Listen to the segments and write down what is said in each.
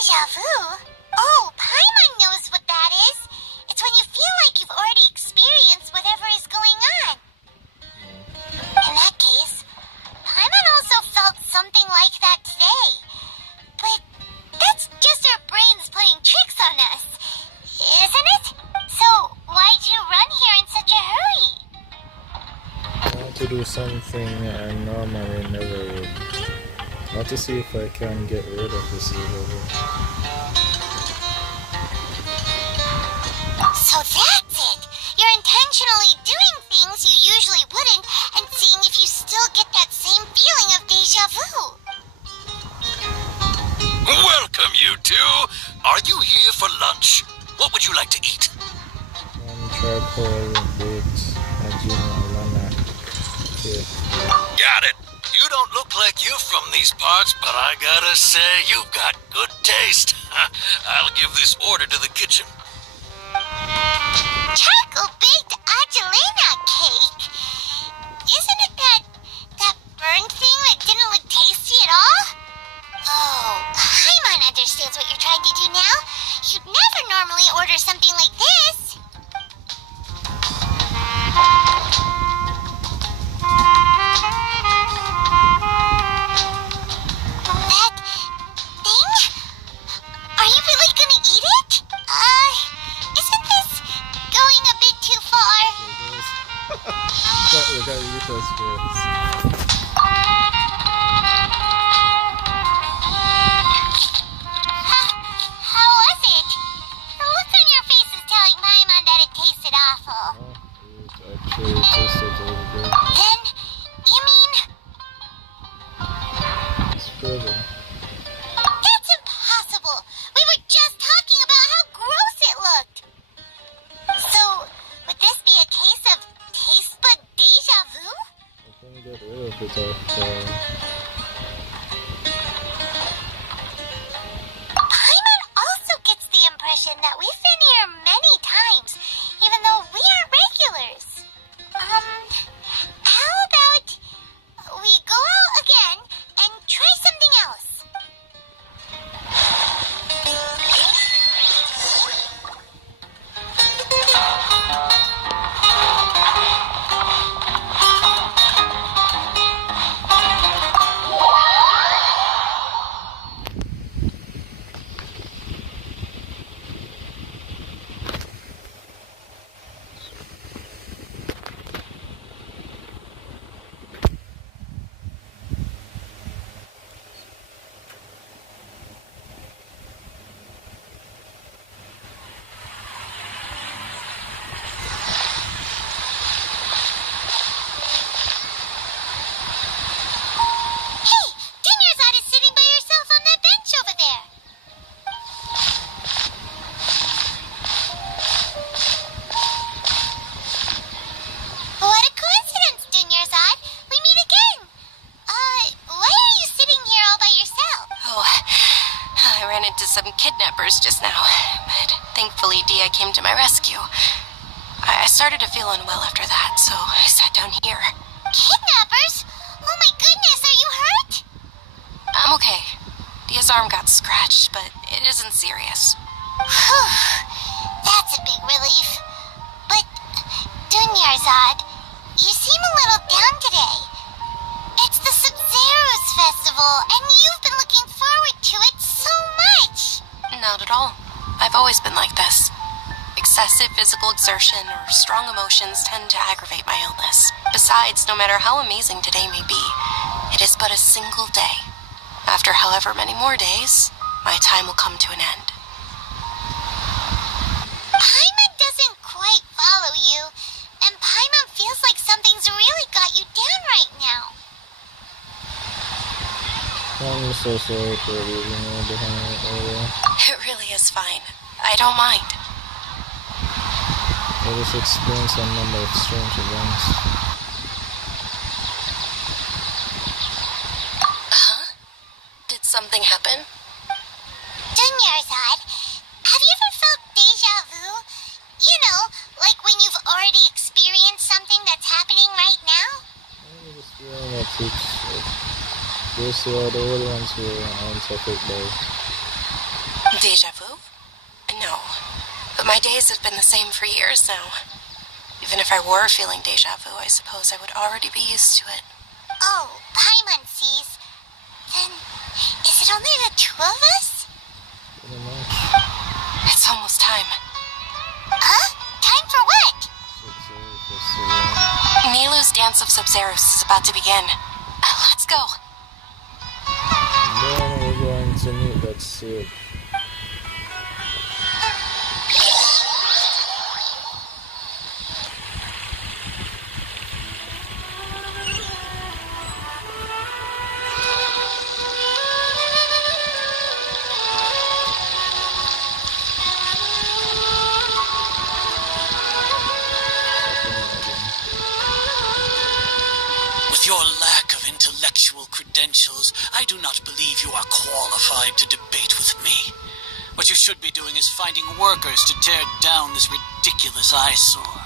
Deja vu? Oh, Paimon knows what that is. It's when you feel like you've already experienced whatever is going on. In that case, Paimon also felt something like that today. But that's just our brains playing tricks on us, isn't it? So, why'd you run here in such a hurry? I want to do something I normally never would. I want to see if I can get rid of this evil. So that's it! You're intentionally doing things you usually wouldn't and seeing if you still get that same feeling of deja vu. Welcome, you two! Are you here for lunch? What would you like to eat? Charcoal, baked, Lana. Okay. Got it! You don't look like you're from these parts, but I gotta say, you've got good taste. I'll give this order to the kitchen. Charcoal-baked Angelina cake? Isn't it that burned thing that didn't look tasty at all? Oh, Paimon understands what you're trying to do now. You'd never normally order something like this. That thing? Are you really gonna eat it? Isn't this going a bit too far? We got Rita's face. How was it? The look on your face is telling Paimon that it tasted awful. Oh, it actually tasted really good. Then, you mean... It's frozen. That's impossible! We were just talking about how gross it looked! So, would this be a case of taste bud deja vu? I can get rid of it after. Paimon also gets the impression that we've been here many times, even though we aren't regulars. How about we go out again and try something else? Hey, Dinyarzad is sitting by herself on that bench over there. What a coincidence, Dinyarzad. We meet again. Why are you sitting here all by yourself? Oh, I ran into some kidnappers just now, but thankfully Dia came to my rescue. I started to feel unwell after that, so I sat down here. Kidnappers? Oh my goodness, are you hurt? I'm okay. Dia's arm got scratched, but it isn't serious. Whew, that's a big relief. But, Dinyarzad, you seem a little down today. It's the Sabzeruz festival, and you've been looking forward to it so much. Not at all. I've always been like this. Excessive physical exertion or strong emotions tend to aggravate my illness. Besides, no matter how amazing today may be, it is but a single day. After however many more days, my time will come to an end. Paimon doesn't quite follow you, and Paimon feels like something's really got you down right now. I'm so sorry for leaving you behind earlier. It really is fine. I don't mind. I just experienced a number of strange events. Huh? Did something happen? Dinyarzad, have you ever felt deja vu? You know, like when you've already experienced something that's happening right now? I just feel that it's those who are the old ones who are on topic by Deja vu? No. But my days have been the same for years now. Even if I were feeling deja vu, I suppose I would already be used to it. Oh, Paimon sees. Then, is it only the two of us? Pretty much. It's almost time. Huh? Time for what? Nilu's Dance of Sabzeruz is about to begin. Let's go. No, we're going to meet that suit. With your lack of intellectual credentials, I do not believe you are qualified to debate with me. What you should be doing is finding workers to tear down this ridiculous eyesore.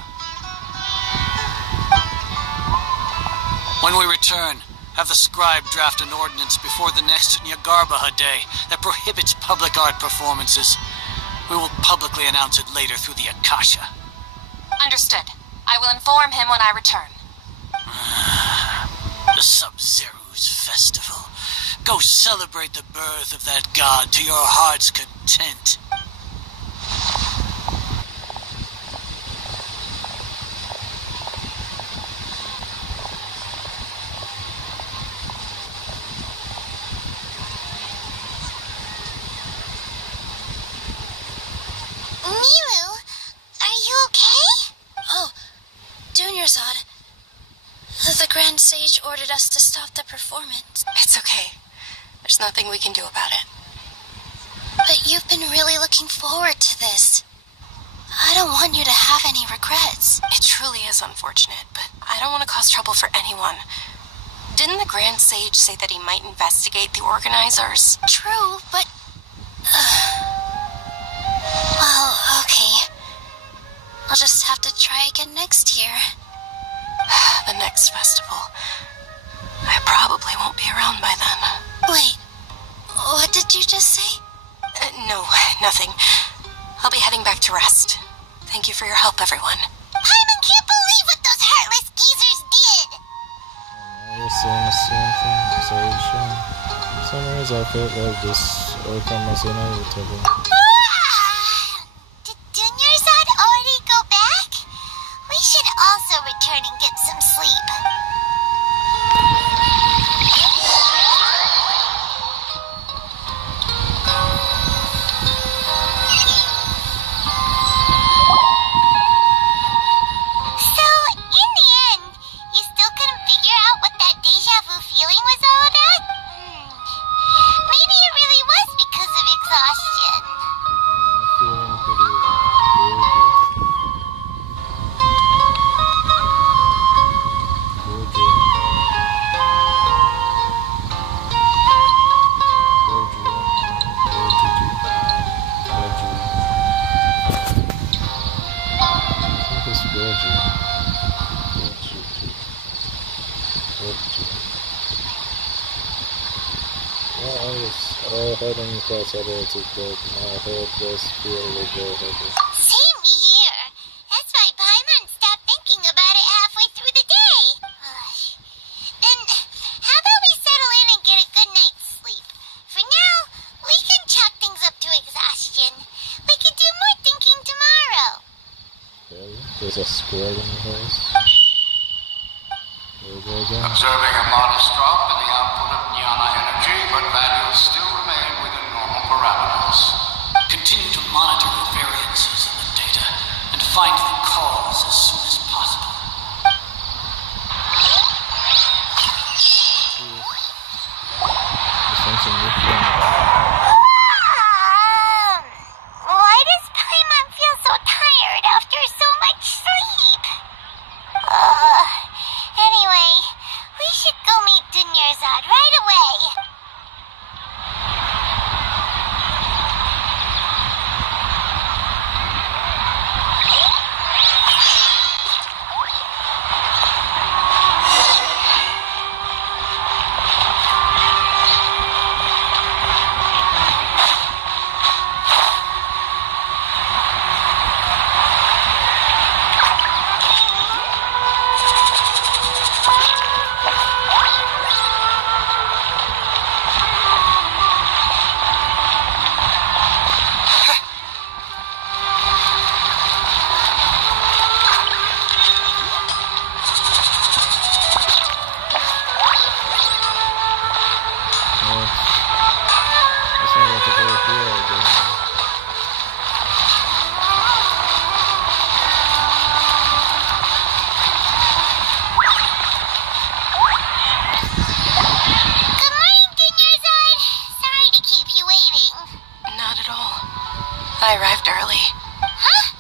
When we return, have the scribe draft an ordinance before the next Nyagarbaha Day that prohibits public art performances. We will publicly announce it later through the Akasha. Understood. I will inform him when I return. The Sabzeruz festival. Go celebrate the birth of that god to your heart's content. Nilu, are you okay? Oh, Dunyarzad. The Grand Sage ordered us to stop the performance. It's okay. There's nothing we can do about it. But you've been really looking forward to this. I don't want you to have any regrets. It truly is unfortunate, but I don't want to cause trouble for anyone. Didn't the Grand Sage say that he might investigate the organizers? True, but... well, okay. I'll just have to try again next year. The next festival. I probably won't be around by then. Wait, what did you just say? No, nothing. I'll be heading back to rest. Thank you for your help, everyone. Paimon can't believe what those heartless geezers did! You're saying the same thing, so you're sure. For some reason I felt like this Archon was inevitable. Did Dunyarzad already go back? We should also return and get some sleep. So, in the end, you still couldn't figure out what that deja vu feeling was all about? Maybe it really was because of exhaustion. Feeling pretty loopy. I hadn't thought about it, but my head does feel a little heavy. Same here. That's why Paimon stopped thinking about it halfway through the day. Then, how about we settle in and get a good night's sleep? For now, we can chalk things up to exhaustion. We can do more thinking tomorrow. Really? There's a squirrel in the house. There we go again. Observing a modest drop in the output of Jnana energy, but values still remain within normal parameters. Continue to monitor the variances in the data and find the cause as soon as possible. There's something different. Why does Paimon feel so tired after so much sleep? Anyway, we should go meet Dunyarzad right away. I arrived early. Huh?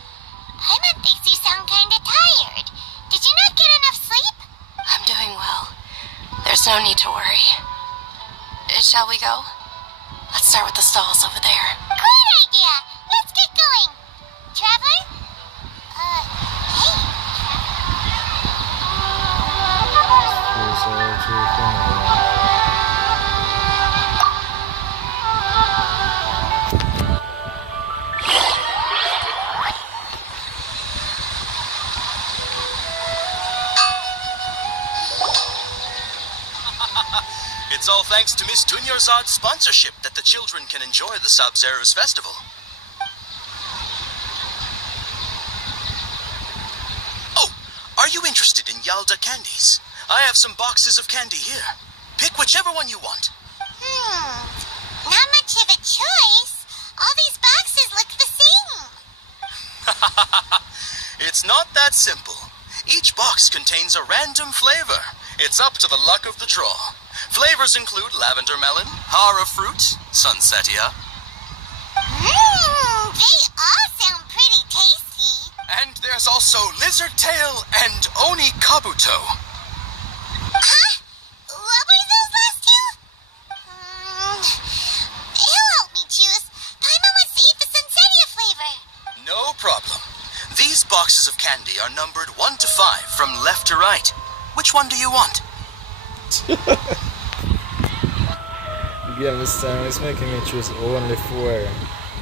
Paimon thinks you sound kinda tired. Did you not get enough sleep? I'm doing well. There's no need to worry. Shall we go? Let's start with the stalls over there. Great idea! Let's get going! Traveler? Hey. It's all thanks to Miss Dunyarzad's sponsorship that the children can enjoy the Sabzeruz festival. Oh, are you interested in Yalda candies? I have some boxes of candy here. Pick whichever one you want. Not much of a choice. All these boxes look the same. It's not that simple. Each box contains a random flavor. It's up to the luck of the draw. Flavors include lavender melon, hara fruit, sunsetia. They all sound pretty tasty. And there's also lizard tail and oni kabuto. Huh? What were those last two? He'll help me choose. Paimon wants to eat the sunsetia flavor. No problem. These boxes of candy are numbered 1 to 5 from left to right. Which one do you want? You understand? It's making me choose only 4.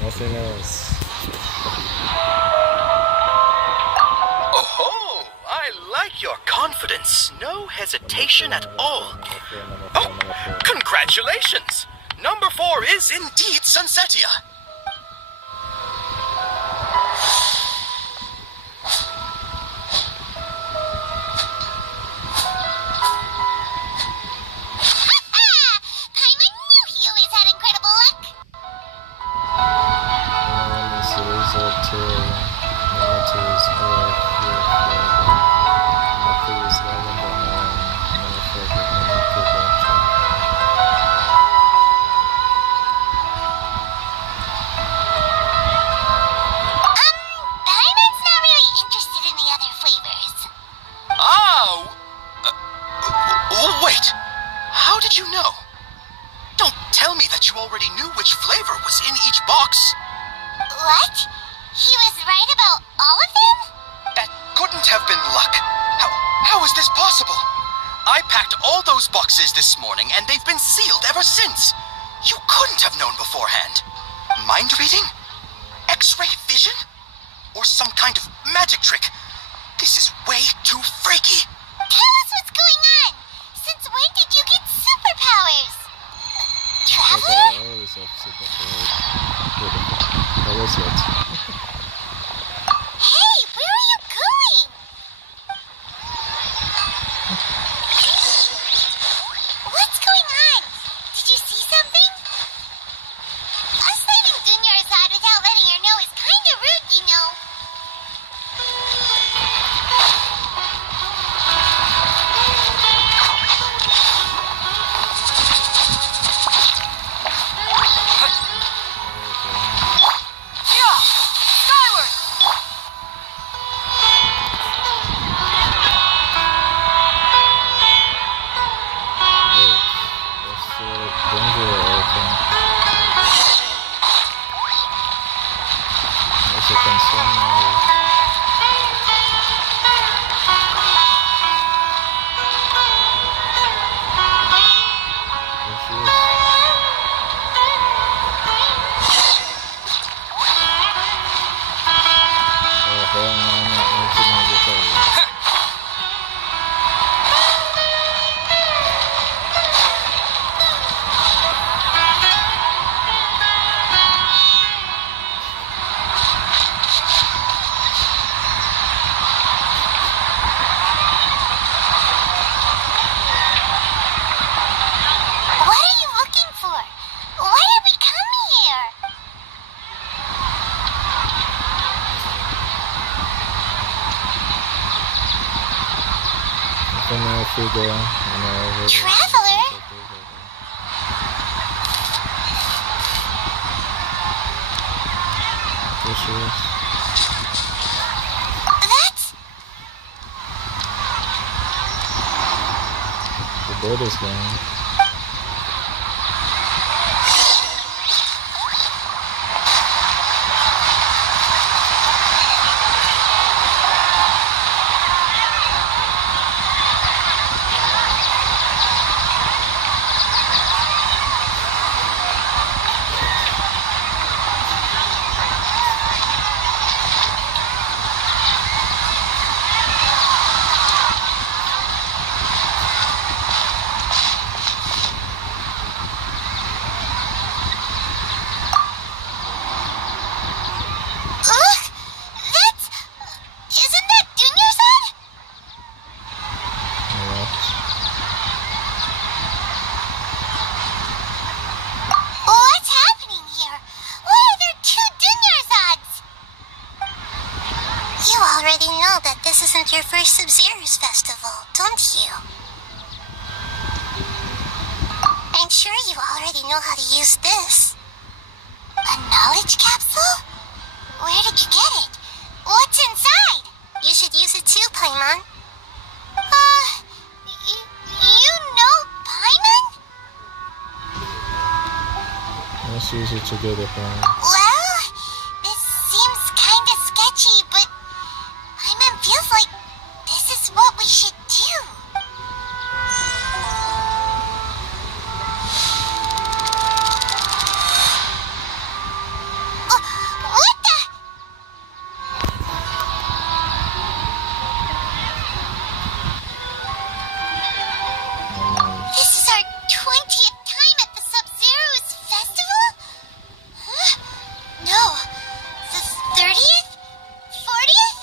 Nothing else. Oh, I like your confidence. No hesitation at all. Oh, congratulations! Number 4 is indeed Sunsetia. Wait, how did you know? Don't tell me that you already knew which flavor was in each box. What? He was right about all of them? That couldn't have been luck. How is this possible? I packed all those boxes this morning and they've been sealed ever since. You couldn't have known beforehand. Mind reading? X-ray vision? Or some kind of magic trick? This is way too freaky. Tell us what's going on. Since when did you get superpowers? Traveler? Hey, where are you going? What's going on? Did you see something? Us leaving Dunyarzad without letting her know is kind of rude, you know. Traveler? There she is. That's... The bird is gone. Look! That's... Isn't that Dunyarzad? What? What's happening here? Why are there two Dunyarzads? You already know that this isn't your first Sabzeruz festival, don't you? I'm sure you already know how to use this. A knowledge capsule? Where did you get it? What's inside? You should use it too, Paimon. You know Paimon? Let's use it together, fam. Well, this seems kinda sketchy, but Paimon feels like this is what we should do. What the? This is our 20th time at the Sabzeruz festival? Huh? No. The 30th? 40th?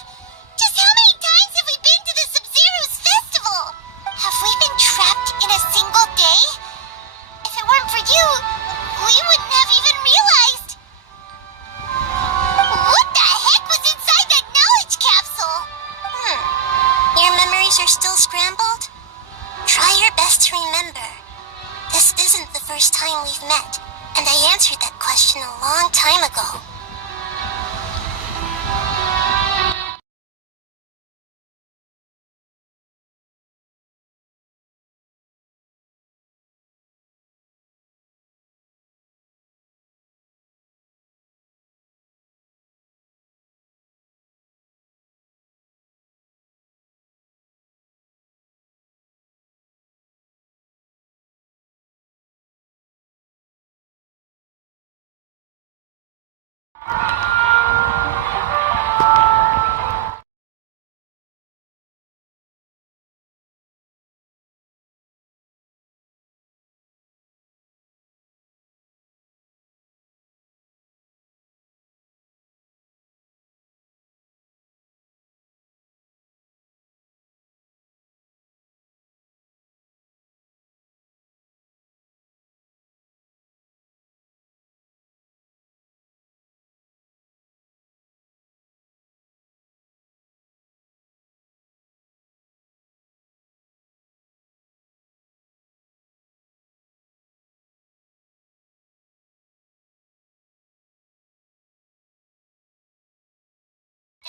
Just how many times have we been to the Sabzeruz festival? Have we been trapped in a single day? If it weren't for you, we wouldn't have even realized. What the heck was inside that knowledge capsule? Your memories are still scrambled? Try your best to remember. This isn't the first time we've met, and I answered that question a long time ago.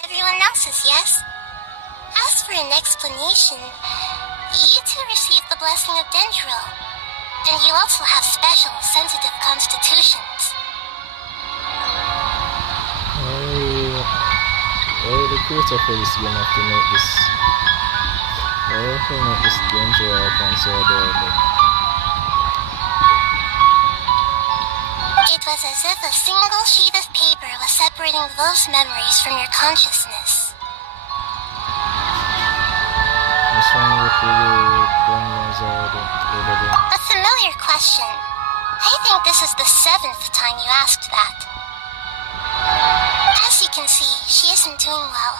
Everyone else's, yes? As for an explanation, you two received the blessing of Dendro, and you also have special, sensitive constitutions. Why the creator for this game have to make this? Why have to make this danger icon so adorable? It was as if a single sheet of paper was separating those memories from your consciousness. What's wrong with the Dunyazad over there? A familiar question. I think this is the 7th time you asked that. As you can see, she isn't doing well.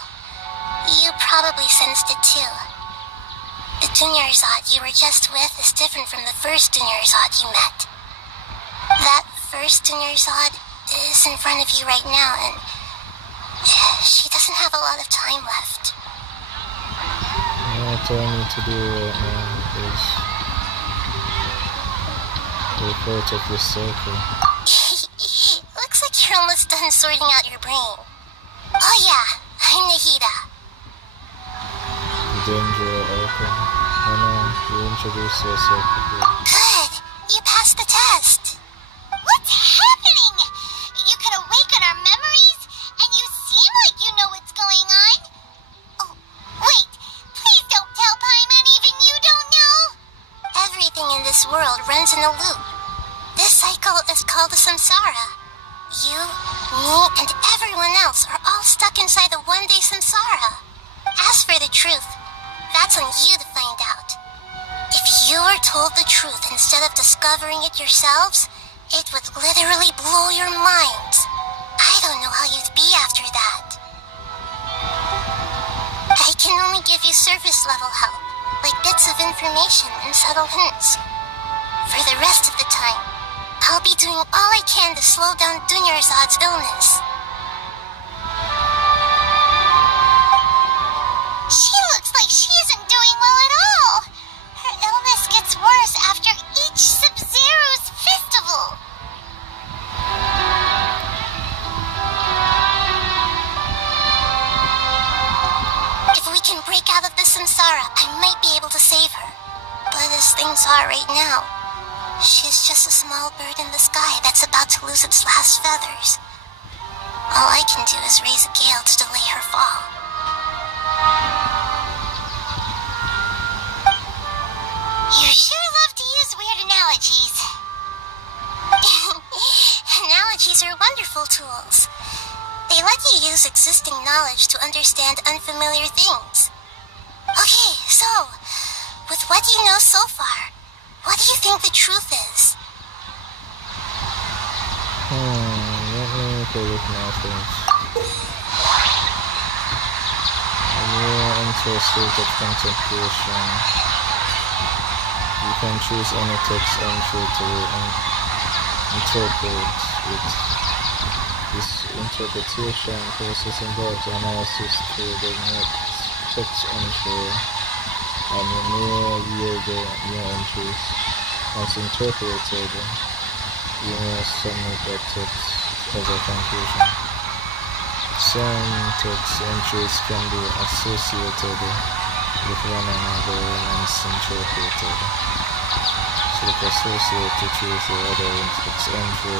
You probably sensed it too. The Dunyarzad you were just with is different from the first Dunyarzad you met. That first Dunyarzad is in front of you right now, and she doesn't have a lot of time left. What I need to do right now is take out of this circle. Looks like you're almost done sorting out your brain. Oh yeah, I'm Nahida. Danger Archon. I know, you introduced yourself before. Good. You passed the test. What's happening? You can awaken our memories, and you seem like you know what's going on. Oh, wait. Please don't tell Paimon even you don't know. Everything in this world runs in a loop. This cycle is called the samsara. You, me, and everyone else are all stuck inside the one-day samsara. As for the truth, that's on you to find out. If you were told the truth instead of discovering it yourselves, it would literally blow your minds. I don't know how you'd be after that. I can only give you surface-level help, like bits of information and subtle hints. For the rest of the time, I'll be doing all I can to slow down Dunyarzad's illness. She looks like she isn't doing well at all. Her illness gets worse after each Sabzeruz festival. If we can break out of the samsara, I might be able to save her. But as things are right now, she's just a small bird in the sky that's about to lose its last feathers. All I can do is raise a gale to delay her fall. You sure love to use weird analogies. Analogies are wonderful tools. They let you use existing knowledge to understand unfamiliar things. Okay, so, with what you know so far, what do you think the truth is? Let me go with my things. When you enter a state of contemplation, you can choose any text entry to interpret it. This interpretation process involves analysis through the next text entry, and you may view the new entries. Once interpreted, you may submit that text as a conclusion. Some text entries can be associated with one another once interpreted. Select associate to choose the other text entry,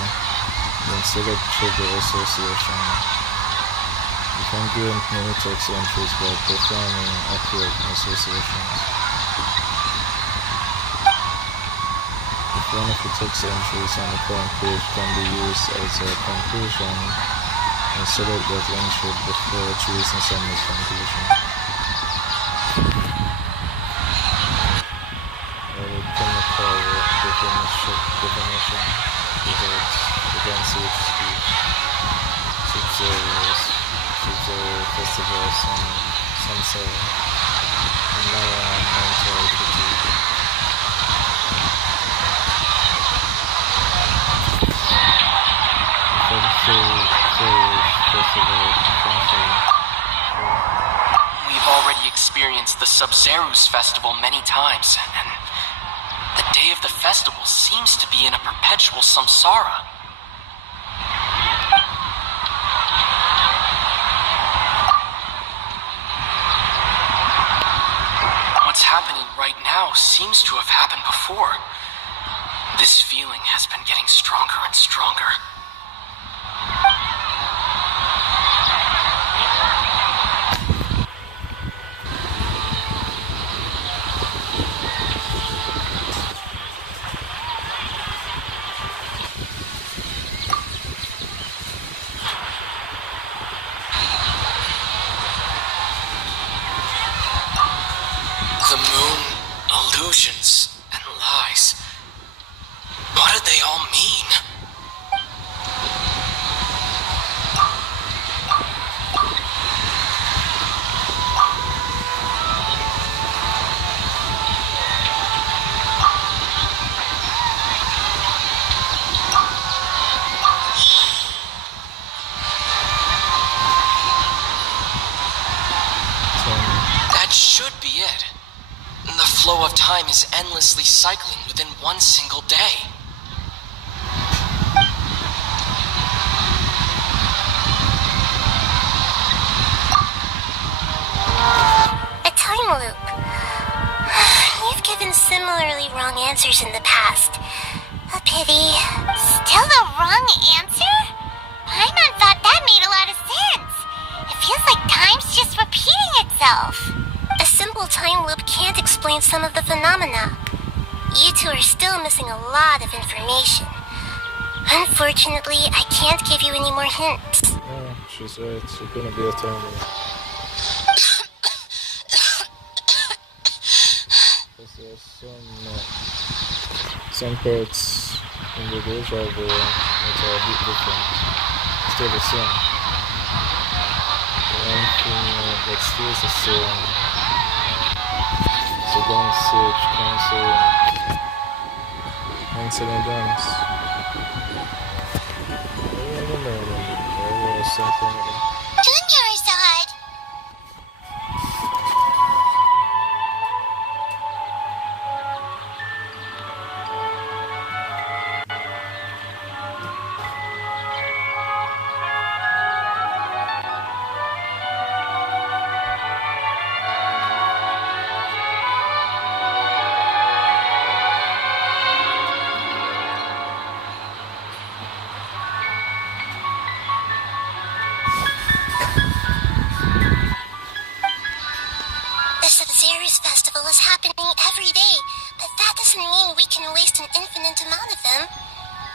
then select trigger association. You can gain many text entries by performing accurate associations. If one of the text entries on the current page can be used as a conclusion, then select that entry before choosing submit conclusion. Chemical definition results against each speech. Sabzeruz festivals and samsara, and mental fatigue. We've already experienced the Sabzeruz festival many times, and the day of the festival seems to be in a perpetual samsara. What's happening right now seems to have happened before. This feeling has been getting stronger and stronger. The moon, illusions, and lies. What do they all mean? That should be it. The flow of time is endlessly cycling within one single day. wrong answers in the past. A pity. Still the wrong answer? Paimon thought that made a lot of sense. It feels like time's just repeating itself. A simple time loop can't explain some of the phenomena. You two are still missing a lot of information. Unfortunately, I can't give you any more hints. Yeah, she's right. She couldn't be a time loop. Because there's some parts in the deja vu that are a bit different. Still the same. The one thing that stays the same is the gun switch, canceling guns. I remember there was something like that. Junior-side! The Sabzeruz festival is happening every day, but that doesn't mean we can waste an infinite amount of them.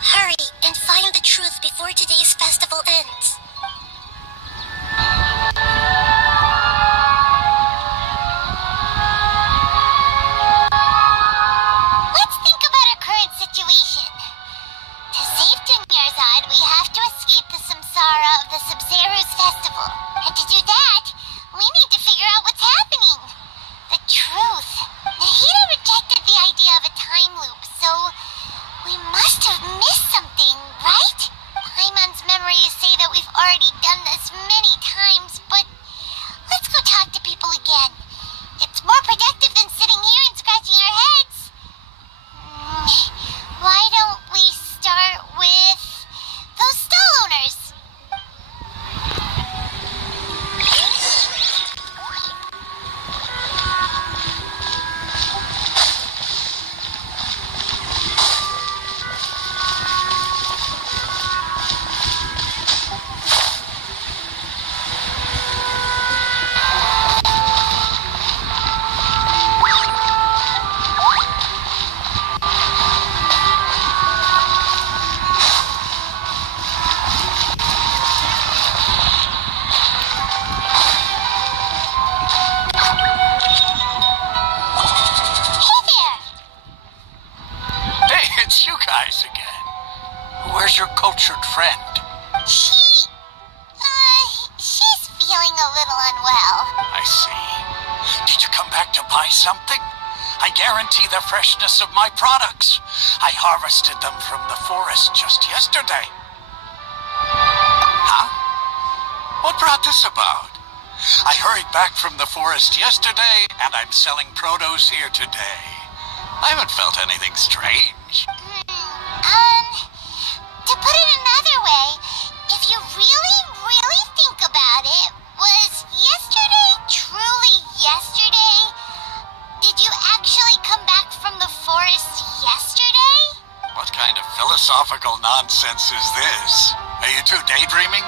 Hurry and find the truth before today's festival ends. Let's think about our current situation. To save Junior-side, we have to escape the samsara of the Sabzeruz festival. And to do that, we need to figure out what's happening. The truth. Nahida rejected the idea of a time loop, so we must have missed something, right? Paimon's memories say that we've already done this many times, but let's go talk to people again. It's more productive than sitting here and scratching our heads. Why don't we start with those stall owners? Where's your cultured friend? She's feeling a little unwell. I see. Did you come back to buy something? I guarantee the freshness of my products. I harvested them from the forest just yesterday. Huh? What brought this about? I hurried back from the forest yesterday, and I'm selling produce here today. I haven't felt anything strange. To put it another way, if you really, really think about it, was yesterday truly yesterday? Did you actually come back from the forest yesterday? What kind of philosophical nonsense is this? Are you two daydreaming?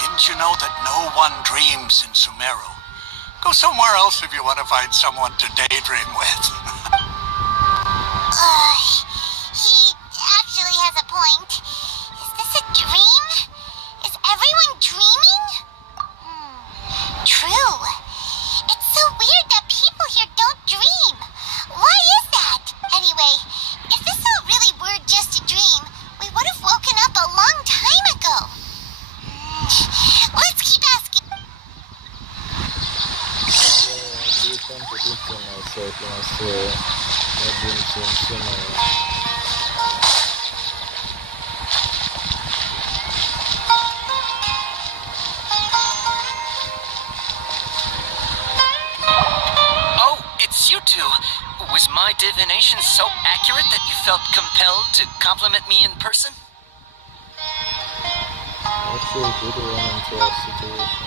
Didn't you know that no one dreams in Sumeru? Go somewhere else if you want to find someone to daydream with. He actually has a point. Is this a dream? Is everyone dreaming? True. It's so weird that people here don't dream. Why is that? Anyway, if this all really were just a dream, we would have woken up a long time ago. Let's keep asking. Oh, it's you two. Was my divination so accurate that you felt compelled to compliment me in person? Actually, did run into a situation.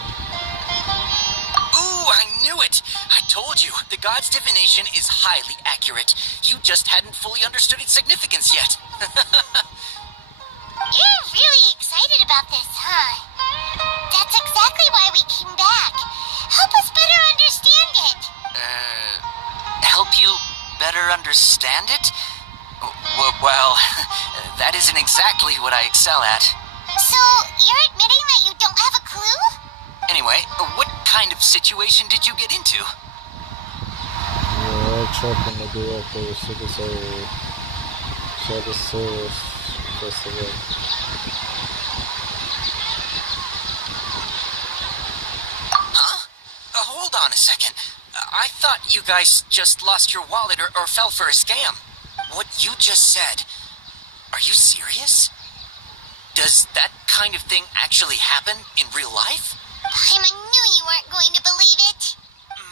Ooh, I knew it! I told you, the god's divination is highly accurate. You just hadn't fully understood its significance yet. You're really excited about this, huh? That's exactly why we came back. Help us better understand it. Help you better understand it? Well, that isn't exactly what I excel at. So, you're admitting that you don't have a clue? Anyway, what kind of situation did you get into? Yeah, Archon the director of Sabzeruz Festival. Huh? Hold on a second. I thought you guys just lost your wallet or fell for a scam. What you just said, are you serious? Does that kind of thing actually happen in real life? I knew you weren't going to believe it.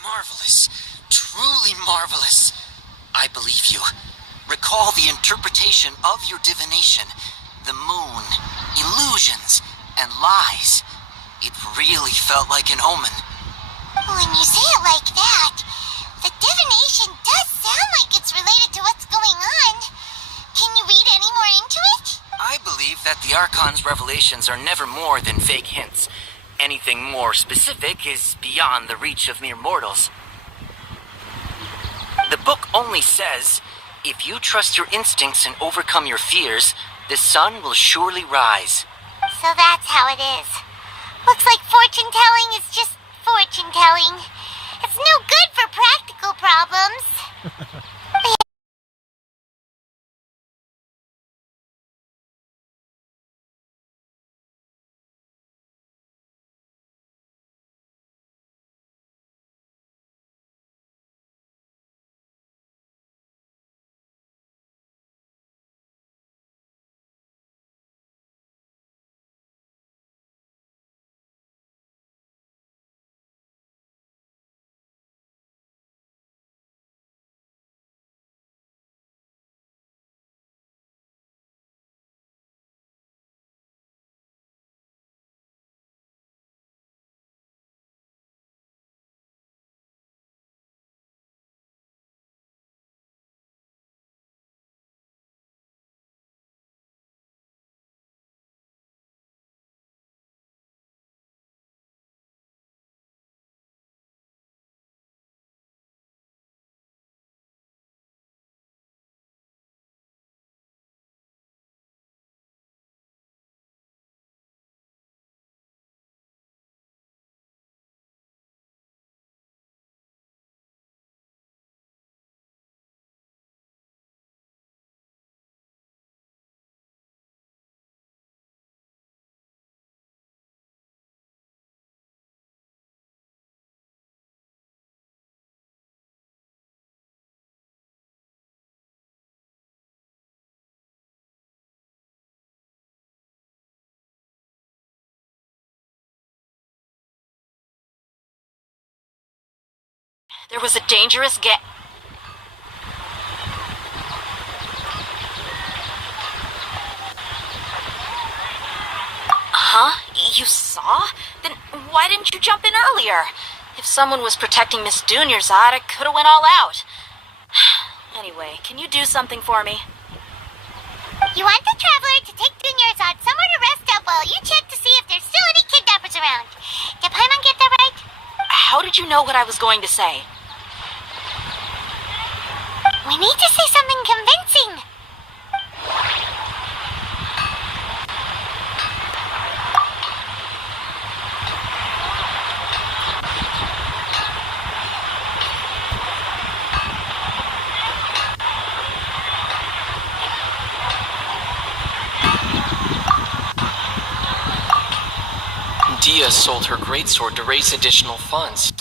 Marvelous. Truly marvelous. I believe you. Recall the interpretation of your divination. The moon, illusions, and lies. It really felt like an omen. When you say it like that, the divination does sound like it's related to what's going on. Can you read any more into it? I believe that the Archon's revelations are never more than vague hints. Anything more specific is beyond the reach of mere mortals. The book only says, if you trust your instincts and overcome your fears, the sun will surely rise. So that's how it is. Looks like fortune-telling is just fortune-telling. It's no good for practical problems. There was a dangerous Huh? You saw? Then why didn't you jump in earlier? If someone was protecting Miss Dunyarzad, I could have went all out. Anyway, can you do something for me? You want the Traveler to take Dunyarzad somewhere to rest up while you check to see if there's still any kidnappers around. Did Paimon get that right? How did you know what I was going to say? We need to say something convincing. Dia sold her greatsword to raise additional funds.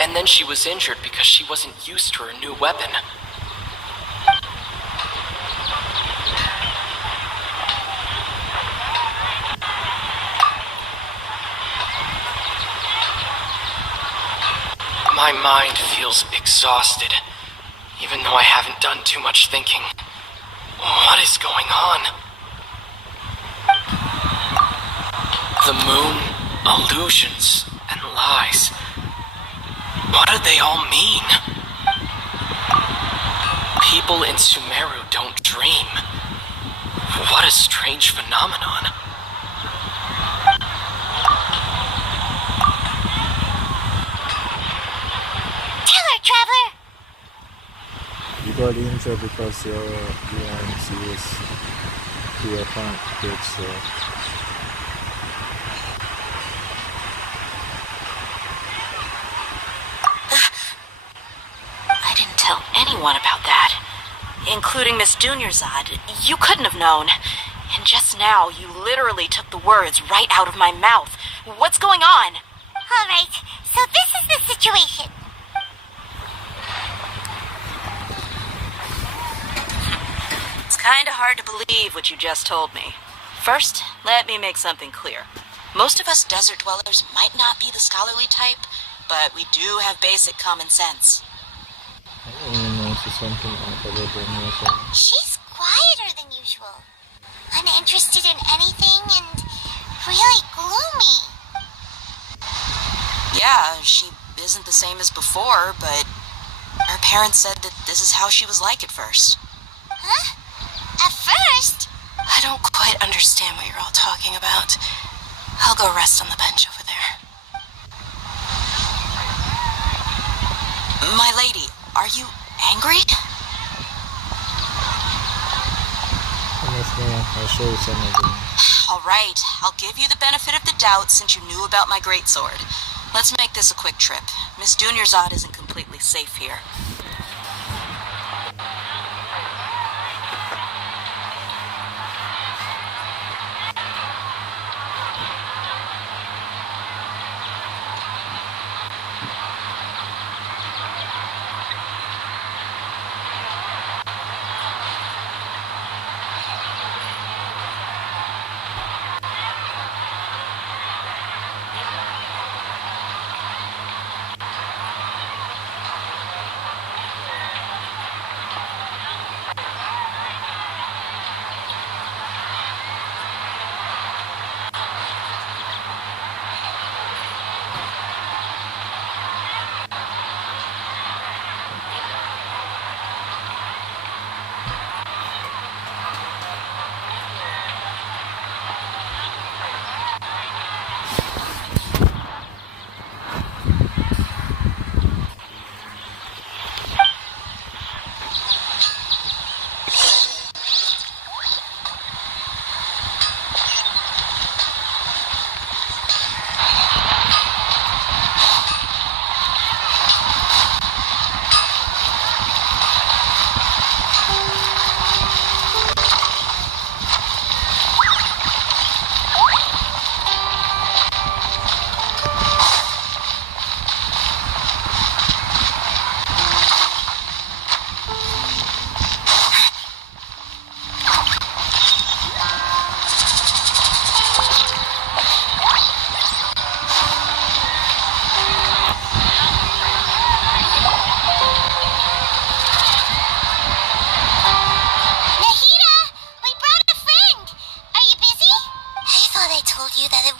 And then she was injured because she wasn't used to her new weapon. My mind feels exhausted, even though I haven't done too much thinking. What is going on? The moon, illusions, and lies. What do they all mean? People in Sumeru don't dream. What a strange phenomenon. Tell her, Traveler! You got injured because your UNC is to your front good stuff. I didn't tell anyone about that, including Miss Dunyarzad. You couldn't have known. And just now, you literally took the words right out of my mouth. What's going on? Alright, so this is the situation. It's kinda hard to believe what you just told me. First, let me make something clear. Most of us desert dwellers might not be the scholarly type, but we do have basic common sense. I don't even know if it's something uncovered in here, so. She's quieter than usual. Uninterested in anything and really gloomy. Yeah, she isn't the same as before, but her parents said that this is how she was like at first. Huh? At first? I don't quite understand what you're all talking about. I'll go rest on the bench over there. My lady, are you angry? I'll show you some of them. All right, I'll give you the benefit of the doubt since you knew about my greatsword. Let's make this a quick trip. Miss Dunyarzad isn't completely safe here.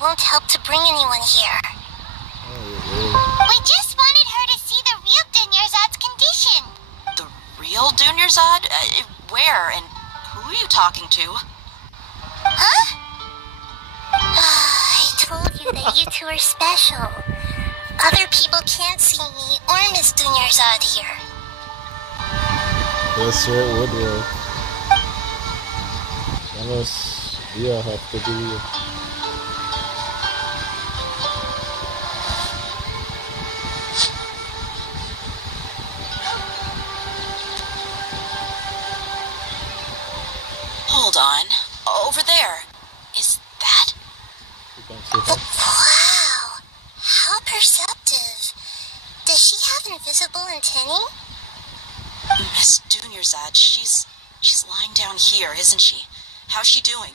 won't help to bring anyone here. We just wanted her to see the real Dunyarzad's condition. The real Dunyarzad? Where? And who are you talking to? Huh? I told you that you two are special. Other people can't see me or Miss Dunyarzad here. Yes, sir, it would work. Unless you have to be. Hold on. Over there. Is that? You can see her. Wow. How perceptive. Does she have invisible antennae? Miss Dunyarzad, she's lying down here, isn't she? How's she doing?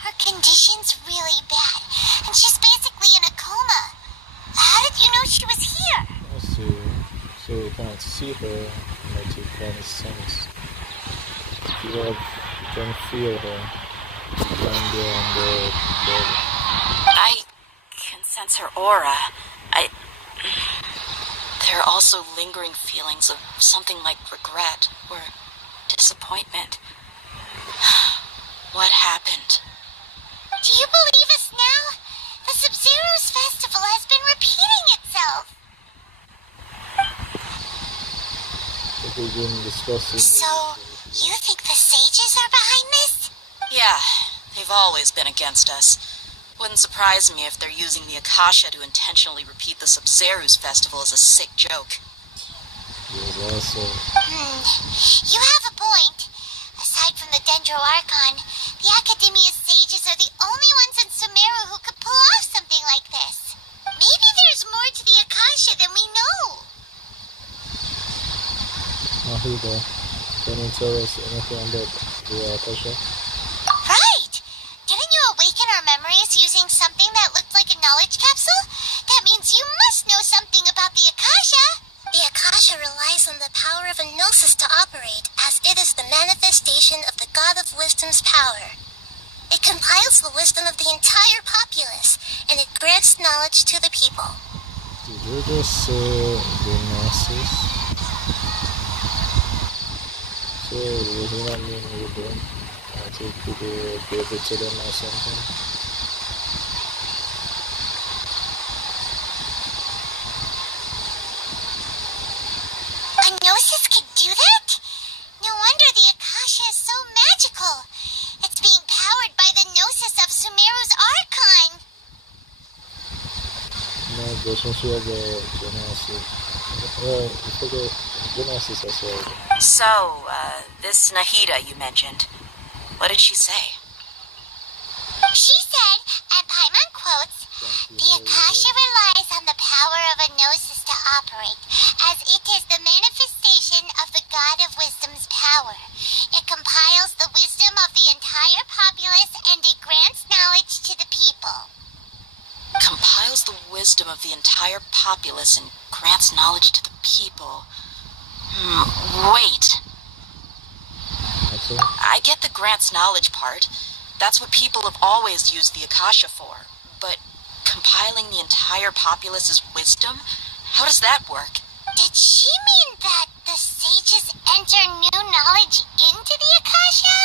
Her condition's really bad, and she's basically in a coma. How did you know she was here? I see. So you can't see her, but you can sense. You can feel her. Down there on the bed. I can sense her aura. there are also lingering feelings of something like regret or disappointment. What happened? Do you believe us now? The Sabzeruz festival has been repeating itself. We've been discussing. So, you think the sages are behind this? Yeah, they've always been against us. Wouldn't surprise me if they're using the Akasha to intentionally repeat the Sabzeruz festival as a sick joke. Yeah, also. You have a point. Aside from the Dendro Archon, the Academia's sages are the only ones in Sumeru who could pull off something like this. Maybe there's more to the Akasha than we know. Nahida, can you tell us anything about the Akasha? Right! Didn't you awaken our memories using something that looked like a knowledge capsule? That means you must know something about the Akasha! The Akasha relies on the power of a gnosis to operate, as it is the manifestation of the God of Wisdom's power. It compiles the wisdom of the entire populace, and it grants knowledge to the people. Did you just say the gnosis? So, does that mean you don't take people give it to them or something? A gnosis can do that? No wonder the Akasha is so magical. It's being powered by the gnosis of Sumeru's Archon. No, doesn't she have a gnosis? Well, you forget gnosis as well. So, this Nahida you mentioned, what did she say? She said, and Paimon quotes, "The Akasha relies on the power of a gnosis to operate, as it is the manifestation of the God of Wisdom's power. It compiles the wisdom of the entire populace and it grants knowledge to the people." Compiles the wisdom of the entire populace and grants knowledge to the people. Wait. That's all? I get the grants knowledge part. That's what people have always used the Akasha for. But compiling the entire populace's wisdom? How does that work? Did she mean that the sages enter new knowledge into the Akasha?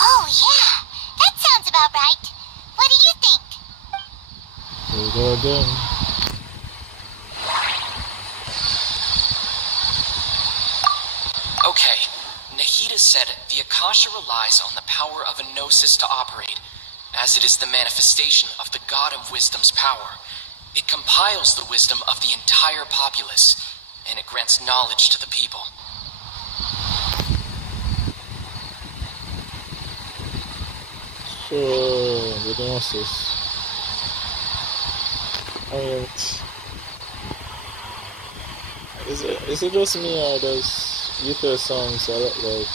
Oh yeah, that sounds about right. What do you think? Here we go again. Okay, Nahida said the Akasha relies on the power of a gnosis to operate, as it is the manifestation of the God of Wisdom's power. It compiles the wisdom of the entire populace, and it grants knowledge to the people. So, the gnosis. I mean, is it just me or does Yuka sounds a lot like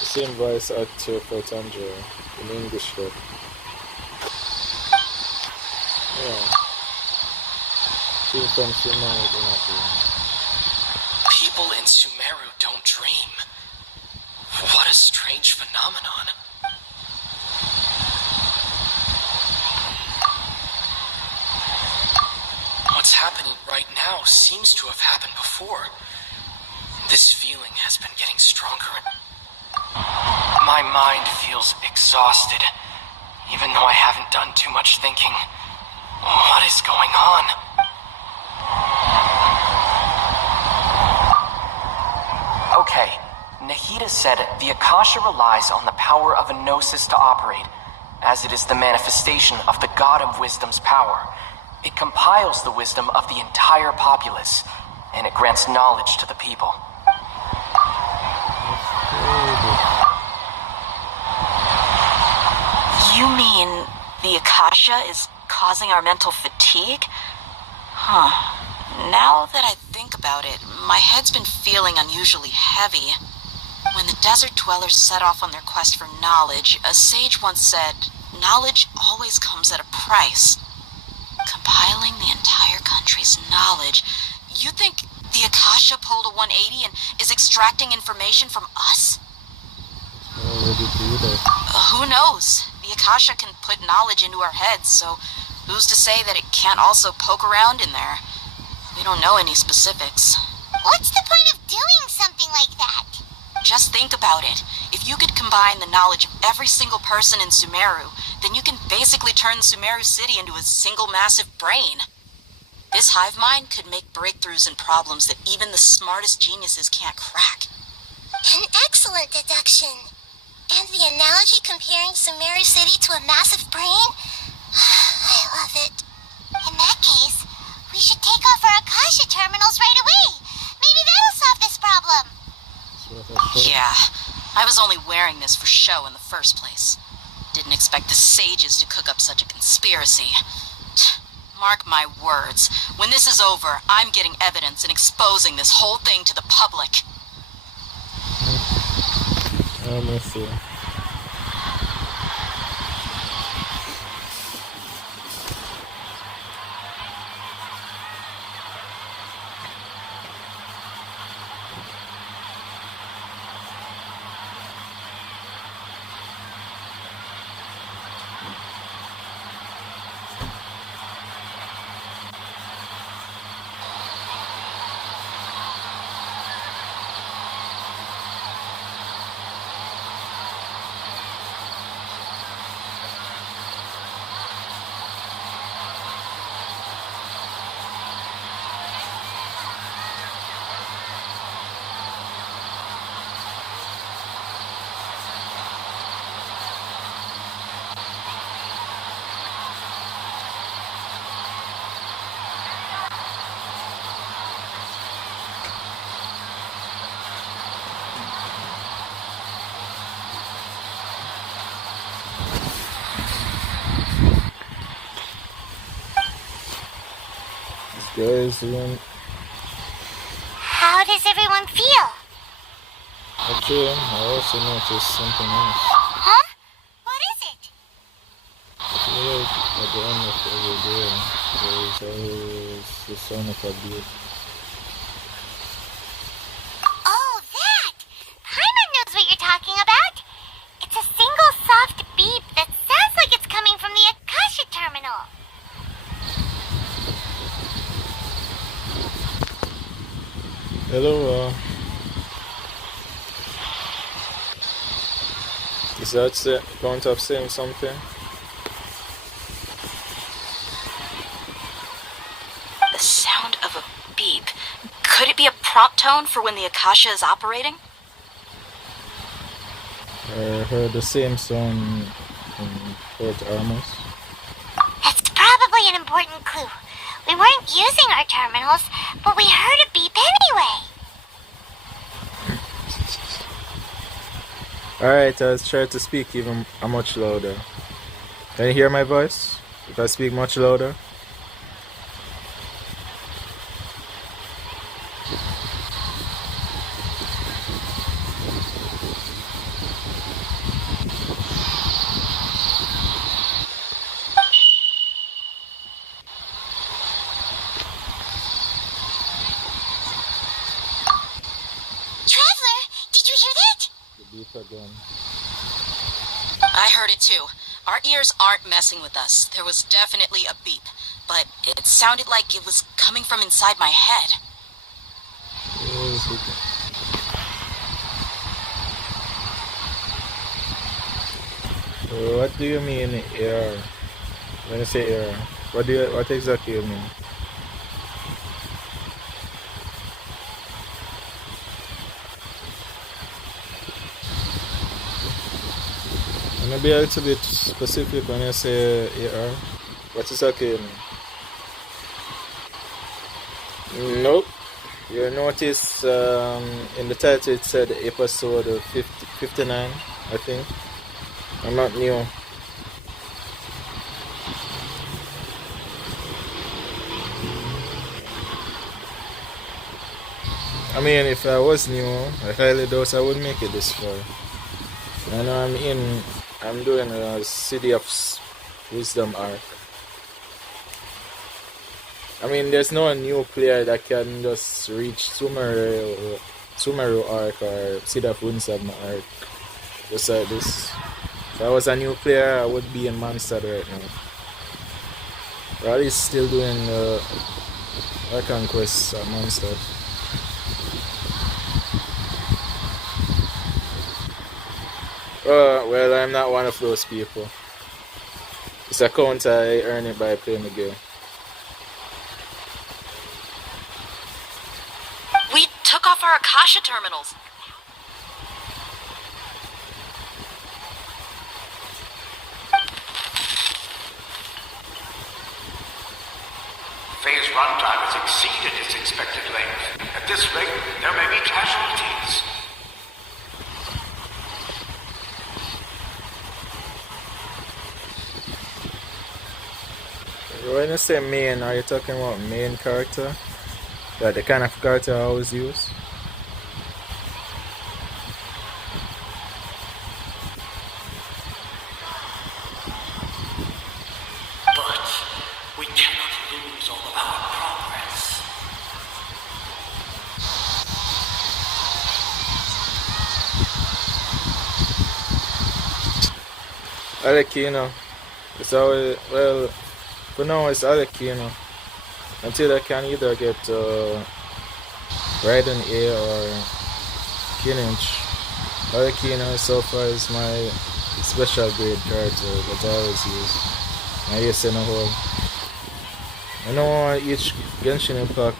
the same voice actor for Tanjiro in English dub? Yeah. She's from Sumeru, do not dream. People in Sumeru don't dream. What a strange phenomenon. What's happening right now seems to have happened before. This feeling has been getting stronger. My mind feels exhausted, even though I haven't done too much thinking. What is going on? Okay, Nahida said the Akasha relies on the power of a gnosis to operate, as it is the manifestation of the God of Wisdom's power. It compiles the wisdom of the entire populace, and it grants knowledge to the people. You mean the Akasha is causing our mental fatigue? Huh. Now that I think about it, my head's been feeling unusually heavy. When the desert dwellers set off on their quest for knowledge, a sage once said, "Knowledge always comes at a price." Compiling the entire country's knowledge, you think the Akasha pulled a 180 and is extracting information from us? Who knows? The Akasha can put knowledge into our heads, so who's to say that it can't also poke around in there? We don't know any specifics. What's the point of doing something like that? Just think about it. If you could combine the knowledge of every single person in Sumeru, then you can basically turn Sumeru City into a single massive brain. This hive mind could make breakthroughs in problems that even the smartest geniuses can't crack. An excellent deduction. And the analogy comparing Sumeru City to a massive brain? I love it. In that case, we should take off our Akasha terminals right away. Maybe that'll solve this problem. Yeah, I was only wearing this for show in the first place. Didn't expect the sages to cook up such a conspiracy. Mark my words, when this is over, I'm getting evidence and exposing this whole thing to the public. Let me see. Guys, How does everyone feel? actually, I also noticed something else. Huh? What is it? I feel like at the end of every day, there is always the sound of a beat. Oh, that! Paimon knows what you're talking about. It's a single soft beep that sounds like it's coming from the Akasha terminal. Hello, is that count of saying something? The sound of a beep. Could it be a prompt tone for when the Akasha is operating? I heard the same sound in Port Armors. That's probably an important clue. We weren't using our terminals, but we heard a beep anyway. Alright, I'll try to speak even much louder. Can you hear my voice? If I speak much louder? Traveler, did you hear that? The beep again. I heard it too. Our ears aren't messing with us. There was definitely a beep, but it sounded like it was coming from inside my head. What do you mean air? When you say air, what exactly you mean? Can you be a little bit specific when you say AR? What exactly you mean? Nope. You notice in the title it said episode 59, I think. I'm not new. I mean, if I was new, I highly doubt I would make it this far. I know I'm doing a City of Wisdom arc. I mean, there's no new player that can just reach Sumeru arc or City of Wisdom arc just like this. If I was a new player, I would be in Mondstadt right now. Or at least still doing Archon quests are monster. Well, I'm not one of those people. It's a count I earn it by playing the game. We took off our Akasha terminals. Phase runtime has exceeded its expected length. At this rate, there may be casualties. When you say main, are you talking about main character? Like the kind of character I always use? But we cannot lose all of our progress. Alekino. It's always, well, for now it's Alekino. Until I can either get Raiden A or Kinich. Alekino so far is my special grade character that I always use. I guess in a whole. I know each Genshin Impact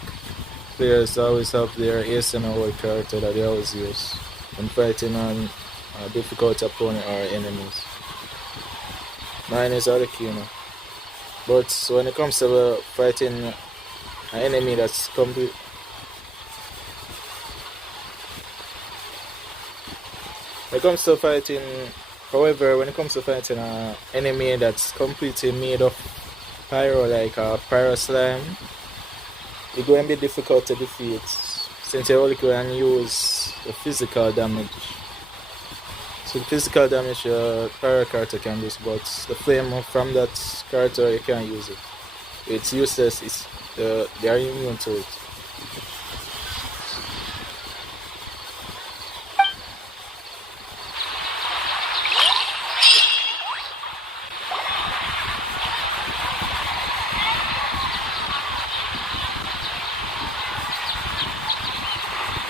players always have their ace in a whole character that they always use when fighting on a difficult opponent or enemies. Mine is Archon. But when it comes to fighting an enemy that's complete, when it comes to fighting an enemy that's completely made of pyro, like a pyro slime, it's going to be difficult to defeat since you only can use the physical damage. So the physical damage pyro character can do, but the flame from that character you can't use it. It's useless. They are immune to it.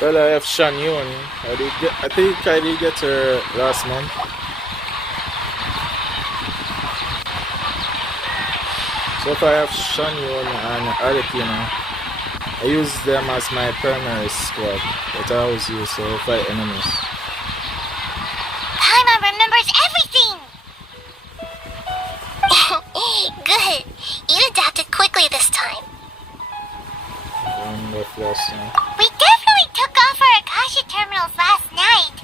Well, I have Shan Yun. I think I did get her last month. So far I have Shan Yun and Archon. I use them as my primary squad that I always use to fight enemies. Paimon remembers everything! Good. You adapted quickly this time. We definitely took off our Akasha terminals last night,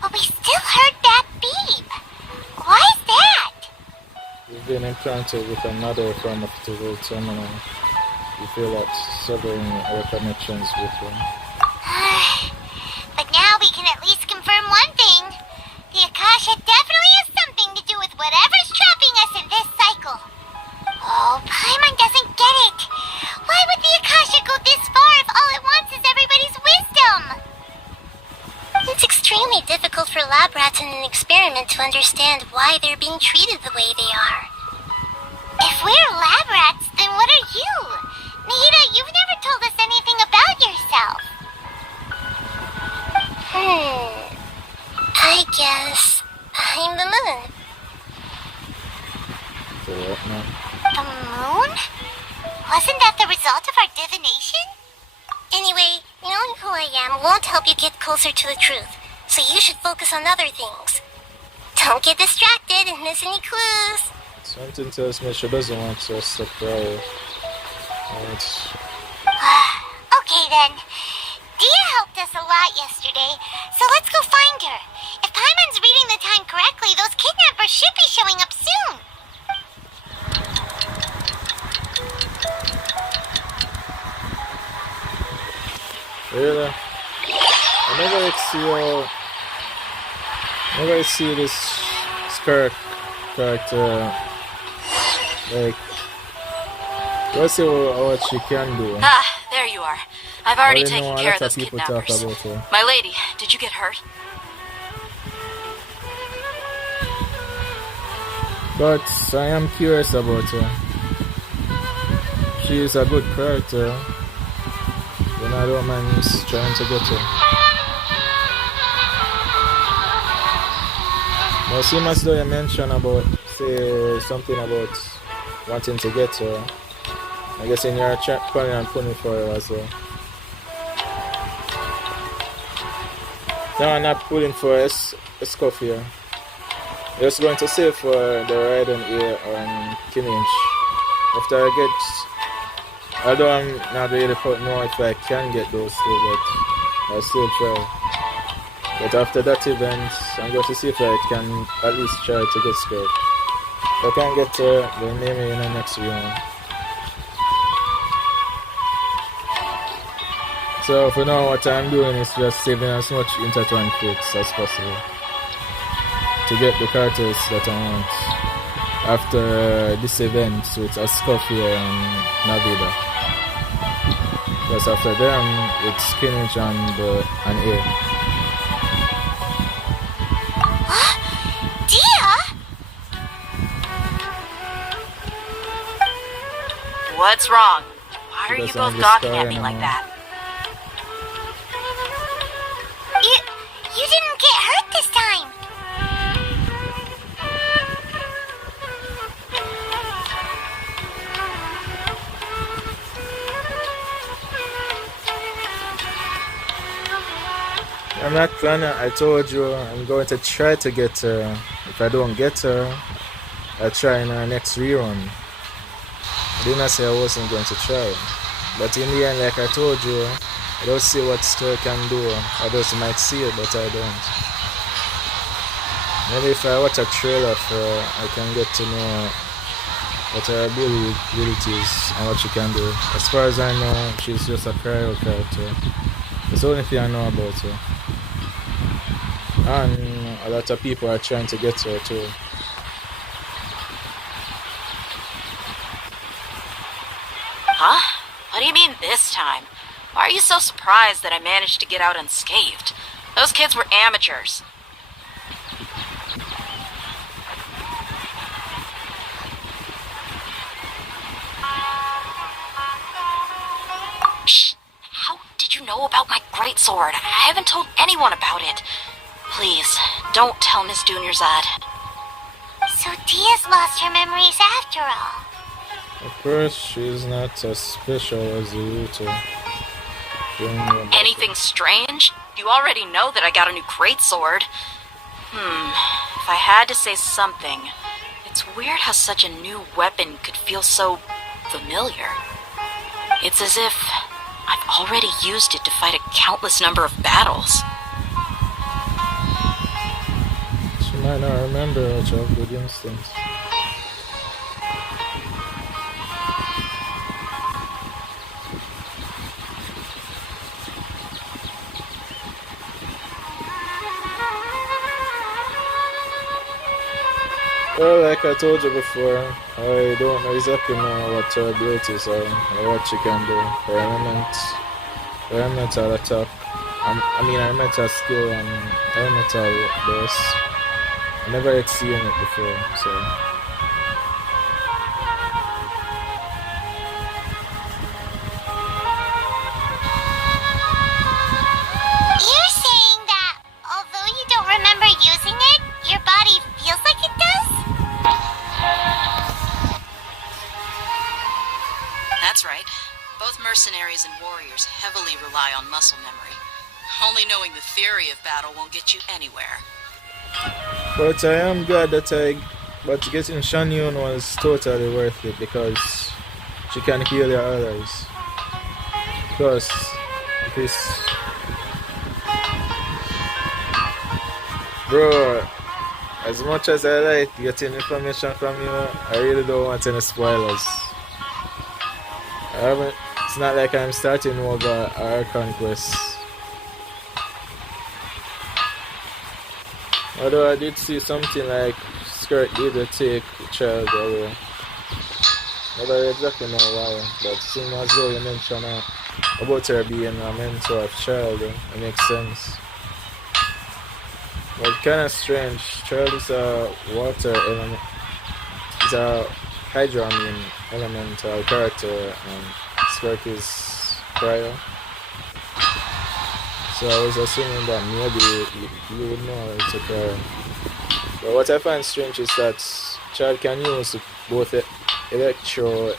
but we still heard that beep. Why is that? We've been implanted with another pharmaceutical terminal. We feel like severing our connections with them. But now we can at least confirm one thing. The Akasha definitely has something to do with whatever's trapping us in this cycle. Oh, Paimon doesn't get it. Why would the Akasha go this far if all it wants is everybody's wisdom? It's extremely difficult for lab rats in an experiment to understand why they're being treated the way they are. If we're lab rats, then what are you? Nahida, you've never told us anything about yourself. I guess I'm the moon. The moon? Wasn't that the result of our divination? Anyway, knowing who I am won't help you get closer to the truth, so you should focus on other things. Don't get distracted and miss any clues. Something tells me she doesn't want us to cry. Okay then. Dia helped us a lot yesterday, so let's go find her. If Paimon's reading the time correctly, those kidnappers should be showing up soon. Really? Whenever I see this skirt character, like, let's see what she can do. Ah, there you are. I've already taken care of those people kidnappers. talk about her. My lady, did you get hurt? But I am curious about her. She's a good character. Then I don't mind trying to get her. Now, seem as though you mentioned about, say, something about wanting to get her. I guess in your chat, calling and pulling for her as well. No, I'm not pulling for a scuff here. Just going to save for the Raiden here on Kinage. After I get, although I'm not really know if I can get those two, but I'll still try. But after that event, I'm going to see if I can at least try to get scared. If I can't get then maybe in the next round. So for now, what I'm doing is just saving as much intertwined fruits as possible to get the characters that I want after this event with Ascofia and Navida. Because after them, it's Kinage and Air. Dia? What's wrong? Why are you Because both I'm gawking at just me like that? You didn't get hurt this time. I'm not planning, I told you I'm going to try to get her. If I don't get her, I'll try in our next rerun. I did not say I wasn't going to try. But in the end, like I told you, I don't see what story can do. Others might see it, but I don't. Maybe if I watch a trailer for her, I can get to know what her abilities and what she can do. As far as I know, she's just a cryo character. That's the only thing I know about her. And a lot of people are trying to get her too. Huh? What do you mean this time? Why are you so surprised that I managed to get out unscathed? Those kids were amateurs. Shh! How did you know about my greatsword? I haven't told anyone about it. Please, don't tell Miss Dunyarzad. So Dia's lost her memories after all. Of course, she's not as special as Yuto. Anything strange? You already know that I got a new greatsword. If I had to say something, it's weird how such a new weapon could feel so familiar. It's as if I've already used it to fight a countless number of battles. She might not remember what your good instincts. Well, like I told you before, I don't exactly know what her abilities are or what she can do. Her elemental attack, elemental skill and elemental burst. I never had seen it before, so. You're saying that although you don't remember using it, your body feels like it does? That's right. Both mercenaries and warriors heavily rely on muscle memory. Only knowing the theory of battle won't get you anywhere. But I am glad that but getting Shanyun was totally worth it because she can heal your allies. Because if it's... Bro, as much as I like getting information from you, I really don't want any spoilers. It's not like I'm starting over Archon quest. Although I did see something like Skirt did take child away. I don't exactly know why, but seeing as though you mentioned about her being a mentor of child, it makes sense. But kind of strange. Child is a water element. It's a Hydra, I mean, elemental character, Sparky's prior. So I was assuming that maybe you would know it's a prior. But what I find strange is that child can use both electro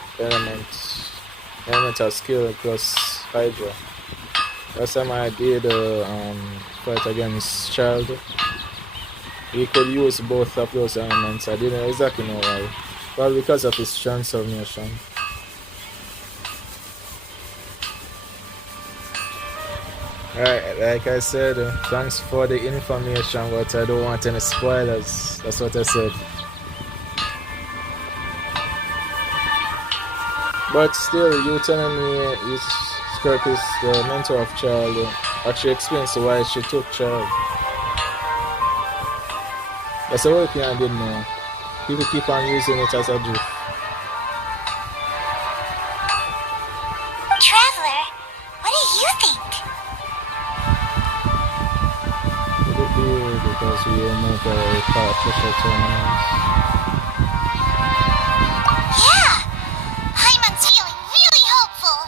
elemental skill plus Hydra. Last time I did fight against child, he could use both of those elements. I didn't exactly know why. Probably because of his transformation. Alright, like I said, thanks for the information, but I don't want any spoilers. That's what I said. But still, you telling me Skirk is the mentor of child actually explains why she took child. That's the whole thing I didn't know. People keep on using it as a joke. Traveler, what do you think? Could it be because we will make a partial tournament? Yeah! Hyman's feeling really hopeful.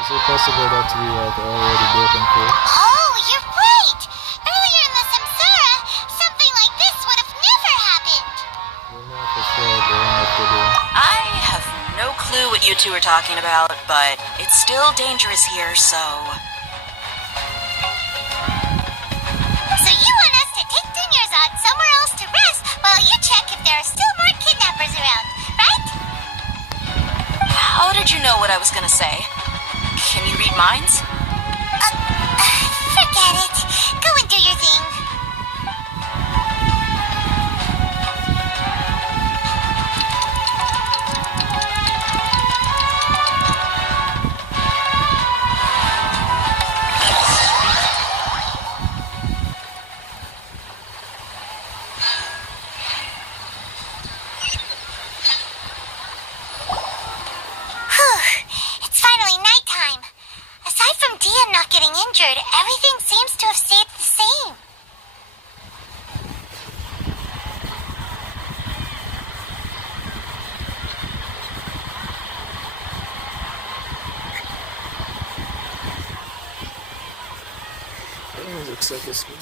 Is it possible that we have already broken through? Oh, you're right! Earlier in the Samsara, something like this would have never happened. We know for sure the one that we do. I have no clue what you two are talking about, but it's still dangerous here, so... So you want us to take Dunyarzad somewhere else to rest while you check if there are still more kidnappers around, right? How did you know what I was gonna say? Can you read minds? Forget it. Go and do your thing. It's finally nighttime. Aside from Dia not getting injured, everything seems to have stayed the same. Oh, looks like it's good.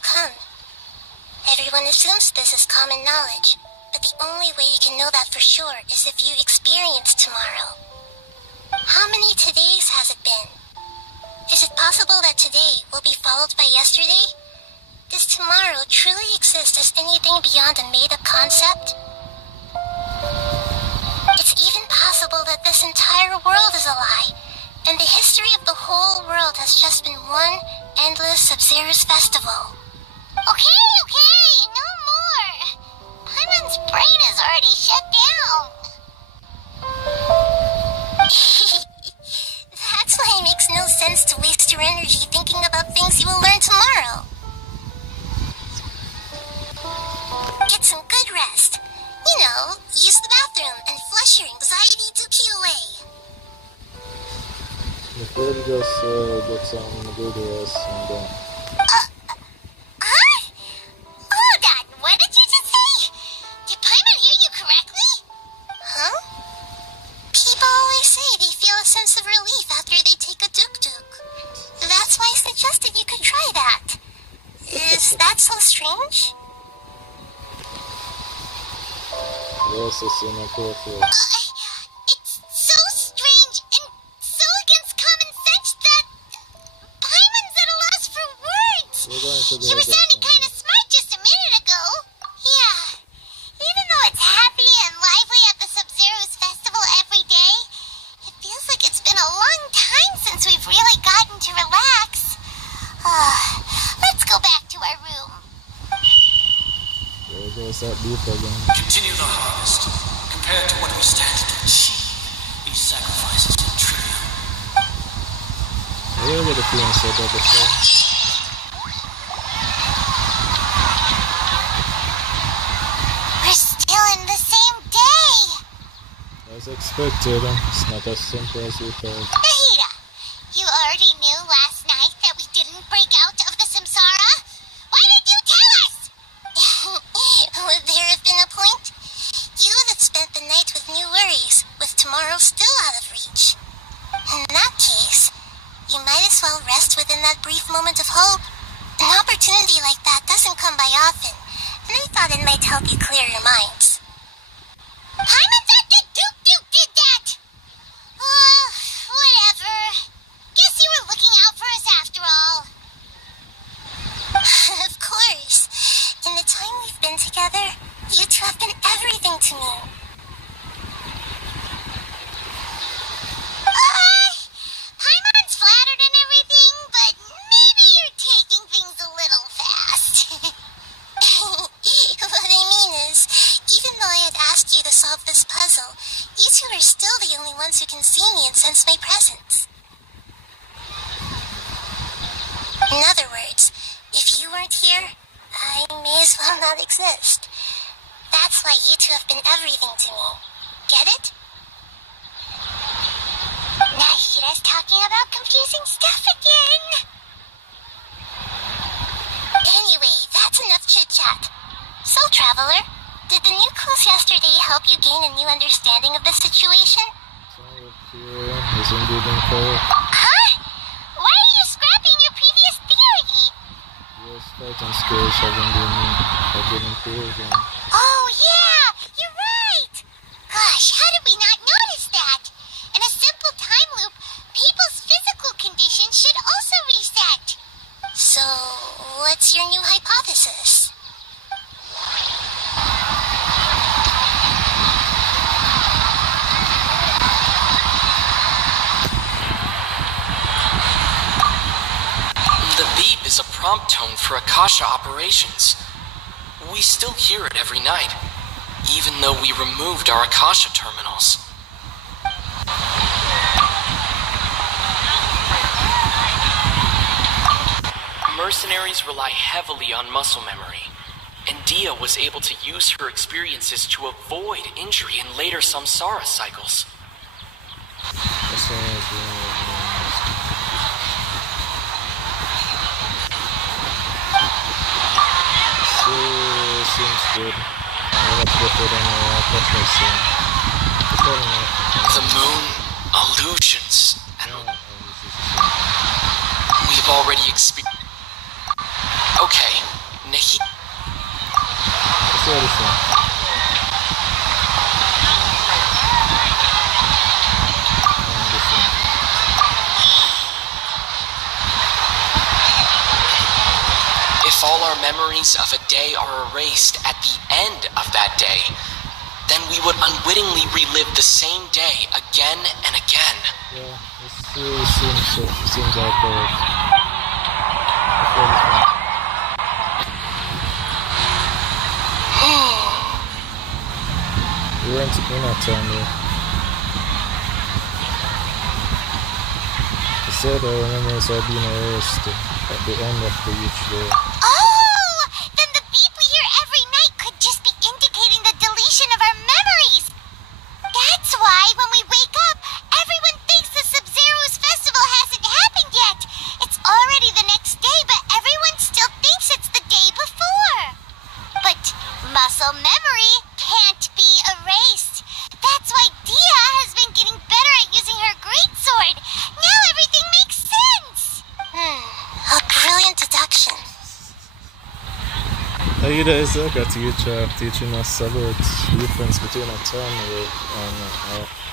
will come. Everyone assumes this is common knowledge, but the only way you can know that for sure is if you experience tomorrow. How many todays has it been? Is it possible that today will be followed by yesterday? Does tomorrow truly exist as anything beyond a made-up concept? It's even possible that this entire world is a lie, and the history of the whole world has just been one endless Sabzeruz festival. Okay, no more. Paimon's brain is already shut down. That's why it makes no sense to waste your energy thinking about things you will learn tomorrow. Get some good rest. You know, use the bathroom and flush your anxiety dookie away. You could just get some good rest and then... Huh? Hold on, what did you just say? Did Paimon hear you correctly? Huh? People always say they feel a sense of relief after they take a duk-duk. That's why I suggested you could try that. Is that so strange? Yes, it's inappropriate. It's so strange and so against common sense that Paimon's at a loss for words. We're going to You were sounding kind of smart just a minute ago. Yeah, even though it's happy and lively at the Sabzeruz festival every day, it feels like it's been a long time since we've really gotten to relax. Let's go back to our room. There goes that beep again. Continue the harvest. Compared to what we stand to achieve, these sacrifices are trivial. Where would the feeling said that before? We're still in the same day. As expected, it's not as simple as we thought. Nahida, you already knew last night that we didn't break out of the samsara? Why did you tell us? Would there have been a point? You that spent the night with new worries, with tomorrow still out of reach. In that case, you might as well rest within that brief moment of hope. An opportunity like that doesn't come by often, and I thought it might help you clear your minds. Paimon thought that Duke did that! Whatever. Guess you were looking out for us after all. Of course. In the time we've been together, you two have been everything to me. Paimon's flattered and everything, but maybe you're taking things a little fast. What I mean is, even though I had asked you to solve this puzzle, you two are still the only ones who can see me and sense my presence. In other words, if you weren't here, I may as well not exist. That's why you two have been everything to me. Get it? Nahida's talking about confusing stuff again. Anyway, that's enough chit-chat. So, Traveler, did the new clues yesterday help you gain a new understanding of the situation? Some of fear is indeed incorrect. Huh? Why are you scrapping your previous theory? Your fighting skills have been improving. Oh, yeah! You're right! Gosh, how did we not notice that? In a simple time loop, people's physical conditions should also reset. So, what's your new hypothesis? The beep is a prompt tone for Akasha operations. We still hear it every night, even though we removed our Akasha terminals. Mercenaries rely heavily on muscle memory, and Dia was able to use her experiences to avoid injury in later samsara cycles. Seems good. Let's go for The moon, illusions, and we've already experienced. Okay, listen. If all our memories of a day are erased at the end of that day, then we would unwittingly relive the same day again and again. Yeah, this really seems like we went to Inner Town. He said our memories are being erased at the end of the each day. Oh! Then the beep we hear every night could just be indicating the deletion of our memories! That's why when we wake up, everyone thinks the Sabzeruz festival hasn't happened yet! It's already the next day, but everyone still thinks it's the day before! But muscle memory can't be erased. That's why Dia has been getting better at using her greatsword. Now everything makes sense! A brilliant deduction. Aida is a teacher teaching us about the difference between a time work and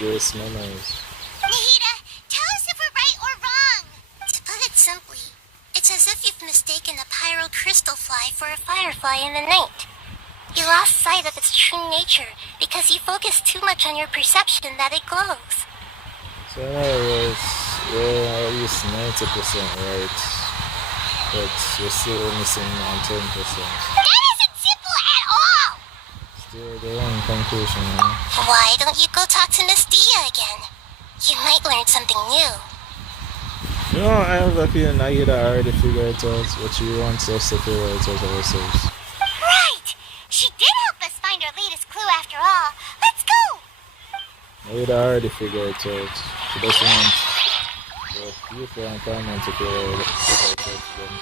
erased memories. Nahida, tell us if we're right or wrong! To put it simply, it's as if you've mistaken a pyrocrystal fly for a firefly in the night. You lost sight of its true nature because you focused too much on your perception that it glows. So in other words, we're at least 90% right, but we're still missing on 10%. That isn't simple at all! Still the wrong conclusion, man. Why don't you go talk to Miss Dia again? You might learn something new. You know, I have a feeling Aida already figured it out, but she wants us to figure it out ourselves. Right! She did help us find our latest clue after all. Let's go! Aida already figured it out. She doesn't want the people and Carmen to figure it out themselves.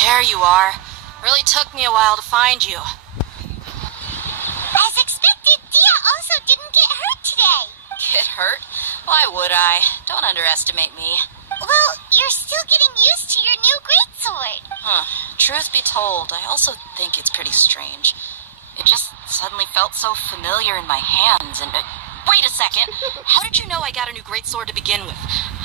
There you are. Really took me a while to find you. As expected, Dia also didn't get hurt today. Get hurt? Why would I? Don't underestimate me. Well, you're still getting used to your new greatsword. Truth be told, I also think it's pretty strange. It just suddenly felt so familiar in my hands and... wait a second! How did you know I got a new greatsword to begin with?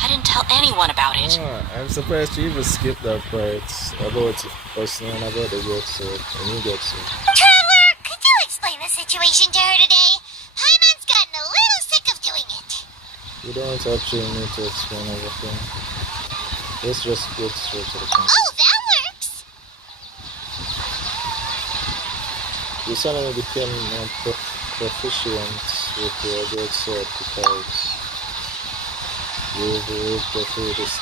I didn't tell anyone about it. I'm surprised you even skipped that part about us knowing about the greatsword, the new greatsword. Traveler, could you explain the situation to her today? Paimon's gotten a little sick of doing it. You don't actually need to explain everything. Let's just get straight to the point. Oh, that works! You suddenly became more proficient with your good sword because you've lived through this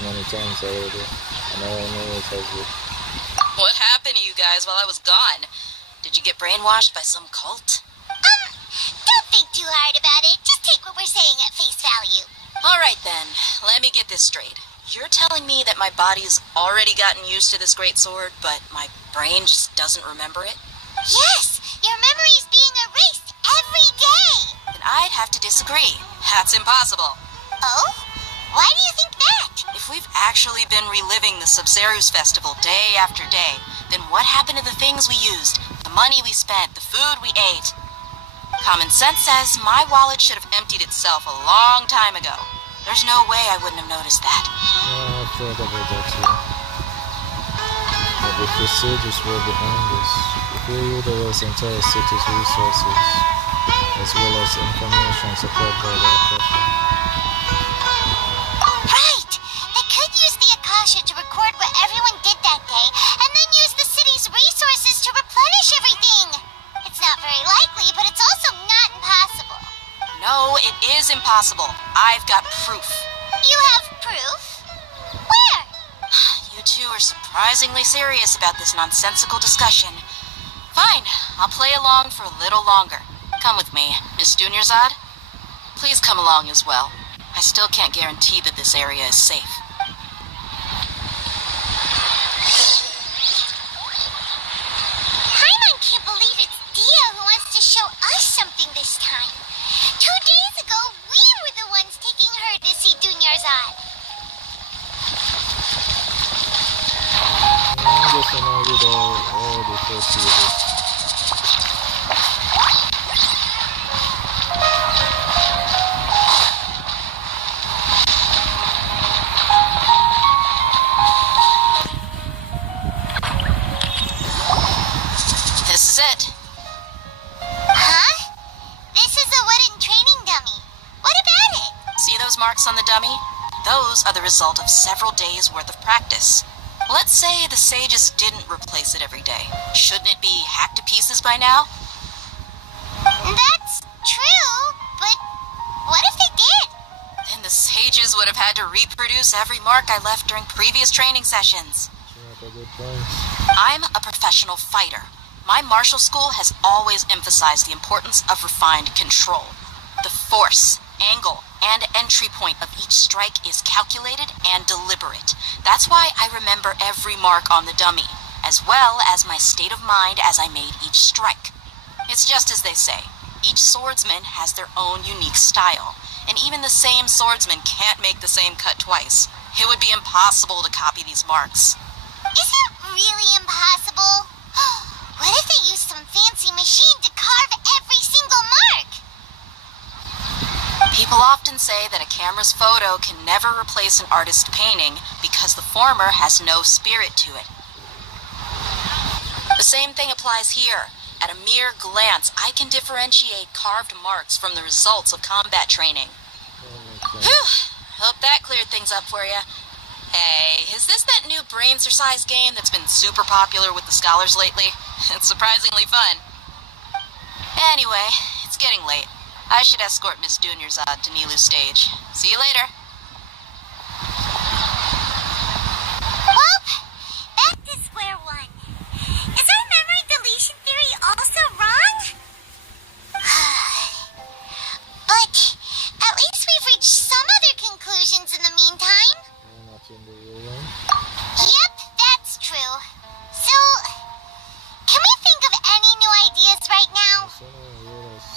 many times already, and I know it has you. What happened to you guys while I was gone? Did you get brainwashed by some cult? Don't think too hard about it. Just take what we're saying at face value. Alright then, let me get this straight. You're telling me that my body's already gotten used to this great sword, but my brain just doesn't remember it? Yes, your memory's being erased every day. Then I'd have to disagree. That's impossible. Oh? Why do you think that? If we've actually been reliving the Sabzeruz festival day after day, then what happened to the things we used, the money we spent, the food we ate? Common sense says my wallet should have emptied itself a long time ago. There's no way I wouldn't have noticed that. Yeah, I thought about that too. But if the sages were behind this, if we utilize the entire city's resources, as well as information supplied by the Akasha. Right! They could use the Akasha to record what everyone did that day, and then use the city's resources to replenish everything! It's not very likely, but it's also not impossible. No, it is impossible. I've got proof. You have proof? Where? You two are surprisingly serious about this nonsensical discussion. Fine, I'll play along for a little longer. Come with me, Miss Dunyarzad. Please come along as well. I still can't guarantee that this area is safe. Paimon can't believe it's Dia who wants to show us something this time. 2 days ago, we were the ones taking her to see Dunyarzad. I guess I know you all the first years. This is it. Huh? This is a wooden training dummy. What about it? See those marks on the dummy? Those are the result of several days' worth of practice. Let's say the sages didn't replace it every day. Shouldn't it be hacked to pieces by now? That's true, but what if they did? Then the sages would have had to reproduce every mark I left during previous training sessions. She had a good point. I'm a professional fighter. My martial school has always emphasized the importance of refined control. The force, angle, and entry point of each strike is calculated and deliberate. That's why I remember every mark on the dummy, as well as my state of mind as I made each strike. It's just as they say, each swordsman has their own unique style, and even the same swordsman can't make the same cut twice. It would be impossible to copy these marks. Is it really impossible? What if they used some fancy machine to carve every single mark? People often say that a camera's photo can never replace an artist's painting because the former has no spirit to it. The same thing applies here. At a mere glance, I can differentiate carved marks from the results of combat training. Whew! Hope that cleared things up for you. Hey, is this that new brain-exercise game that's been super popular with the scholars lately? It's surprisingly fun. Anyway, it's getting late. I should escort Miss Dunyarzad to Nilu's stage. See you later. Well, back to square one. Is our memory deletion theory also wrong? But at least we've reached some other conclusions in the meantime. We're not in the real one. Yep, that's true. So, can we think of any new ideas right now? Suddenly I realized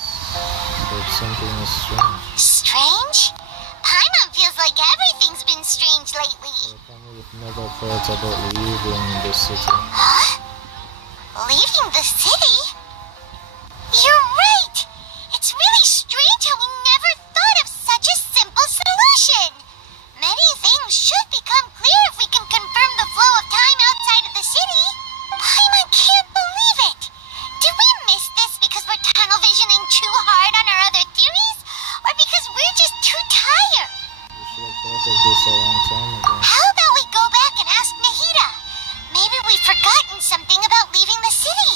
that something is strange. Strange? Paimon feels like everything's been strange lately. I kind of never thought about leaving the city. Huh? Leaving the city? You're right! It's really strange how we never thought of such a simple solution! Many things should become clear if we can confirm the flow of time outside of the city. Paimon can't believe it! Did we miss this because we're tunnel visioning too hard on our other theories? Or because we're just too tired? We should have thought of this a long time ago. How about we go back and ask Nahida? Maybe we've forgotten something about leaving the city.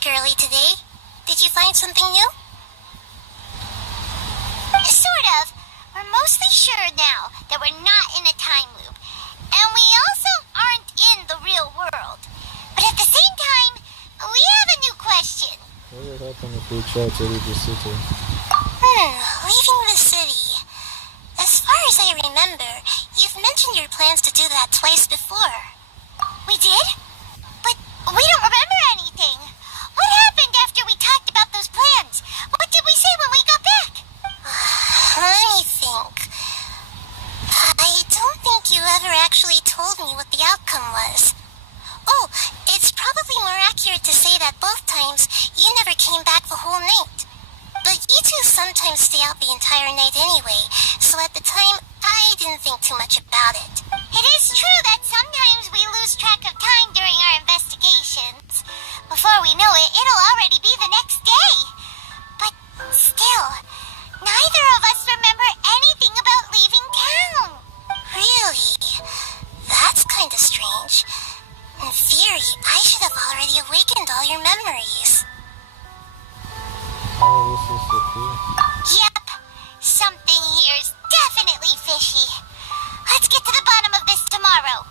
back early today. Did you find something new? Sort of. We're mostly sure now that we're not in a time loop. And we also aren't in the real world. But at the same time, we have a new question. What would happen if we tried to leave the city? Leaving the city. As far as I remember, you've mentioned your plans to do that twice before. We did? But we don't remember anything. What happened after we talked about those plans? What did we say when we got back? Let me think. I don't think you ever actually told me what the outcome was. Oh, it's probably more accurate to say that both times you never came back the whole night. But you two sometimes stay out the entire night anyway, so at the time, I didn't think too much about it. It is true that sometimes we lose track of time during our investigations. Before we know it, it'll already be the next day. But still, neither of us remember anything about leaving town. Really? That's kinda strange. In theory, I should have already awakened all your memories. Oh, this is the key. Yep, something here's definitely fishy. Let's get to the bottom of this tomorrow.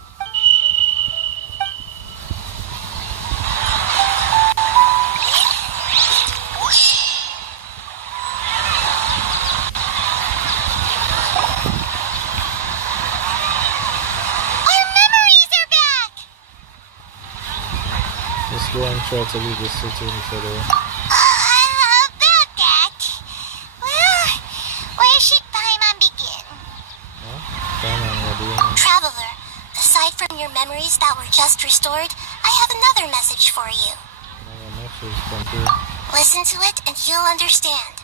Our memories are back! Let's go and try to leave the city today. About that. Well, where should Paimon begin? Huh? Come on, what do you mean? Traveler, aside from your memories that were just restored, I have another message for you. Another message from here. Listen to it and you'll understand.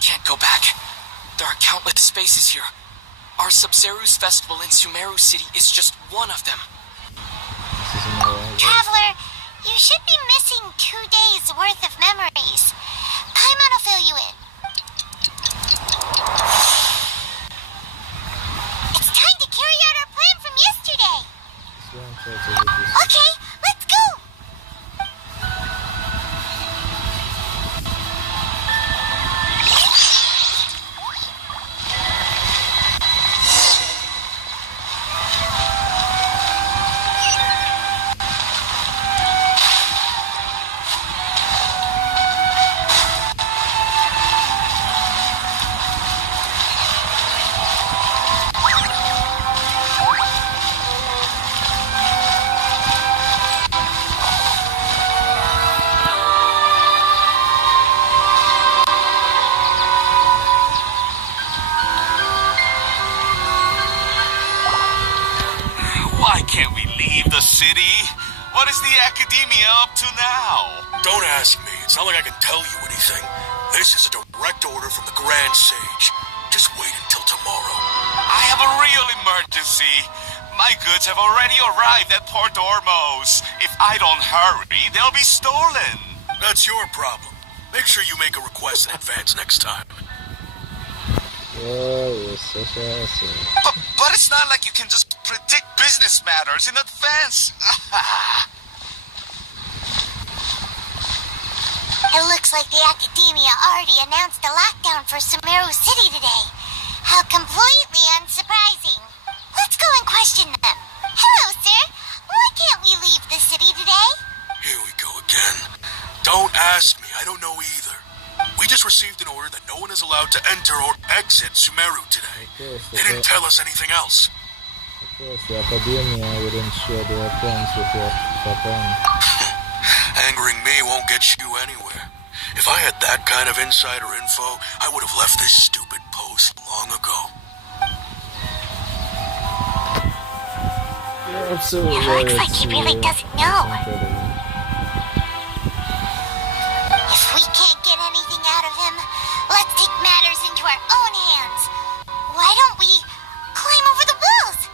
Can't go back. There are countless spaces here. Our Sabzeruz festival in Sumeru City is just one of them. This is my right. Traveler, you should be missing 2 days worth of memories. Paimon will fill you in. It's time to carry out our plan from yesterday. Let's go and try to leave this city. Okay, let's go. Why can't we leave the city? What is the Academia up to now? Don't ask me. It's not like I can tell you anything. This is a direct order from the Grand Sage. Just wait until tomorrow. I have a real emergency. My goods have already arrived at Port Ormos. If I don't hurry, they'll be stolen. That's your problem. Make sure you make a request in advance next time. Oh, you're such an asshole. But it's not like you can just predict business matters in advance. It looks like the Academia already announced a lockdown for Sumeru City today. How completely unsurprising. Let's go and question them. Hello, sir. Why can't we leave the city today? Here we go again. Don't ask me. I don't know either. We just received an order that no one is allowed to enter or exit Sumeru today. They didn't tell us anything else. Of course, the Academia wouldn't share their plans with your Japan. Angering me won't get you anywhere. If I had that kind of insider info, I would have left this stupid post long ago. You're absolutely It right. looks like he really doesn't know. Incredible. If we can't get anything out of him, let's take matters into our own hands. Why don't we climb over the walls?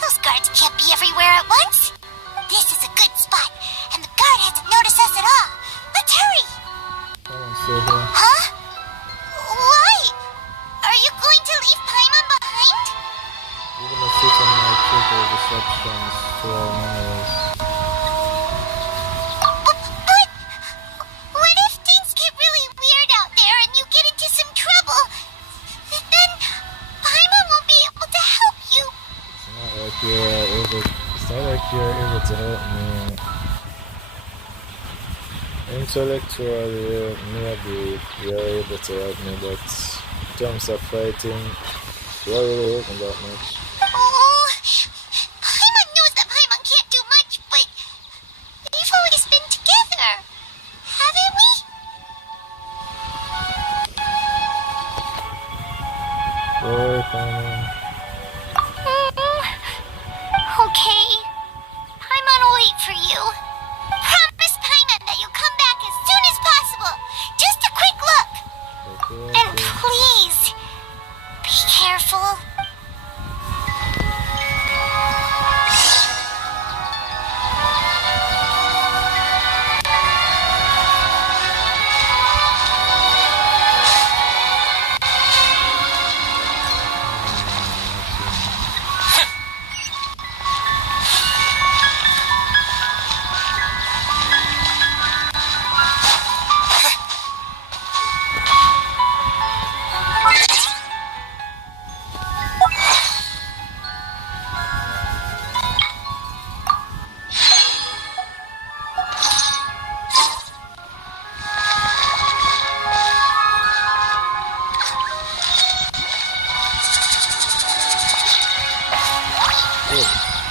Those guards can't be everywhere at once. This is a good spot, and the guard hasn't noticed us at all. Let's hurry. Come on, stay here. Huh? Why? Are you going to leave Paimon behind? Even a city might trigger disruptions to our memories. But Intellectually, maybe you are able to help me, but in terms of fighting, do I really hurt me that much? Oh, Paimon knows that Paimon can't do much, but we've always been together, haven't we? Boy, Paimon. Okay. Paimon will wait for you. Promise Paimon that you'll come back as soon as possible. Just a quick look. Okay, And please, be careful.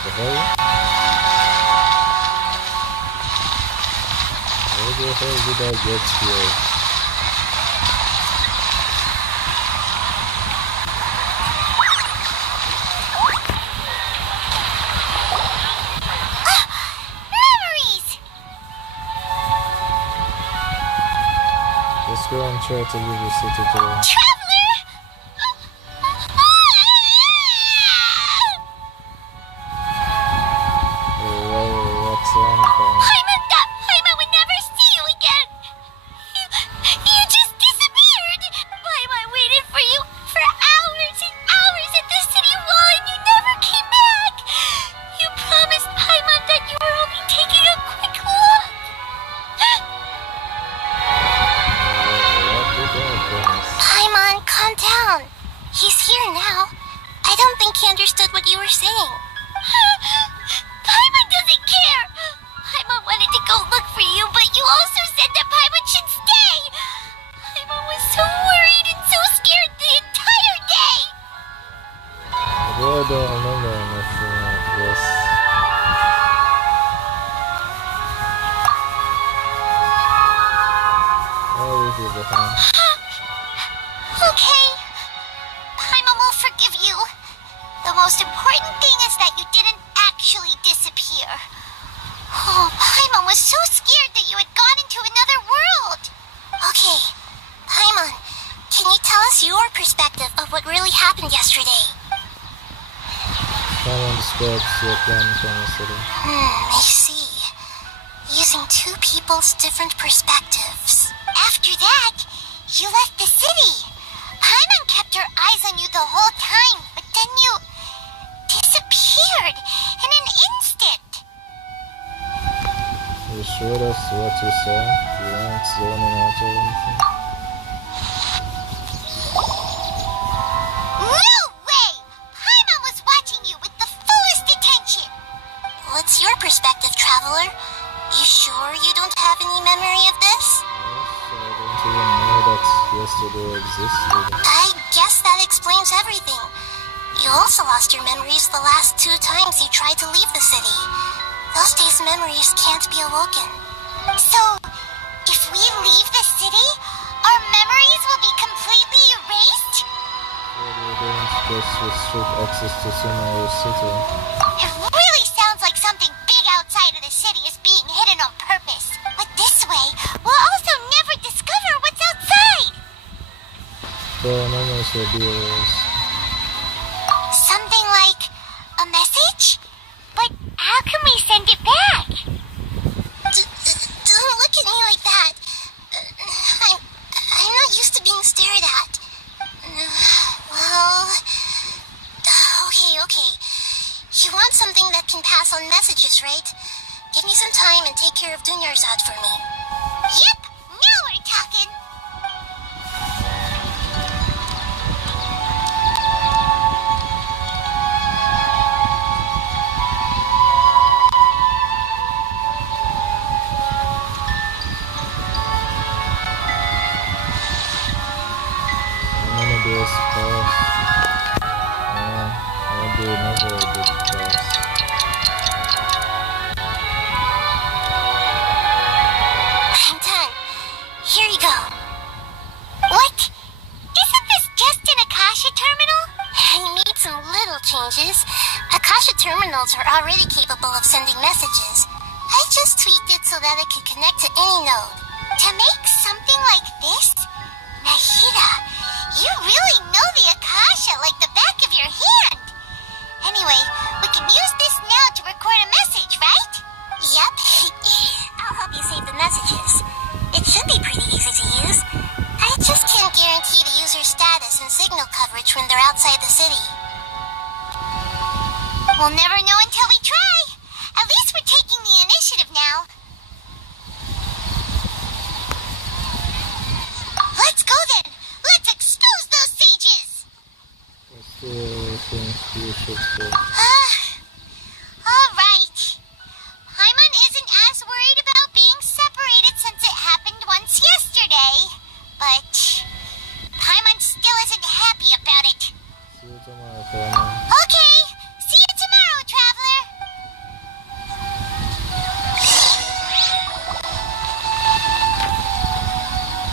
the hell? How the hell did I get here? Memories! Let's go and try to leave the city today. Traveler! What's wrong, Paimon? Paimon would never see you again! You just disappeared! Paimon waited for you for hours and hours at the city wall and you never came back! You promised Paimon that you were only taking a quick look! Paimon, calm down. He's here now. I don't think he understood what you were saying. Paimon doesn't care. Paimon wanted to go look for you, but you also said that Paimon should stay. Paimon was so worried and so scared the entire day. I really don't remember anything like this. I'll leave you behind. Okay. Paimon will forgive you. The most important thing is that you didn't actually disappear. Oh, Paimon was so scared that you had gone into another world. Okay, Paimon, can you tell us your perspective of what really happened yesterday? Paimon describes your plan from yesterday. I see. Using two people's different perspectives. After that, you left the city. Paimon kept her eyes on you the whole time, but then you disappeared in an instant. You showed us what you saw. You weren't zoning out or anything. No way! Paimon was watching you with the fullest attention. What's your perspective, Traveler? You sure you don't have any memory of this? Yes, I don't even know that yesterday existed. I guess that explains everything. You also lost your memories the last 2 times you tried to leave the city. Those days' memories can't be awoken. So, if we leave the city, our memories will be completely erased? So they didn't just restrict access to Sumeru City. It really sounds like something big outside of the city is being hidden on purpose. But this way, we'll also never discover what's outside. So our memories will be erased. Something like a message? But how can we send it back? Don't look at me like that. I'm not used to being stared at. Well, okay. You want something that can pass on messages, right? Give me some time and take care of Dunyarzad for me. Yep, now we're talking. I'm done. Here you go. What? Isn't this just an Akasha terminal? I made some little changes. Akasha terminals are already capable of sending messages. I just tweaked it so that it could connect to any node. To make something like this? Nahida, you really know the Akasha like the back of your hand. Anyway, we can use this now to record a message, right? Yep. I'll help you save the messages. It should be pretty easy to use. I just can't guarantee the user's status and signal coverage when they're outside the city. We'll never know until we try. At least we're taking the initiative now. Let's go then. Let's expose those sages. All right. Paimon isn't as worried about being separated since it happened once yesterday. But Paimon still isn't happy about it. Okay. See you tomorrow, traveler.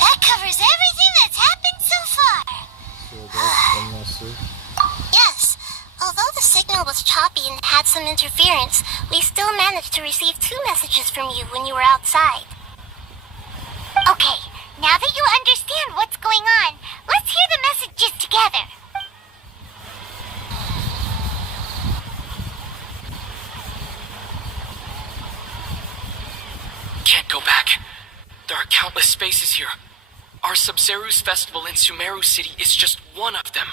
That covers everything that's happened so far. Yes. Although the signal was choppy and had some interference, we still managed to receive 2 messages from you when you were outside. Okay, now that you understand what's going on, let's hear the messages together. Can't go back. There are countless spaces here. Our Sabzeruz festival in Sumeru City is just one of them.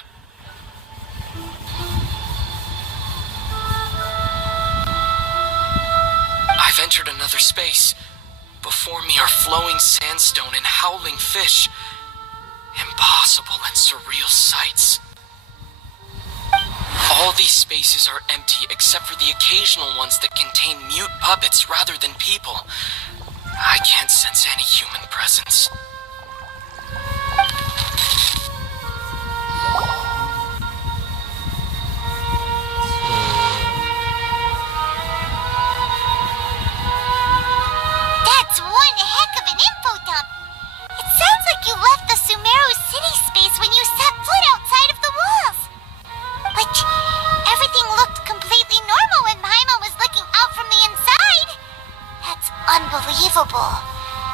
I've entered another space. Before me are flowing sandstone and howling fish. Impossible and surreal sights. All these spaces are empty except for the occasional ones that contain mute puppets rather than people. I can't sense any human presence. That's one heck of an info dump. It sounds like you left the Sumeru city space when you set foot outside of the walls. But everything looked completely normal when Paimon was looking out from the inside. That's unbelievable.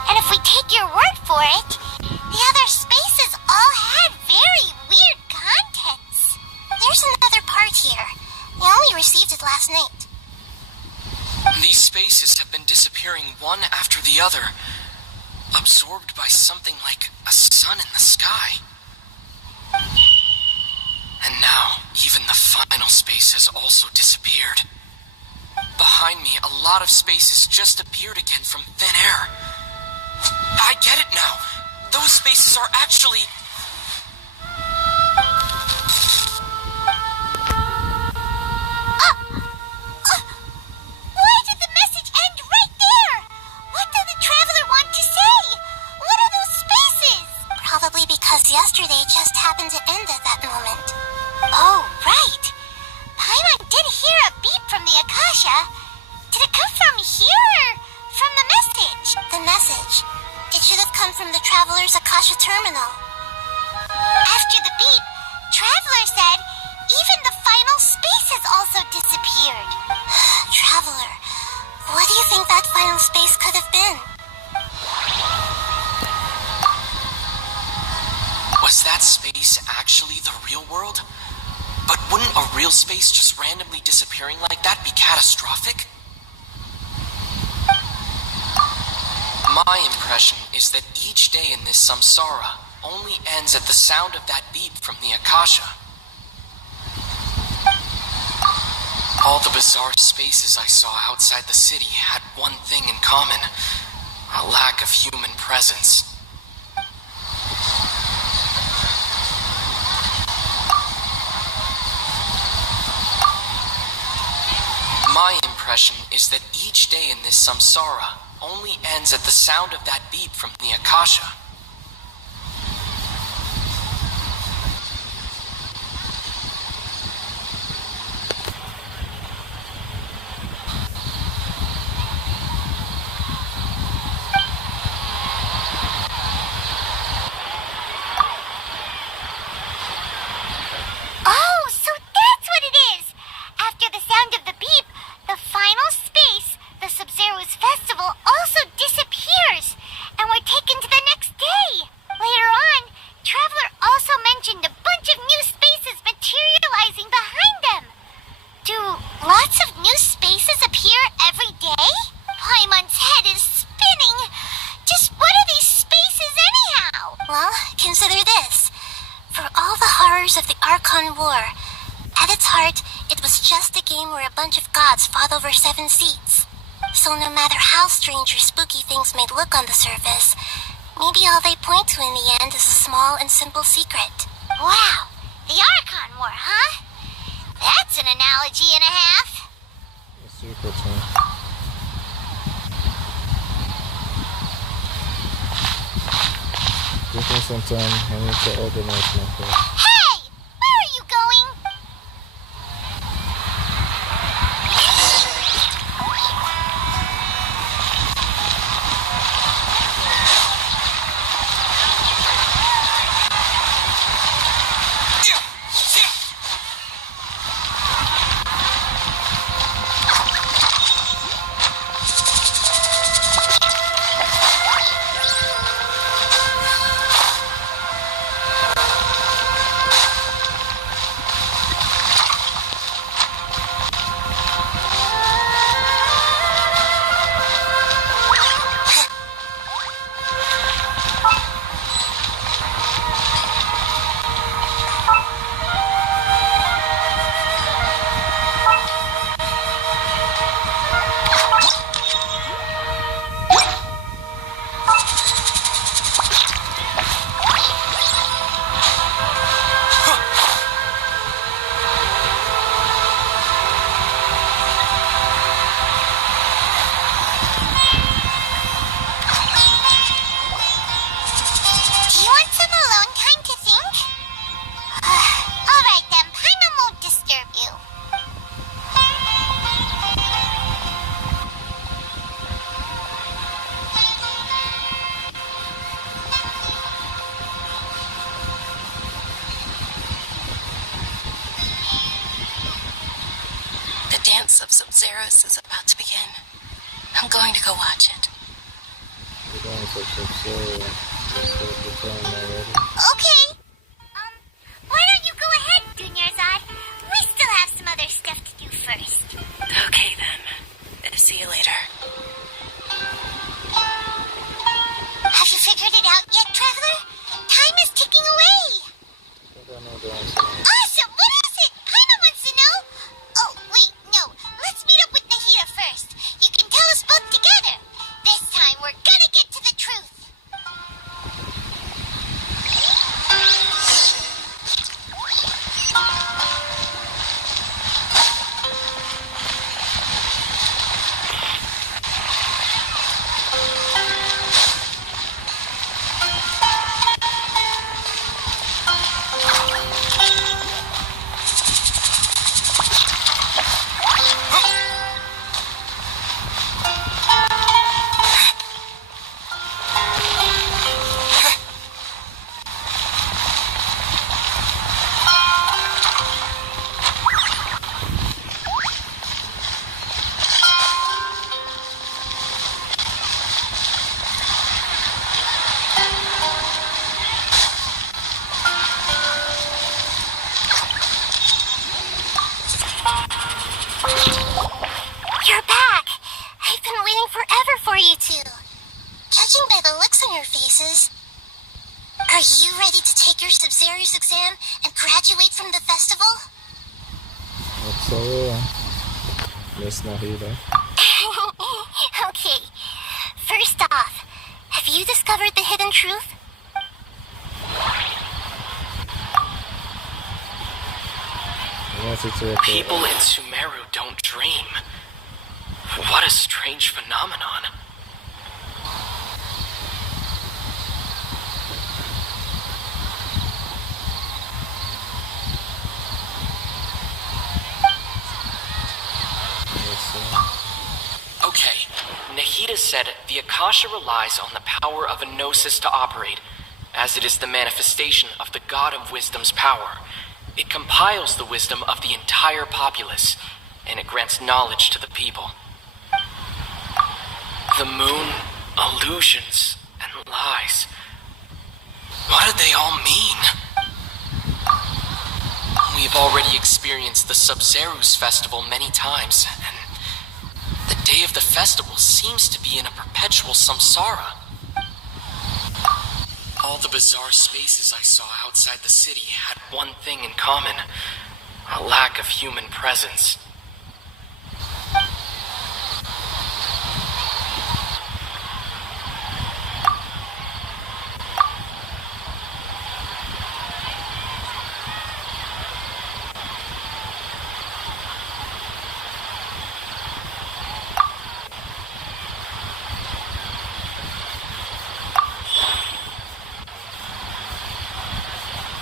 And if we take your word for it, the other spaces all had very weird contents. There's another part here. I only received it last night. These spaces have been disappearing one after the other, absorbed by something like a sun in the sky. And now, even the final space has also disappeared. Behind me, a lot of spaces just appeared again from thin air. I get it now. Those spaces are actually... Why did the message end right there? What did the traveler want to say? What are those spaces? Probably because yesterday just happened to end at that moment. Oh, right. Paimon did hear a beep from the Akasha. Did it come from here or from the message? The message. It should have come from the Traveler's Akasha terminal. After the beep, Traveler said even the final spaces also disappeared. Traveler, what do you think that final space could have been? Was that space actually the real world? But wouldn't a real space just randomly disappearing like that be catastrophic? My impression is that each day in this samsara only ends at the sound of that beep from the Akasha. All the bizarre spaces I saw outside the city had one thing in common: a lack of human presence. My impression is that each day in this samsara only ends at the sound of that beep from the Akasha. Archon War. At its heart, it was just a game where a bunch of gods fought over 7 seats. So no matter how strange or spooky things may look on the surface, maybe all they point to in the end is a small and simple secret. Wow, the Archon War, huh? That's an analogy and a half. The secret, huh? Give me some time. I need to organize my thoughts. Hey! Where are you going? The dance of Sabzeruz is about to begin. I'm going to go watch it. The dance of Sabzeruz. Just the time already. Okay. Why don't you go ahead, Dunyarzad? We still have some other stuff to do first. Okay, then. See you later. Have you figured it out yet, Traveler? Time is ticking away. I don't know the answer. Awesome! What is it? Paimon wants to know. Oh, wait, no. Let's meet up with Nahida first. You can tell us both together. This time, we're gonna get to the truth. You're back! I've been waiting forever for you two. Judging by the looks on your faces, are you ready to take your Sabzeruz exam and graduate from the festival? That's all. Miss Nahida. Okay. First off, have you discovered the hidden truth? People in Sumeru don't dream. What a strange phenomenon. Okay, Nahida said the Akasha relies on the power of a gnosis to operate, as it is the manifestation of the God of Wisdom's power. It compiles the wisdom of the entire populace, and it grants knowledge to the people. The moon, illusions, and lies. What do they all mean? We've already experienced the Sabzeruz festival many times, and the day of the festival seems to be in a perpetual samsara. All the bizarre spaces I saw outside the city had one thing in common: a lack of human presence.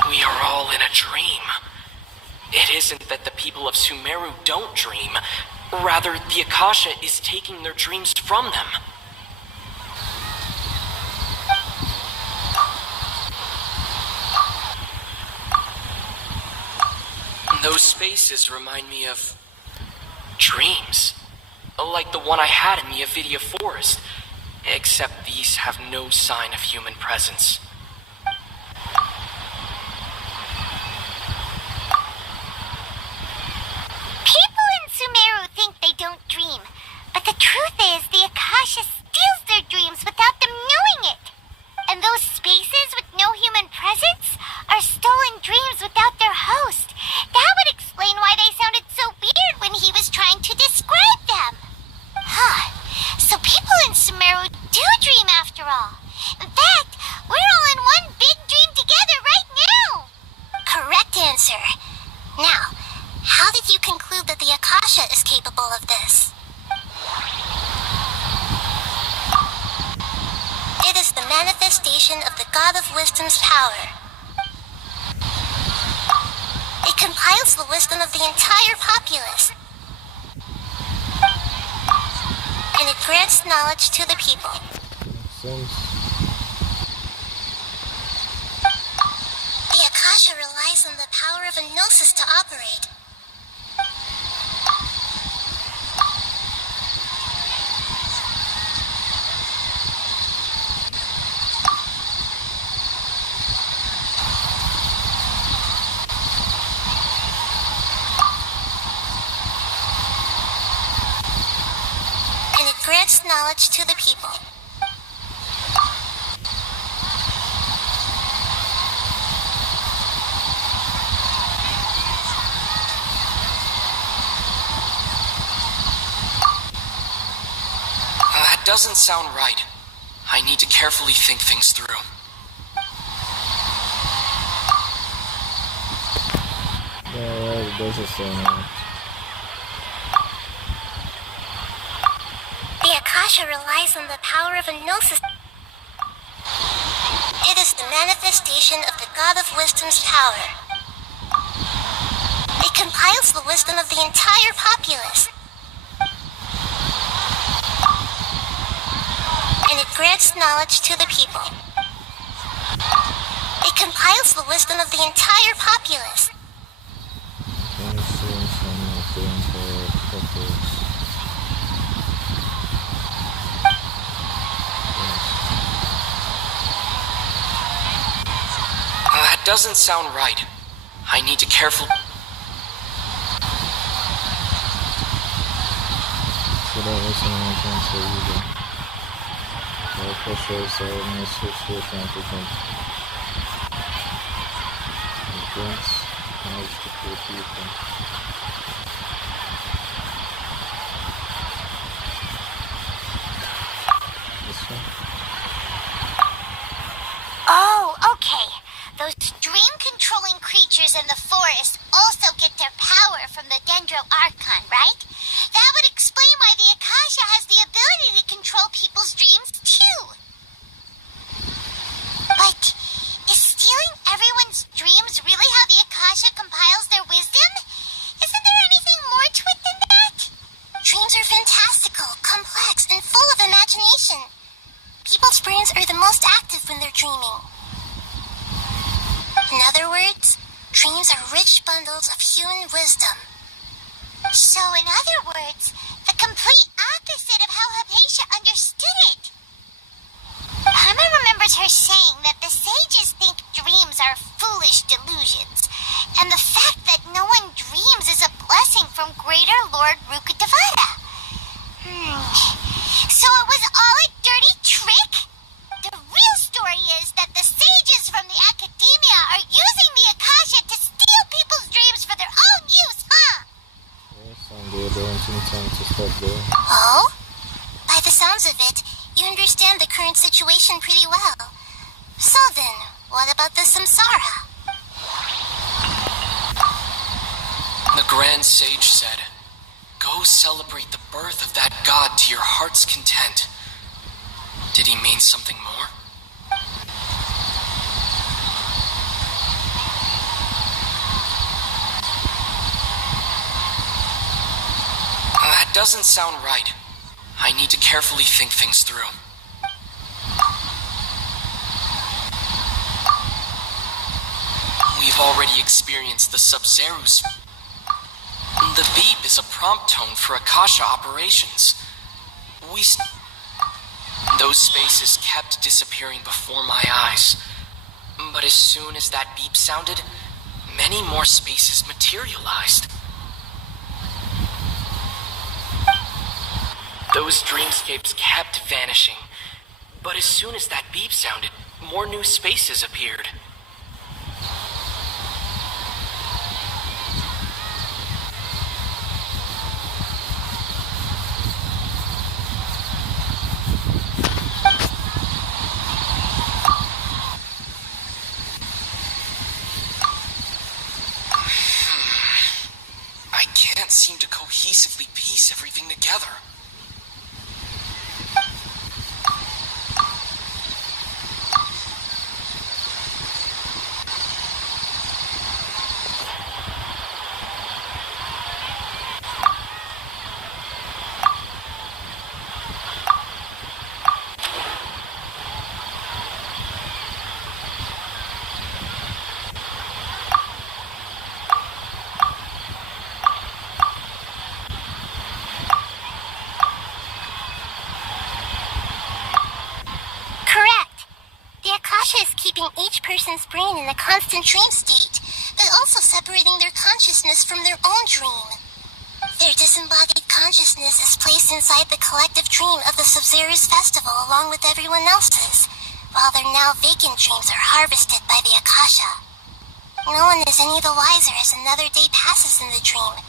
We are all in a dream. It isn't that the people of Sumeru don't dream. Rather, the Akasha is taking their dreams from them. Those spaces remind me of dreams. Like the one I had in the Avidia Forest. Except these have no sign of human presence. People in Sumeru think they don't dream, but the truth is the Akasha steals their dreams without them knowing it. And those spaces with no human presence are stolen dreams without their host. That would explain why they sounded so weird when he was trying to describe them. Huh. So people in Sumeru do dream after all. In fact, we're all in one big dream together right now. Correct answer. Now, how did you conclude that the Akasha is capable of this? It is the manifestation of the God of Wisdom's power. It compiles the wisdom of the entire populace. And it grants knowledge to the people. The Akasha relies on the power of a gnosis to operate. And it grants knowledge to the people. That doesn't sound right. I need to carefully think things through. Yeah, it doesn't sound right. The Akasha relies on the power of a gnosis. It is the manifestation of the God of Wisdom's power. It compiles the wisdom of the entire populace. And it grants knowledge to the people. It compiles the wisdom of the entire populace. That doesn't sound right. I need to carefully... So that wasn't anything so either. I'll push those out and I'll switch to a competent. Grants knowledge to poor people. This one? Oh, okay. Those dream-controlling creatures in the forest also get their power from the Dendro Archon, right? That would explain why the Akasha has the ability to control people's dreams, too. But is stealing everyone's dreams really how the Akasha compiles their wisdom? Isn't there anything more to it than that? Dreams are fantastical, complex, and full of imagination. People's brains are the most active when they're dreaming. In other words, dreams are rich bundles of human wisdom. So, in other words, the complete opposite of how Hypatia understood it. Paimon remembers her saying that the sages think dreams are foolish delusions, and the fact that no one dreams is a blessing from Greater Lord Rukkhadevata. So it was all a dirty trick? The real story is that the sages time to stop there. Oh? By the sounds of it, you understand the current situation pretty well. So then, what about the samsara? The Grand Sage said, "Go celebrate the birth of that god to your heart's content." Did he mean something more? That doesn't sound right. I need to carefully think things through. We've already experienced the Sabzeruz. The beep is a prompt tone for Akasha operations. Those spaces kept disappearing before my eyes. But as soon as that beep sounded, many more spaces materialized. Those dreamscapes kept vanishing. But as soon as that beep sounded, more new spaces appeared. I can't seem to cohesively piece everything together. Each person's brain in a constant dream state, but also separating their consciousness from their own dream. Their disembodied consciousness is placed inside the collective dream of the Sabzeruz festival along with everyone else's, while their now vacant dreams are harvested by the Akasha. No one is any the wiser as another day passes in the dream,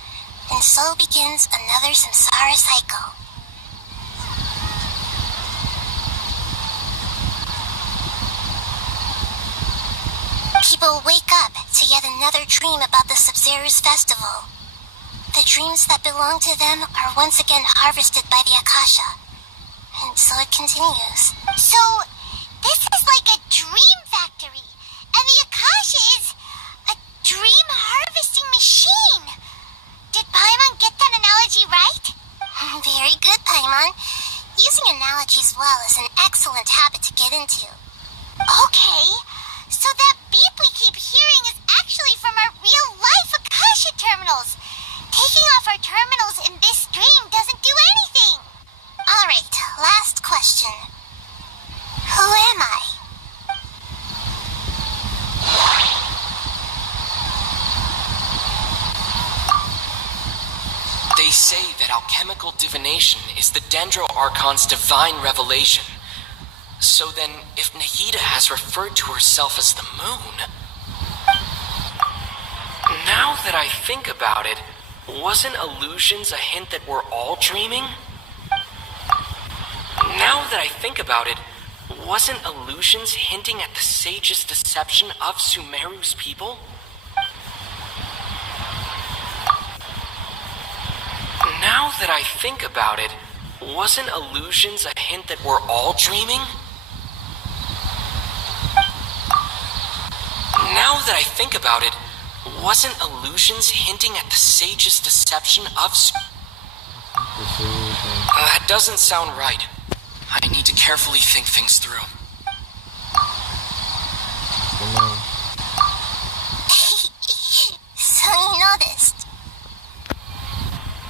and so begins another samsara cycle. People wake up to yet another dream about the Sabzeruz festival. The dreams that belong to them are once again harvested by the Akasha. And so it continues. So, this is like a dream factory, and the Akasha is a dream harvesting machine. Did Paimon get that analogy right? Very good, Paimon. Using analogies well is an excellent habit to get into. Okay. So that beep we keep hearing is actually from our real-life Akasha terminals. Taking off our terminals in this dream doesn't do anything. Alright, last question. Who am I? They say that alchemical divination is the Dendro Archon's divine revelation. So then, if Nahida has referred to herself as the moon... Now that I think about it, wasn't illusions a hint that we're all dreaming? Now that I think about it, wasn't illusions hinting at the sage's deception of Sumeru's people? Now that I think about it, wasn't illusions a hint that we're all dreaming? Now that I think about it, wasn't illusions hinting at the sage's deception of... That doesn't sound right. I need to carefully think things through. So you noticed?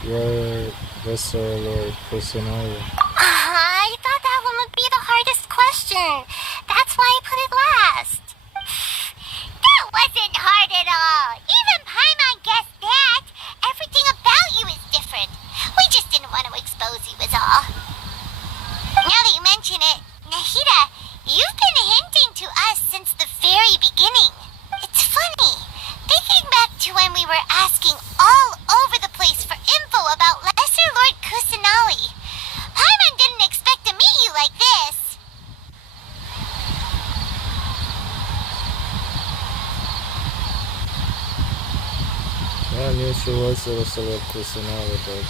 Yeah, that's our personality. I thought that one would be the hardest question. That's why I put it last. That wasn't hard at all. Even Paimon guessed that. Everything about you is different. We just didn't want to expose you is all. Now that you mention it, Nahida, you've been hinting to us since the very beginning. It's funny. Thinking back to when we were asking all over the place for info about Lesser Lord knew she was a celeb personality,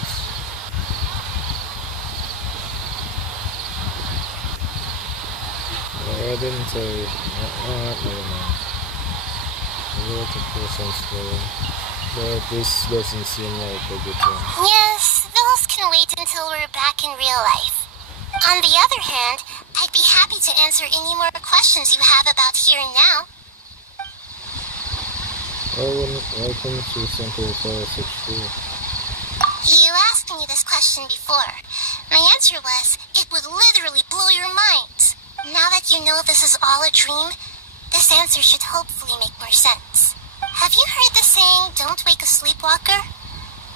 but I didn't tell you. Never mind. I wrote a person story, but this doesn't seem like a good one. Yes, those can wait until we're back in real life. On the other hand, I'd be happy to answer any more questions you have about here and now. Why couldn't you simply tell us it's true? You asked me this question before. My answer was, it would literally blow your mind. Now that you know this is all a dream, this answer should hopefully make more sense. Have you heard the saying, don't wake a sleepwalker?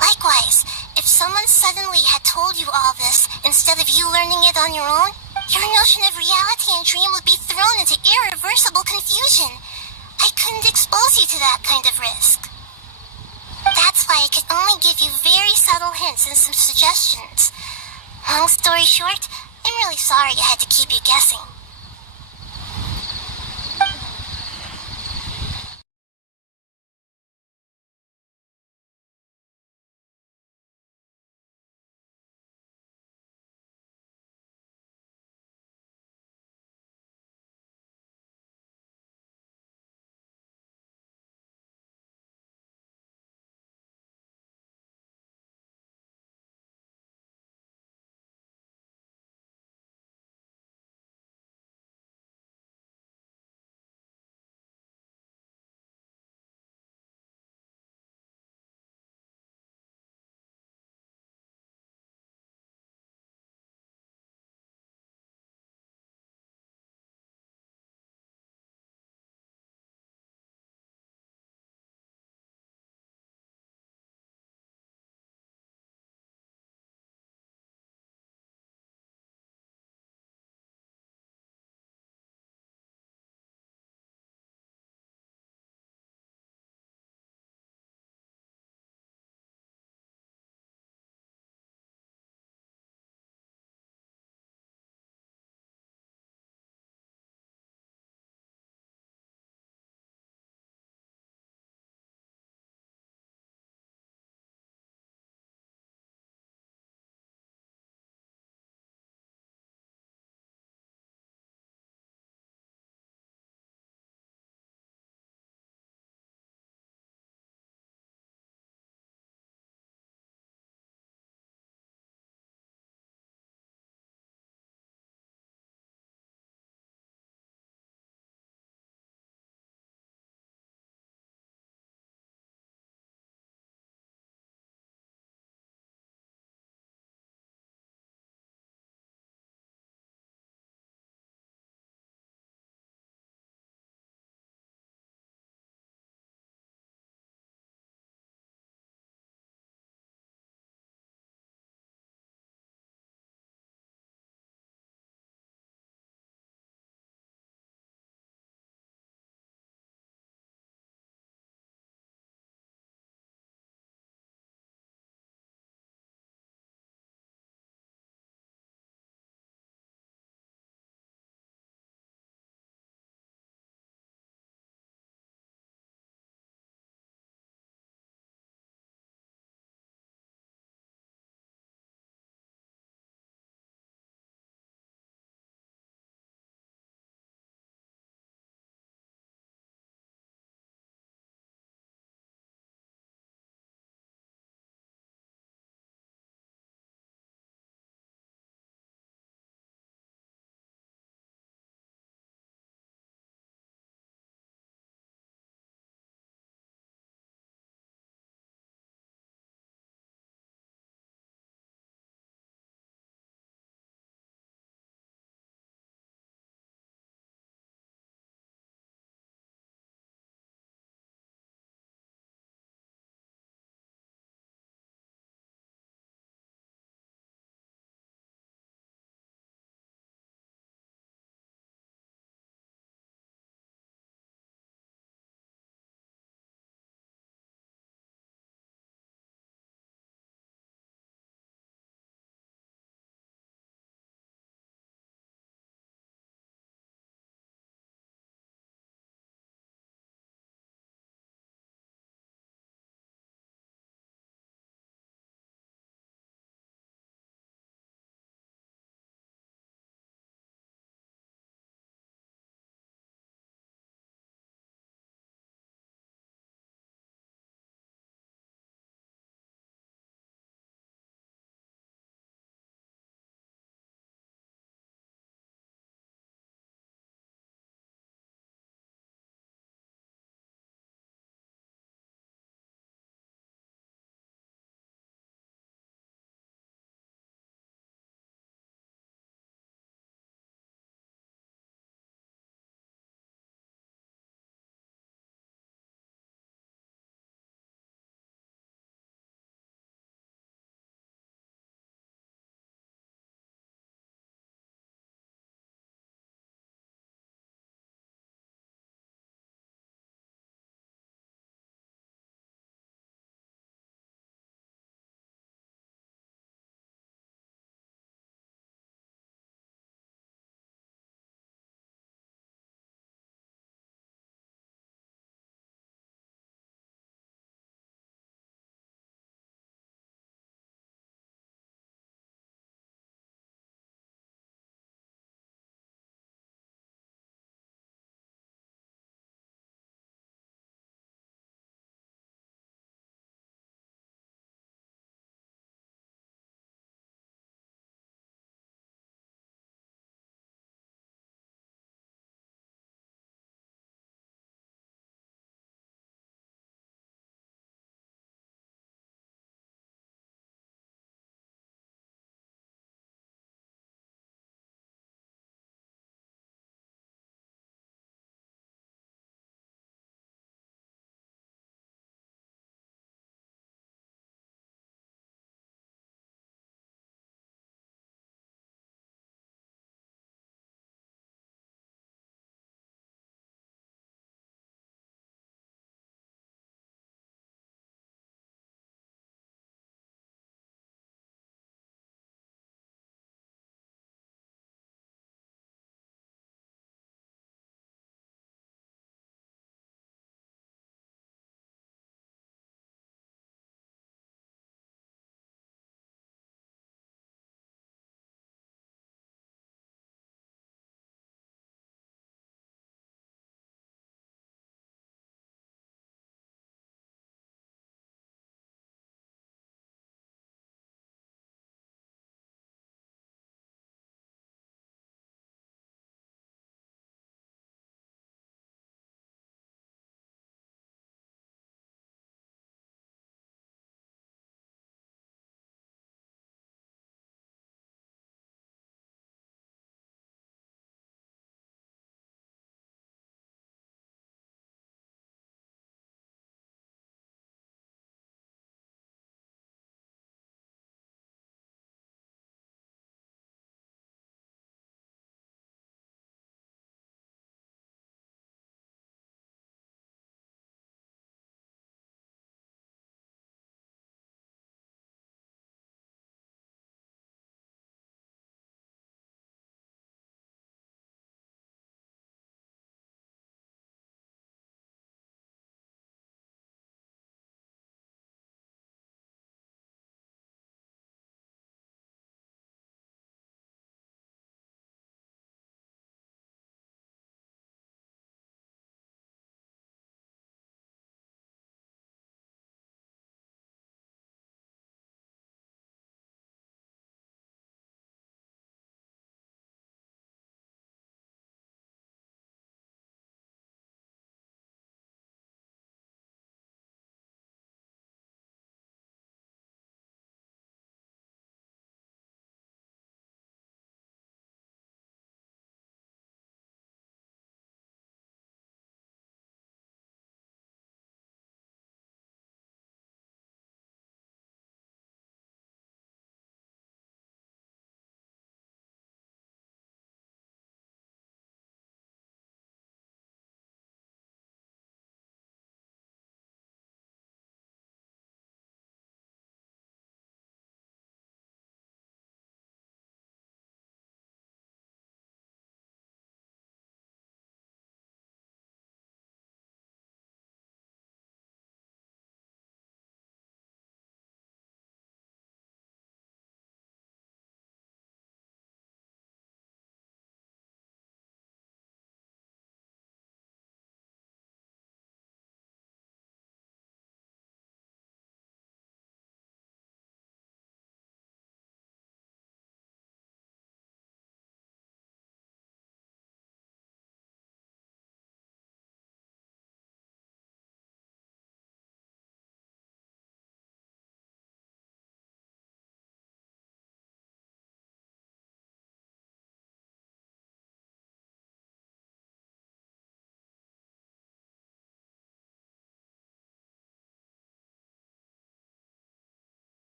Likewise, if someone suddenly had told you all this instead of you learning it on your own, your notion of reality and dream would be thrown into irreversible confusion. I couldn't expose you to that kind of risk. That's why I could only give you very subtle hints and some suggestions. Long story short, I'm really sorry I had to keep you guessing.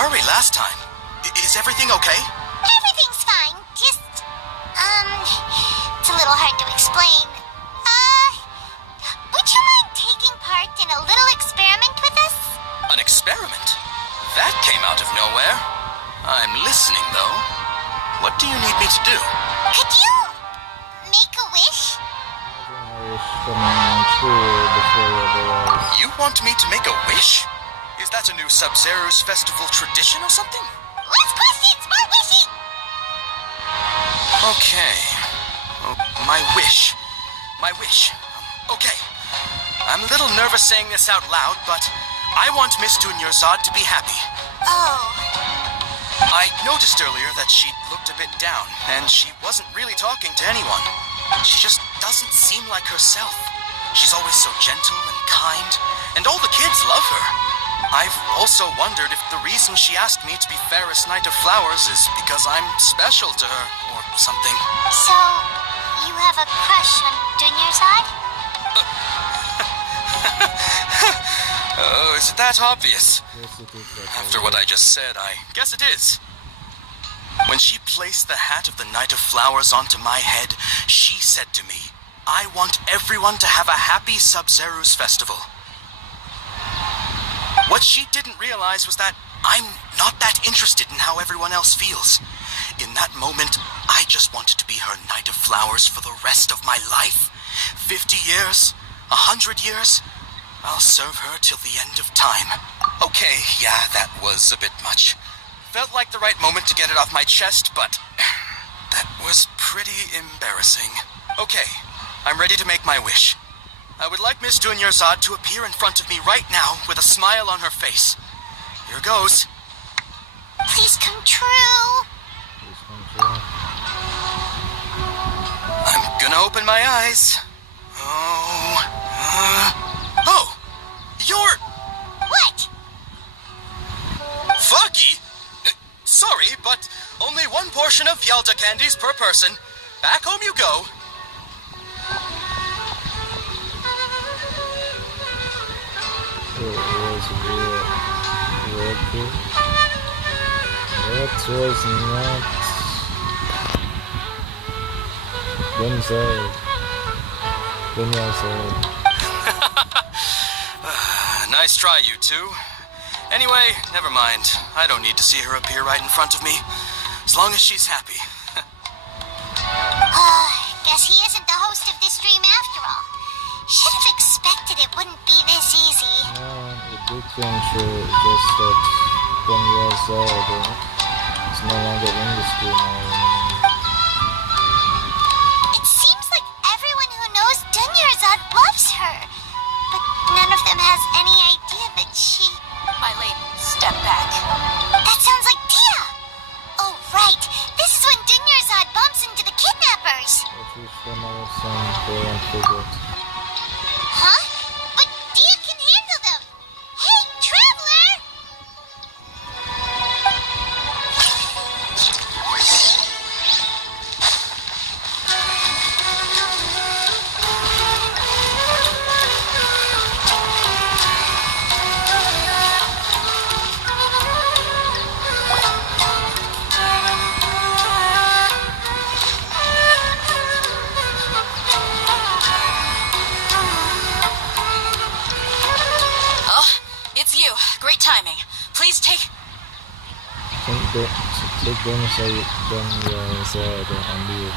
hurry last time. Is everything okay? Everything's fine. Just, it's a little hard to explain. Would you mind taking part in a little experiment with us? An experiment? That came out of nowhere. I'm listening, though. What do you need me to do? Could you make a wish? I wish coming true before you realize. You want me to make a wish? Is that a new Sabzeruz festival tradition or something? Less questions, more wishing! Okay. Oh, my wish. My wish. Okay. I'm a little nervous saying this out loud, but I want Miss Dunyarzad to be happy. Oh. I noticed earlier that she looked a bit down, and she wasn't really talking to anyone. She just doesn't seem like herself. She's always so gentle and kind, and all the kids love her. I've also wondered if the reason she asked me to be Fairest Knight of Flowers is because I'm special to her, or something. So, you have a crush on Dunyarzad? Oh, is it that obvious? Yes, it is. After what I just said, I guess it is. When she placed the hat of the Knight of Flowers onto my head, she said to me, I want everyone to have a happy Sabzeruz festival. What she didn't realize was that I'm not that interested in how everyone else feels. In that moment, I just wanted to be her Knight of Flowers for the rest of my life. 50 years, 100 years, I'll serve her till the end of time. Okay, yeah, that was a bit much. Felt like the right moment to get it off my chest, but that was pretty embarrassing. Okay, I'm ready to make my wish. I would like Miss Dunyarzad to appear in front of me right now with a smile on her face. Here goes. Please come true. Please come true. I'm gonna open my eyes. Oh, you're... What? Foggy? Sorry, but only one portion of Yalda candies per person. Back home you go. It was not Dunyarzad. Nice try, you two. Anyway, never mind. I don't need to see her appear right in front of me. As long as she's happy. Guess he isn't the host of this stream after all. Should have expected it wouldn't be this easy. It did come true, just that Dunyarzad is no longer in the stream now. It seems like everyone who knows Dunyarzad loves her. But none of them has any idea that she... My lady, step back. That sounds like Dia! Oh, right. This is when Dunyarzad bumps into the kidnappers. Huh? But Dia can handle them. Hey, Traveler! Great timing. Please take... Take Dunyarzad and leave.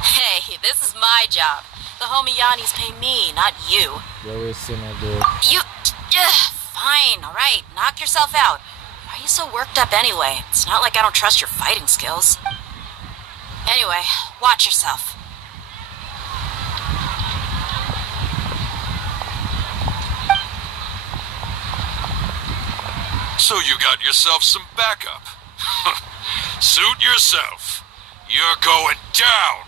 Hey, this is my job. The homie Yannis pay me, not you. Very similar. You... fine, alright. Knock yourself out. Why are you so worked up anyway? It's not like I don't trust your fighting skills. Anyway, watch yourself. So you got yourself some backup. Suit yourself. You're going down.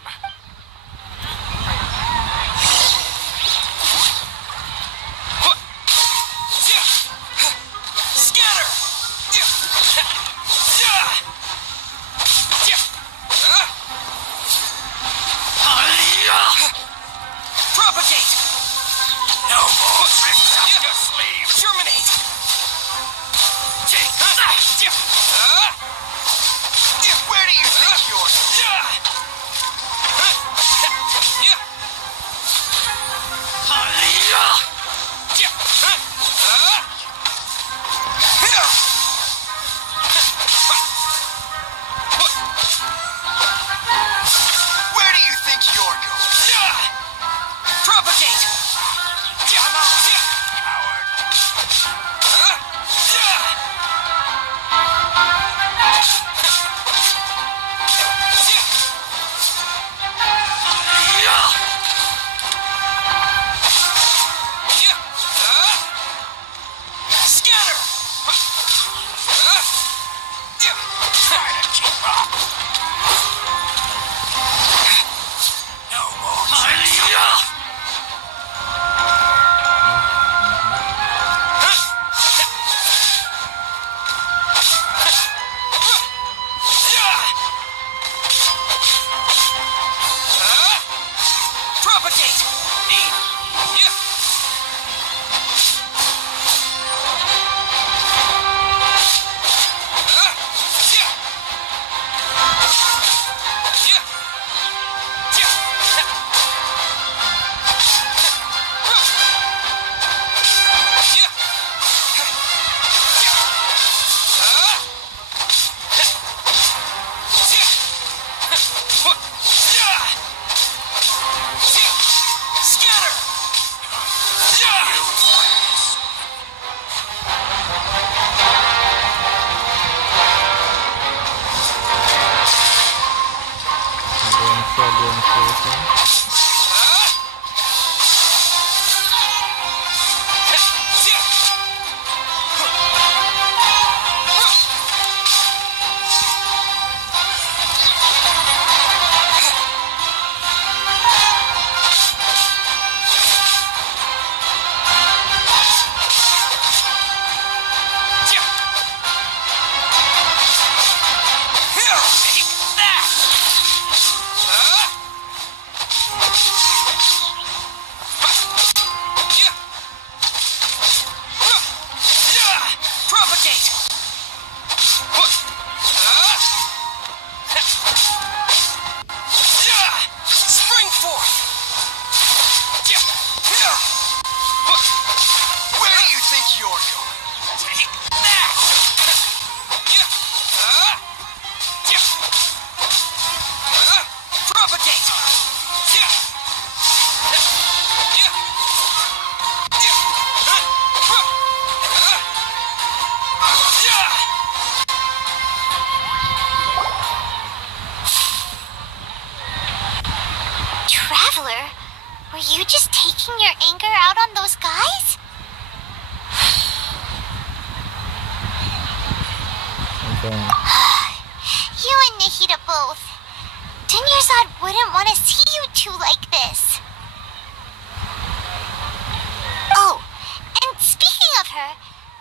Scatter! Propagate! No more tricks up your sleeve! Terminate! Where do you think you're Where do you think you're going? Propagate! Scatter! Try to keep up. No more tricks. Propagate! Traveler, were you just taking your anger out on those guys? Okay. You and Nahida both. Dunyarzad wouldn't want to see you two like this. Oh, and speaking of her,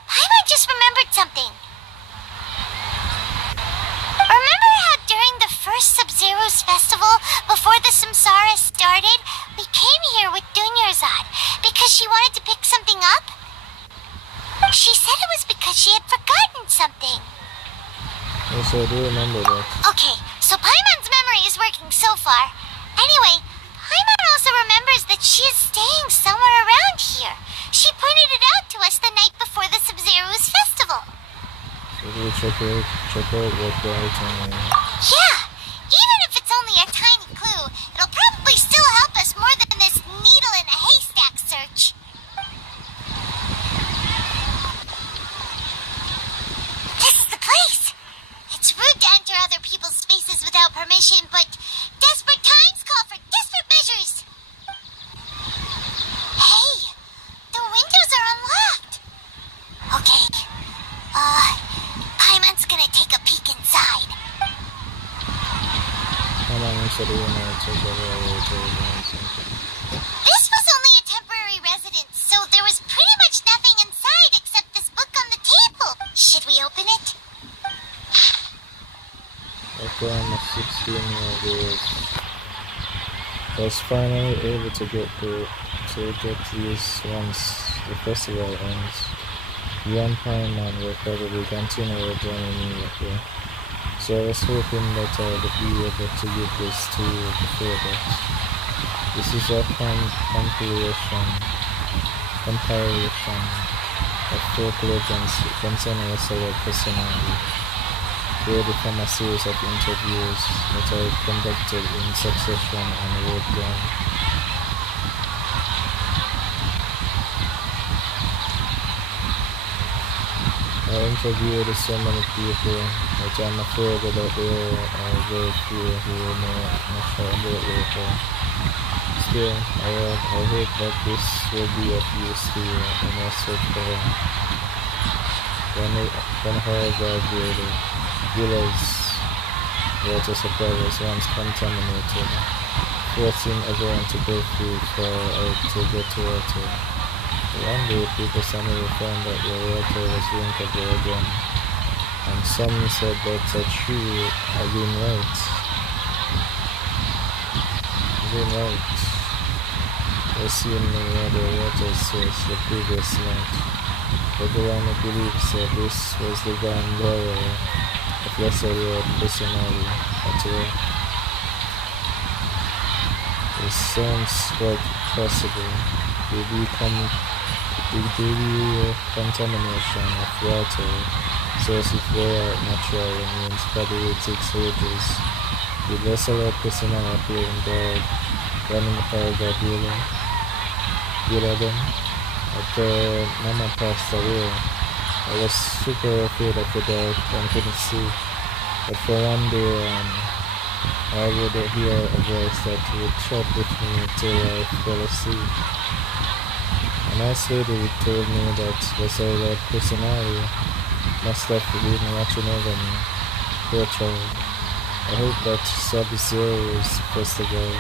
Paimon just remembered something. Remember how during the first Sabzeruz festival, before the Samsara started, we came here with Dunyarzad because she wanted to pick something up? She said it was because she had forgotten something. Yes, I do remember that. Okay, so Paimon's memory is working so far. Anyway, Paimon also remembers that she is staying somewhere around here. She pointed it out to us the night before the Sabzeruz festival. So we'll check out what the item is. Yeah, even if it's only a tiny clue, it'll probably still help us more than this needle in a haystack search. This is the place. It's rude to enter other people's spaces without permission, but desperate times call for desperate measures. Hey, the windows are unlocked. Okay, Paimon's gonna take a peek inside. Hold on, instead of check out This was only a temporary residence, so there was pretty much nothing inside except this book on the table. Should we open it? Okay, I'm a 16-year-old. Was finally able to get these once the festival ends. You and Paimon will probably continue your journey immediately, so I was hoping that I would be able to give this to you before that. This is a compilation of folk legends concerning a solid personality, created from a series of interviews that I conducted in succession and wrote down. I interviewed so many people that I'm afraid that there are very few who know much about local. Still, I hope that this will be of use to you in your search for one however village water supply was once contaminated, forcing everyone to go through for to get to water. One day people suddenly found that the water was drinkable again, and some said that a tree had been right. Was seen near the water source the previous night. Everyone believes that this was the divine glory of lesser world personality at work. It sounds quite possible. The contamination of water sources were natural means fabricated soldiers. The lesser world personality involved running further them. After Mama passed away, I was super afraid of the dark and couldn't see. But for one day, I would hear a voice that would chat with me till I fell asleep. A nice lady told me that the silent personality must have been watching over me, poor child. I hope that Sabzeruz festival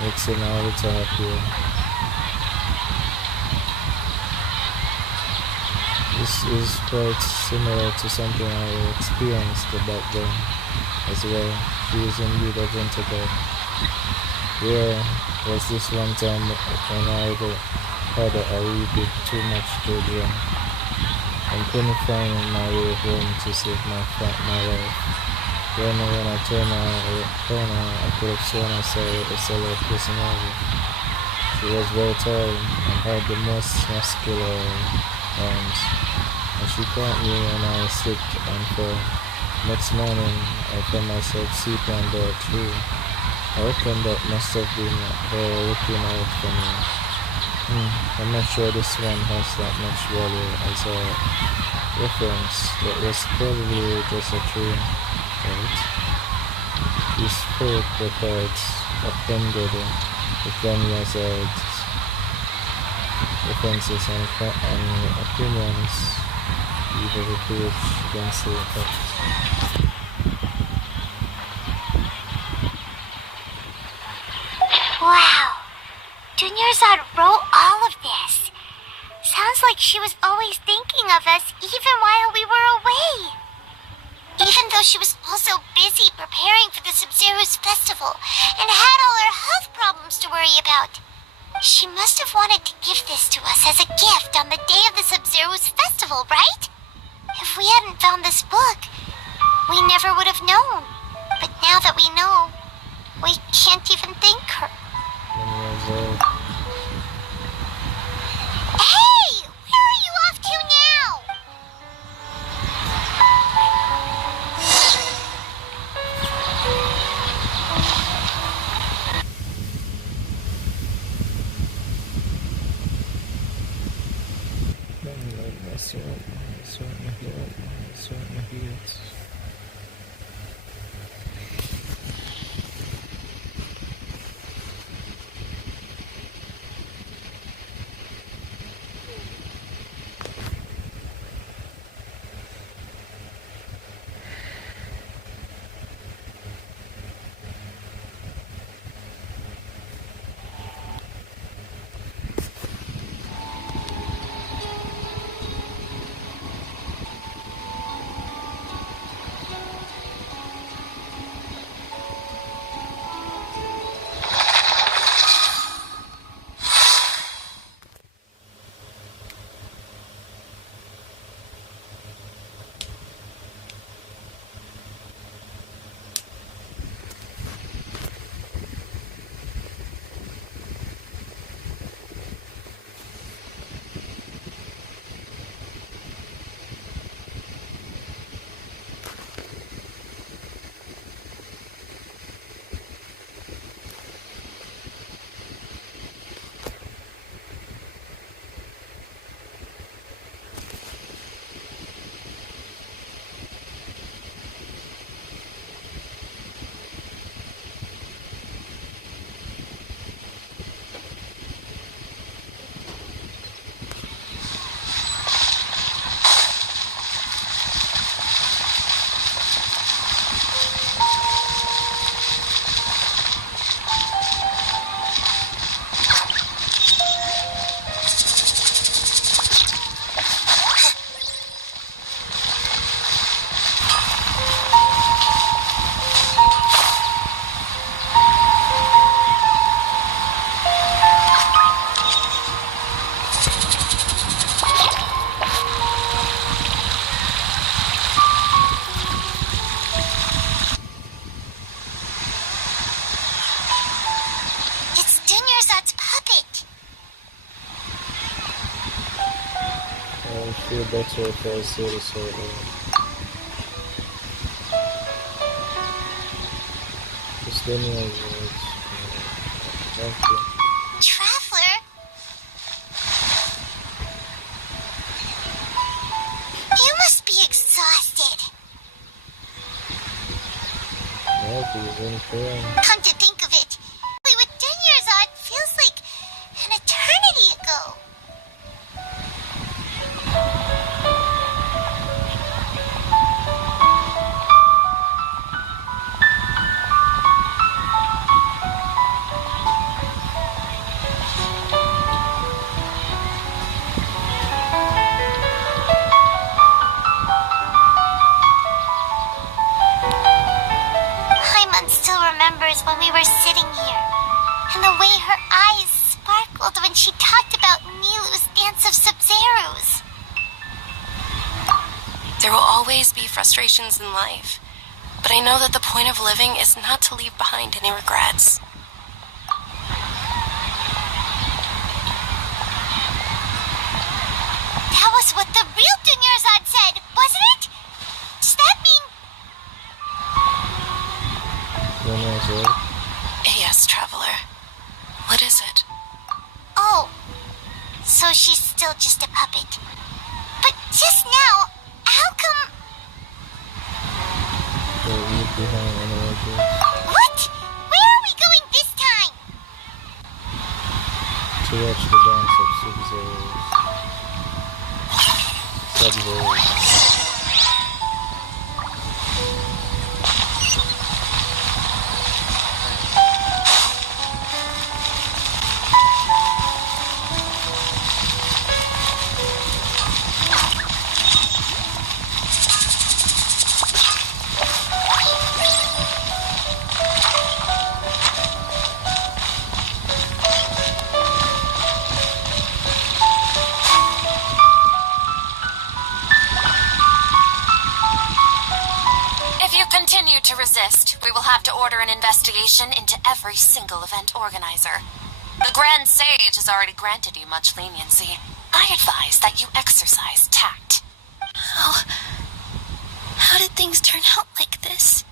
makes him a little happier. This is quite similar to something I experienced back then as well. She is indeed a gentle girl. There was this one time when I had a wee bit too much to drink and couldn't find my way home to save my life. Then when I turned a corner, I could have sworn I saw a solo personality. She was very tall and had the most muscular arms, and she caught me when I slipped and fell. Next morning, I found myself sleeping under a tree. I reckon that must have been her looking out for me. I'm not sure this one has that much value as a reference. That was probably just a tree, right? These folk records appended with them as references and opinions, either the page against the text. Wow! Dunyarzad wrote all of this. Sounds like she was always thinking of us even while we were away. Even though she was also busy preparing for the Sabzeruz festival and had all her health problems to worry about. She must have wanted to give this to us as a gift on the day of the Sabzeruz festival, right? If we hadn't found this book, we never would have known. But now that we know, we can't even thank her. Hey! Where are you off to now? feel better if I say this out loud. Just let me know words. Thank you. Traveler? You must be exhausted. No, please, anything. Come to think of it, we were 10 years old feels like an eternity ago. Paimon still remembers when we were sitting here, and the way her eyes sparkled when she talked about Nilu's dance of Sabzeruz. There will always be frustrations in life, but I know that the point of living is not to leave behind any regrets. That was what the real Dunyarzad said, wasn't it? Does that mean... When was it? Yes, Traveler. What is it? Oh, so she's still just a puppet. But just now, how come... The week behind anniversary. What? Where are we going this time? To watch the dance of Sabzeruz. Sabzeruz. Continue to resist, we will have to order an investigation into every single event organizer. The Grand Sage has already granted you much leniency. I advise that you exercise tact. How did things turn out like this?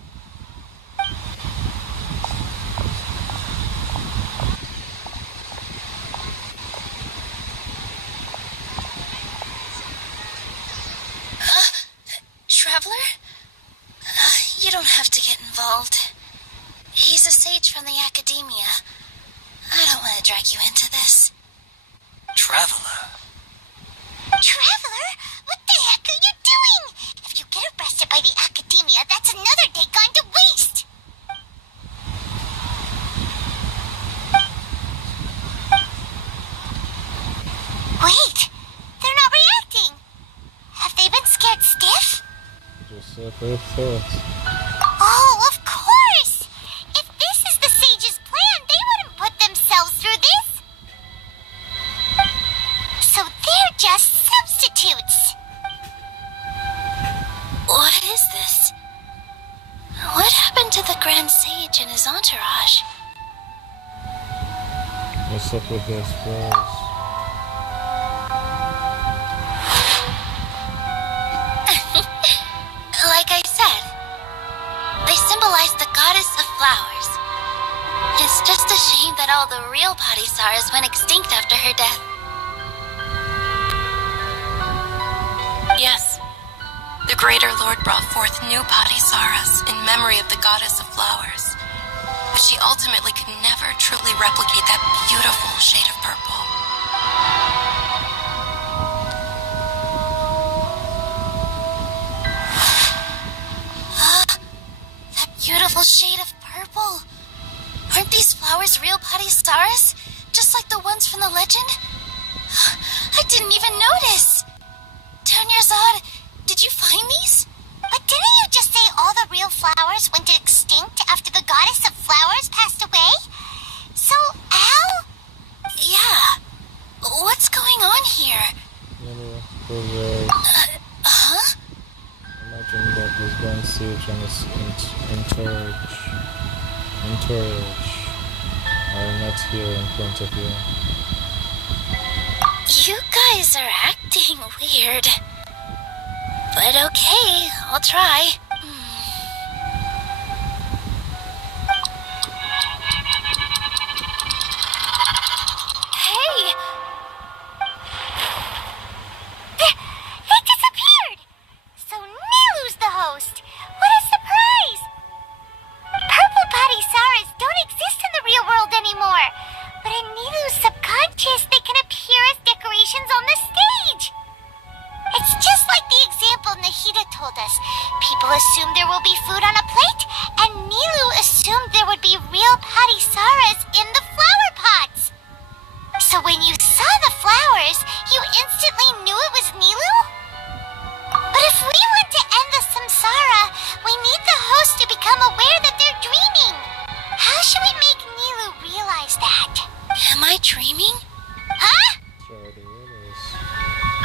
Traveler? You don't have to get involved. He's a sage from the academia. I don't want to drag you into this. Traveler? Traveler? What the heck are you doing? If you get arrested by the academia, that's another day gone to waste. Wait, they're not reacting. Have they been scared stiff? Just separate thoughts. Oh, of course! If this is the sage's plan, they wouldn't put themselves through this. So they're just substitutes. What is this? What happened to the Grand Sage and his entourage? What's up with those flowers? Like I said, they symbolize the goddess of flowers. It's just a shame that all the real Padisaras went extinct after her death. Yes. The Greater Lord brought forth new Padisaras in memory of the goddess of flowers. But she ultimately could never truly replicate that beautiful shade of purple. That beautiful shade of purple. Aren't these flowers real Padisaras? Just like the ones from the legend? I didn't even notice. Dunyarzad, did you find these? But didn't you just say all the real flowers went extinct after the goddess of flowers passed away? So, how? Yeah. What's going on here? Huh? Imagine that this Grand Sage and his entourage are not here in front of you. You guys are acting weird. But okay, I'll try. Hey! They disappeared! So Nilu's the host! What a surprise! Purple body Saras don't exist in the real world anymore. But in Nilu's subconscious, they can appear as decorations on the stage. It's just like the example Nahida told us. People assumed there will be food on a plate, and Nilu assumed there would be real Patty Saras in the flower pots. So when you saw the flowers, you instantly knew it was Nilu? But if we want to end the samsara, we need the host to become aware that they're dreaming. How should we make Nilu realize that? Am I dreaming? Huh? Try to realize.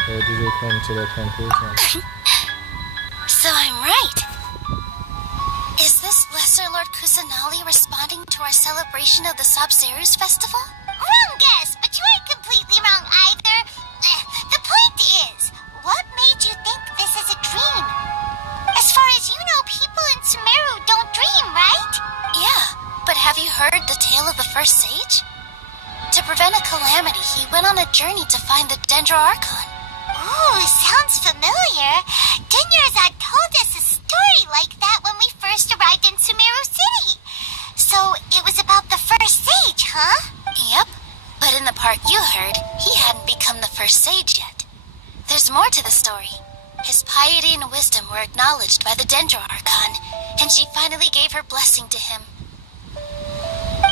How did you come to that conclusion? So I'm right. Is this Lesser Lord Kusanali responding to our celebration of the Sabzeruz festival? Wrong guess, but you aren't completely wrong either. The point is, what made you think this is a dream? As far as you know, people in Sumeru don't dream, right? Yeah, but have you heard the tale of the first sage? To prevent a calamity, he went on a journey to find the Dendro Archon. Ooh, sounds familiar. Dunyarzad told us a story like that when we first arrived in Sumeru City. So it was about the first sage, huh? Yep, but in the part you heard, he hadn't become the first sage yet. There's more to the story. His piety and wisdom were acknowledged by the Dendro Archon, and she finally gave her blessing to him.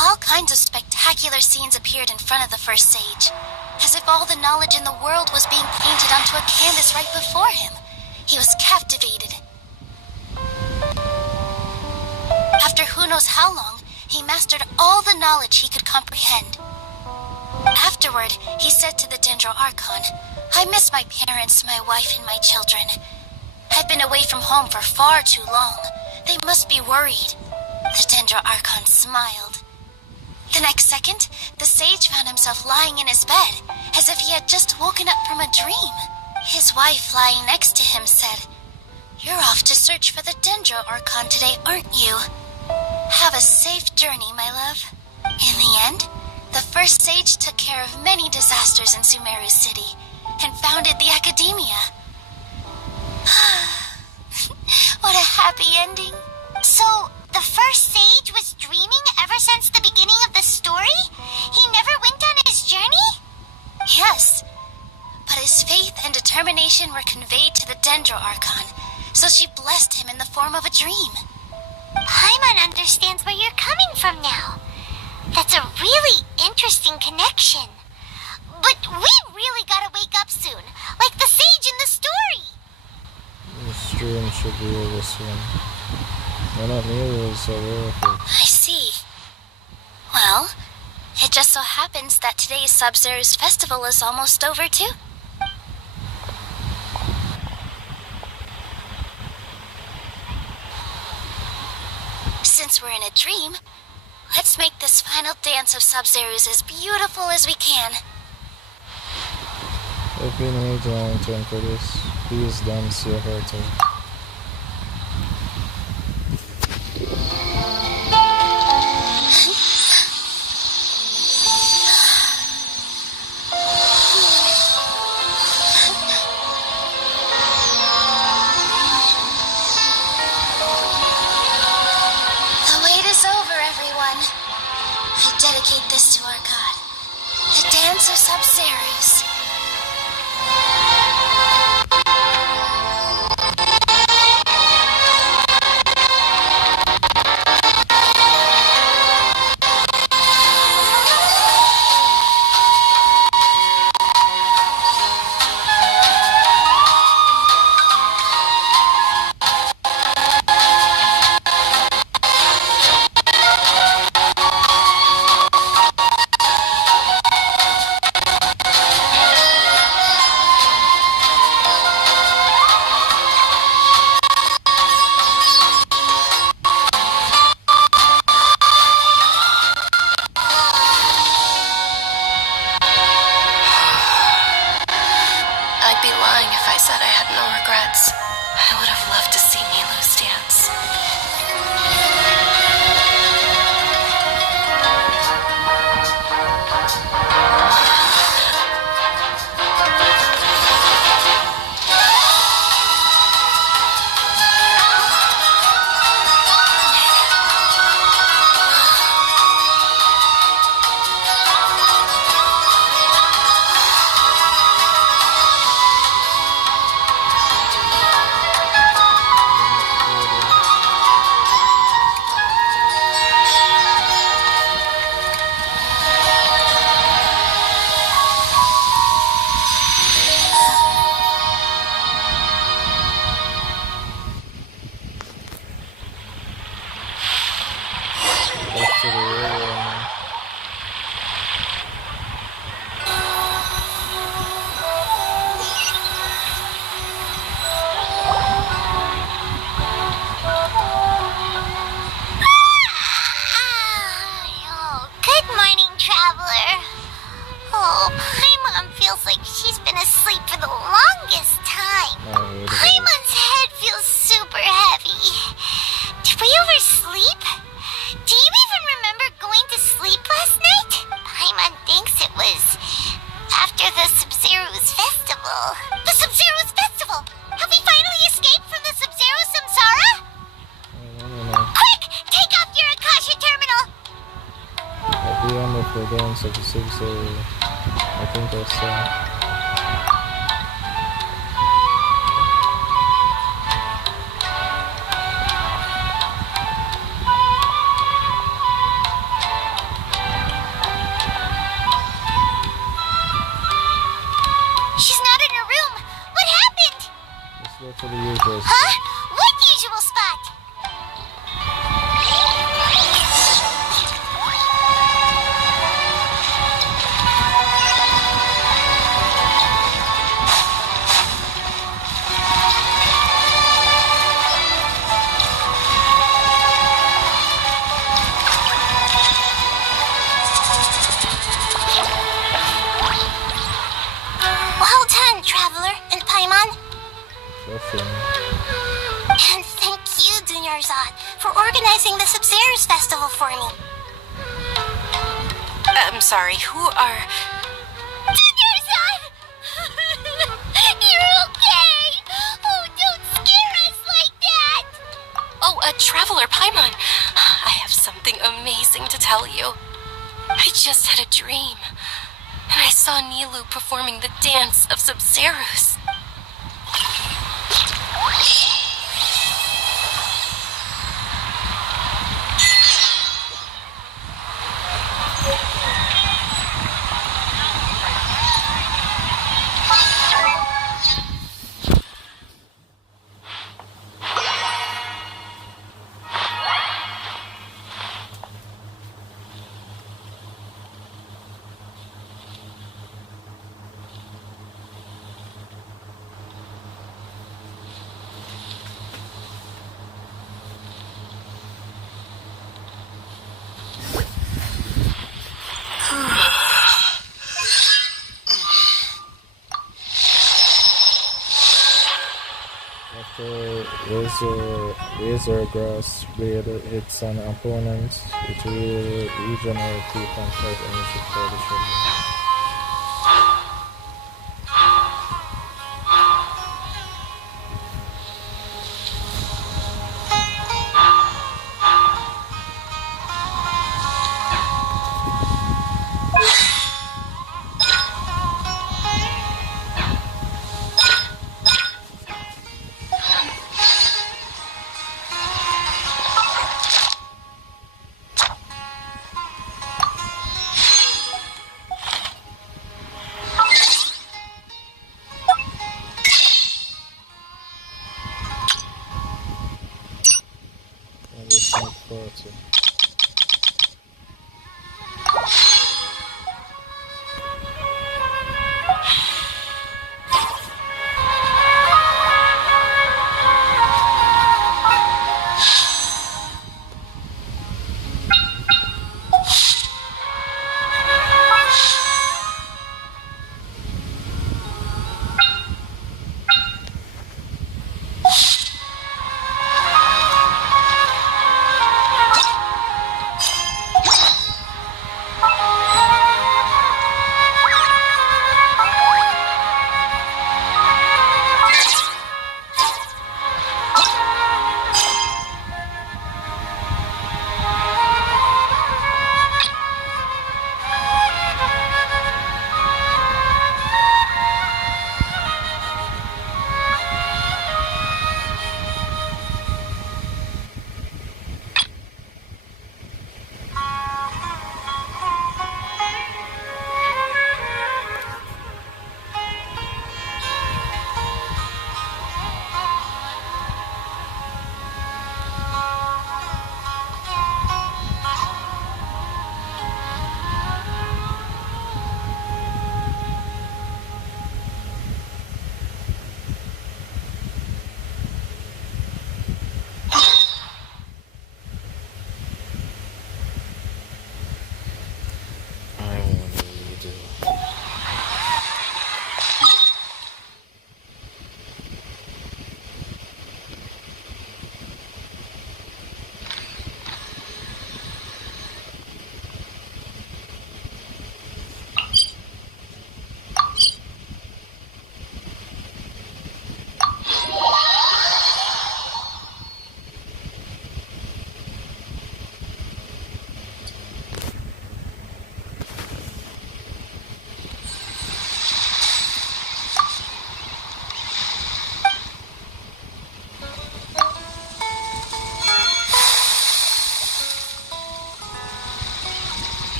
All kinds of spectacular scenes appeared in front of the first sage, as if all the knowledge in the world was being painted onto a canvas right before him. He was captivated. After who knows how long, he mastered all the knowledge he could comprehend. Afterward, he said to the Dendro Archon, "I miss my parents, my wife, and my children. I've been away from home for far too long. They must be worried." The Dendro Archon smiled. The next second, the sage found himself lying in his bed, as if he had just woken up from a dream. His wife, lying next to him, said, "You're off to search for the Dendro Archon today, aren't you? Have a safe journey, my love." In the end, the first sage took care of many disasters in Sumeru City and founded the Academia. What a happy ending. So, the first sage was dreaming ever since the beginning of the story? He never went on his journey? Yes, but his faith and determination were conveyed to the Dendro Archon, so she blessed him in the form of a dream. Paimon understands where you're coming from now. That's a really interesting connection. But we really gotta wake up soon, like the sage in the story. The stream should be over soon. Why not Nilu is aware of it? I see. Well, it just so happens that today's Sabzeruz festival is almost over too. Since we're in a dream, let's make this final dance of Sabzeruz as beautiful as we can. I've been waiting a long time for this. Please dance your heart out. Dedicate this to our god, the dance of Sabzeruz. I'd be lying if I said I had no regrets. I would have loved to see Nilu's dance. Back to the area. Oh, good morning, traveler. Oh, Paimon feels like she's been asleep for the longest time. Paimon's head feels super heavy. Did we oversleep? Do you even remember going to sleep last night? Paimon thinks it was after the Sabzeruz festival. The Sabzeruz festival! Have we finally escaped from the Sabzeruz samsara? Quick! Take off your Akasha terminal! At the end of the dance of the Sabzeruz, I think I saw. She's not in her room. What happened? Let's go to the usual spot. Huh? What usual spot? Well done, traveler and Paimon. And thank you, Dunyarzad, for organizing the Sabzeruz festival for me. I'm sorry, who are... Dunyarzad! You're okay! Oh, don't scare us like that! Oh, a traveler, Paimon. I have something amazing to tell you. I just had a dream, and I saw Nilu performing the dance of Sabzeruz. After laser grass blade hits an opponent, it will regenerate 3.5 energy for the trigger.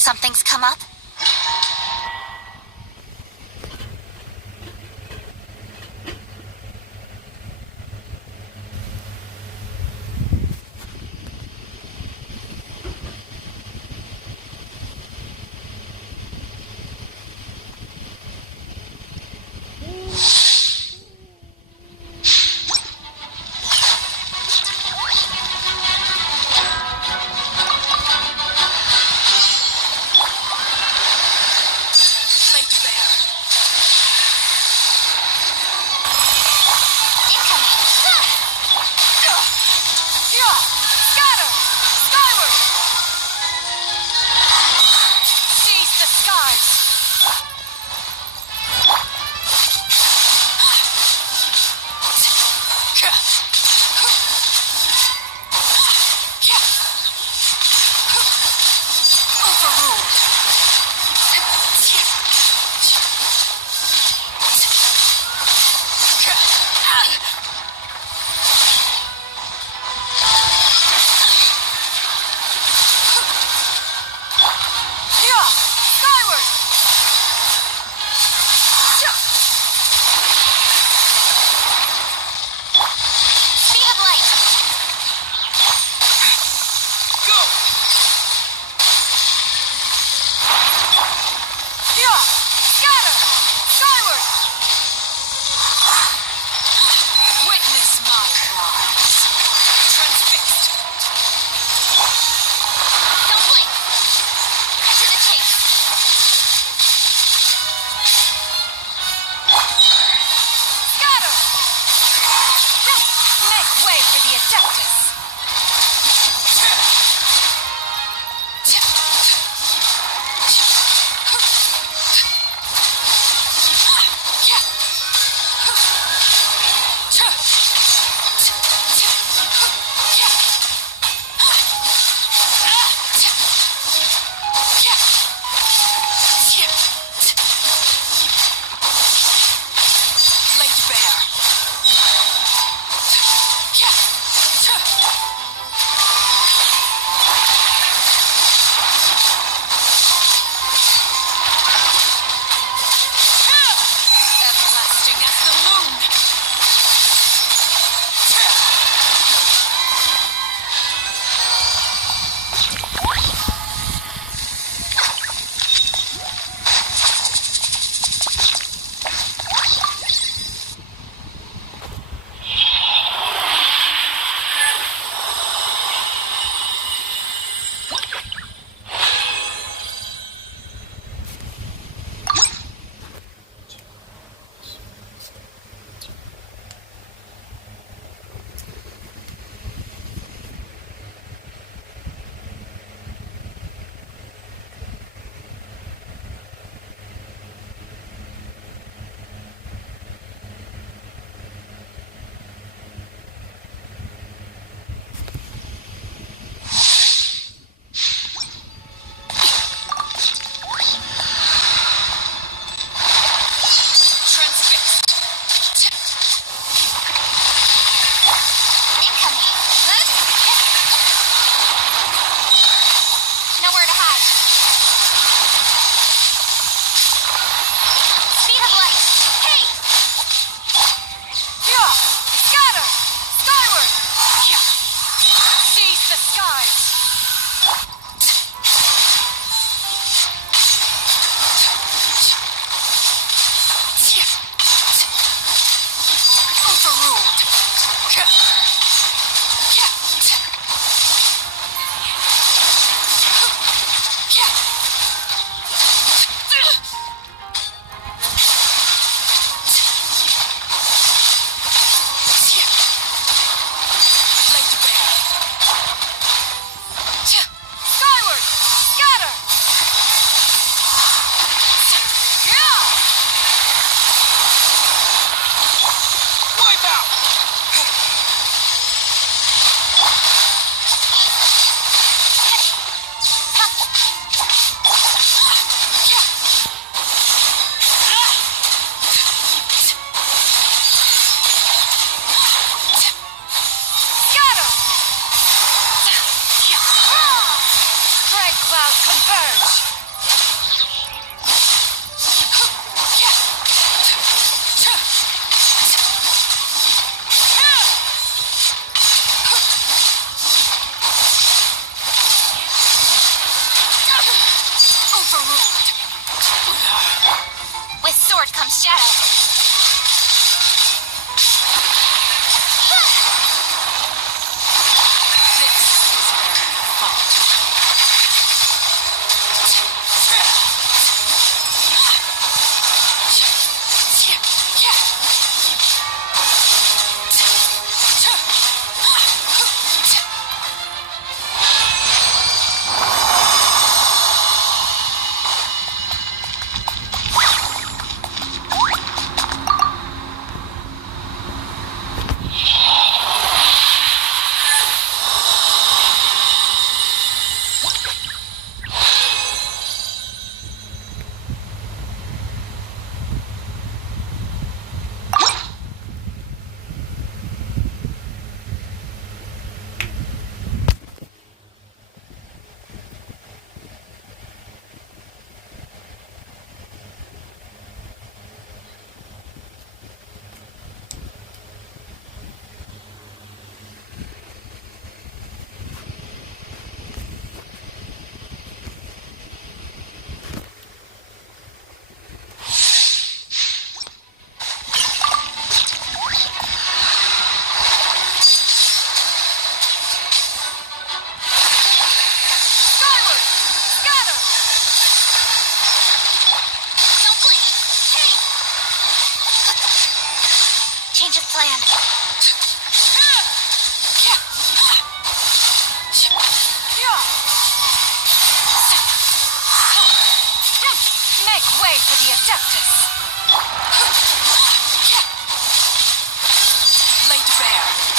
Something's come up? Away for the Adeptus! Laid bare.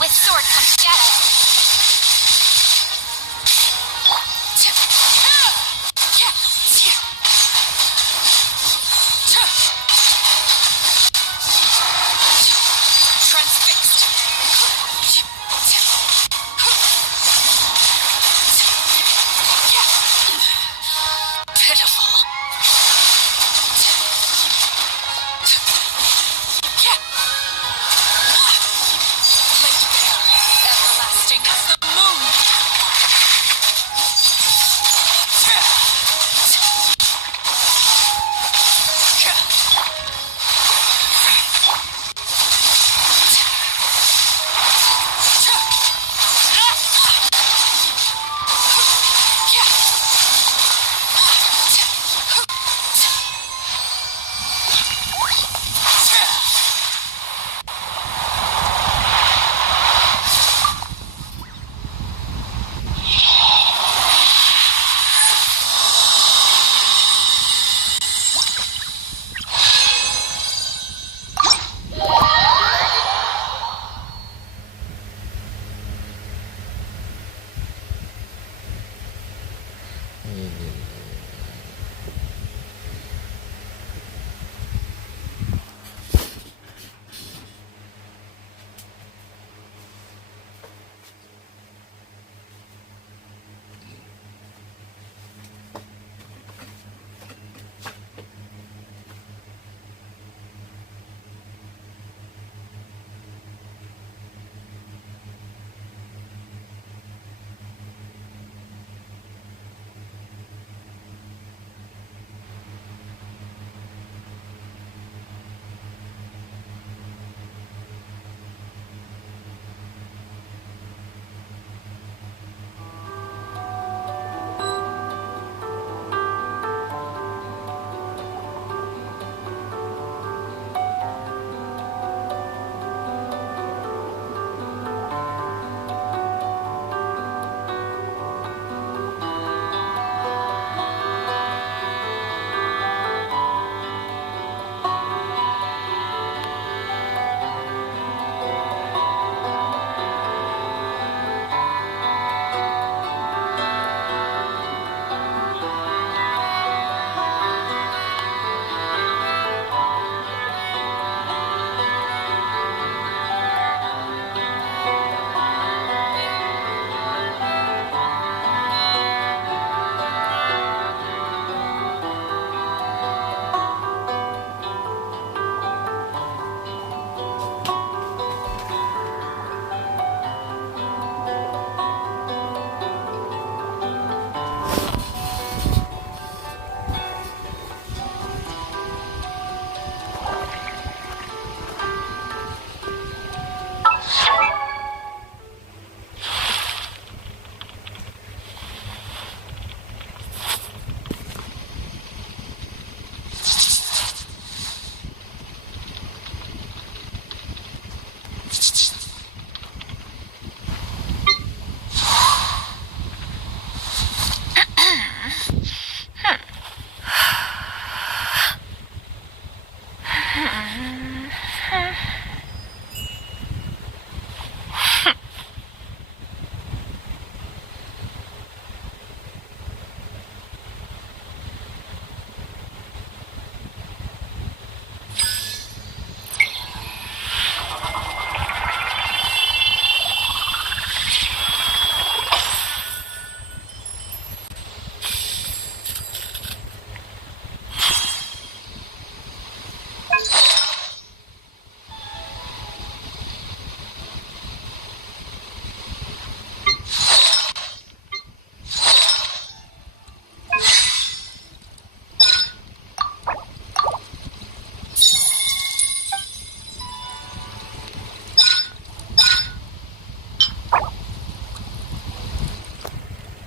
With sword comes shadow. Transfixed. Pitiful. Everlasting as the moon.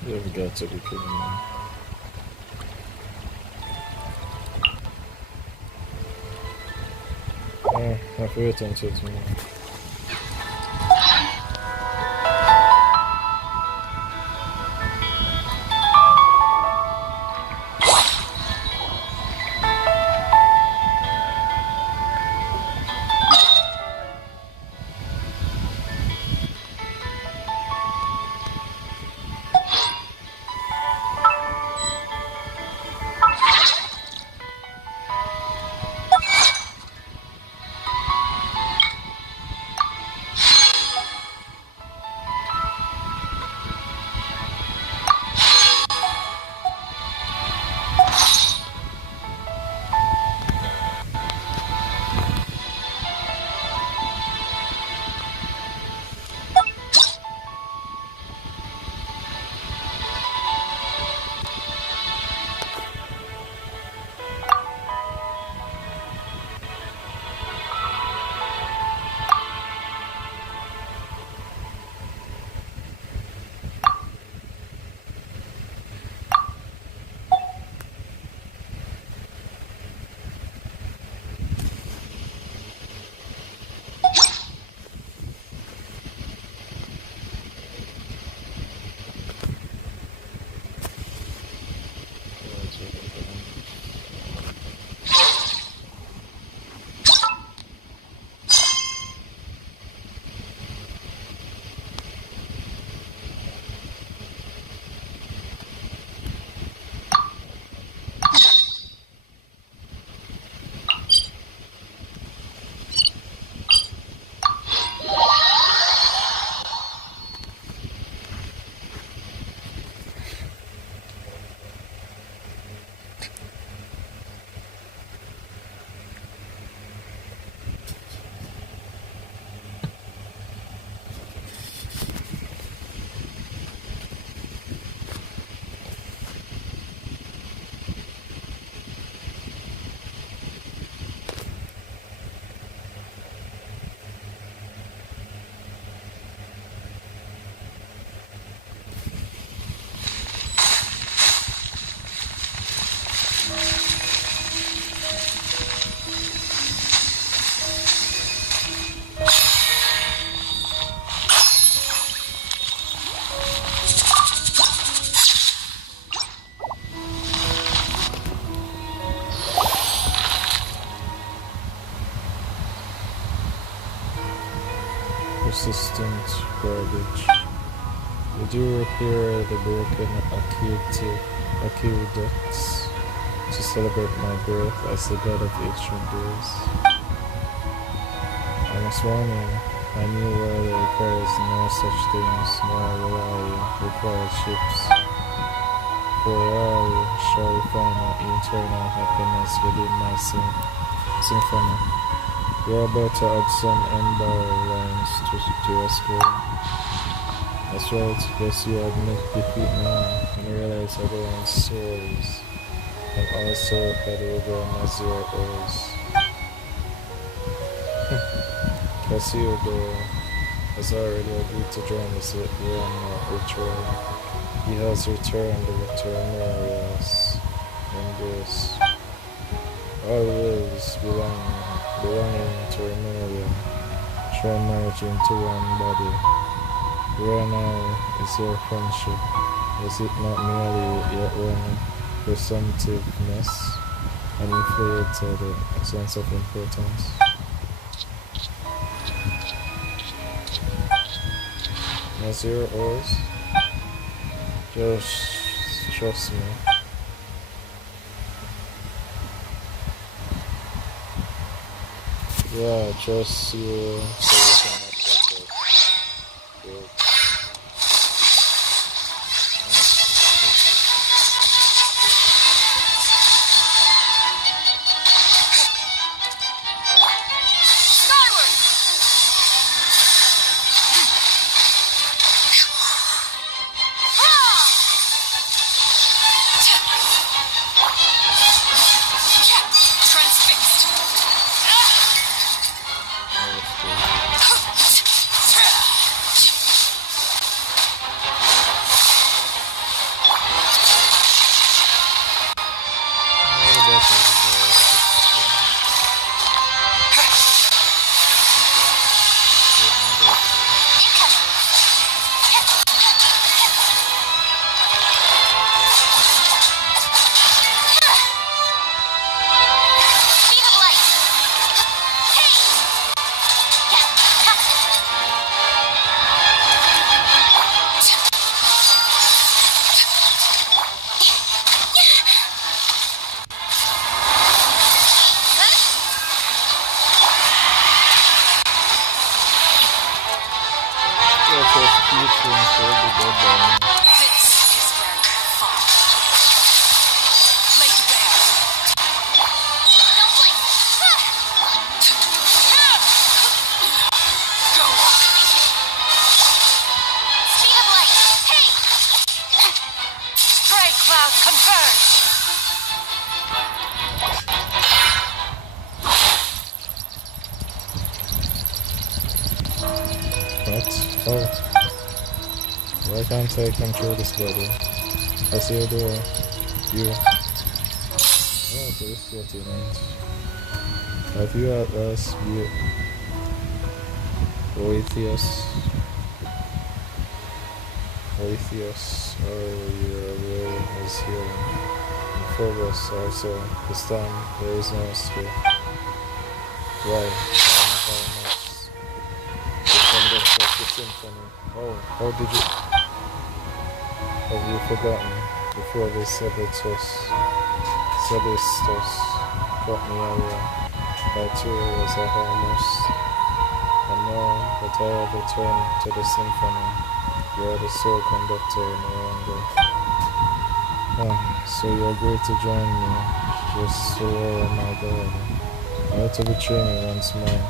You've got to be kidding me. Jag får ut en till mig. Persistent garbage. Would you repair the broken aqueducts to celebrate my birth as the god of ancient days? I was wondering, I knew world requires no such things, nor will I require ships. For I shall find eternal happiness within my symphony. We are about to add some ember lines to your score. That's right, yes, you admit defeat now and realize everyone's souls, and also head over Nazir Oz. Cassiopeia has already agreed to join us at the ritual. He has returned to Amelia's embrace. All wills belonging to Amelia shall merge into one body. Where now is your friendship? Is it not merely your own presumptiveness and inflated sense of importance? Nazir Oz? Just trust me. Yeah, trust you so you can not get it. first featuring for the deadline. This is where you fall. Lay bare. Don't blink! Go on. Speed of light! Hey! Stray cloud converge. What? Oh. Why can't I control this body? I see a door. You. Oh, so this is what you meant. Have you at last you Oatheus? Oh, your will is here. And Phobos also. This time there is no escape. Why? The symphony. Oh, how did you... Have you forgotten? Before the Sabzeruz brought me area. I too was a harmless. And now that I have returned to the symphony, you are the sole conductor no longer. So you agreed to join me, just so oh my God. You have to betray me once more.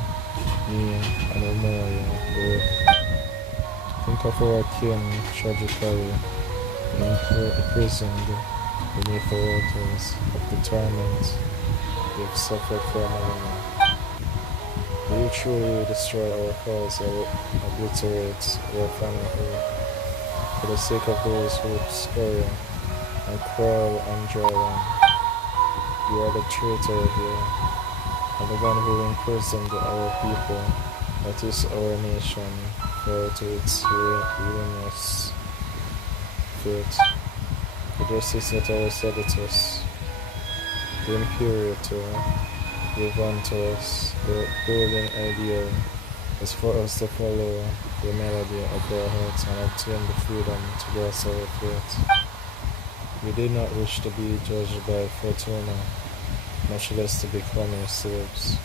Me and Memoria, think of our kin tragically imprisoned beneath the waters of the torment they've suffered for a moment. Will you truly destroy our cause or obliterate our family for the sake of those who scurry and crawl and dry run? You are the traitor here, and the one who imprisoned our people, that is our nation, fell to its ruinous fate. The justice that our Sabzeruz, the Imperator, gave unto us, the golden ideal, is for us to follow the melody of our hearts and obtain the freedom to grasp our fate. We did not wish to be judged by Fortuna, much less to become your slaves.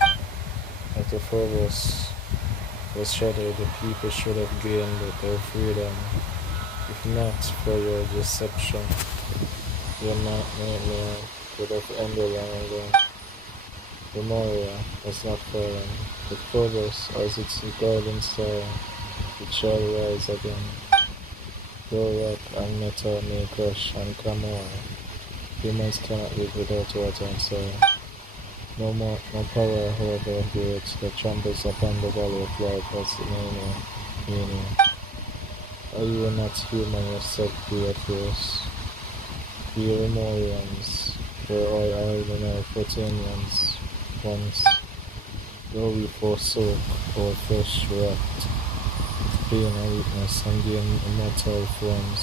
After Phobos was shattered, the people should have gained their freedom, if not for your deception. Your nightmare could have ended long ago. Memoria was not fallen, but Phobos, as its golden star, it shall rise again. Though rock and metal may crush and come over, humans cannot live without water and soil. No power, however great, that tramples upon the valley of life has meaning. Are you not human yourself, Beatrice? We Remorians were all ordinary Photonians once, though we forsook our flesh wrapped pain and weakness and gained immortal forms.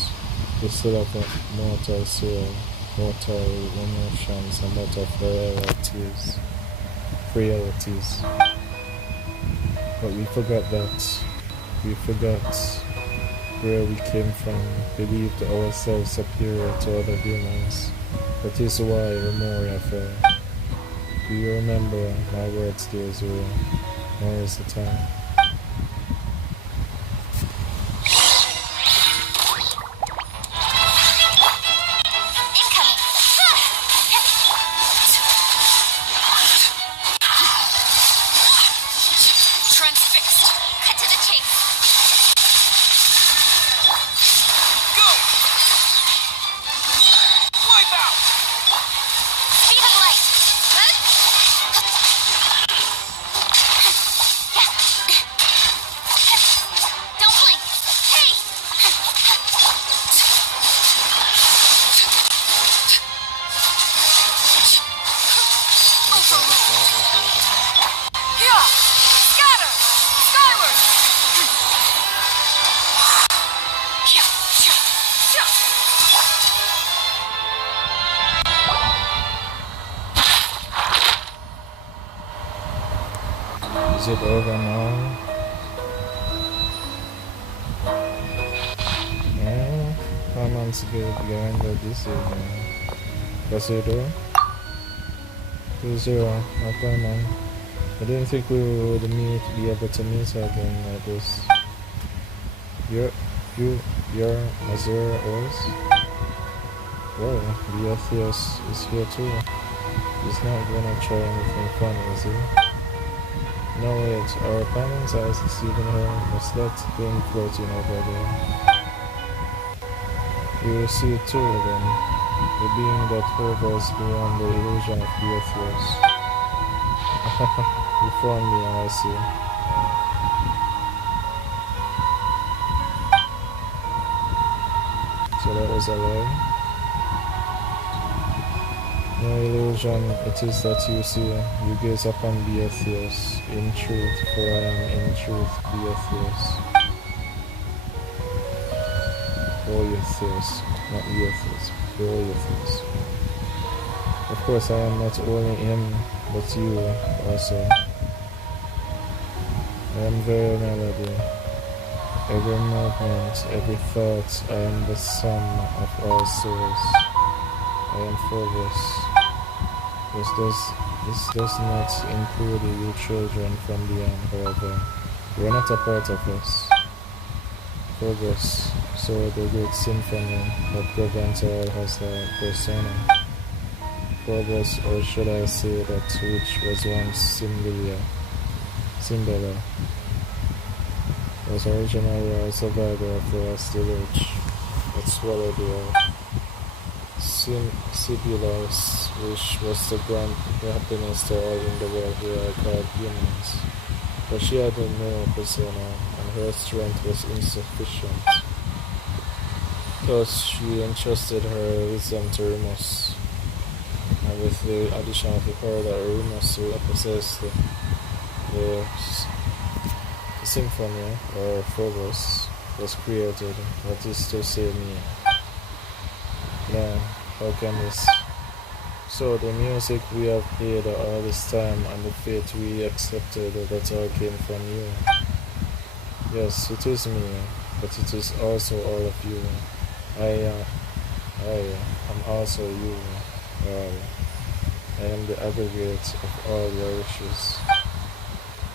We still have a mortal soul, mortal emotions, and mortal frailties. But we forgot that. We forgot where we came from, believed ourselves superior to other humans. That is why Memoria fell. Do you remember my words, dear Zuru? Now is the time. Is it over now? Yeah, how months ago began that this evening. What's it doing? 2-0, okay man. I didn't think we would be able to meet again like this. Your Sabzeruz? Well, Beatrice is here too. He's not gonna try anything funny, is he? No wait, our opponent's eyes deceiving her. What's that thing floating over there? You will see it too then. The being that hovers beyond the illusion of Beatrice. You found me, I see. So that was a lie? No illusion it is that you see. You gaze upon Beatrice. In truth, for I am in truth Beatrice. Beatrice, not Beatrice. Beatrice. Of course, I am not only him, but you also. I am very melody. Every movement, every thought, I am the sum of all souls. I am Phobos. This does not include you children from beyond, however. You are not a part of us. Phobos, so the great symphony that governs all has a persona. Phobos, or should I say that which was once Symbiola, was originally a survivor of the last deluge that swallowed the earth. Sibylus, which was to grant happiness to all in the world who are called humans. But she had no persona, and her strength was insufficient. Thus she entrusted her wisdom to Remus, and with the addition of the power that Remus possessed, the symphony, or Phobos, was created. What is to say me? No, how can this? So the music we have played all this time and the fate we accepted, that all came from you. Yes, it is me, but it is also all of you. I am also you. All. I am the aggregate of all your wishes.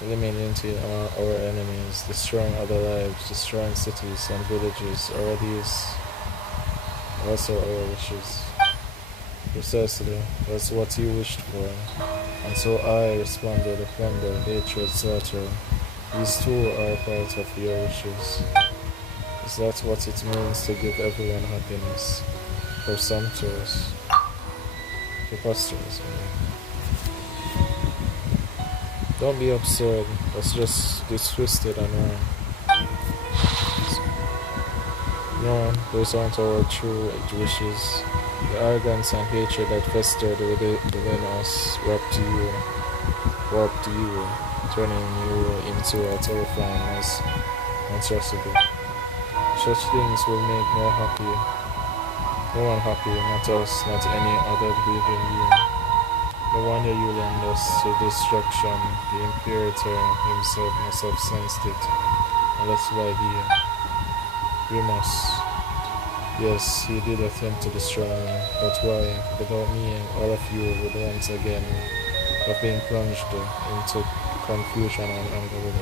Eliminating our enemies, destroying other lives, destroying cities and villages, all these also our wishes. Precisely, that's what you wished for. And so I responded, plunder, hatred, slaughter. These two are part of your wishes. Is that what it means to give everyone happiness? Presumptuous. Preposterous, Don't be absurd. That's just twisted and wrong. No, those aren't our true wishes. The arrogance and hatred that festered within us warped you, turning you into a terrifying monstrosity. Such things will make no one happy, not us, not any other living being. No wonder you lend us to destruction. The Imperator himself must have sensed it, and that's why we must. Yes, he did attempt to destroy me, but why? Without me, all of you would once again have been plunged into confusion and anguish.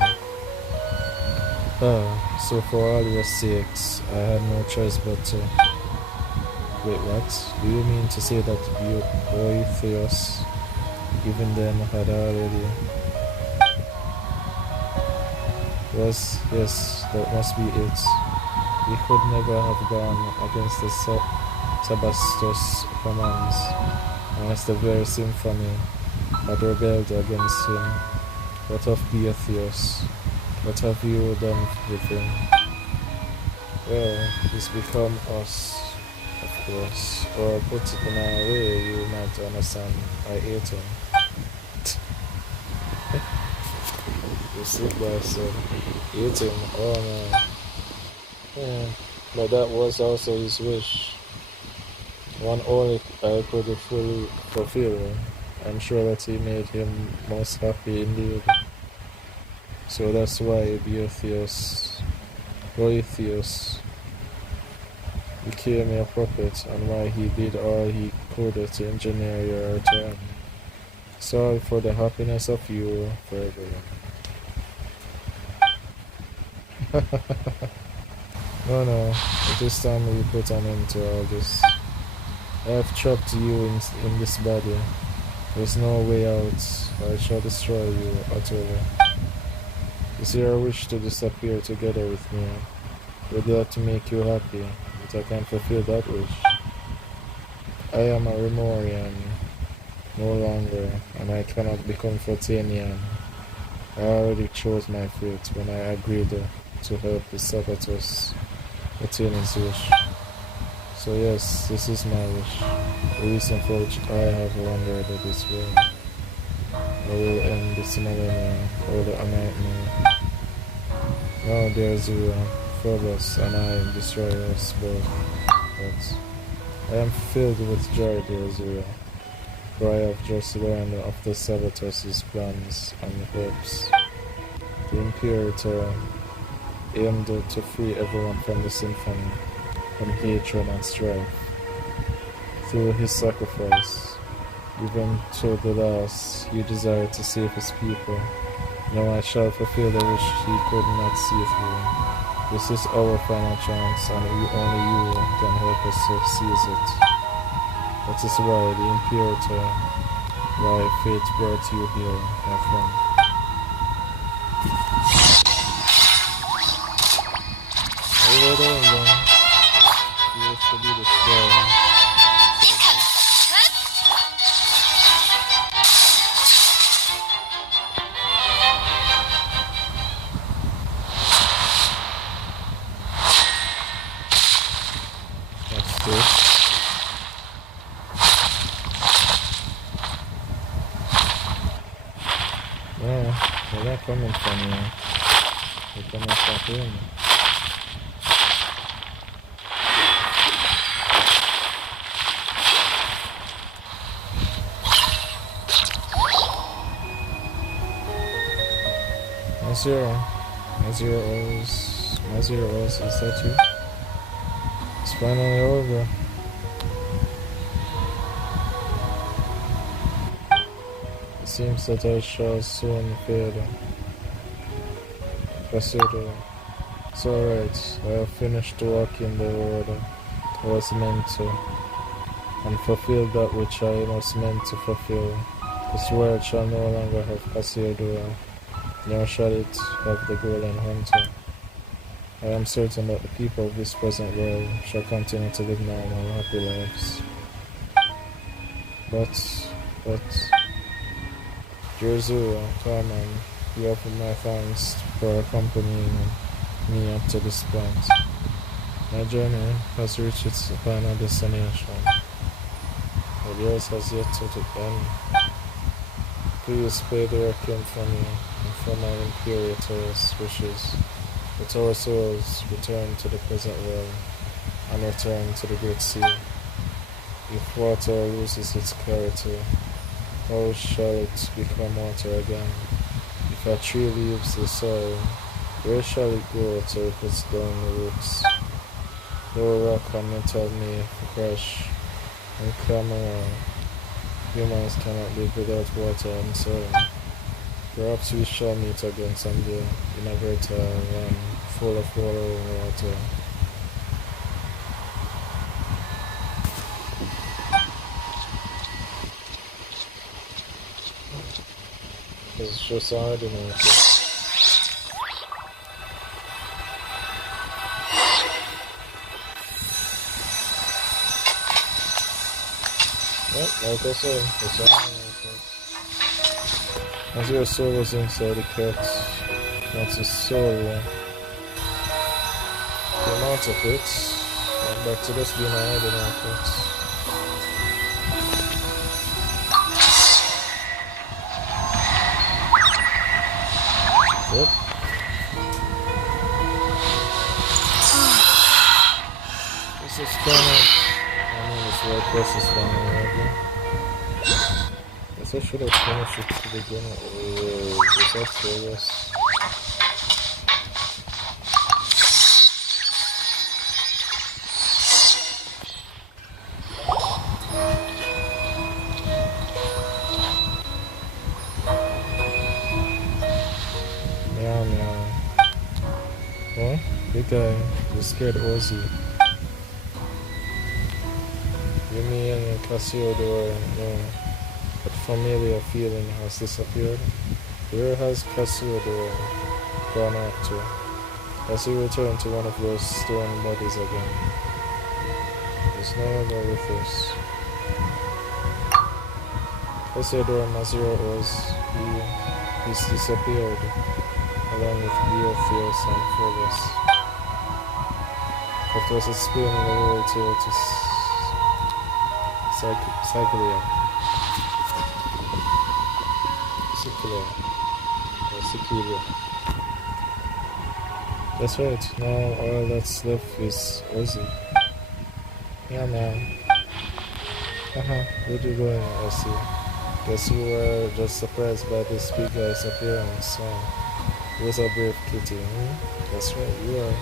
So for all your sakes, I had no choice but to... Wait, what? Do you mean to say that Boethius, even then, had already... Yes, that must be it. We could never have gone against the Sabzeruz commands, unless the very symphony had rebelled against him. What of Beatrice? What have you done with him? Well, he's become us, of course. Or put it in a way you might understand, I hate him. You see, boy, so hate him, oh man. Yeah, but that was also his wish. One only I could fully fulfill. I'm sure that he made him most happy indeed. So that's why Boethius became a puppet, and why he did all he could to engineer your return. Sorry for the happiness of you for everyone. No, it is time we put an end to all this. I have trapped you in this body. There's no way out. I shall destroy you utterly. Is your wish to disappear together with me? Would that to make you happy, but I can't fulfill that wish. I am a Remorian, no longer, and I cannot become Fortanian. I already chose my fate when I agreed to help the Sabzeruz attain his wish. So yes, this is my wish, the reason for which I have wandered this way. I will end this millennium, or the nightmare. Now dear Zura, Phobos and I destroy us both, but I am filled with joy, dear Zura, for I have just learned of the Sabzeruz's plans and hopes. The Imperator aimed to free everyone from the symphony, from hatred and strife. Through his sacrifice, even to the last, he desired to save his people. Now I shall fulfill the wish he could not see through. This is our final chance, and only you can help us to seize it. That is why the Imperator, why fate brought you here, my friend. Over there, then. He used to be destroyed. That's good. Yeah, they're not coming from here. They're coming from him. Mazeros, is that you? It's finally over. It seems that I shall soon fade. Consider. It's alright, I have finished walking the road I was meant to, and fulfilled that which I was meant to fulfill. This world shall no longer have Cassiodora, nor shall it have the golden hunter. I am certain that the people of this present world shall continue to live normal, happy lives. But, dear Zura, Carmen, you offer my thanks for accompanying me up to this point. My journey has reached its final destination, but yours has yet to end. Please pay the requiem for me and for my Imperator's wishes. Let our souls return to the present world and return to the great sea. If water loses its clarity, how shall it become water again? If a tree leaves the soil, where shall it go till it puts down the roots? Though rock and metal may crush and climb around, humans cannot live without water and soil. Perhaps we shall meet again someday in a greater land full of water and water. It's just ordinary. Yep, like I said, it's ordinary. As your soul was inside the cat, that's his soul. Came out of it, went back to just being an ordinary cat. Yep. This is final. I mean, this red quest is final already. Guess I should have finished it to begin with. Was that serious? Meow meow. What? Big guy, you scared Ozzy. You mean Cassiodor? No. That familiar feeling has disappeared. Where has Cassiodor gone off to? Has he returned to one of those stone bodies again? He's no longer with us. Cassiodor Mazira he's disappeared, along with Beotheus and Phobos. After us explaining the world tale to Cyclia. That's right, now all that's left is Ozzy. Yeah, man. Where'd you go, Ozzy? Guess you were just surprised by this big guy's appearance. He was a brave kitty, That's right, you are.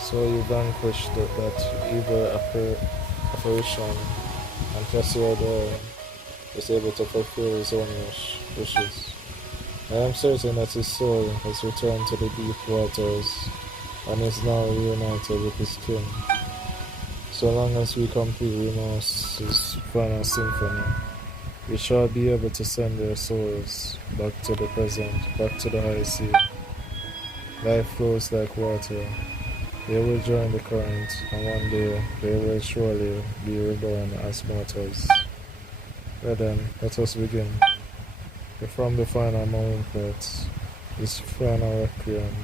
So you vanquished that evil apparition, and Cassiodor was able to fulfill his own wishes. I am certain that his soul has returned to the deep waters and is now reunited with his kin. So long as we complete Remorse's final symphony, we shall be able to send their souls back to the present, back to the high sea. Life flows like water. They will join the current, and one day they will surely be reborn as mortals. Well then, let us begin. From the final movement is final requiem.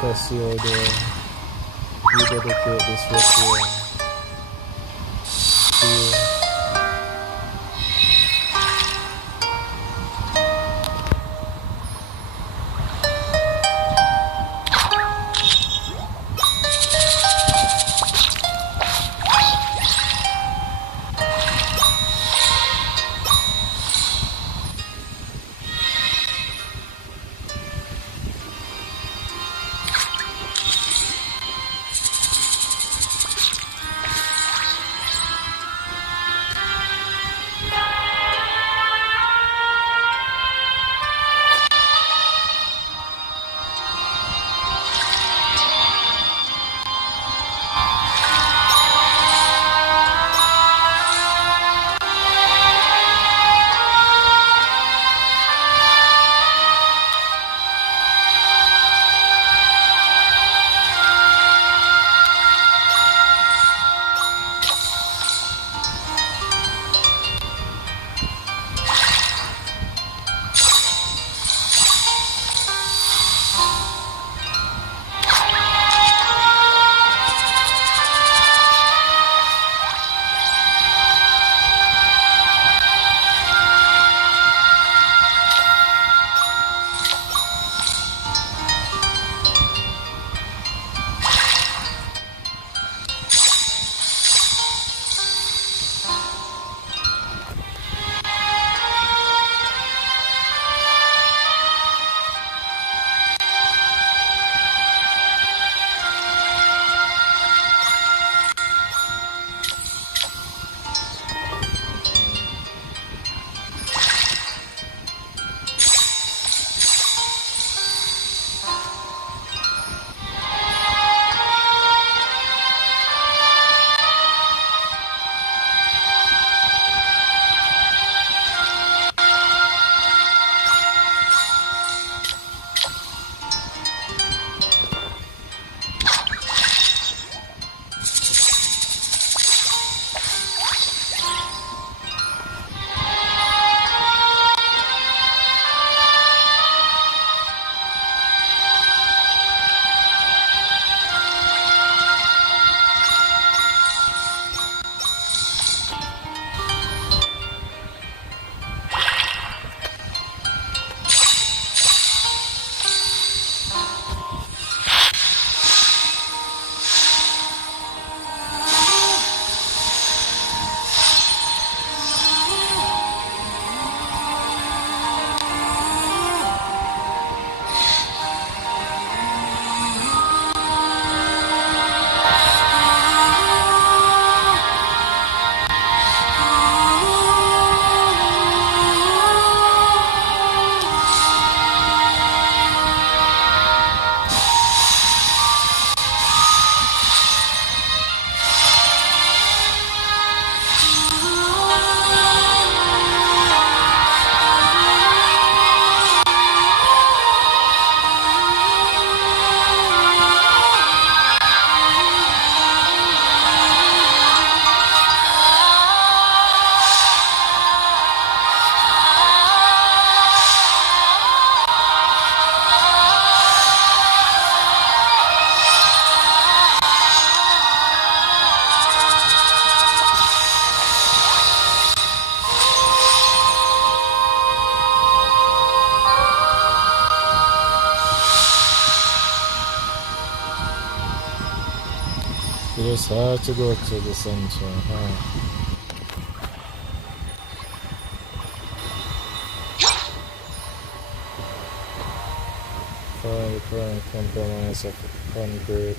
Cassiodor, we dedicate this requiem to you. It is hard to go to the center, huh? Find the current compromise of congregated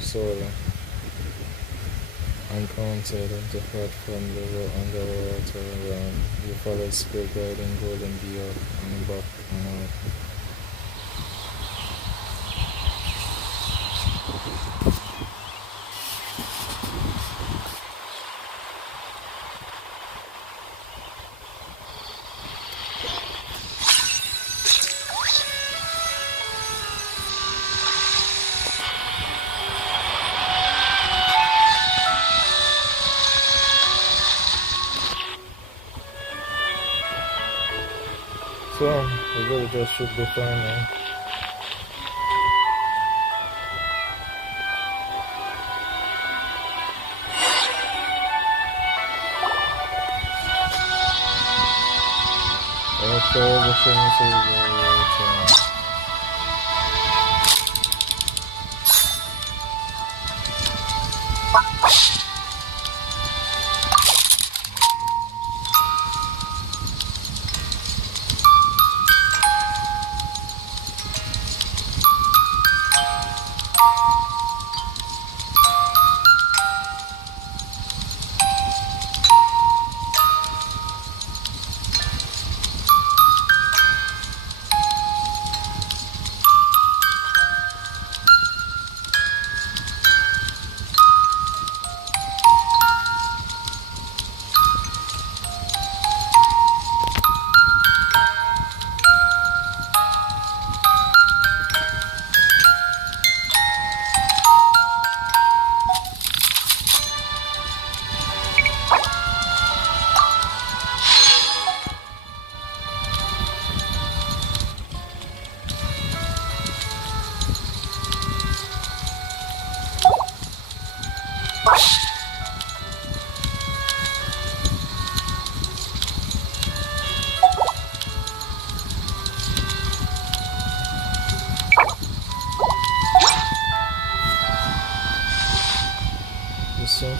solar encountered depart from the underwater realm. You follow spirit guiding golden bee up and back and out. So, the villagers should be fine now. After everything is over,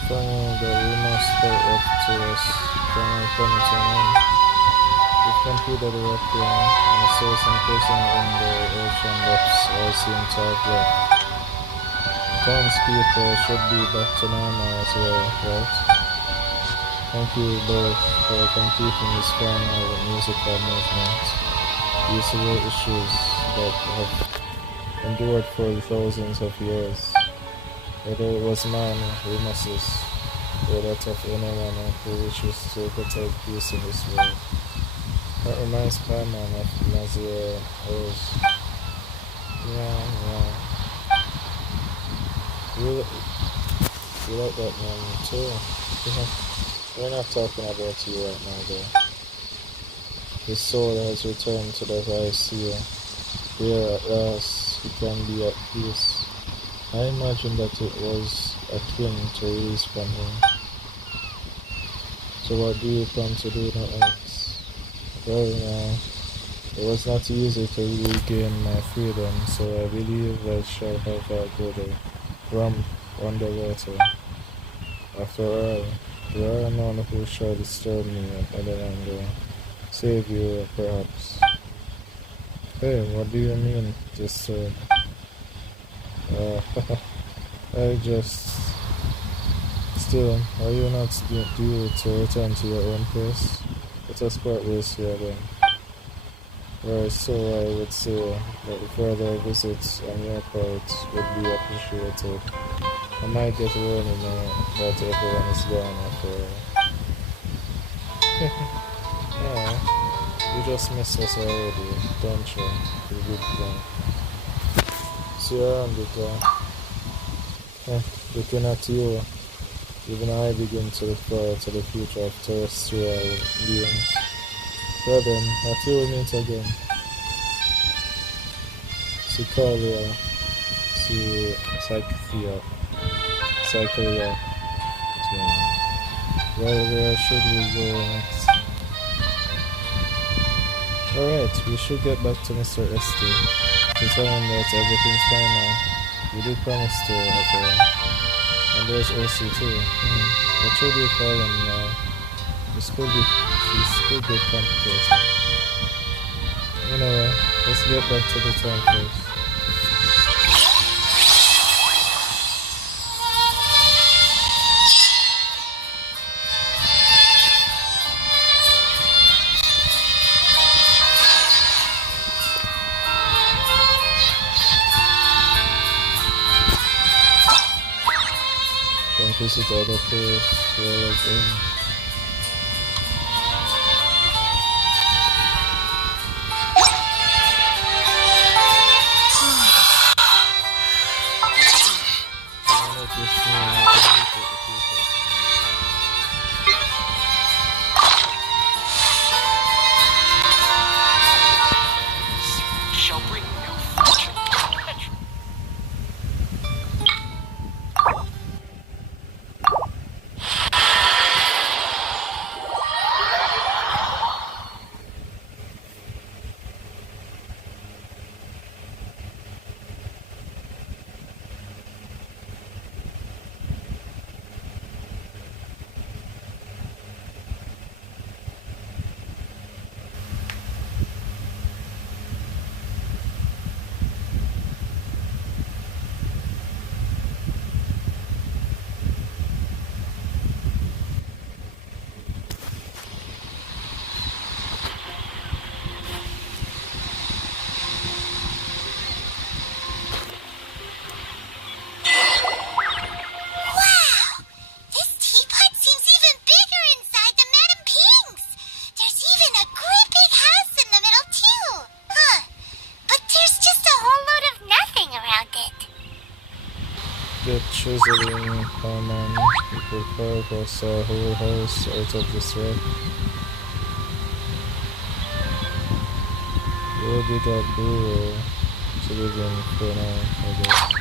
Finding the remaster of Sabzeruz finally coming to an end. We've completed the requiem, and the souls imprisoned in the ocean depths all seem to have left. Townspeople should be back to normal as well, right? Thank you both for completing this final musical movement. These were issues that have endured for thousands of years. Whether it was man, Remus's, or that of anyone who wishes to protect peace in this world. That reminds Paimon of Nazir Rose. Yeah. You like that man too? Yeah. We're not talking about you right now though. His soul has returned to the Vice Seal. Where at last he can be at peace. I imagine that it was akin to release from him. So what do you plan to do next? Well, it was not easy to regain my freedom, so I believe I shall have a good romp underwater. After all, there are none who shall disturb me any longer. Save you, perhaps. Hey, what do you mean, disturb? I just... Still, are you not due to return to your own place? Let us part ways here then. Right, so I would say that the further visits on your part would be appreciated. I might get warning now that everyone is gone after all. Yeah, you just missed us already, don't you? You good plan. See you around it, looking at you, even I begin to look forward to the future of terrestrial beings. Well then, until we meet again. See Carlia, see Psychelia. Well, where should we go next? Alright, we should get back to Mr. Esty to tell him that everything's fine now. You did promise to, okay. And there's AC too. What should we call him now? This could be complicated. Anyway, let's get back to the town first. Don't visit other players while again. Shall bring no fortune. Get chiseling, common, equal carve a whole house out of this rock. We'll be that blue to live in for now, I guess.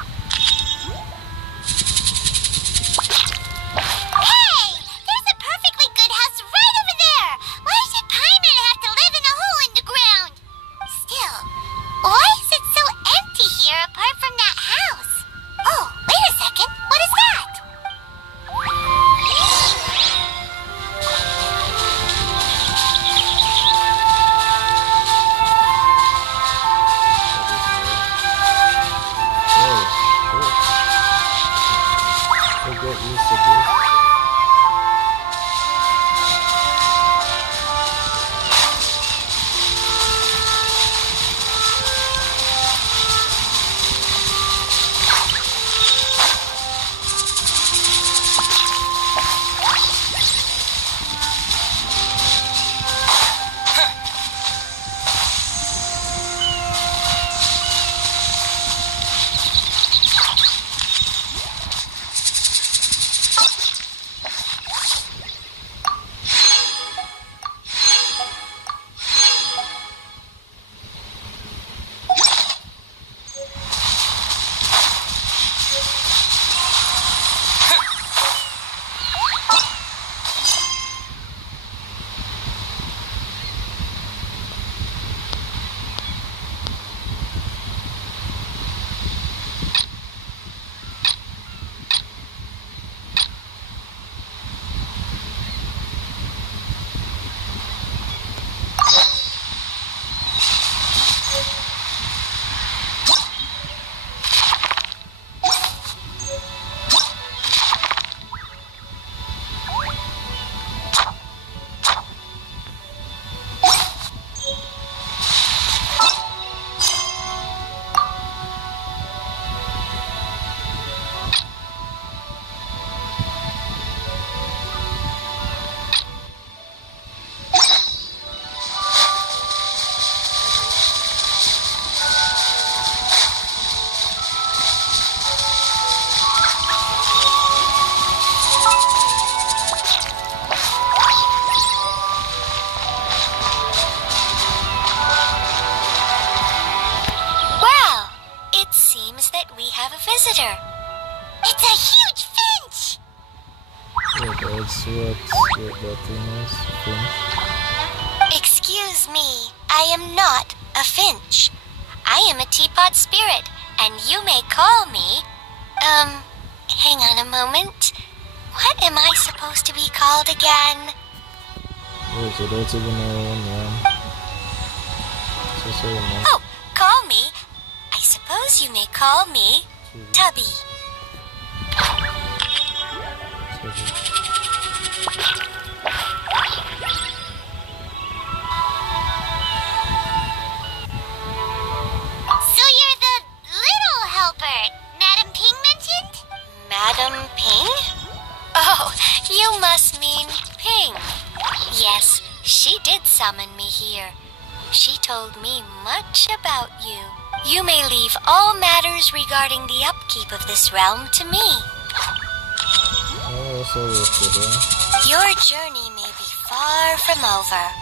Excuse me, I am not a finch. I am a teapot spirit, and you may call me... hang on a moment. What am I supposed to be called again? Oh, call me. I suppose you may call me Tubby. So you're the little helper Madam Ping mentioned? Madam Ping? Oh, you must mean Ping. Yes, she did summon me here. She told me much about you. You may leave all matters regarding the upkeep of this realm to me. Your journey may be far from over,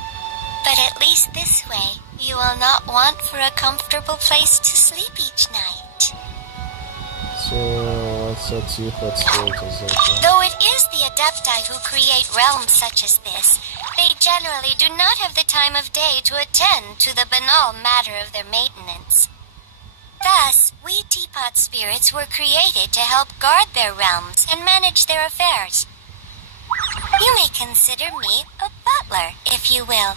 but at least this way you will not want for a comfortable place to sleep each night. So, what's a teapot spirit exactly? Though it is the Adepti who create realms such as this, they generally do not have the time of day to attend to the banal matter of their maintenance. Thus, we teapot spirits were created to help guard their realms and manage their affairs. You may consider me a butler, if you will.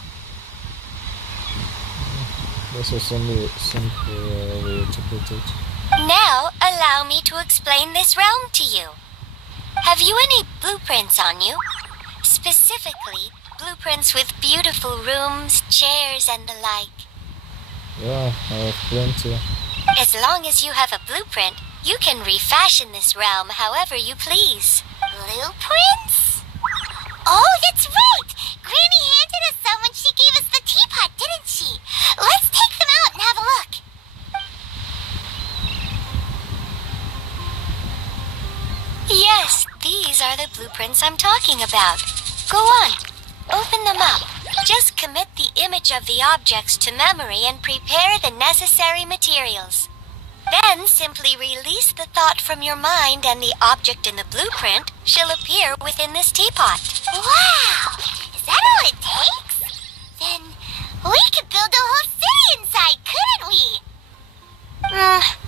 That's a simple way to put it. Now, allow me to explain this realm to you. Have you any blueprints on you? Specifically, blueprints with beautiful rooms, chairs, and the like. Yeah, I have plenty. As long as you have a blueprint, you can refashion this realm however you please. Blueprints? Oh, that's right! Granny handed us some when she gave us the teapot, didn't she? Let's take them out and have a look. Yes, these are the blueprints I'm talking about. Go on, open them up. Just commit the image of the objects to memory and prepare the necessary materials. Then simply release the thought from your mind and the object in the blueprint shall appear within this teapot. Wow! Is that all it takes? Then we could build a whole city inside, couldn't we?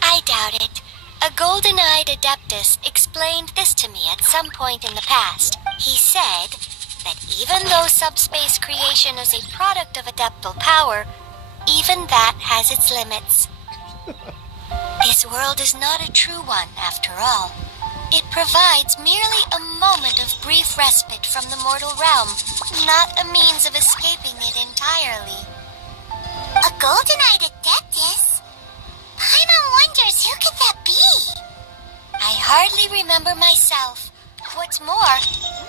I doubt it. A golden-eyed adeptus explained this to me at some point in the past. He said that even though subspace creation is a product of adeptal power, even that has its limits. This world is not a true one, after all. It provides merely a moment of brief respite from the mortal realm, not a means of escaping it entirely. A golden-eyed adeptus? Paimon wonders who could that be? I hardly remember myself. What's more,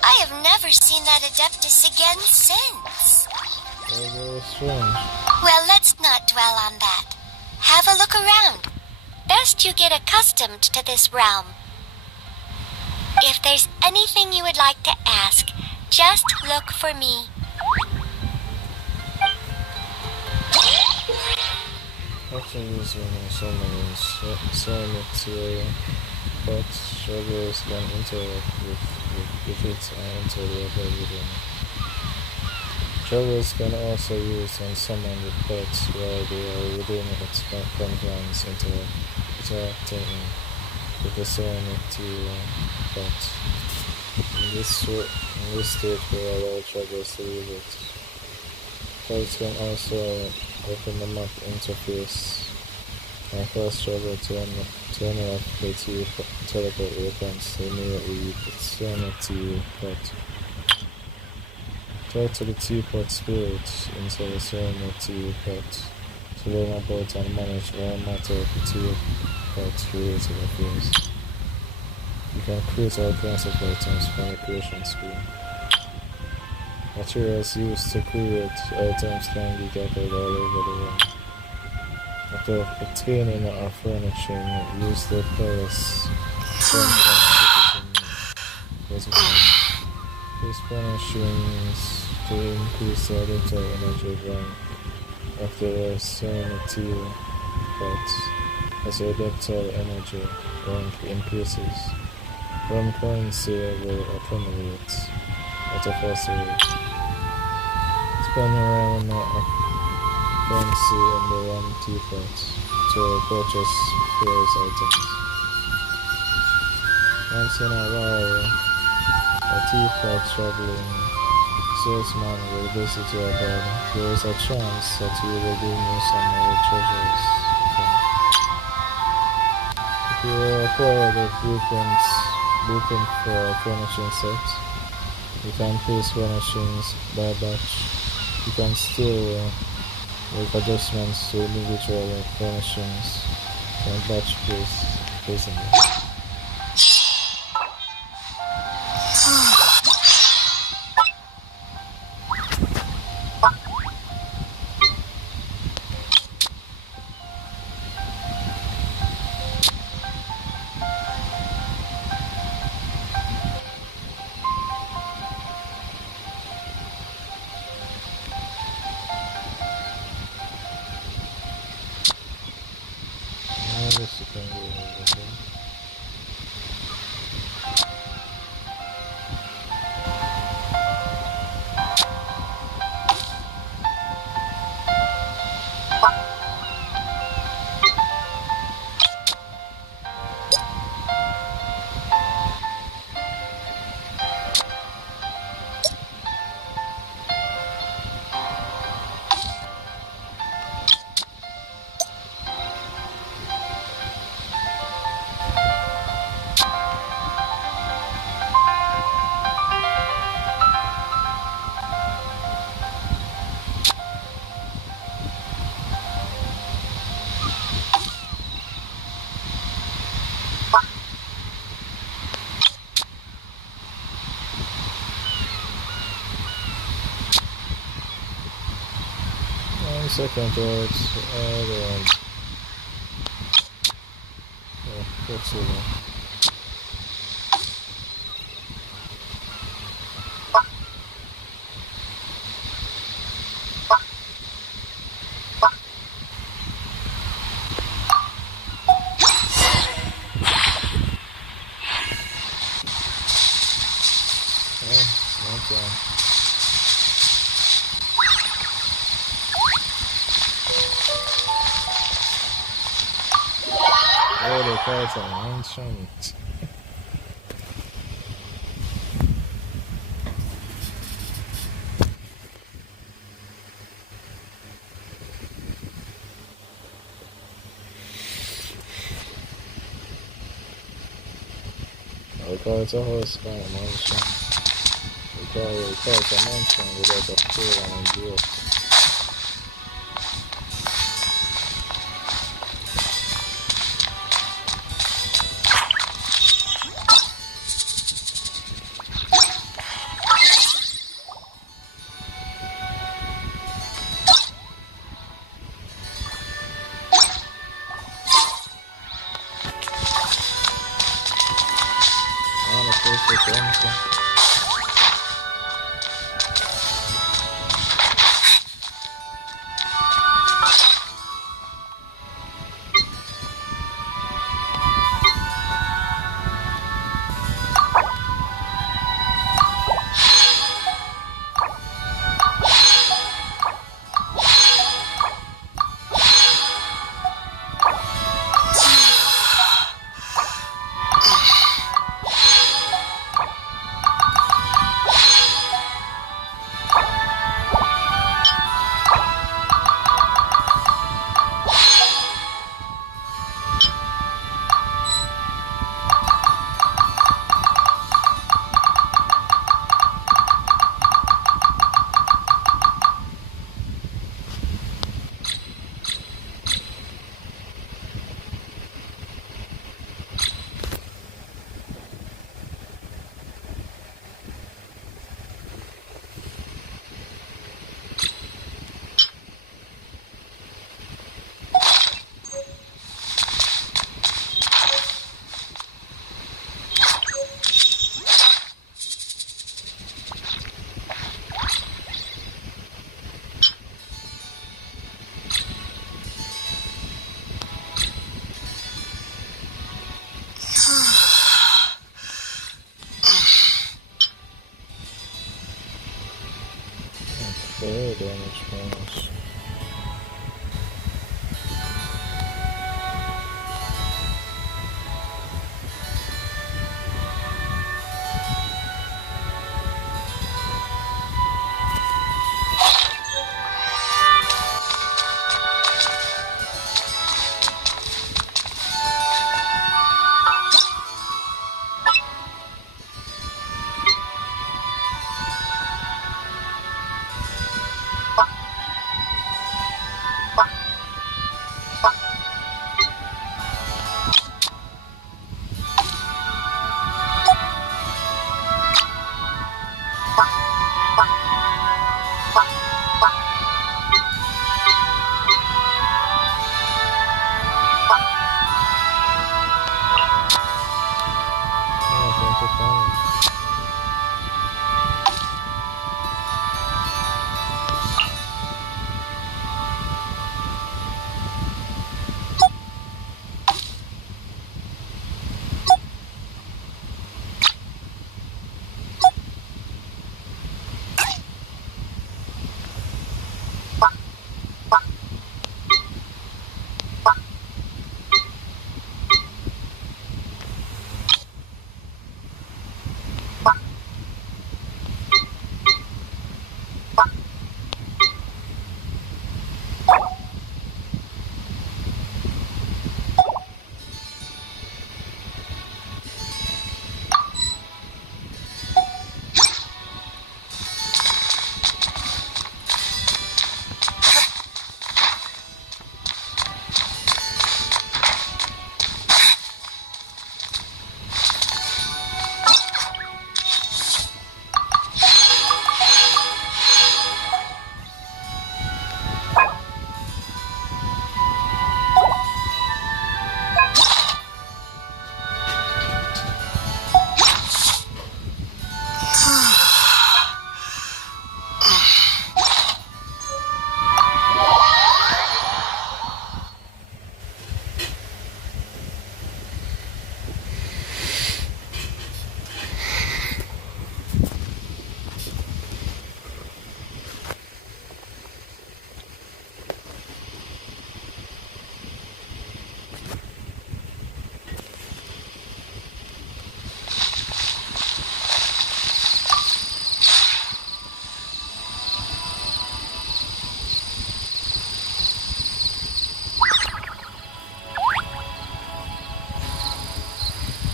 I have never seen that adeptus again since. Very strange. Well, let's not dwell on that. Have a look around. Best you get accustomed to this realm. If there's anything you would like to ask, just look for me. After using some material, but Sabzeruz can interact with it and interact with them. Sabzeruz can also use and summon the pets while they are within its confines, interacting with the serenity pet. In this state, we allow Sabzeruz to use it. Pets can also open the map interface and cause Sabzeruz to unlock the teleport weapons immediately with the serenity pet. Talk to the teapot spirit into the serenity pet to learn about and manage all matter of the teapot's related affairs. You can create all kinds of items from the creation screen. Materials used to create items can be gathered all over the world. After obtaining or furnishing, use the palace These furnishings to increase the adaptive energy rank of the serenity pots. As the adaptive energy rank increases, realm currency will accumulate at a faster rate. Spend a realm of currency in the realm teapots to purchase various items. Once in a while, a teapot traveling salesman will visit your bed. There is a chance that he will bring you some more treasures. If you acquire the blueprint for a furnishing set, you can place furnishings by batch. You can still make adjustments to individual furnishings and batch placing them. Second towards the end. Yeah, that's it. Oh, the cards are ancient. The cards are horse kind of mansion. The cards are mansion without a pool and a deal.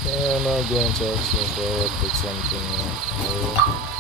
I'm not going to actually go up with something new.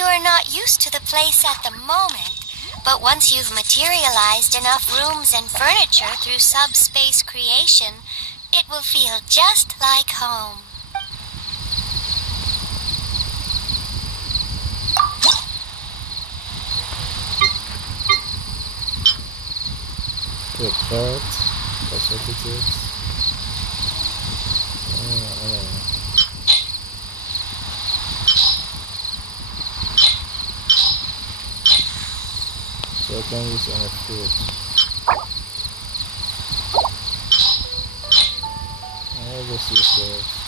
You are not used to the place at the moment, but once you've materialized enough rooms and furniture through subspace creation, it will feel just like home. Good part. That's what it is. So I can use any fruit. I'll just use those.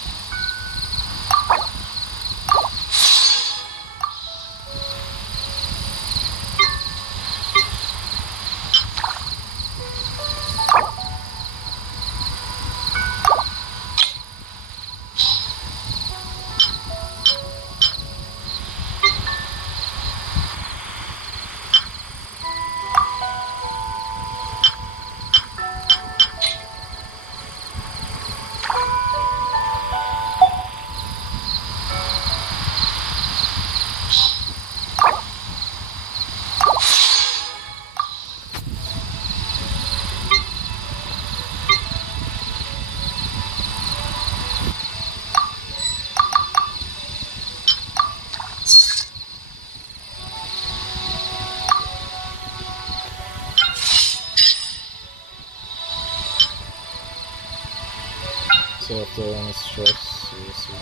So if there are any stress, we'll see.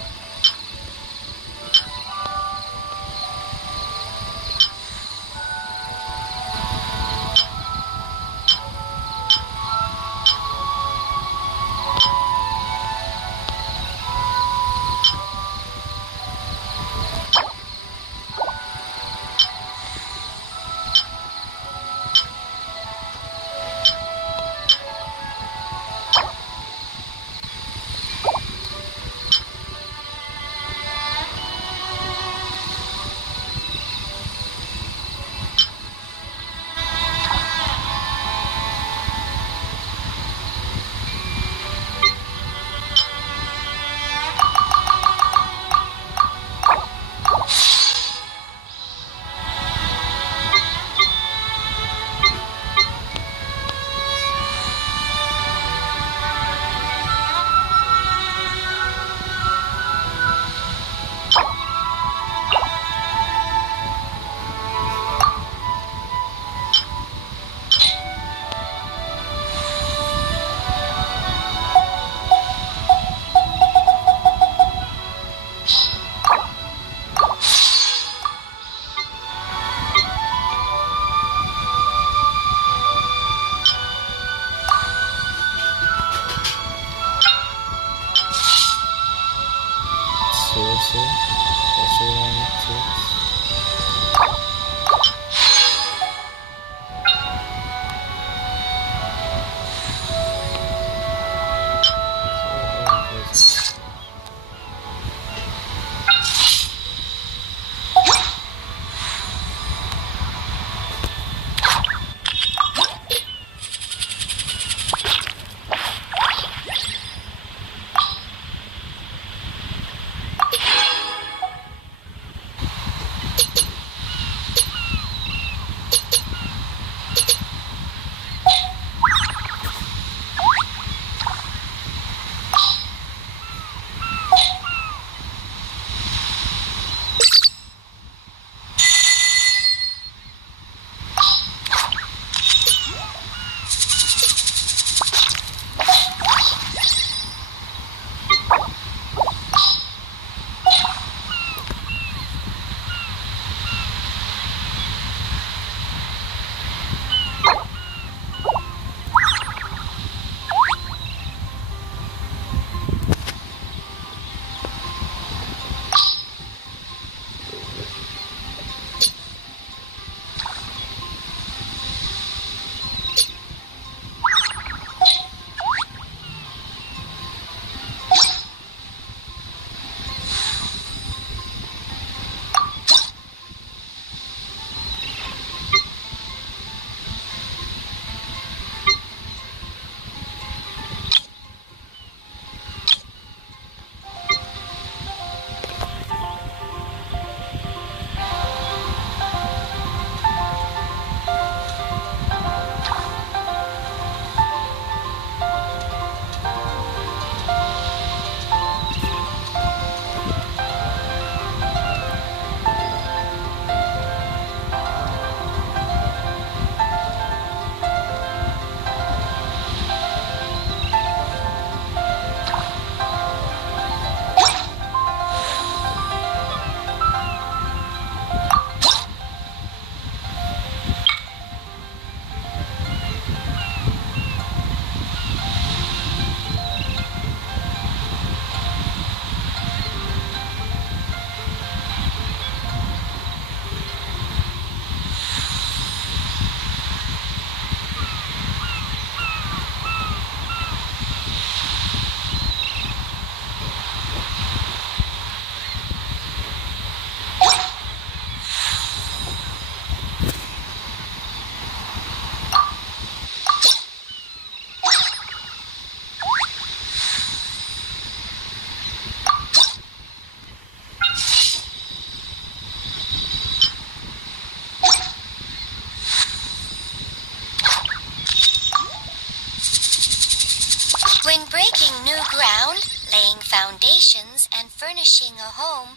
breaking new ground, laying foundations, and furnishing a home,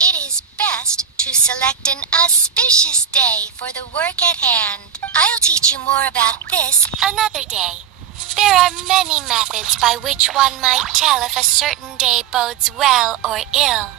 it is best to select an auspicious day for the work at hand. I'll teach you more about this another day. There are many methods by which one might tell if a certain day bodes well or ill.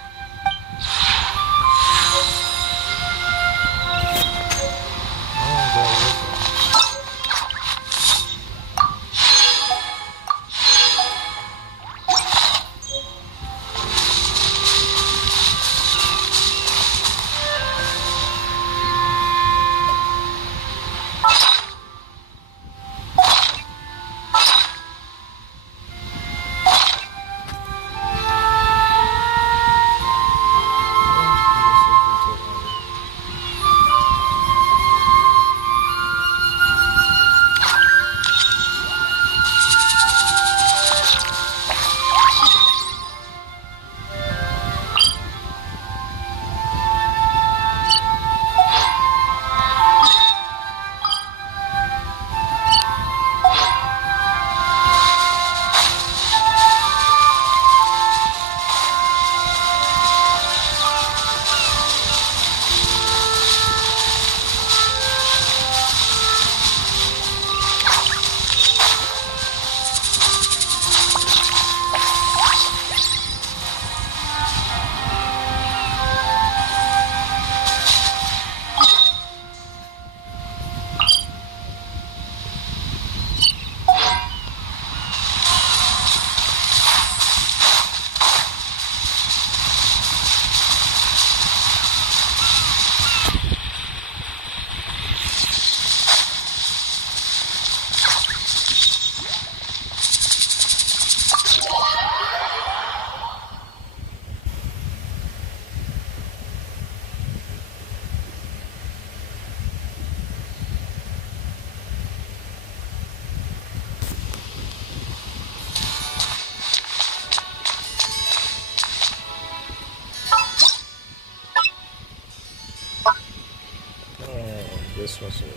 This was it.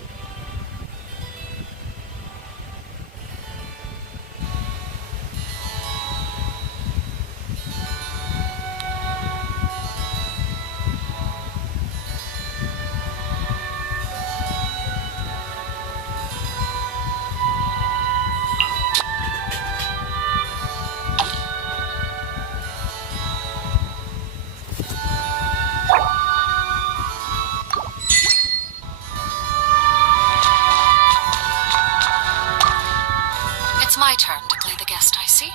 It's my turn to play the guest, I see.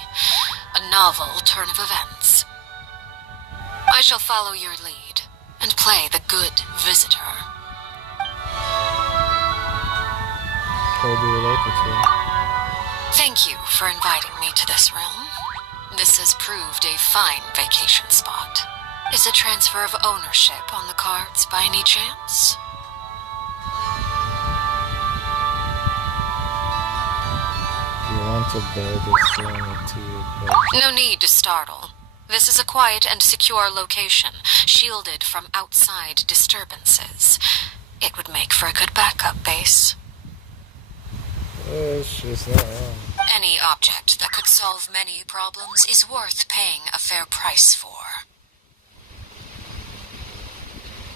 A novel turn of events. I shall follow your lead and play the good visitor. What would you related to? Thank you for inviting me to this realm. This has proved a fine vacation spot. Is a transfer of ownership on the cards by any chance? You want to bear this thing to you, but... No need to startle. This is a quiet and secure location, shielded from outside disturbances. It would make for a good backup base. She's not wrong. Any object that could solve many problems is worth paying a fair price for.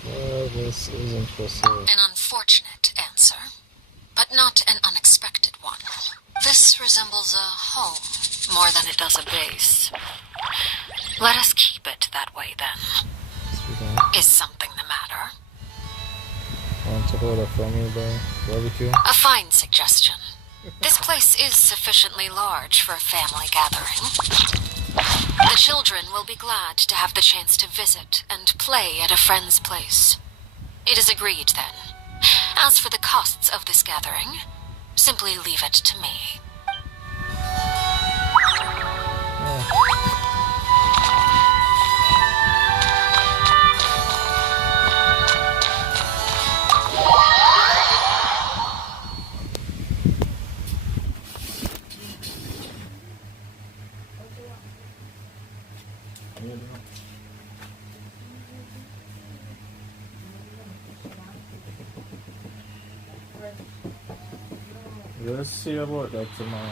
Well, this isn't for sale. An unfortunate answer, but not an unexpected one. This resembles a home more than it does a base. Let us keep it that way, then. Is something the matter? Want to order from you by barbecue? A fine suggestion. This place is sufficiently large for a family gathering. The children will be glad to have the chance to visit and play at a friend's place. It is agreed, then. As for the costs of this gathering, simply leave it to me. Let's see about that tomorrow.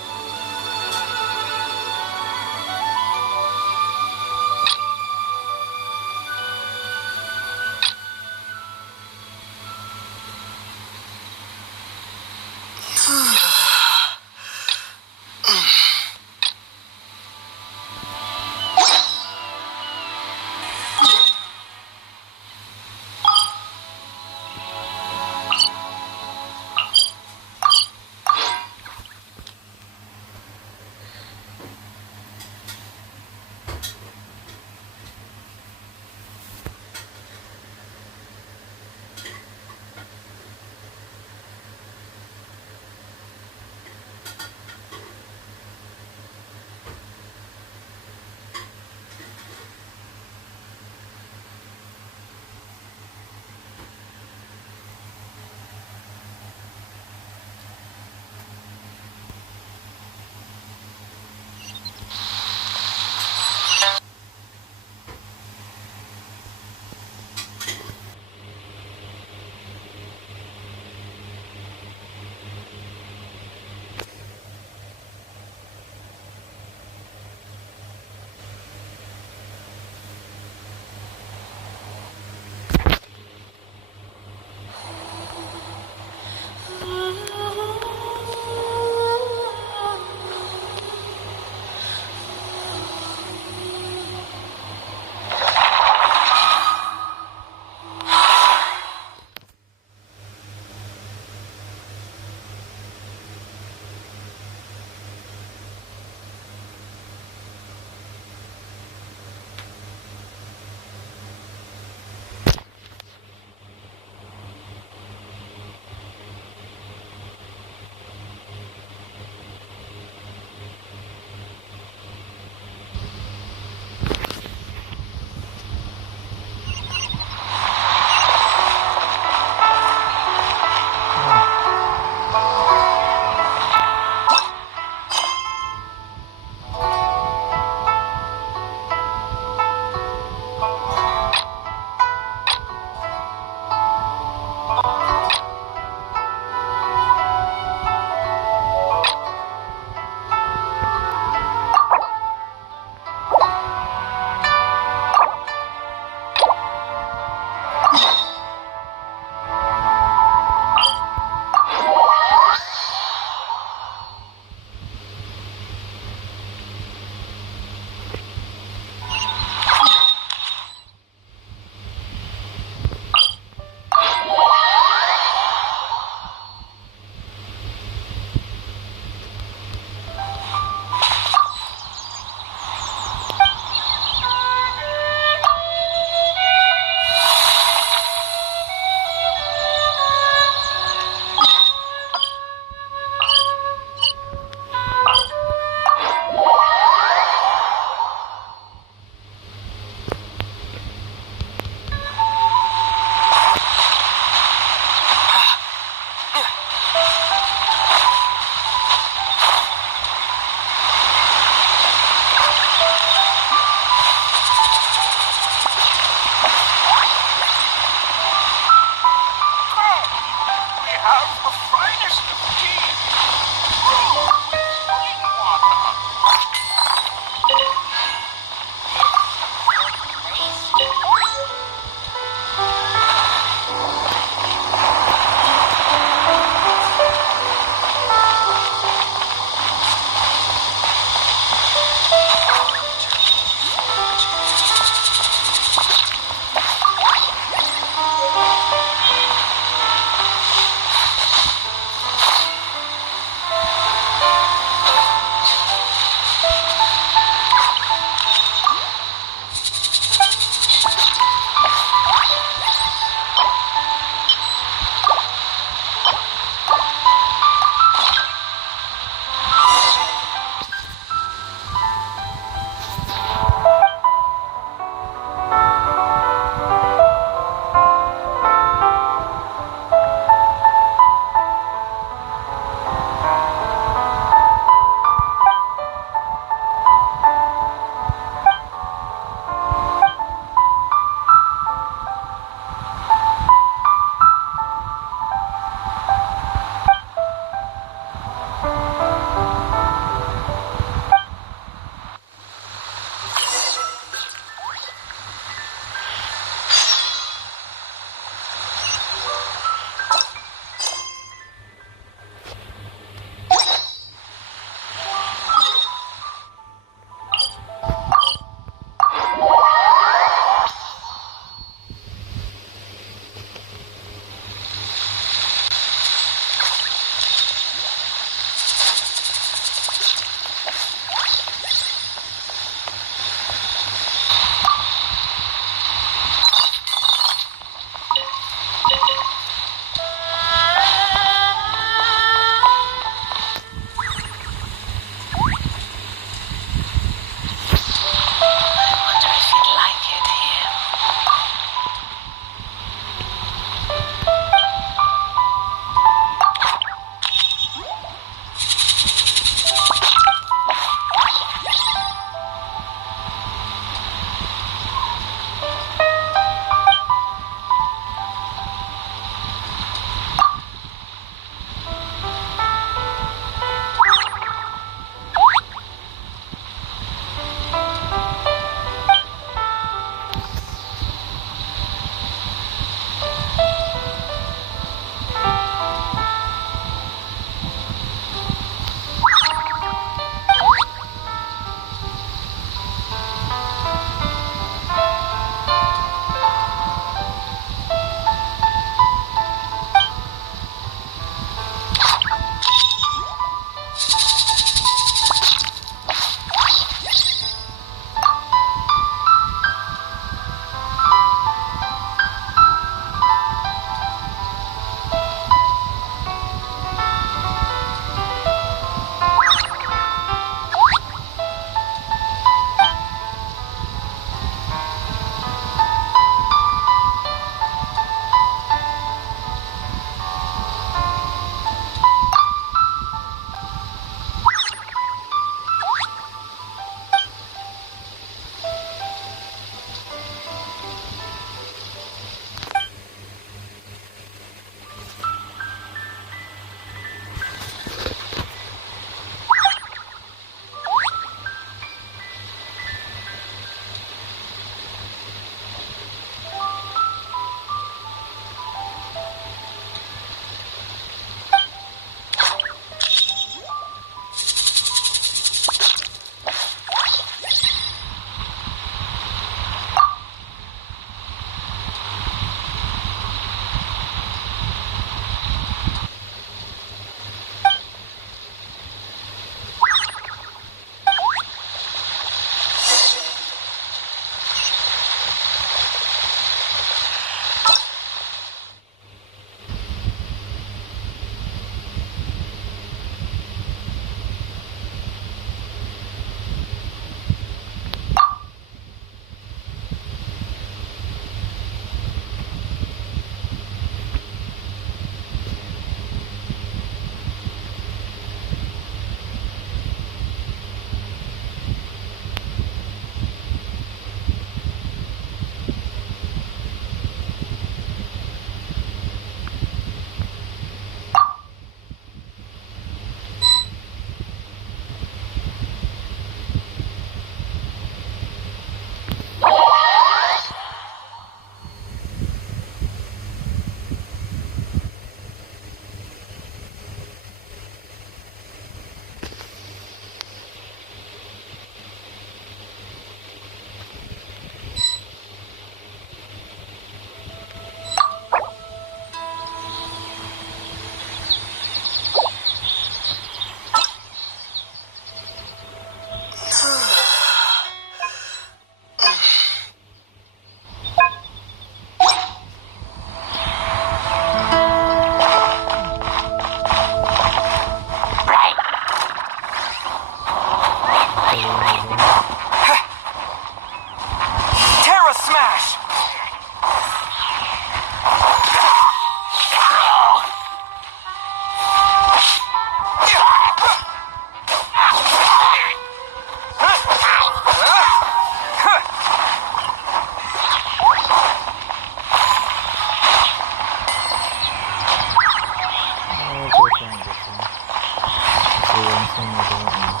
thing I don't know.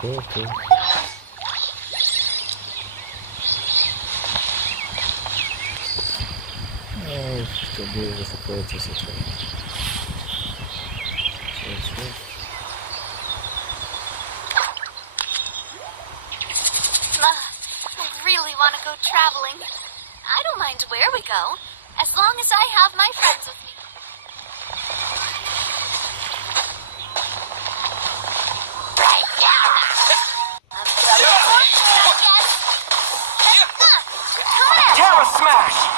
Character. Oh, to deal with the characters at all. I really want to go traveling. I don't mind where we go, as long as I have my friends with me. Terra Smash!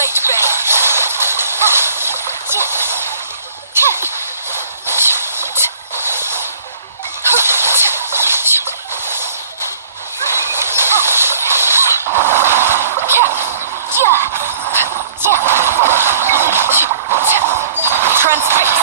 laid bare. Transfixed.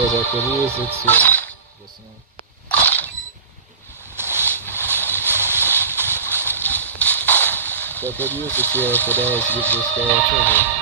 Because I could use it to just now. So I could use it here for those give this guy trouble.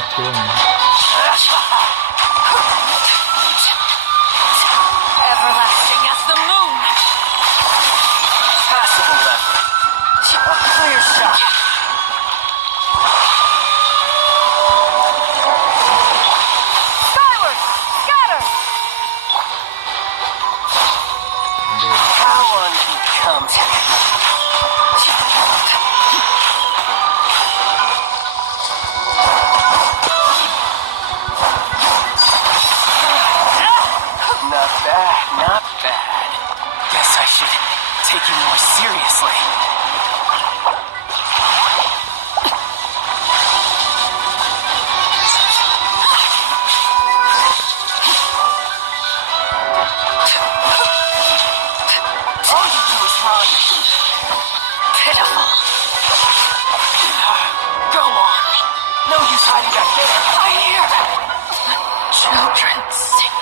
fucking. Everlasting as the moon. Passable left. A clear shot. Skyward! Scatter! How unbecoming. Not bad, not bad. Guess I should take you more seriously. All you do is run. Pitiful. Go on. No use hiding back there. I hear children singing.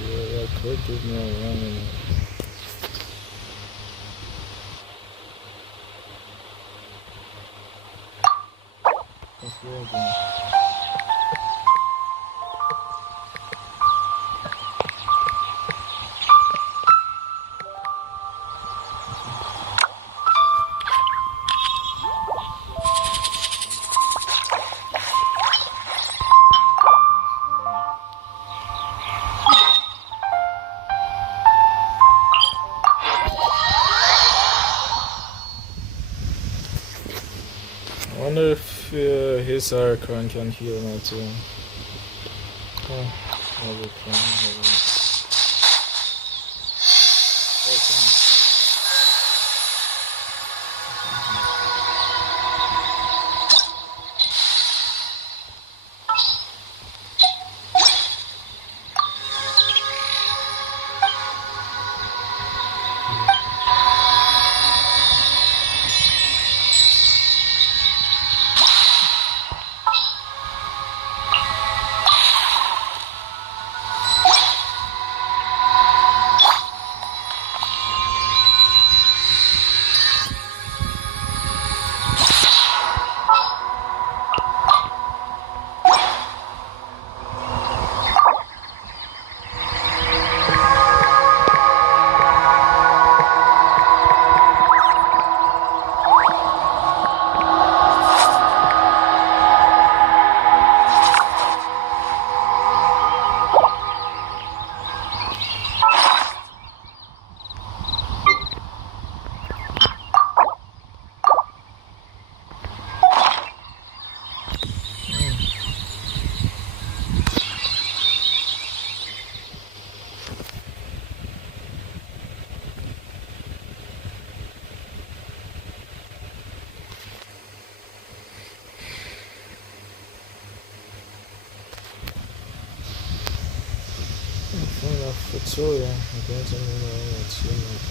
Yeah, that could give me a run in it. Let's go again. I wonder if his Archon can heal now too. Oh, maybe it can. Maybe. Oh, it can. Victoria, against another team like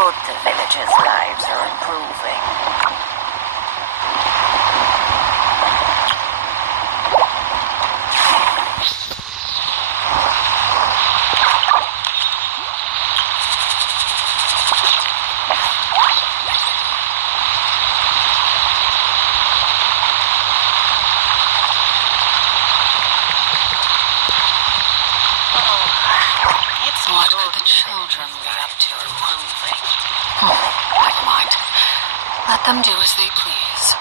good the villagers' lives are improving. What could the children be up to improving? Never mind. Let them do as they please.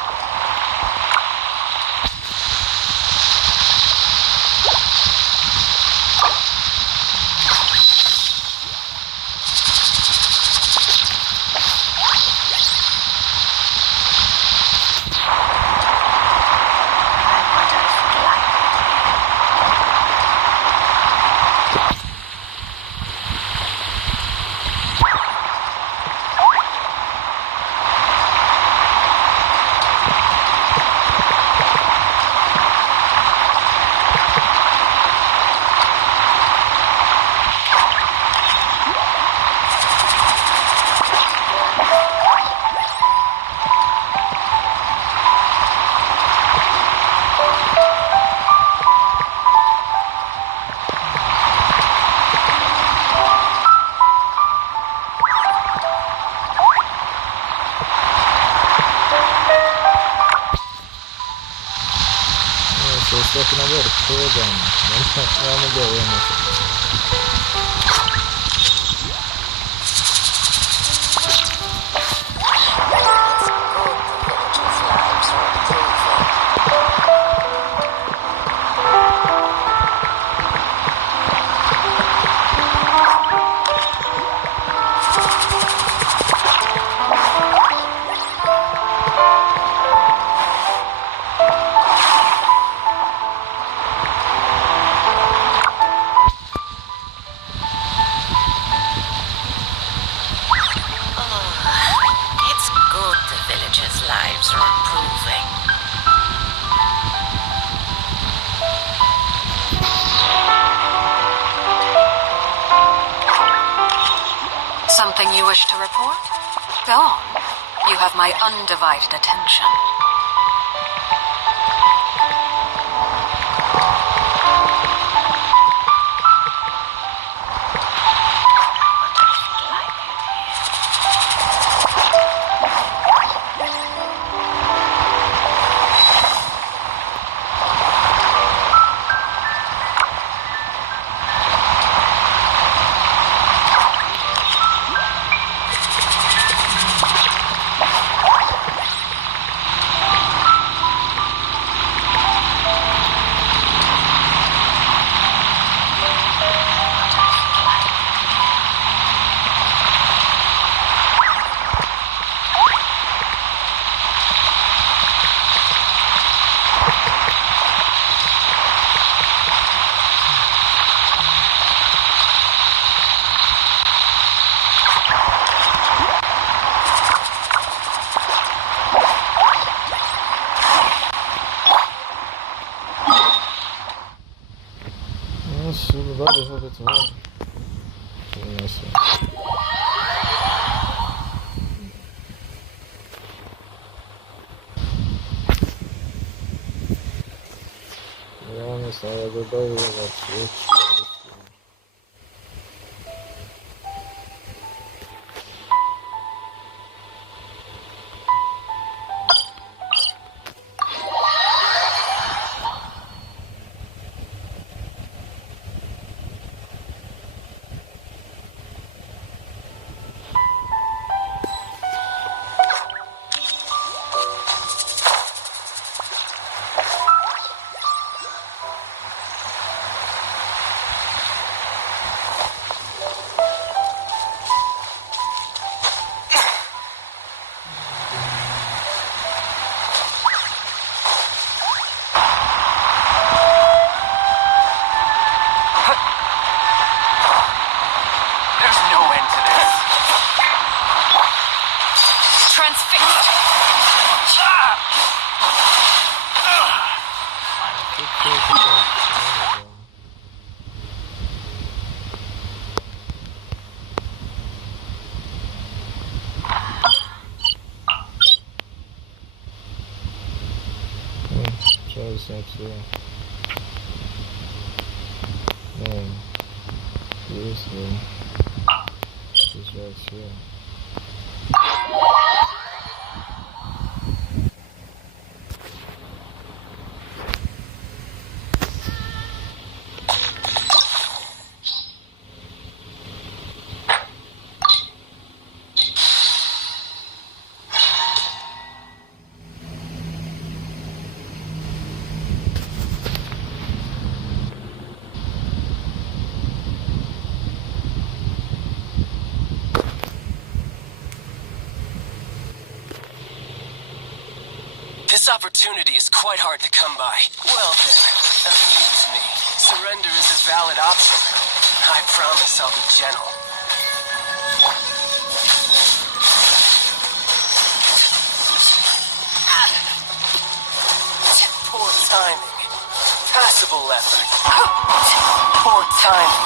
Så kunna vara frågan. Men går jag med. Lives are improving. Something you wish to report? Go on. You have my undivided attention. it's not true. Man, seriously. It's right here. This opportunity is quite hard to come by. Well then, amuse me. Surrender is a valid option. I promise I'll be gentle. Poor timing. Passable effort. Poor timing.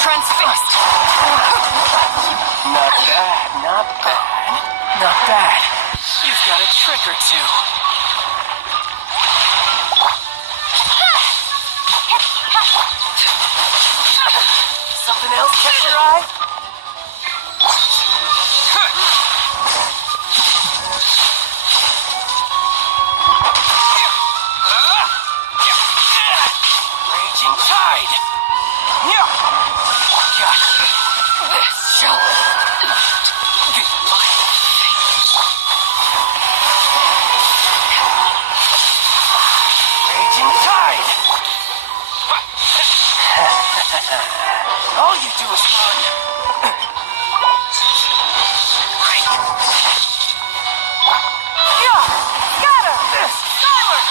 Transfixed. Not bad, not bad. Not bad. You've got a trick or two. Something else catch your eye? Raging tide. This shall be my raging tide. All you do is run. Got her! Skyward!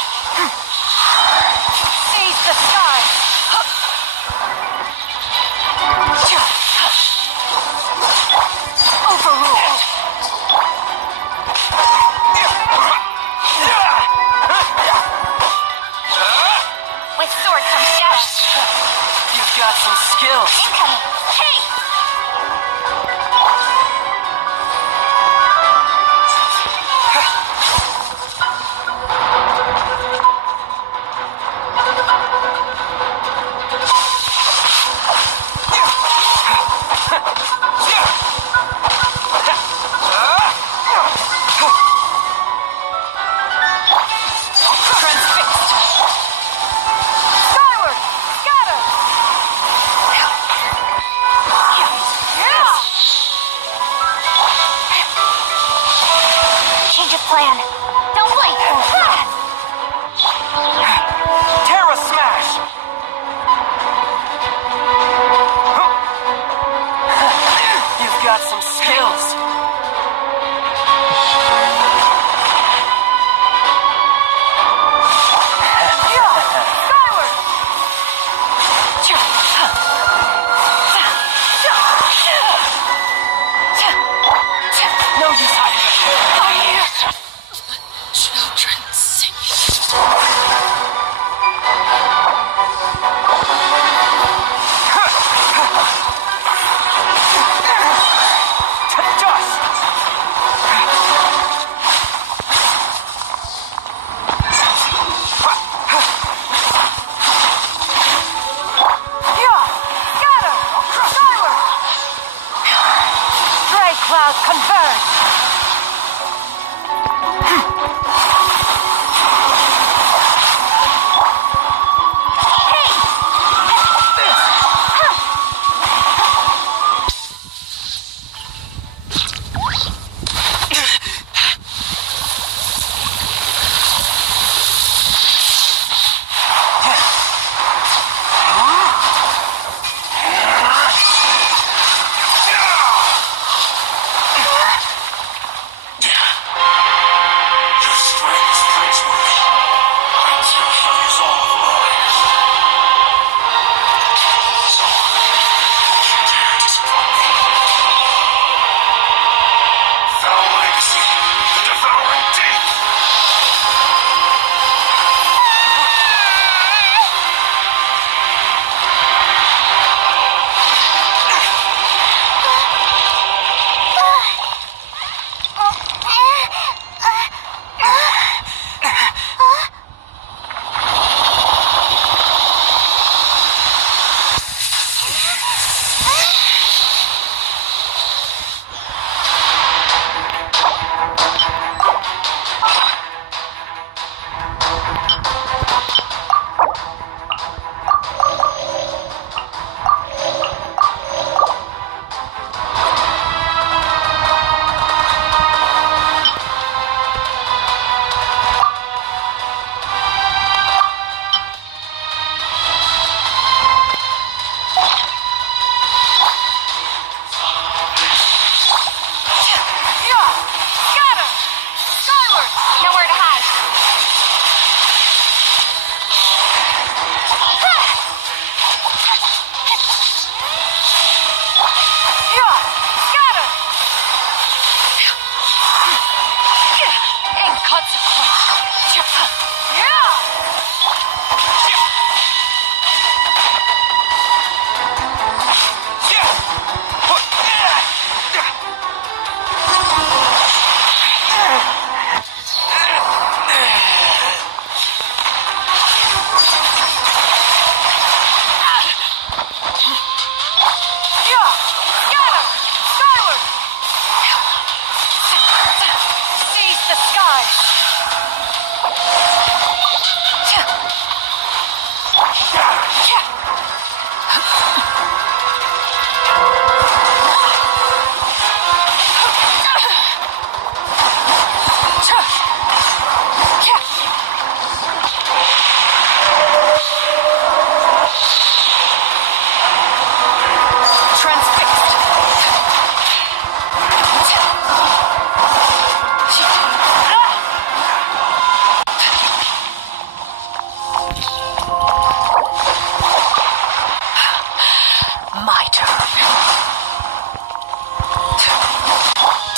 Seize the sky! Overruled! With sword comes dash. You've got some skills. Incoming. Hey! Transfixed! Skyward! Scatter! Change of plan. Don't wait. Terra Smash! You've got some skills. Skyward! No use hiding it. Children singing. To dust! Got her! Skyward! Stray cloud converge!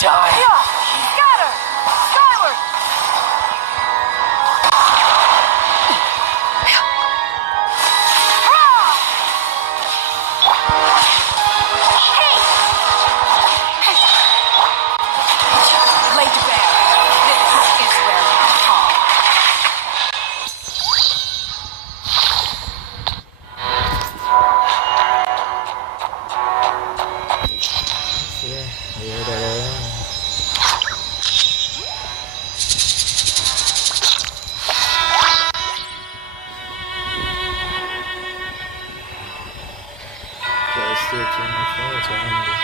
Die. Yeah, scatter! Skyward! Lay to bear. This is where we fall. Ya udah lah. Pasti cuma jangan deh.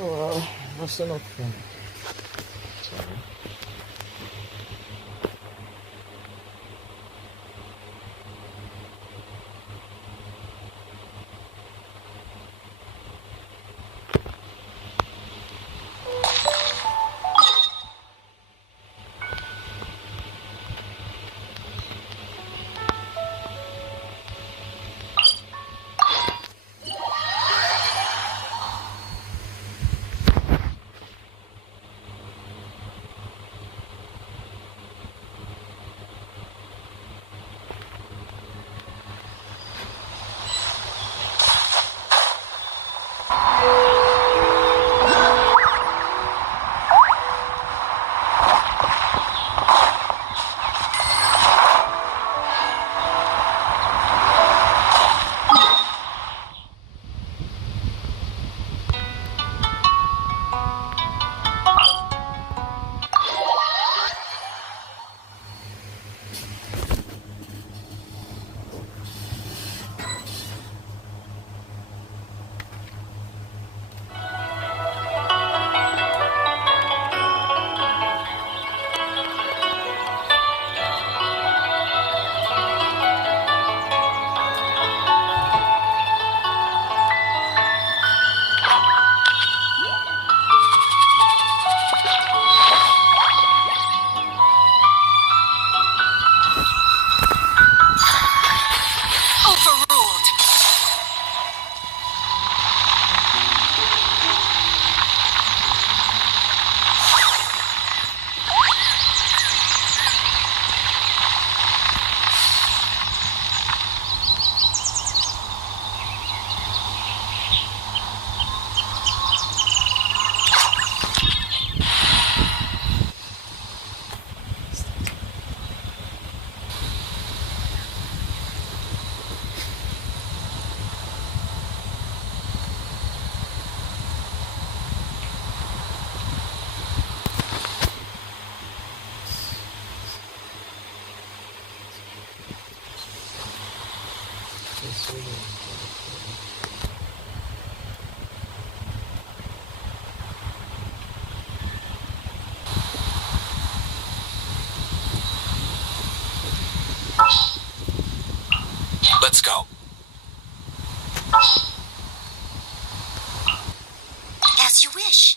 Oh, masa not fun. Sorry. Let's go. As you wish.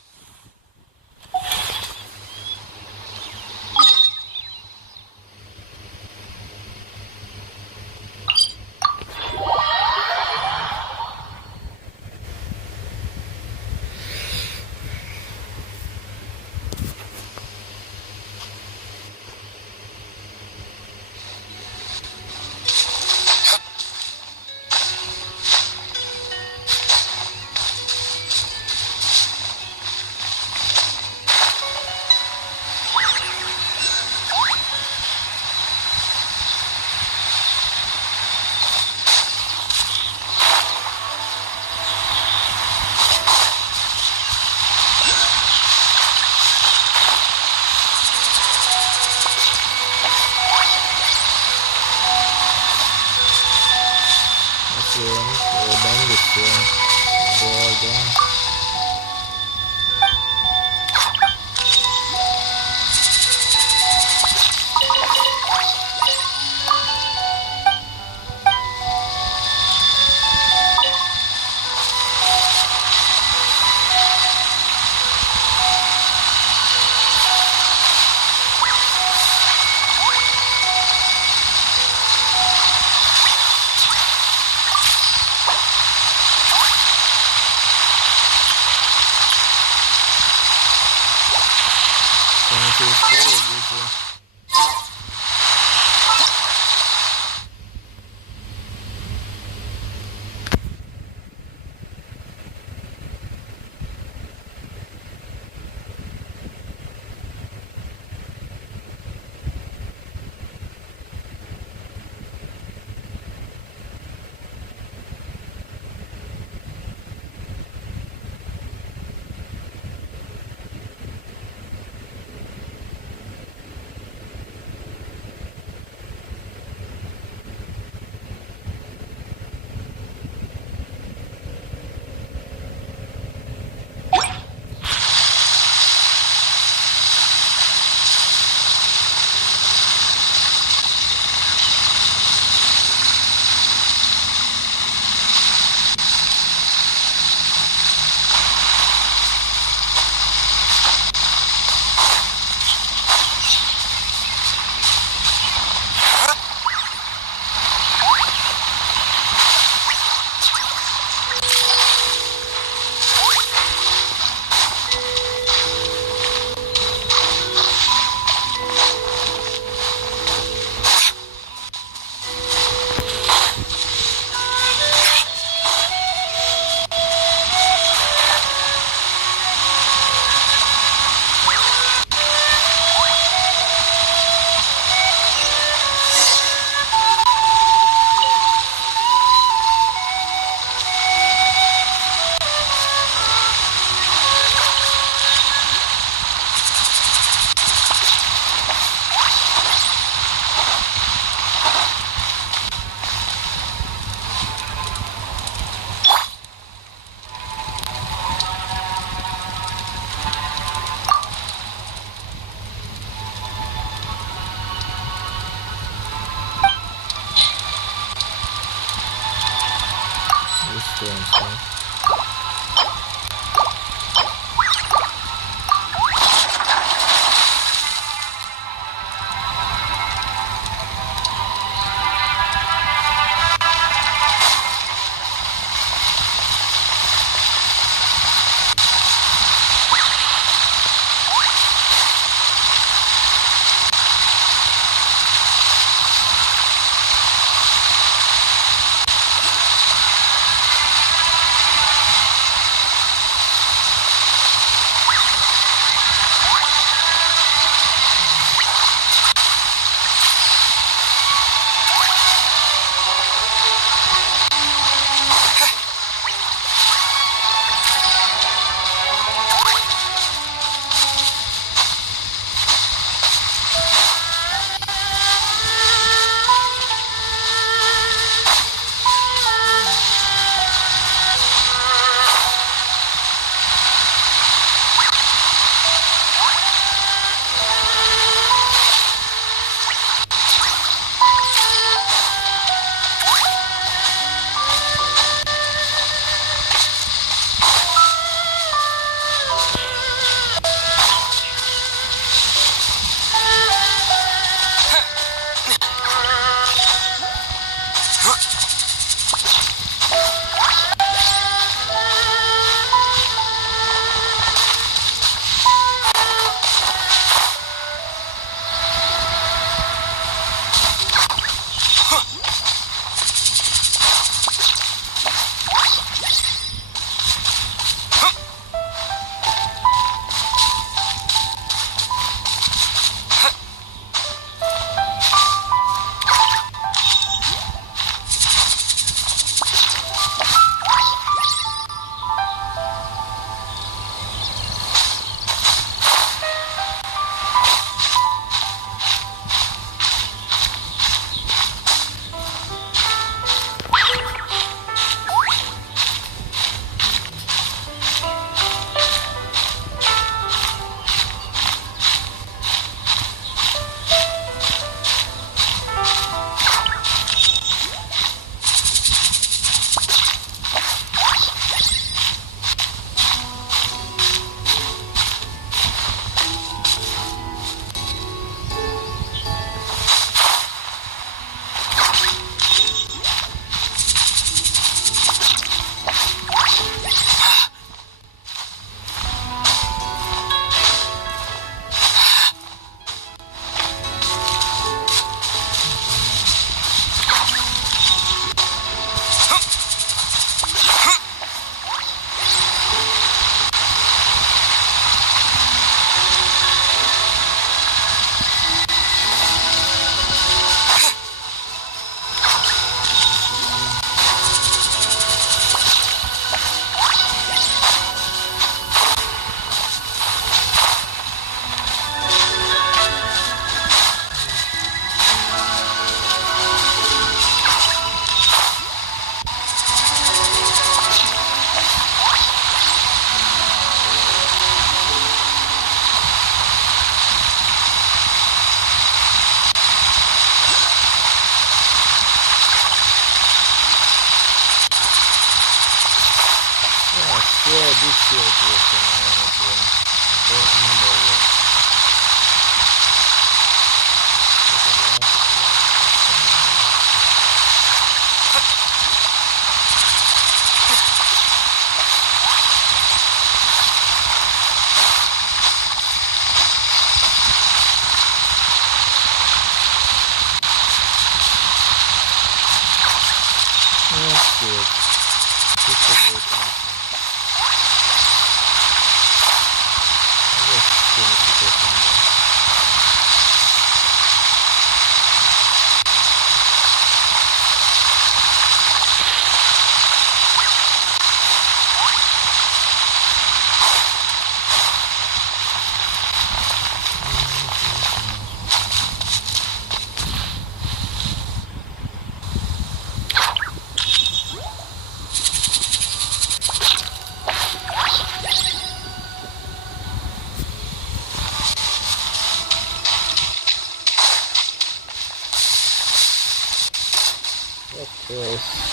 strange, huh?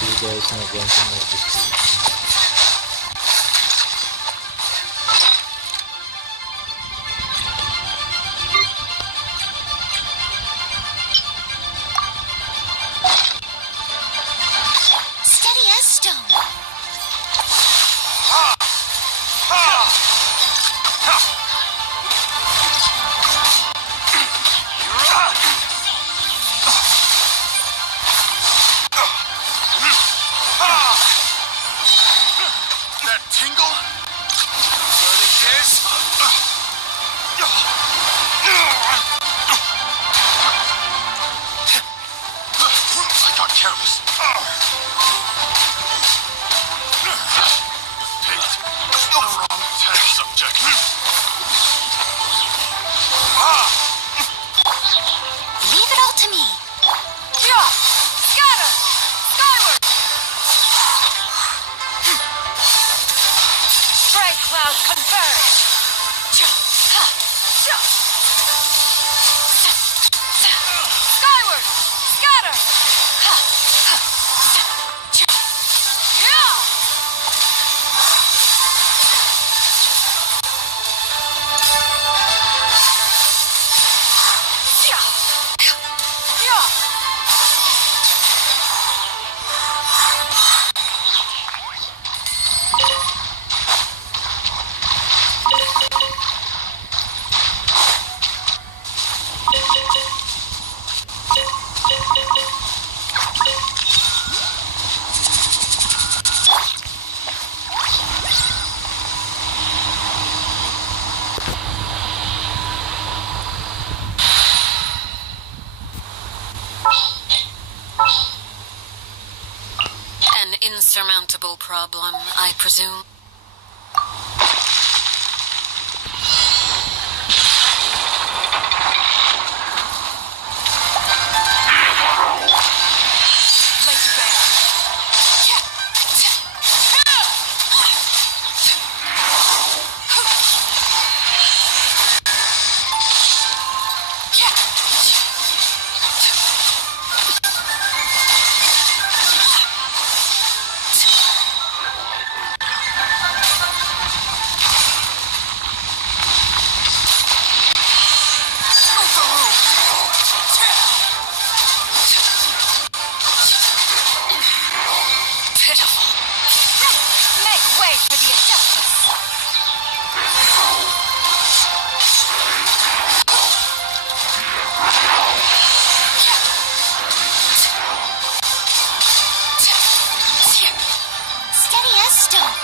you guys not jumping off the street. Steady as stone. That tingle? I got careless. Picked the wrong test subject. Leave it all to me. Scatter! Skyward! Strike cloud converge! Skyward! Scatter! An insurmountable problem, I presume. Steady as stone.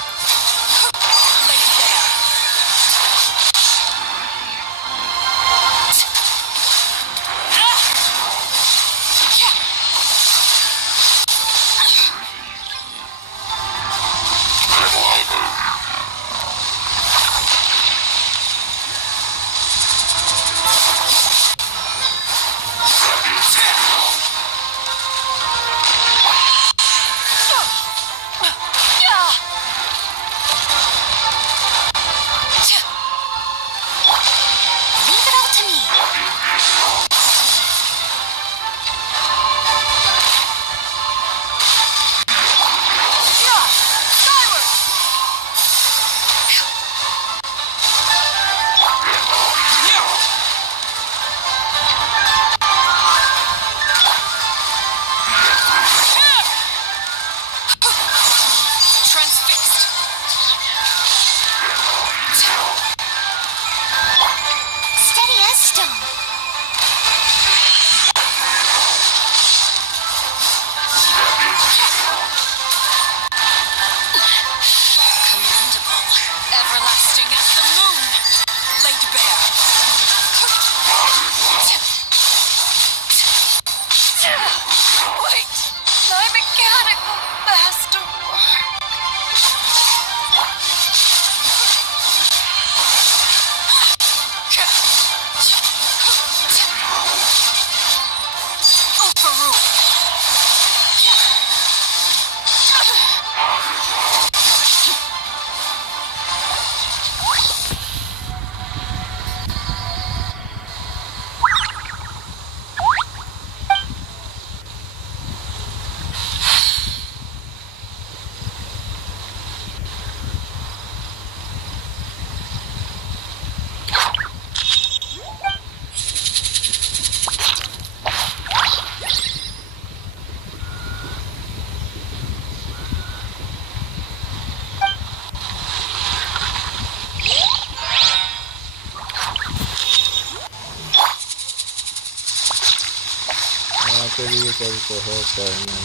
really use it to help them.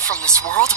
From this world?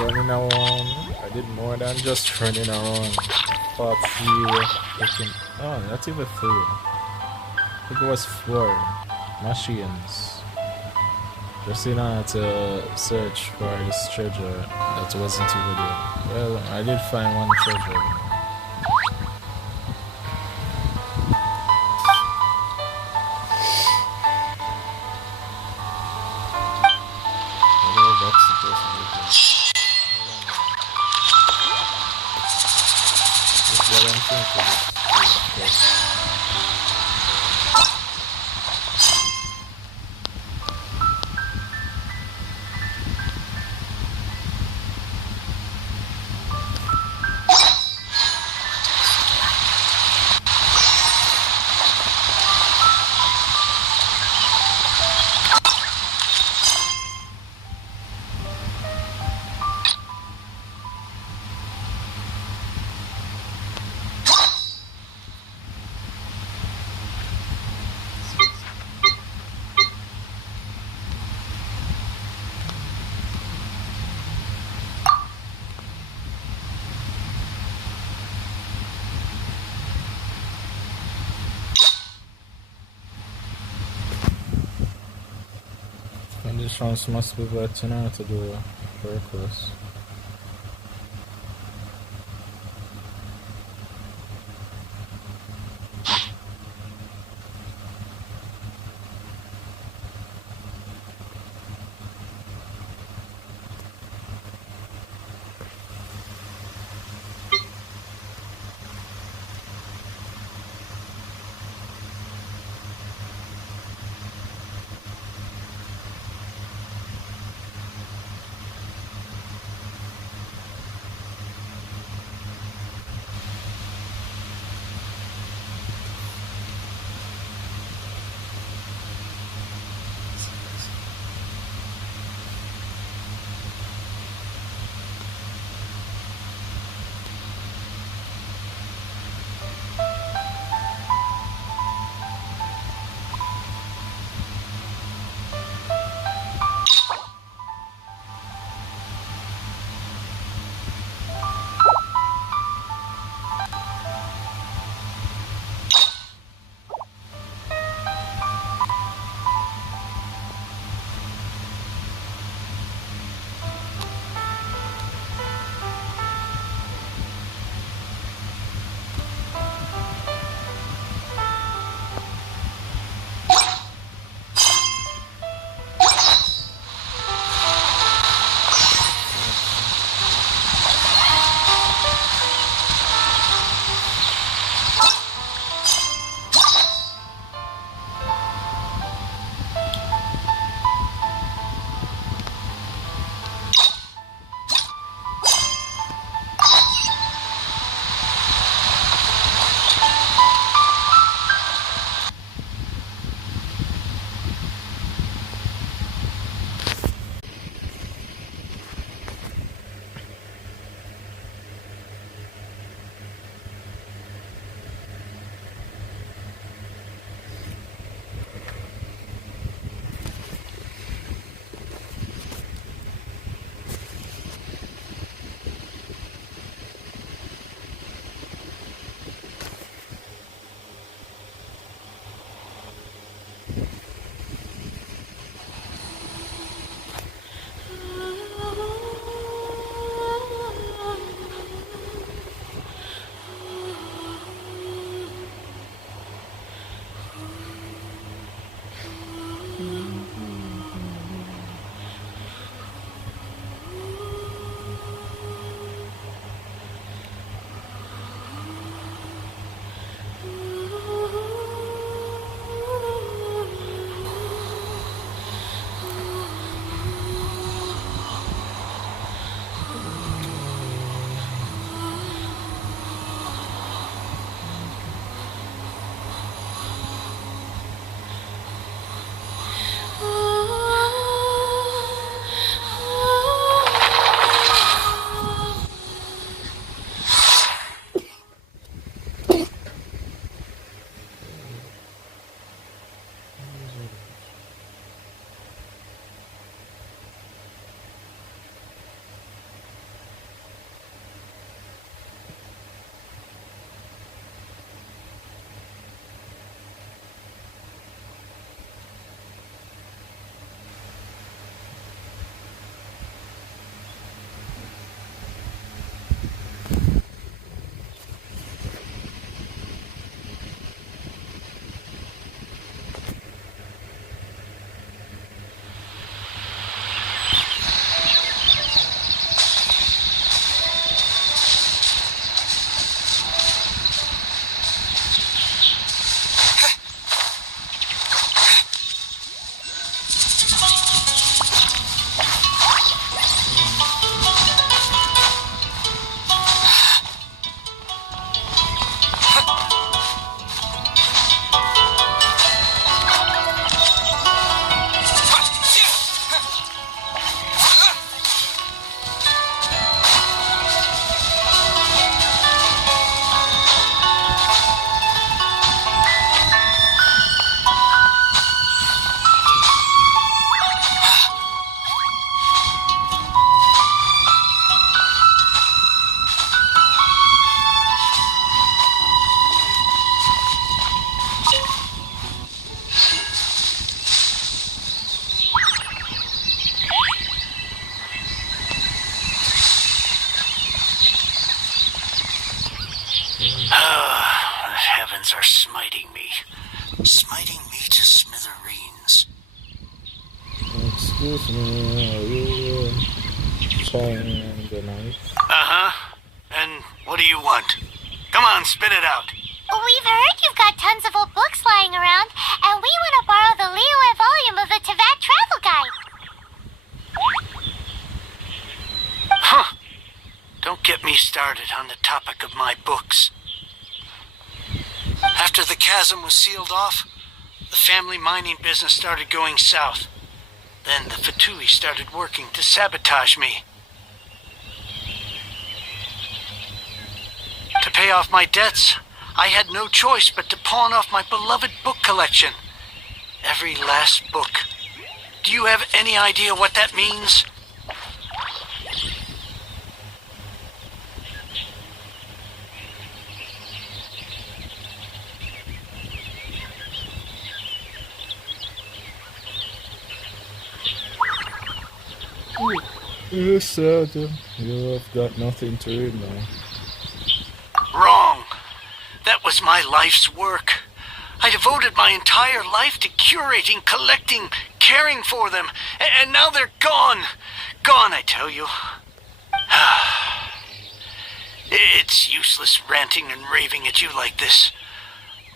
Running around. I did more than just running around. Fought 3 freaking. Oh, not even 3. I think it was 4 machines. Just in order to search for this treasure that wasn't even there. Well, I did find one treasure. Conditions must be met in order to do purpose. smiting me. Smiting me to smithereens. Excuse me, are you trying the knife? Uh-huh. And what do you want? Come on, spit it out. We've heard you've got tons of old books lying around, and we want to borrow the Liyue volume of the Teyvat Travel Guide. Huh. Don't get me started on the topic of my books. After the chasm was sealed off, the family mining business started going south. Then the Fatui started working to sabotage me. To pay off my debts, I had no choice but to pawn off my beloved book collection. Every last book. Do you have any idea what that means? You said you have got nothing to read now. Wrong. That was my life's work. I devoted my entire life to curating, collecting, caring for them, and now they're gone. Gone, I tell you. It's useless ranting and raving at you like this.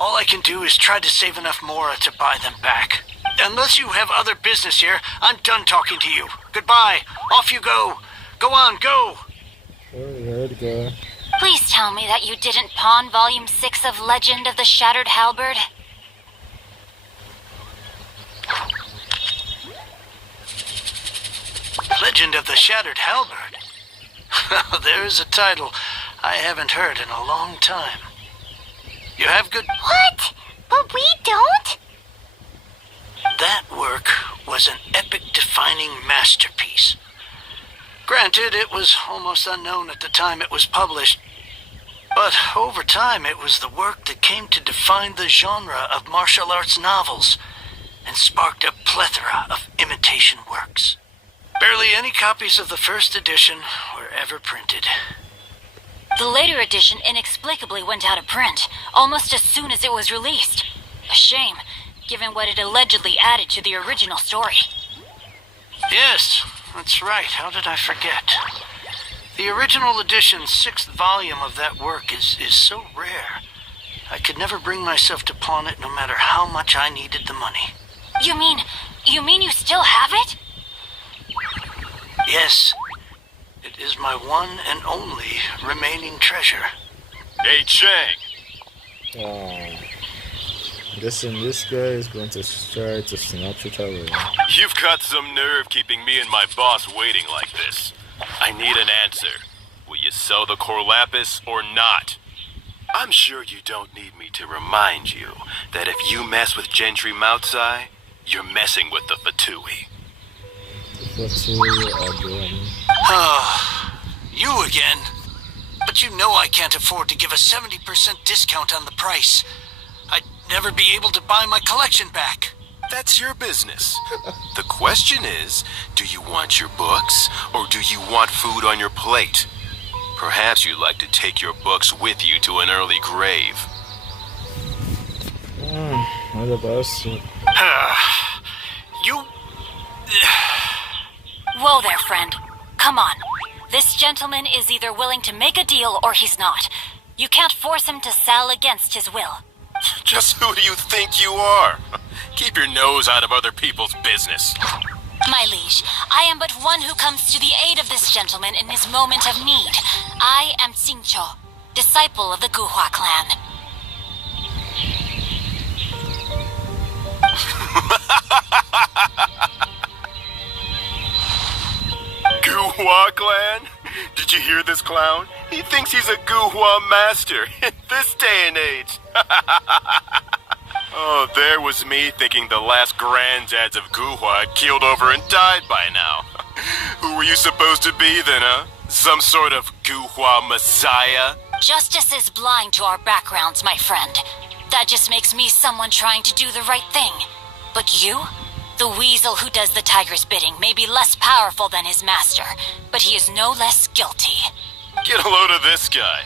All I can do is try to save enough Mora to buy them back. Unless you have other business here, I'm done talking to you. Goodbye. Off you go. Go on, go. Go. Please tell me that you didn't pawn Volume 6 of Legend of the Shattered Halberd. Legend of the Shattered Halberd? There's a title I haven't heard in a long time. You have good... What? But we don't? That work was an epic-defining masterpiece. Granted, it was almost unknown at the time it was published, but over time it was the work that came to define the genre of martial arts novels and sparked a plethora of imitation works. Barely any copies of the first edition were ever printed. The later edition inexplicably went out of print, almost as soon as it was released. A shame, given what it allegedly added to the original story. Yes, that's right. How did I forget? The original edition's 6th volume of that work is so rare. I could never bring myself to pawn it no matter how much I needed the money. You mean you still have it? Yes. It is my one and only remaining treasure. Hey, Chang! Guessing this guy is going to try to snatch it away. You've got some nerve keeping me and my boss waiting like this. I need an answer. Will you sell the core lapis or not? I'm sure you don't need me to remind you that if you mess with Gentry Moutsai, you're messing with the Fatui. You again? But you know I can't afford to give a 70% discount on the price. I'd never be able to buy my collection back. That's your business. The question is, do you want your books, or do you want food on your plate? Perhaps you'd like to take your books with you to an early grave. What about you? You... Whoa there, friend. Come on. This gentleman is either willing to make a deal or he's not. You can't force him to sell against his will. Just who do you think you are? Keep your nose out of other people's business. My liege, I am but one who comes to the aid of this gentleman in his moment of need. I am Xingqiu, disciple of the Guhua clan. Guhua clan? Did you hear this clown? He thinks he's a Guhua master in this day and age. Oh, there was me thinking the last granddads of Guhua had keeled over and died by now. Who were you supposed to be then, huh? Some sort of Guhua messiah? Justice is blind to our backgrounds, my friend. That just makes me someone trying to do the right thing. But you? The weasel who does the tiger's bidding may be less powerful than his master, but he is no less guilty. Get a load of this guy.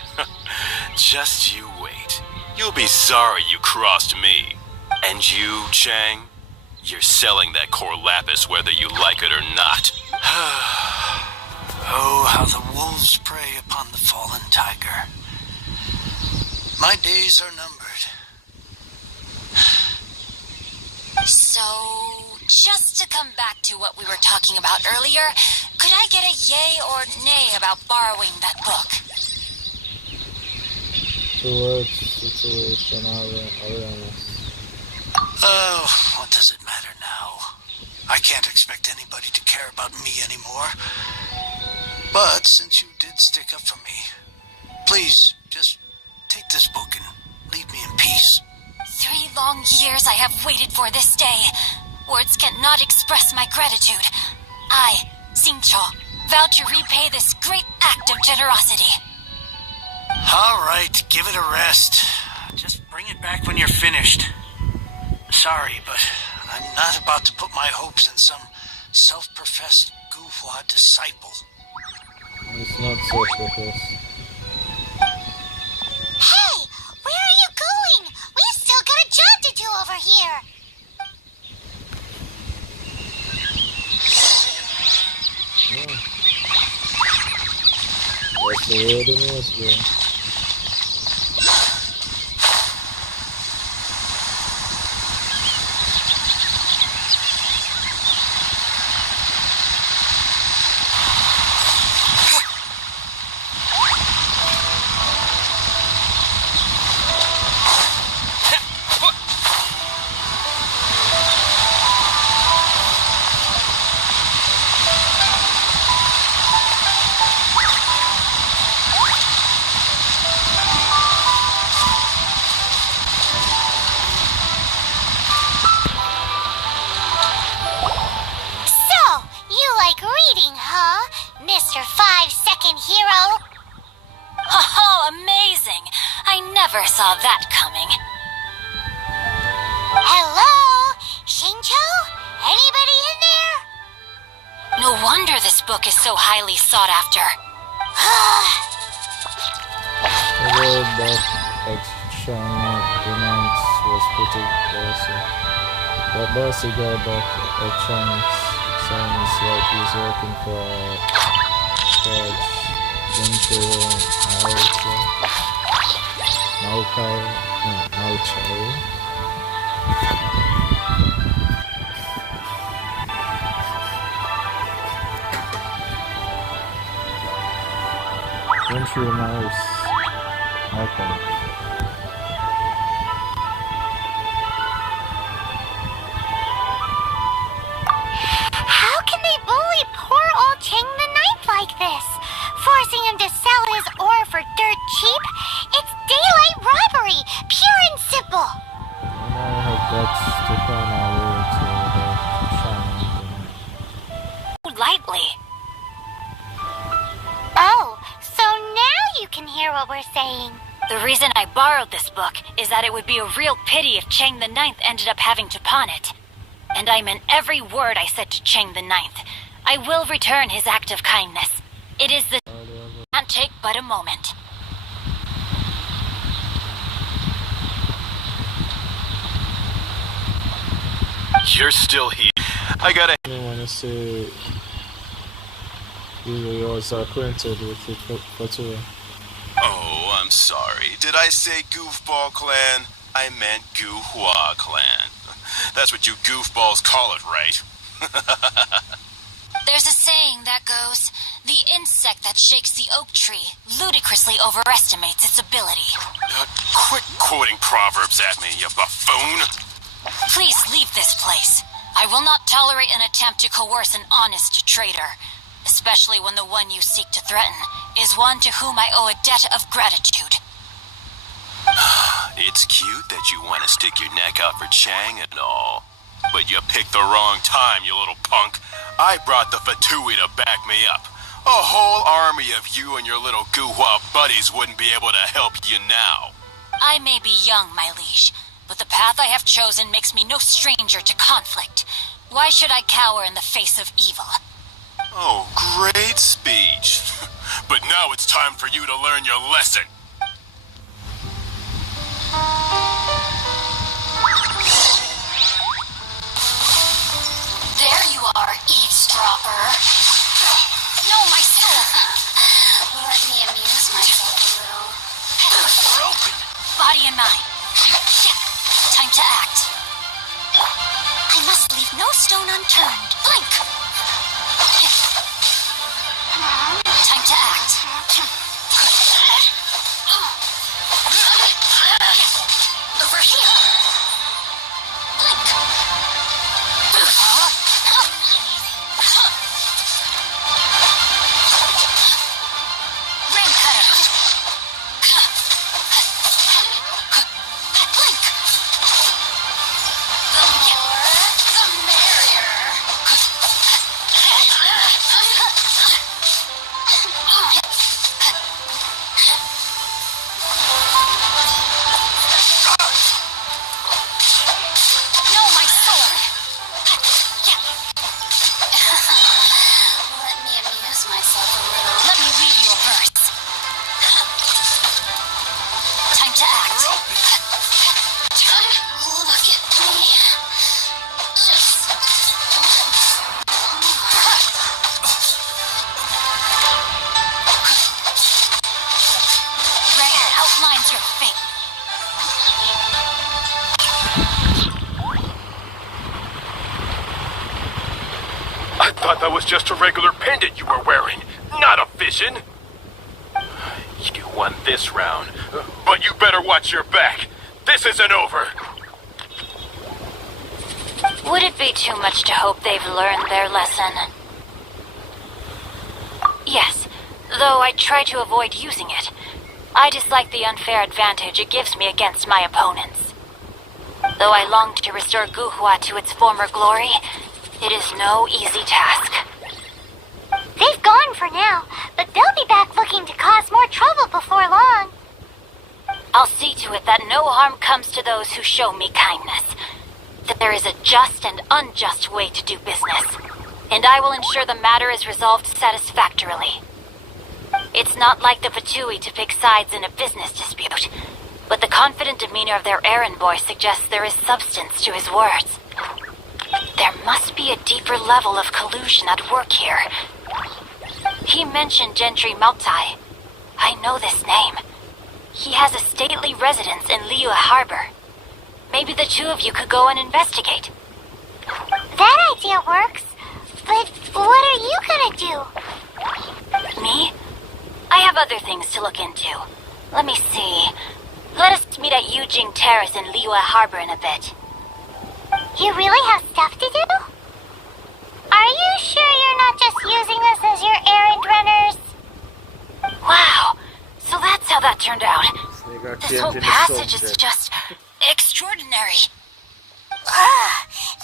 Just you wait. You'll be sorry you crossed me. And you, Chang? You're selling that core lapis whether you like it or not. Oh, how the wolves prey upon the fallen tiger. My days are numbered. So, just to come back to what we were talking about earlier, could I get a yay or nay about borrowing that book? Towards situation awareness. Oh, what does it matter now? I can't expect anybody to care about me anymore. But since you did stick up for me, please just take this book and leave me in peace. 3 long years I have waited for this day. Words cannot express my gratitude. I, Xingqiu, vow to repay this great act of generosity. All right, give it a rest. Just bring it back when you're finished. Sorry, but I'm not about to put my hopes in some self-professed Guhua disciple. It's not self-professed. Hey, where are you going? We've still got a job to do over here. That's the way it is, bro. Mr. 5-second hero. Oh, amazing! I never saw that coming. Hello? Xingqiu? Anybody in there? No wonder this book is so highly sought after. The word that Archon pronounced was pretty bossy. That bossy guy back at Chang's sounds like he's working for Genshin Genshin Mouse Archon. How can they bully poor old Chang the Ninth like this? Forcing him to sell his ore for dirt cheap? It's daylight robbery, pure and simple. And I have got to find our way to the Chang. Lightly. Oh, so now you can hear what we're saying. The reason I borrowed this book is that it would be a real pity if Chang the Ninth ended up having to pawn it. And I meant every word I said to Chang the Ninth. I will return his act of kindness. It is the can't take but a moment. You're still here. I gotta. I want to say you was acquainted with it for too. Oh, I'm sorry. Did I say Goofball Clan? I meant Guhua Clan. That's what you goofballs call it, right? There's a saying that goes, the insect that shakes the oak tree ludicrously overestimates its ability. Quit quoting proverbs at me, you buffoon! Please leave this place. I will not tolerate an attempt to coerce an honest trader, especially when the one you seek to threaten is one to whom I owe a debt of gratitude. It's cute that you want to stick your neck out for Chang and all. But you picked the wrong time, you little punk. I brought the Fatui to back me up. A whole army of you and your little Guhua buddies wouldn't be able to help you now. I may be young, my liege, but the path I have chosen makes me no stranger to conflict. Why should I cower in the face of evil? Oh, great speech. But now it's time for you to learn your lesson. Eavesdropper. No, my soul. Let me amuse myself a little. We're open. Body and mind. Time to act. I must leave no stone unturned. Blink. Time to act. Over here. Blink. Rain cutter. Blink. The more, the merrier. No, my sword. Let me amuse myself a little. Let me read you a verse. Time to act. Look at me. Just Rain outlines your fate. I thought that was just a regular pendant you were wearing, not a vision. You won this round, but you better watch your back. This isn't over. Would it be too much to hope they've learned their lesson? Yes, though I try to avoid using it. I dislike the unfair advantage it gives me against my opponents. Though I long to restore Guhua to its former glory, it is no easy task. They've gone for now, but they'll be back looking to cause more trouble before long. I'll see to it that no harm comes to those who show me kindness. That there is a just and unjust way to do business, and I will ensure the matter is resolved satisfactorily. It's not like the Fatui to pick sides in a business dispute, but the confident demeanor of their errand boy suggests there is substance to his words. There must be a deeper level of collusion at work here. He mentioned Gentry Maltai. I know this name. He has a stately residence in Liyue Harbor. Maybe the two of you could go and investigate. That idea works, but what are you gonna do? Me? I have other things to look into. Let me see. Let us meet at Yujing Terrace in Liyue Harbor in a bit. You really have stuff to do? Are you sure you're not just using us as your errand runners? Wow, so that's how that turned out. This whole Genshin passage is so is good. just extraordinary.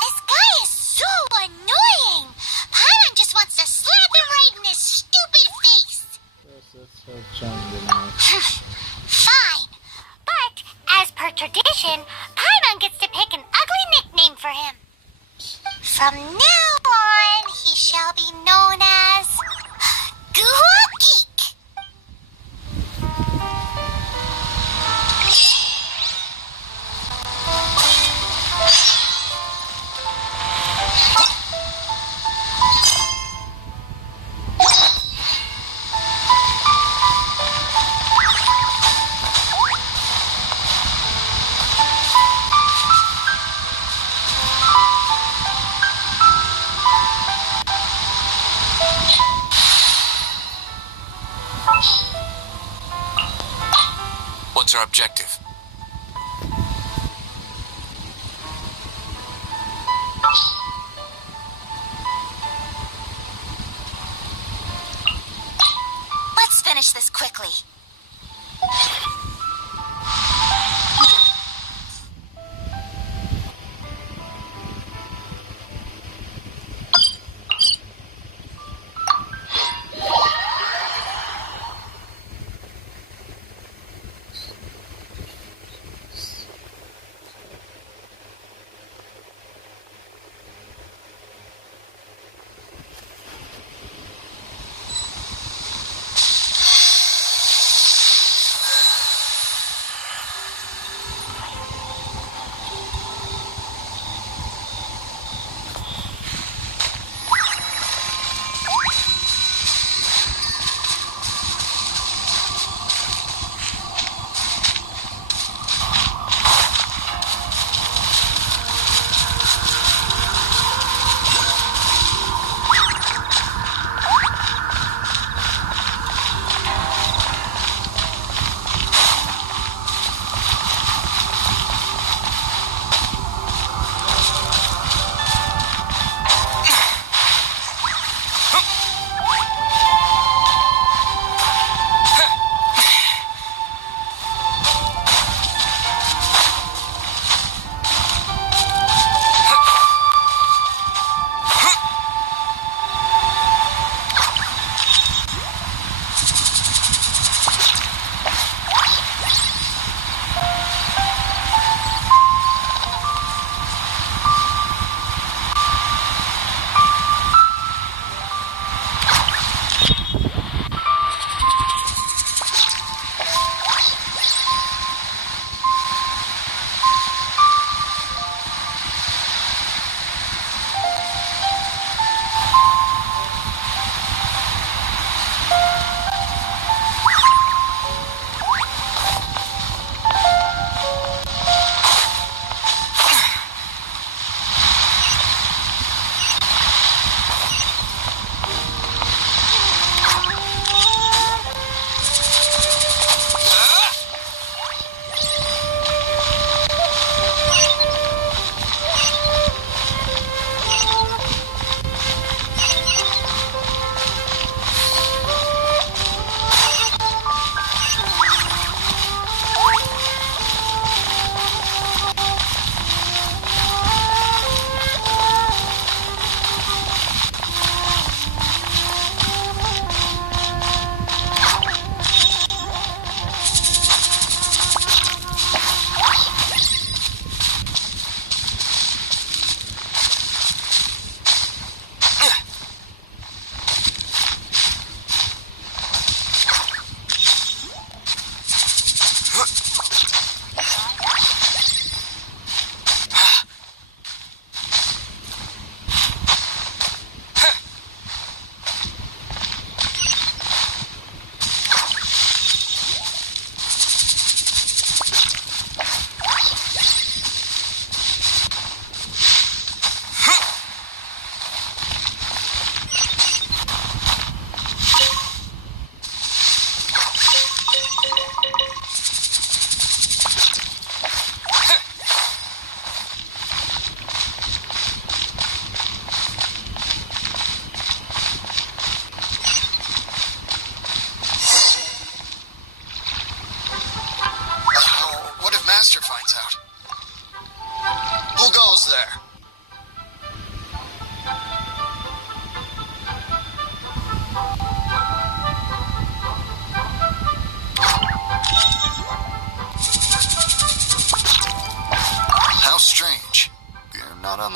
This guy is so annoying! Paimon just wants to slap him right in his stupid face! Fine, but as per tradition, Paimon gets to pick an ugly nickname for him. From now on, he shall be known as Guhua Geek. What's our objective? Let's finish this quickly.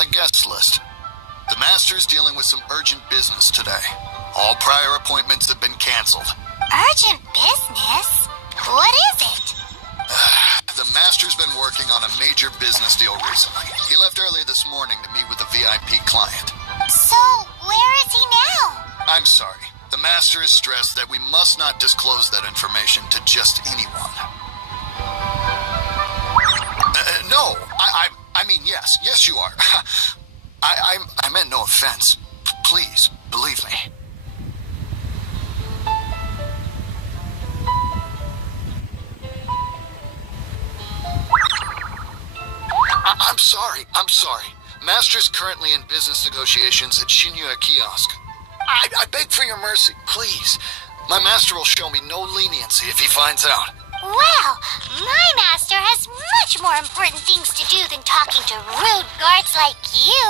the guest list. The Master's dealing with some urgent business today. All prior appointments have been canceled. Urgent business? What is it? The Master's been working on a major business deal recently. He left early this morning to meet with a VIP client. So, where is he now? I'm sorry. The Master has stressed that we must not disclose that information to just anyone. No, I mean, yes, you are. I meant no offense. Please, believe me. I'm sorry. Master's currently in business negotiations at Shinya Kiosk. I beg for your mercy, please. My master will show me no leniency if he finds out. Well, my master has much more important things to do than talking to rude guards like you.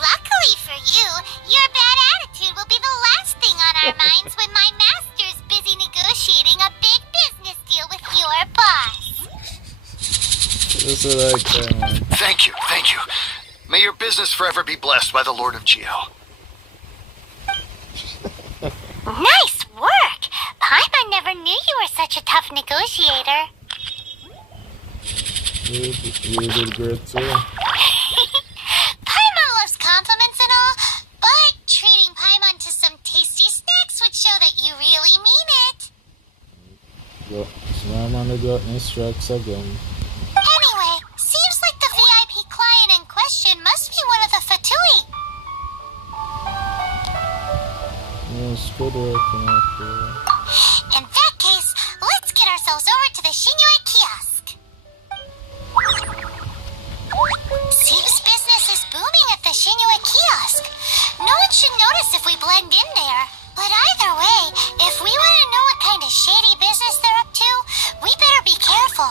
Luckily for you, your bad attitude will be the last thing on our minds when my master's busy negotiating a big business deal with your boss. This is like, Thank you. May your business forever be blessed by the Lord of Geo. Nice work! Paimon never knew you were such a tough negotiator. You did great too. Paimon loves compliments and all, but treating Paimon to some tasty snacks would show that you really mean it. Yep, slam on the gut and strikes again. Anyway, seems like the VIP client in question must be one of the Fatui. Yes, good working out there. In that case, let's get ourselves over to the Shinue Kiosk. Seems business is booming at the Shinue Kiosk. No one should notice if we blend in there. But either way, if we want to know what kind of shady business they're up to, we better be careful.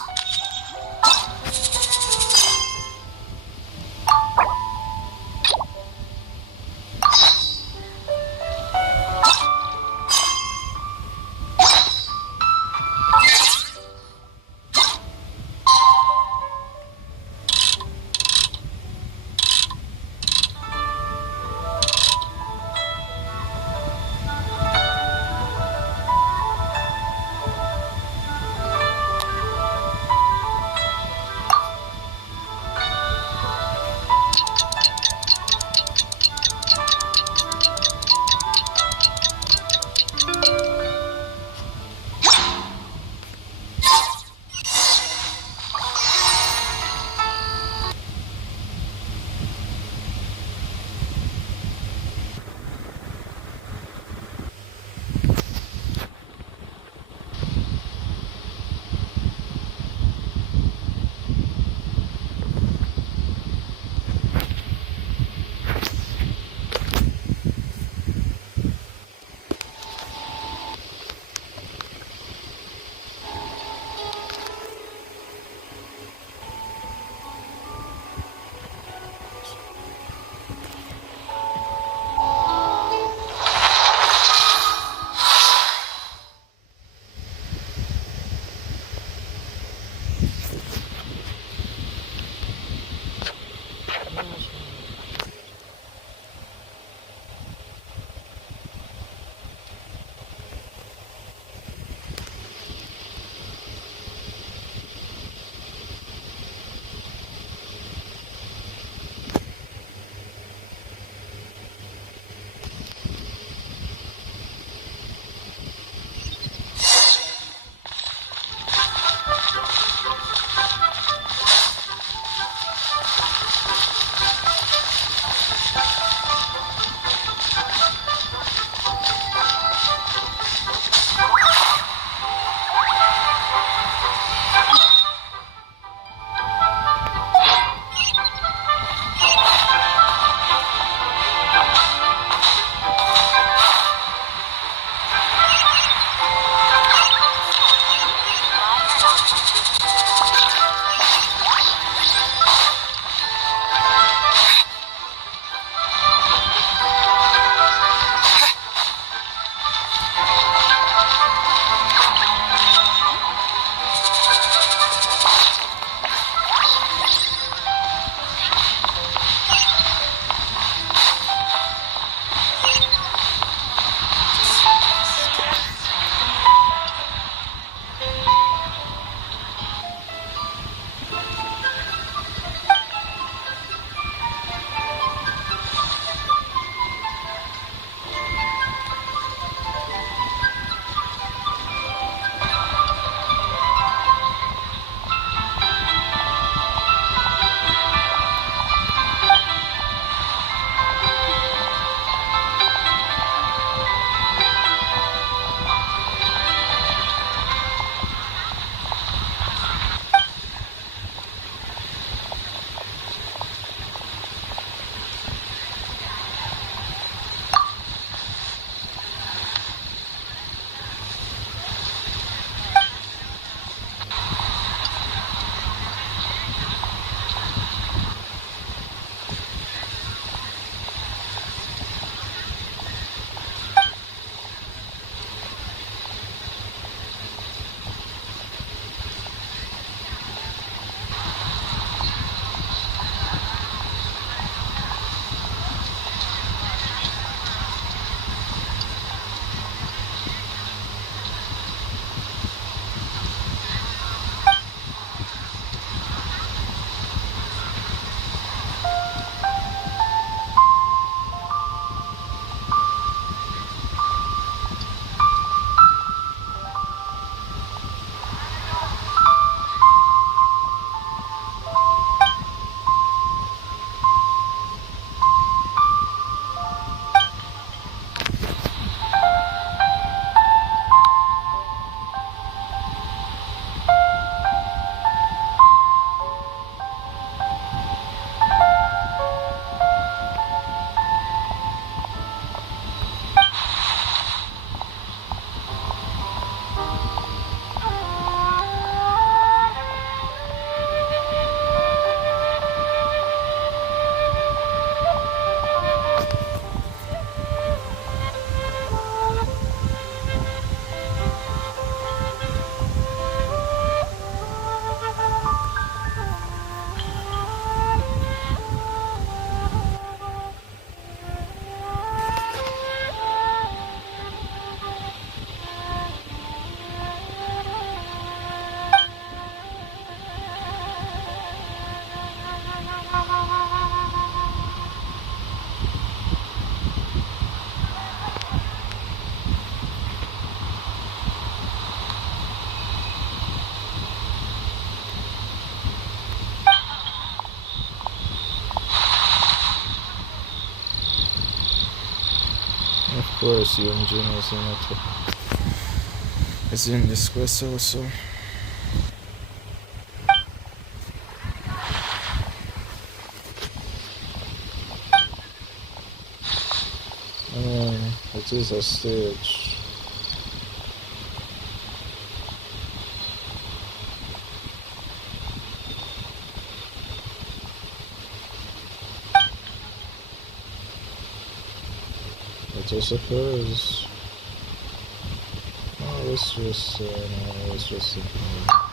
course, Yunjin is in this quest also. It is a stage. I suppose. Oh, it's just no, it's just a thing.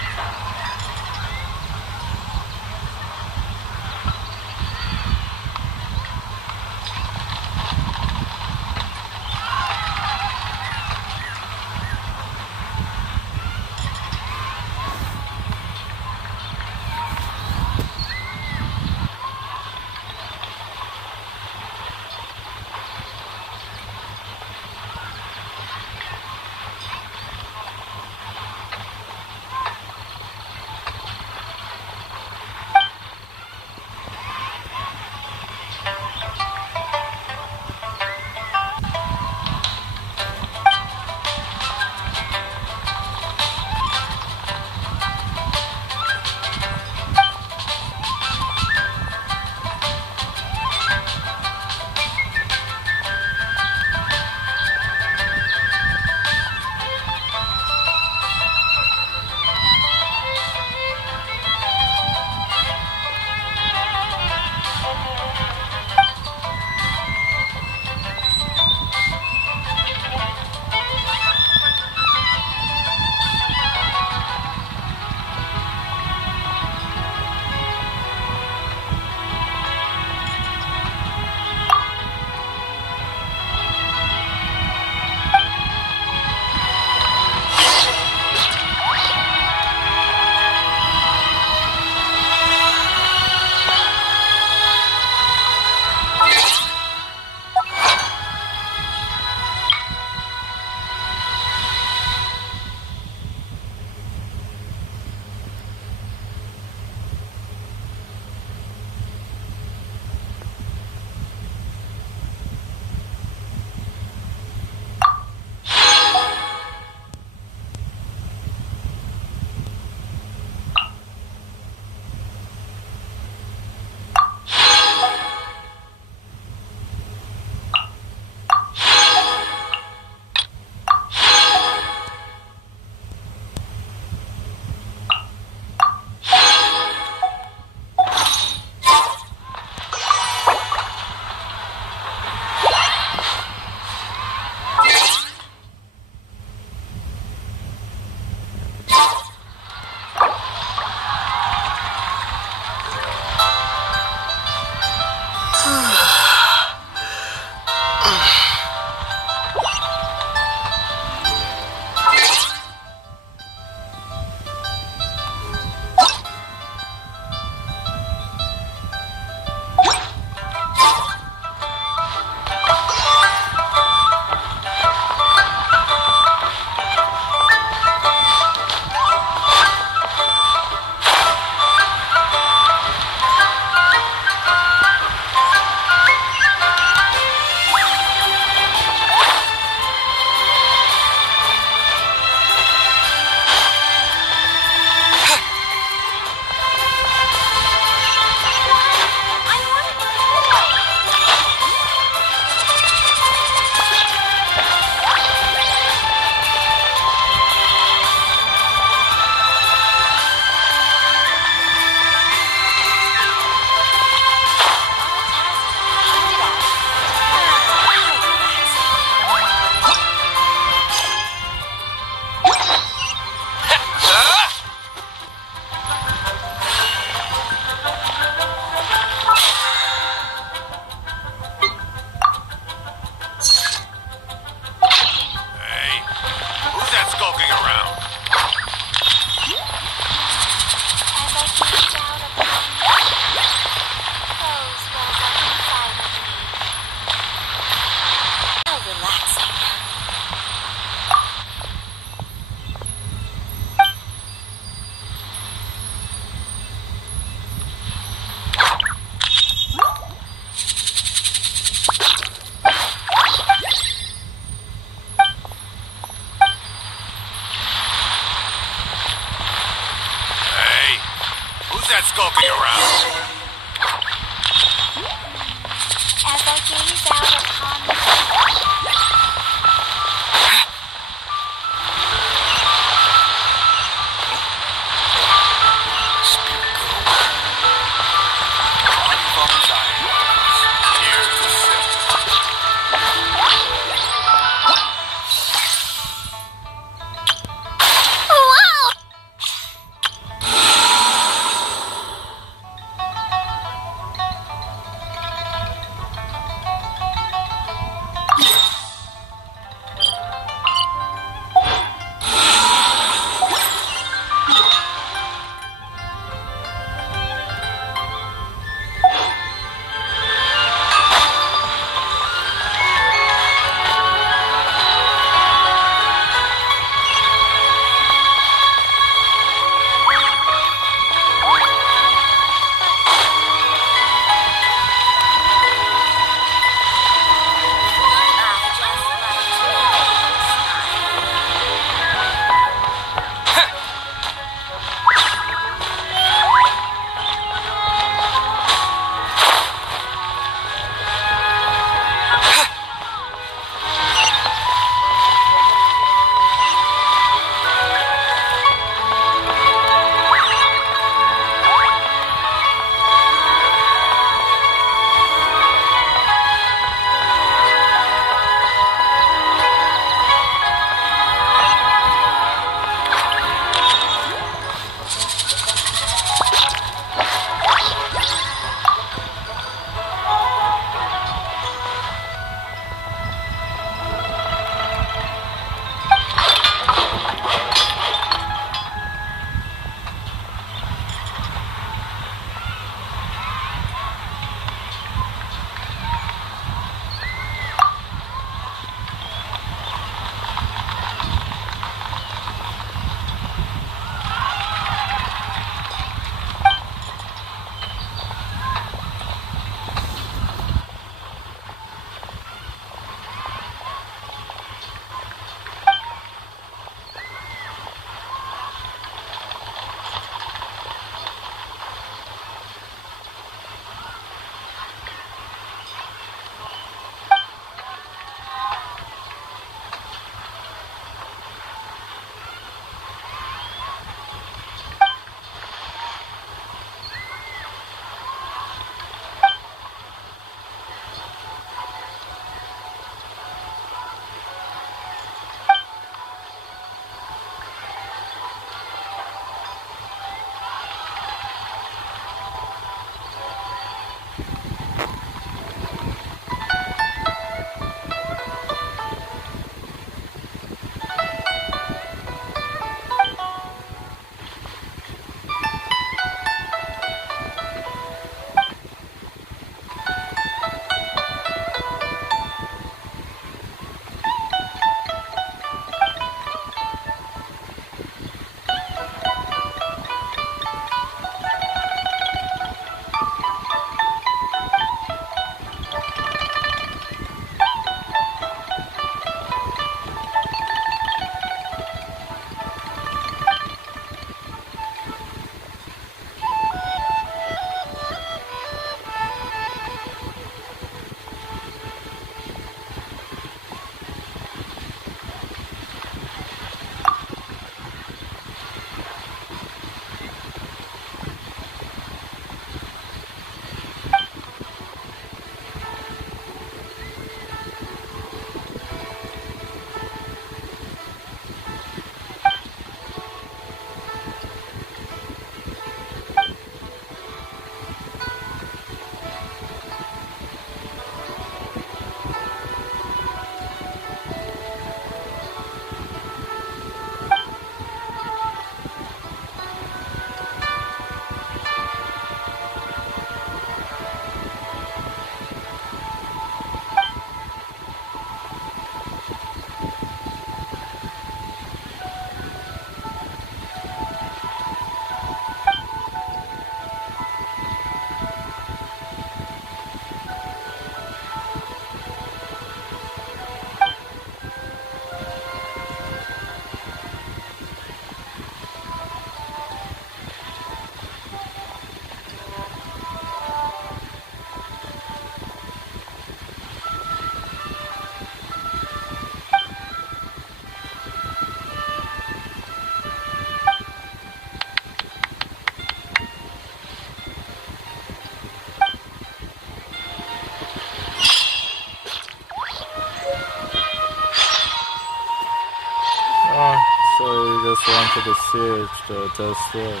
So you just wanted to see it, the test there.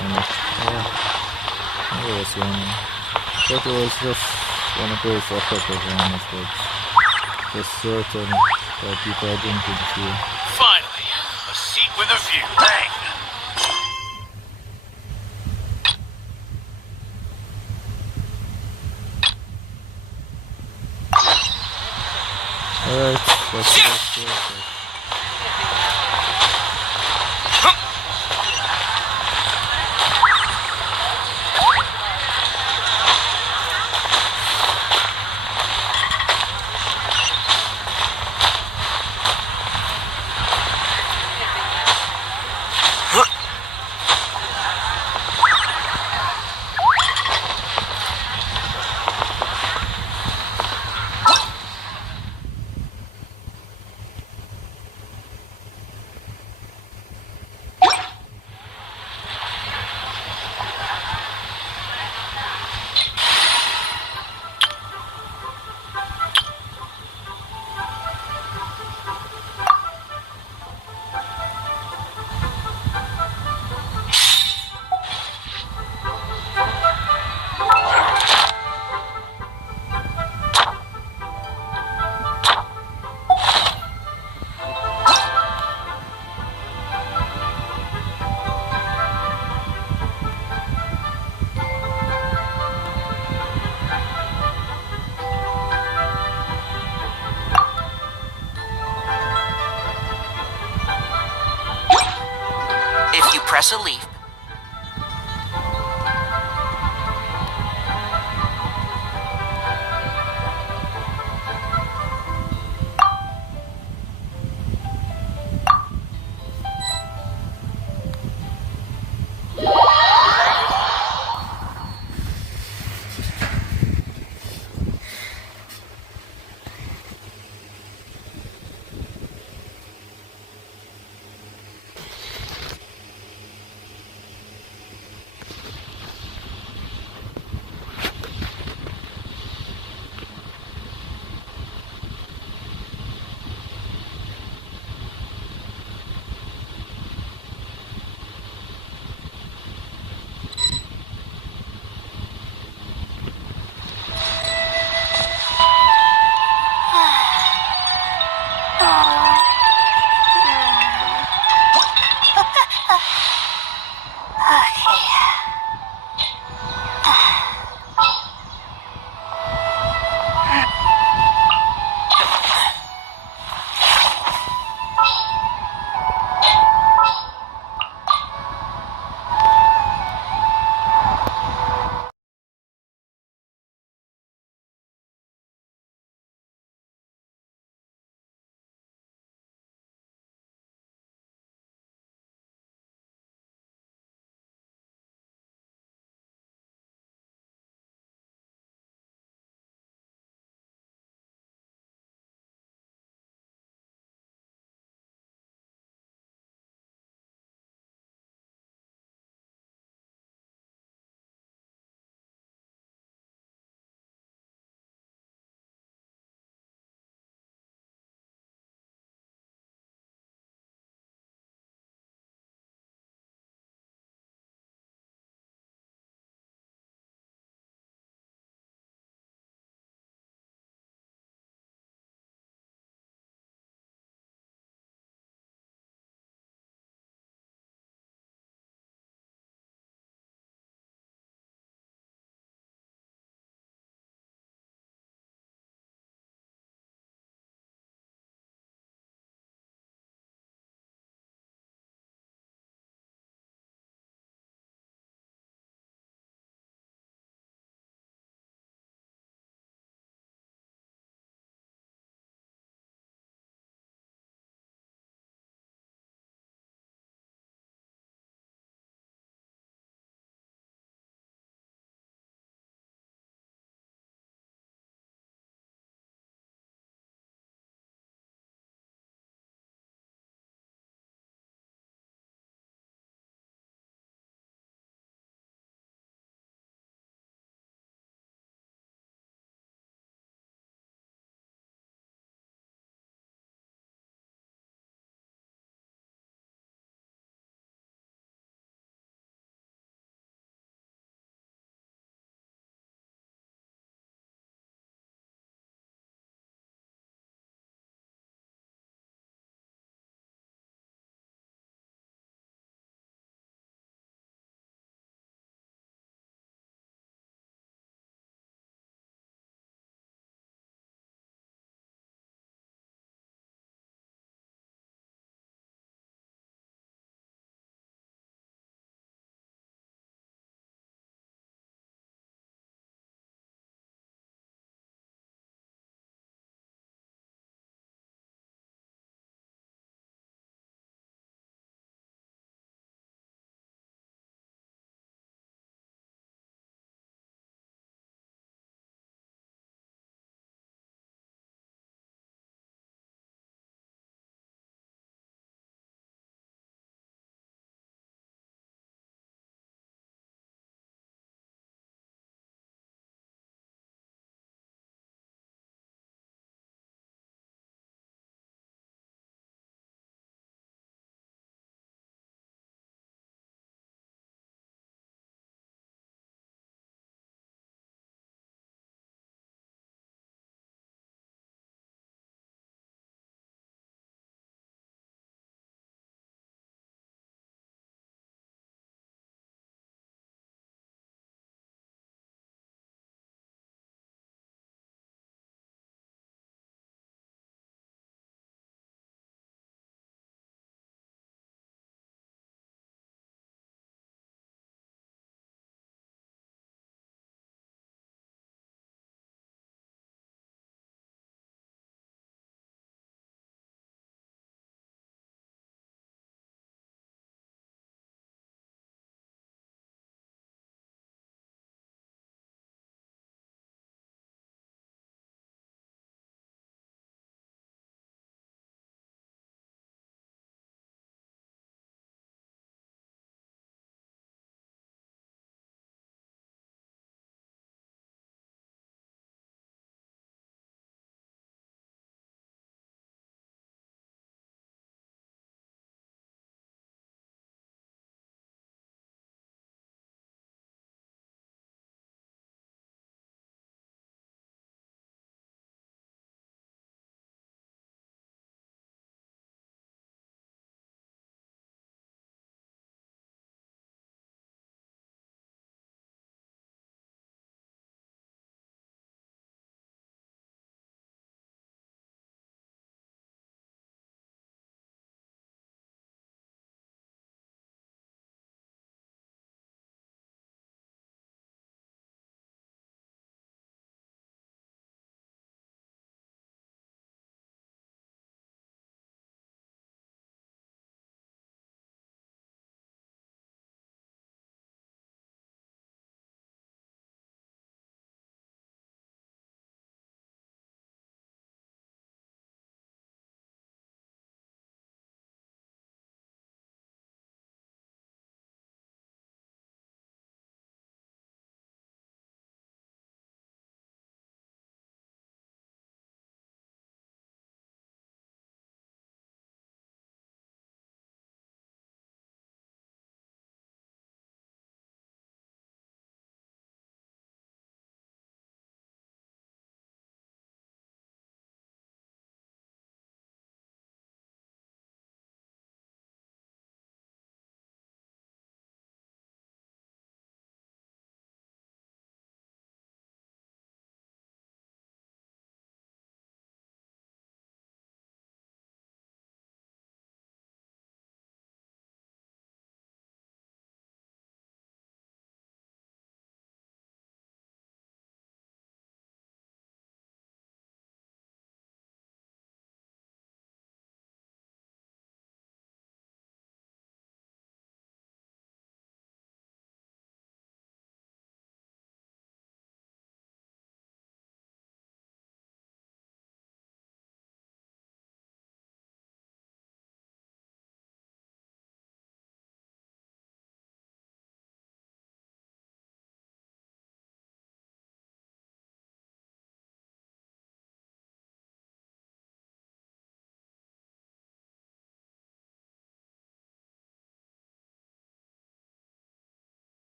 And yeah, it was running. But it was just one of those effective runs, but just certain that people are drinking too. Finally, a seat with a view. Bang! Alright, that's it. If you press a leaf,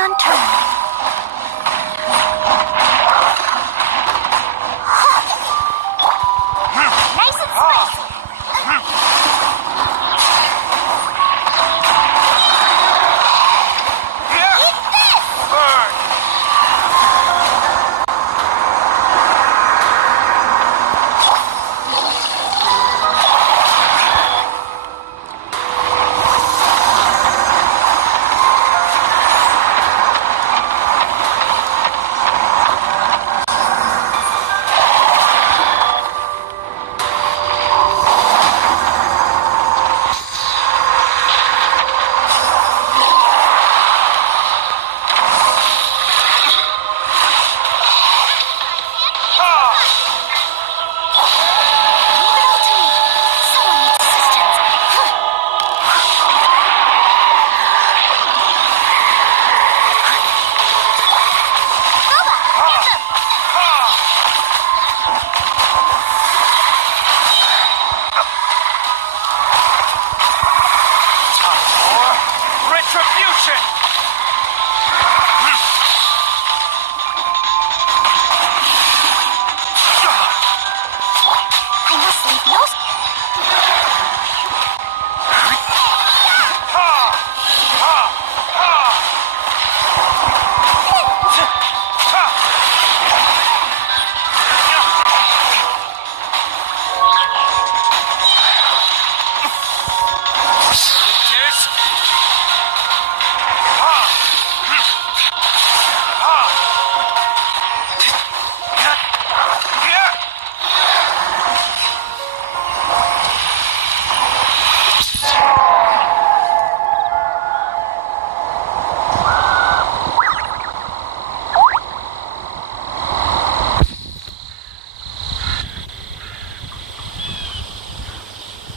unturned. Nice and spicy. Eat this! Burn! Retribution! I must leave no...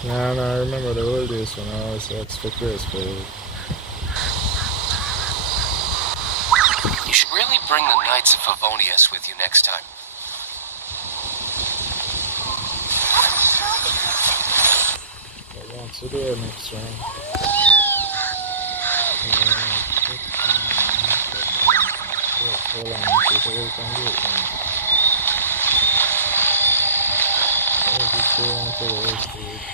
Nah, I remember the old days when I was extra crisp. You should really bring the Knights of Favonius with you next time. I want to do it next round. Hold on, people can do it now. Just go on to the old stage,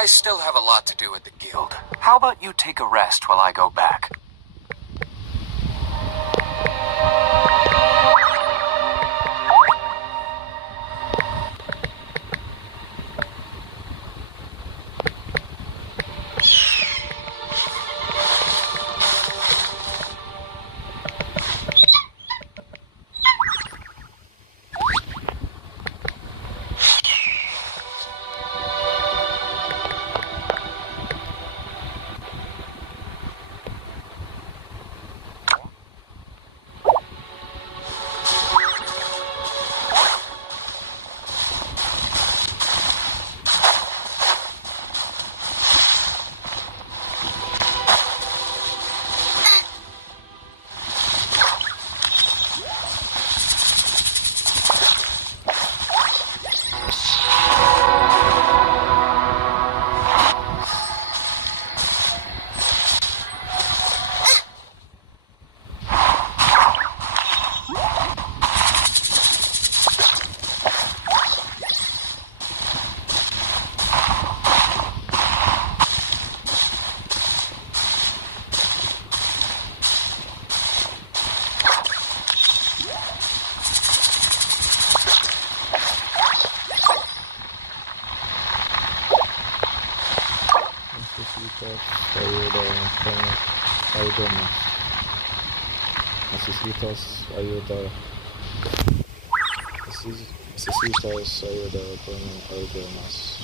I still have a lot to do at the guild. How about you take a rest while I go back? Necesitas ayuda con algo más.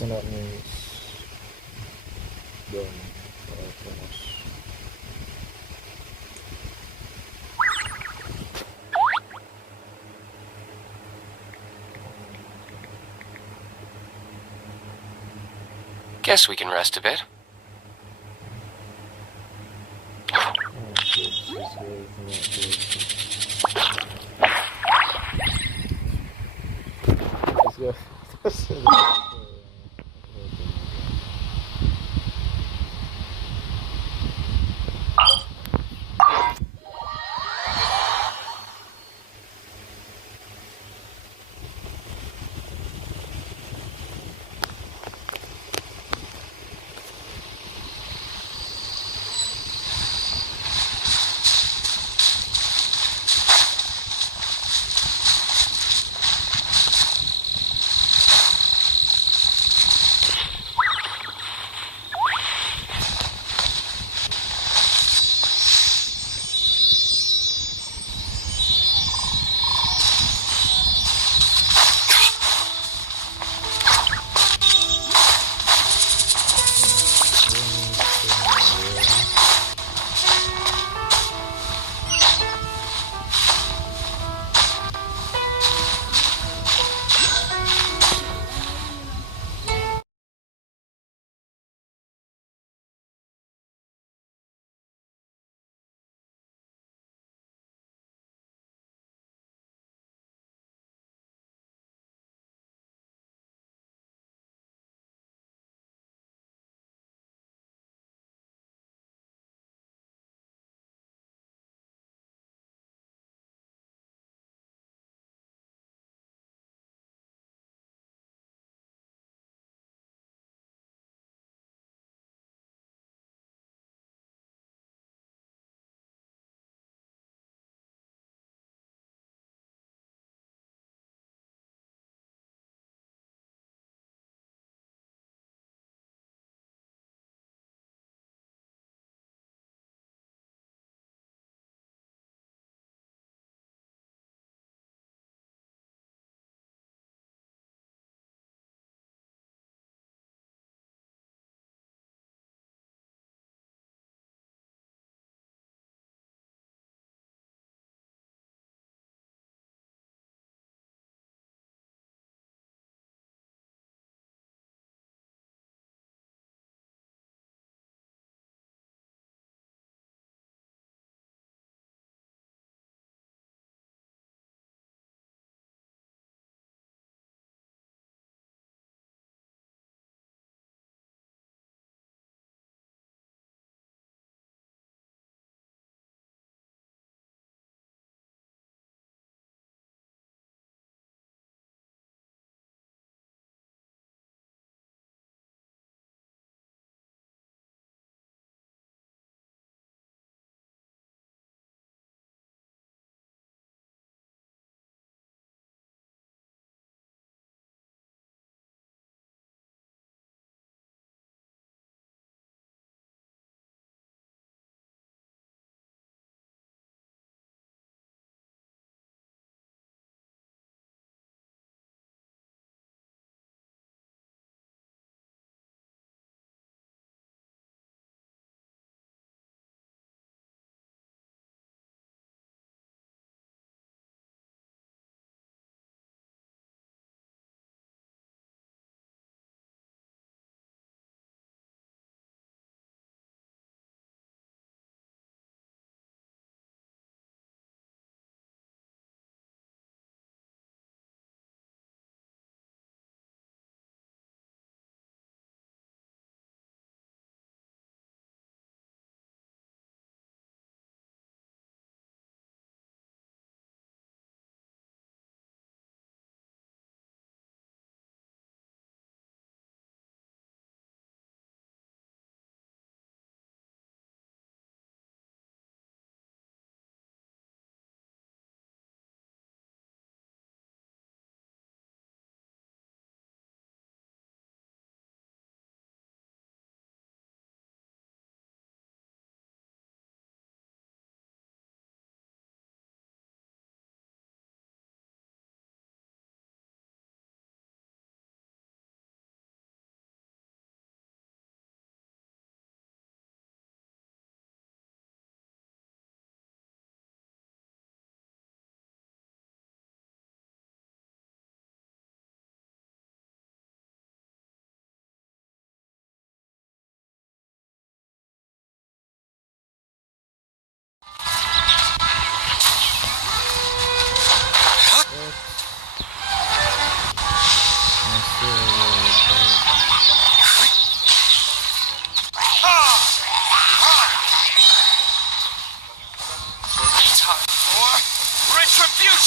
And that means done. Guess we can rest a bit.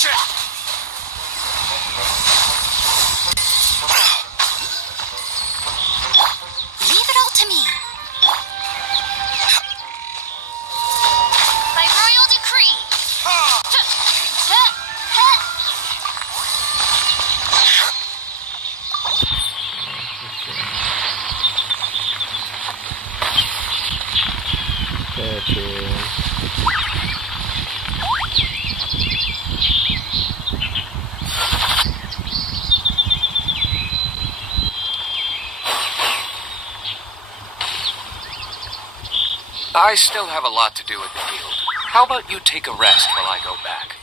Shit! Leave it all to me. By royal decree. I still have a lot to do at the guild. How about you take a rest while I go back?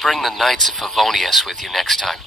Bring the Knights of Favonius with you next time.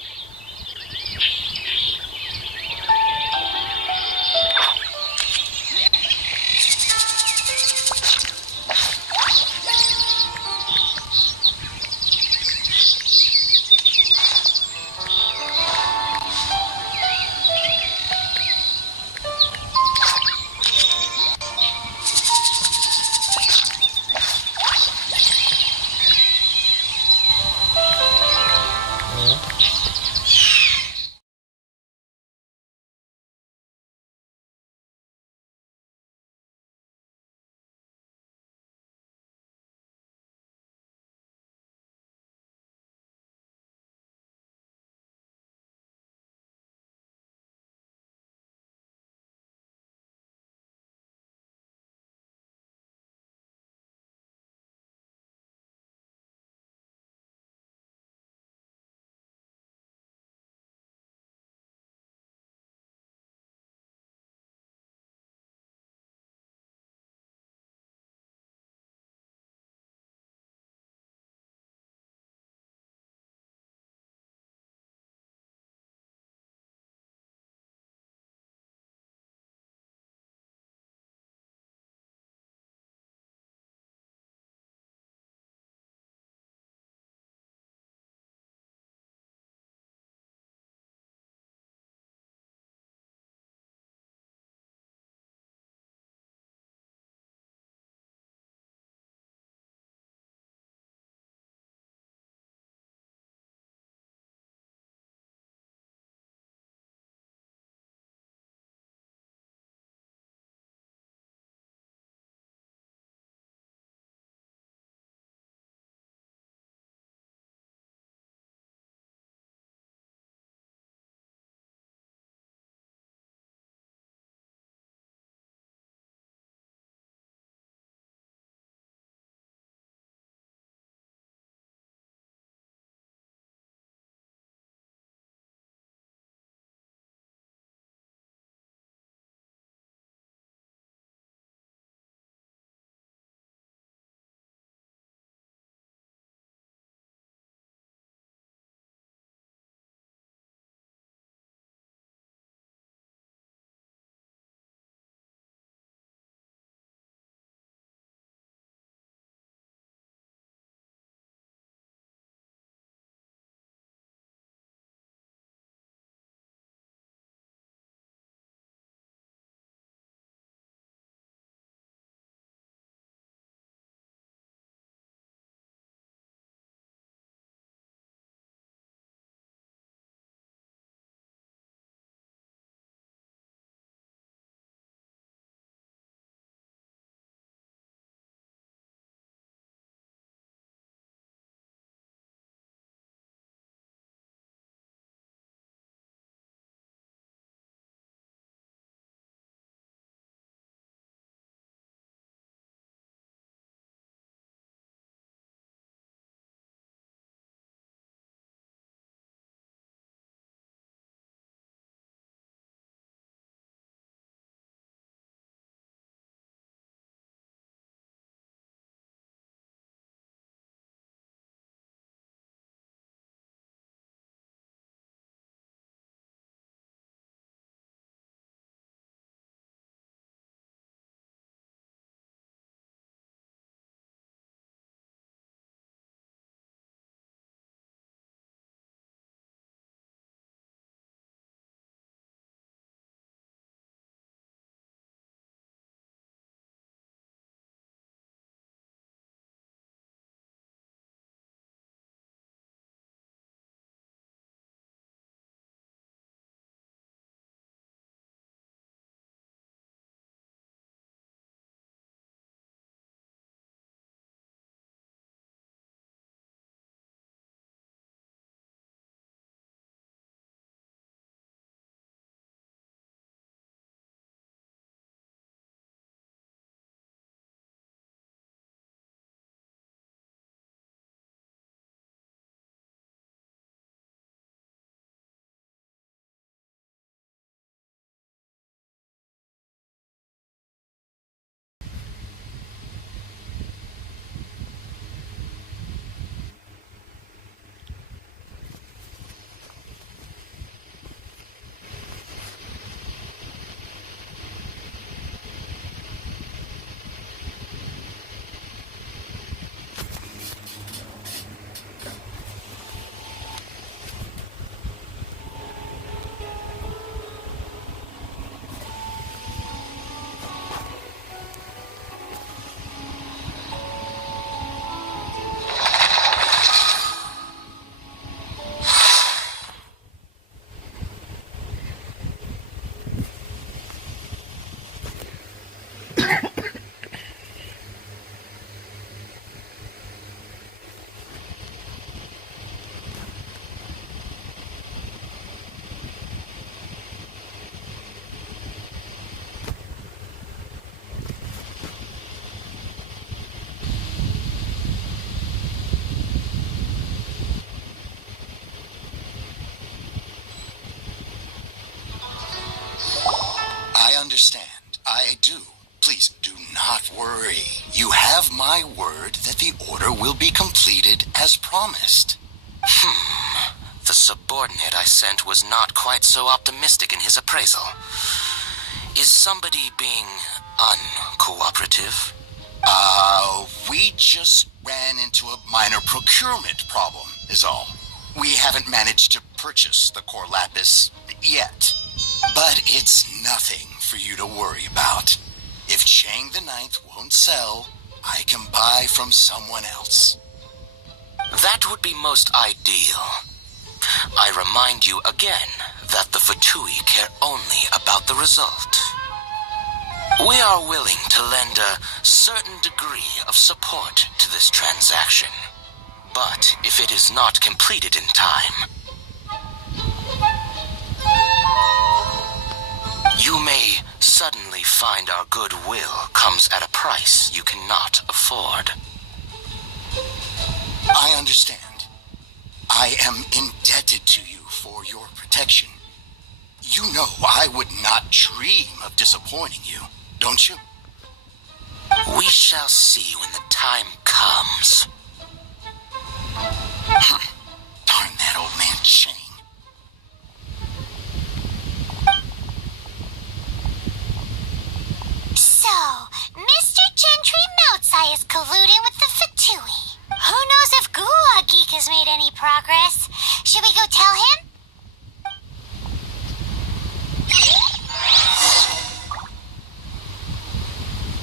worry. You have my word that the order will be completed as promised. The subordinate I sent was not quite so optimistic in his appraisal. Is somebody being uncooperative? We just ran into a minor procurement problem, is all. We haven't managed to purchase the core lapis yet. But it's nothing for you to worry about. If Chang the Ninth won't sell, I can buy from someone else. That would be most ideal. I remind you again that the Fatui care only about the result. We are willing to lend a certain degree of support to this transaction. But if it is not completed in time, you may suddenly find our goodwill comes at a price you cannot afford. I understand. I am indebted to you for your protection. You know I would not dream of disappointing you, don't you? We shall see when the time comes. Darn that old man Chang. So, Mr. Gentry Moutsai is colluding with the Fatui. Who knows if Gua Geek has made any progress? Should we go tell him?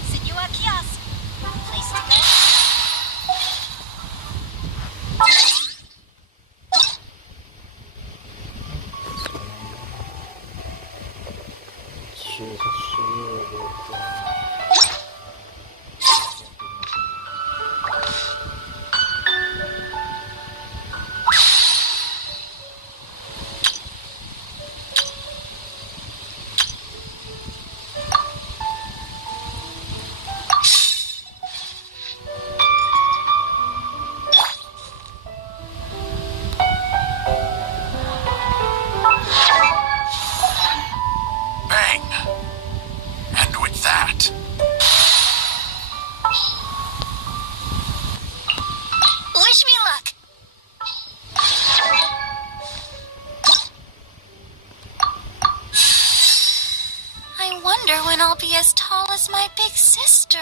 Senor Kiosk, place to go. Bang! And with that, Wish me luck. I wonder when I'll be as tall as my big sister.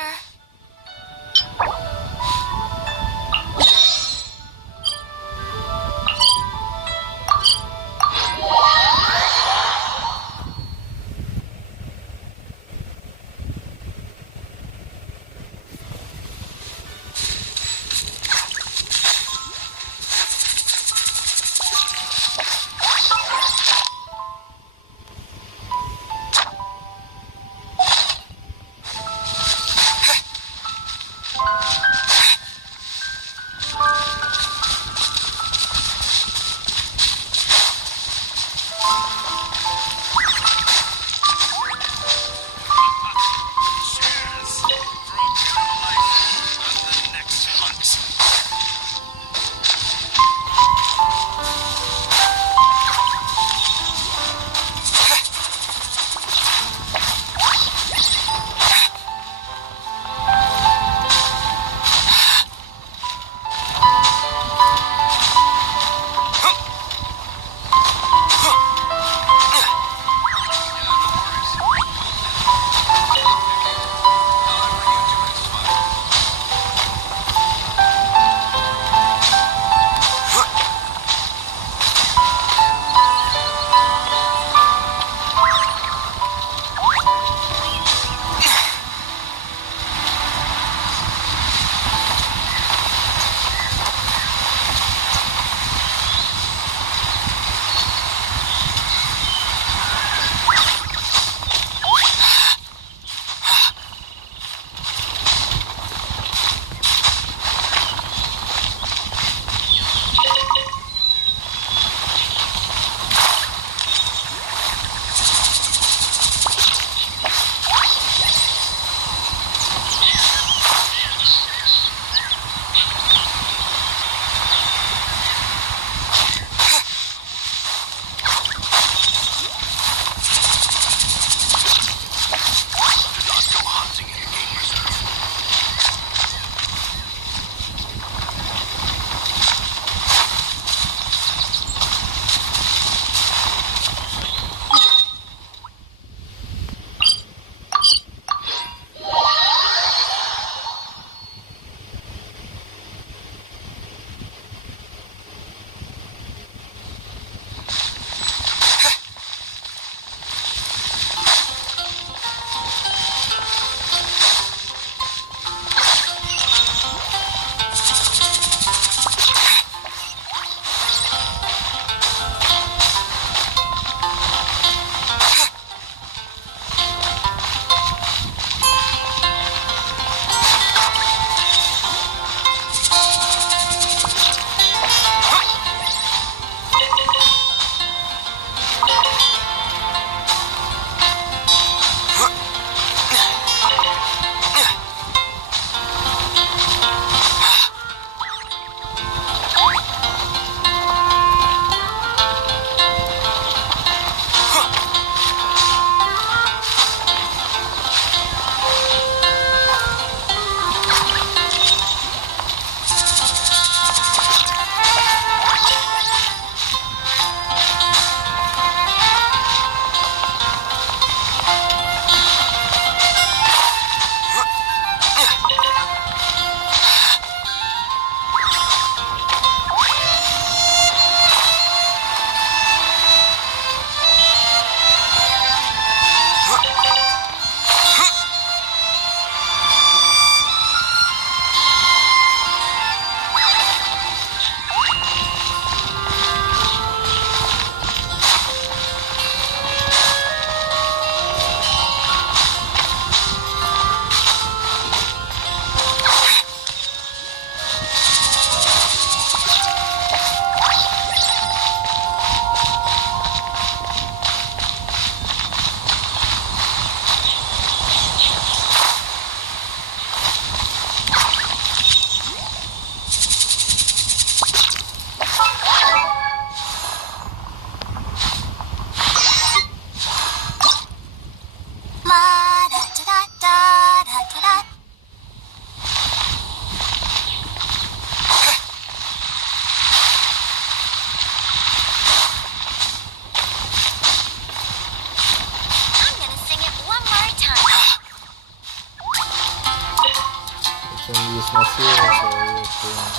tears are reappearing.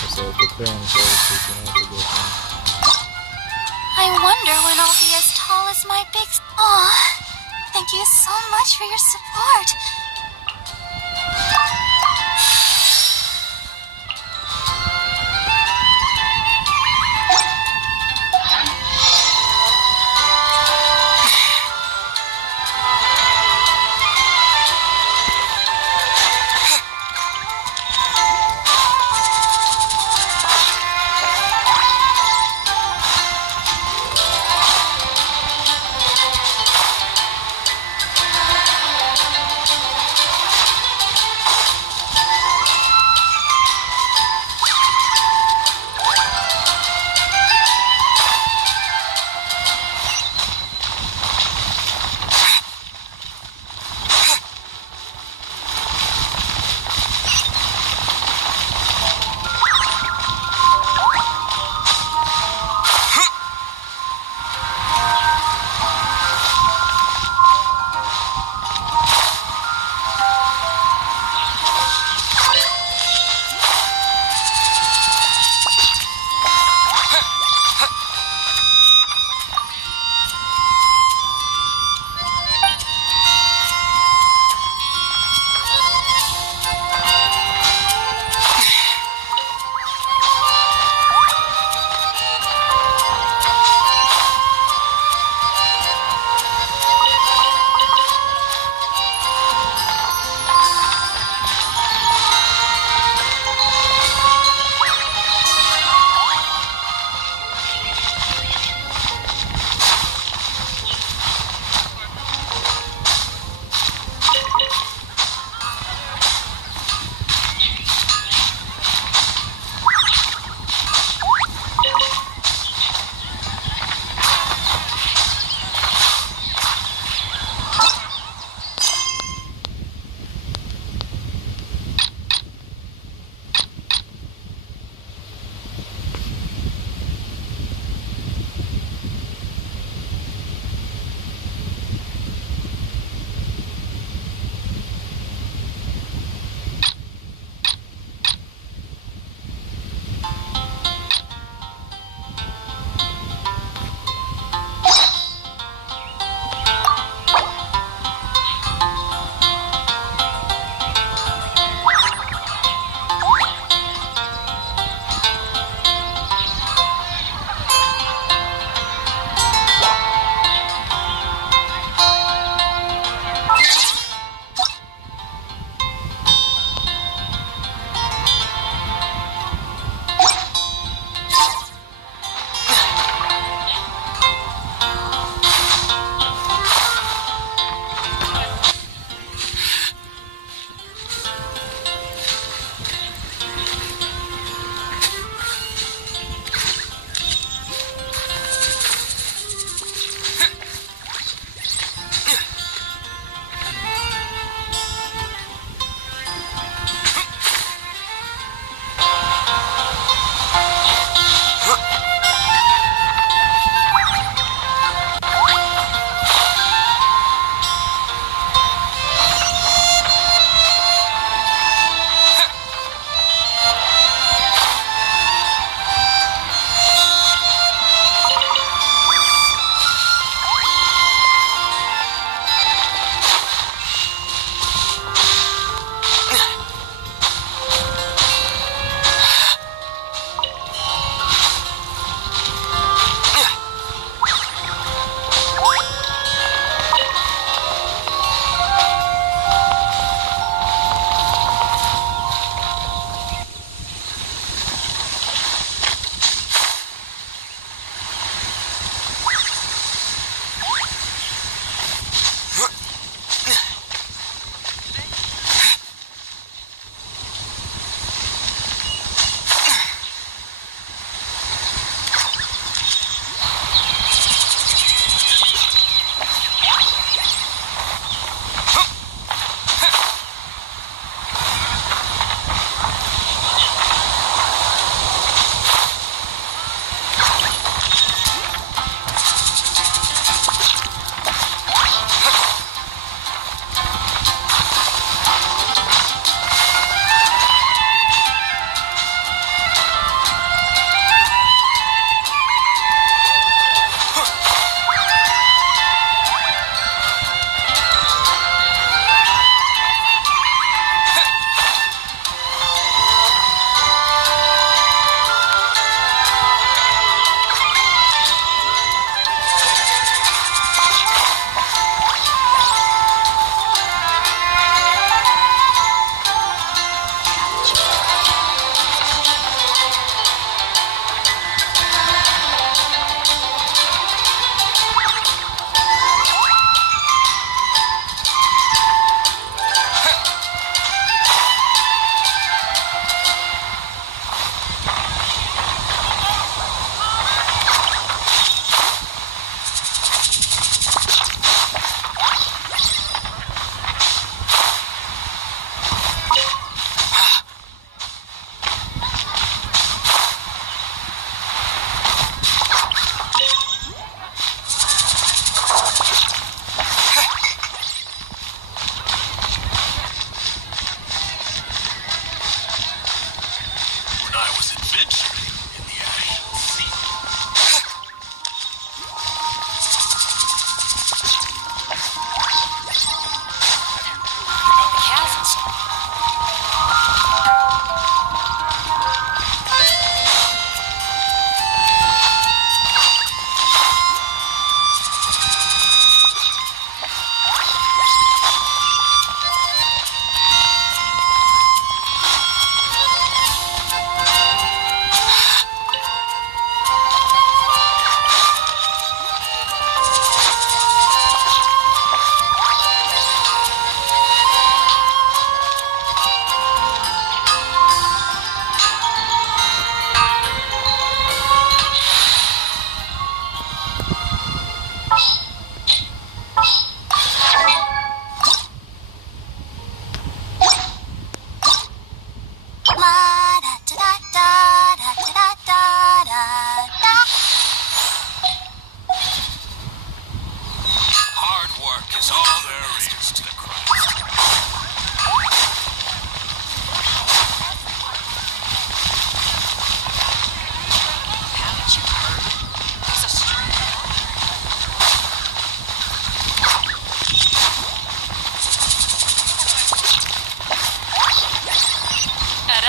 It's like preparing for taking out the good one. I wonder when I'll be as tall as my big... Aw, thank you so much for your support.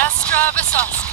Astra Vasosk.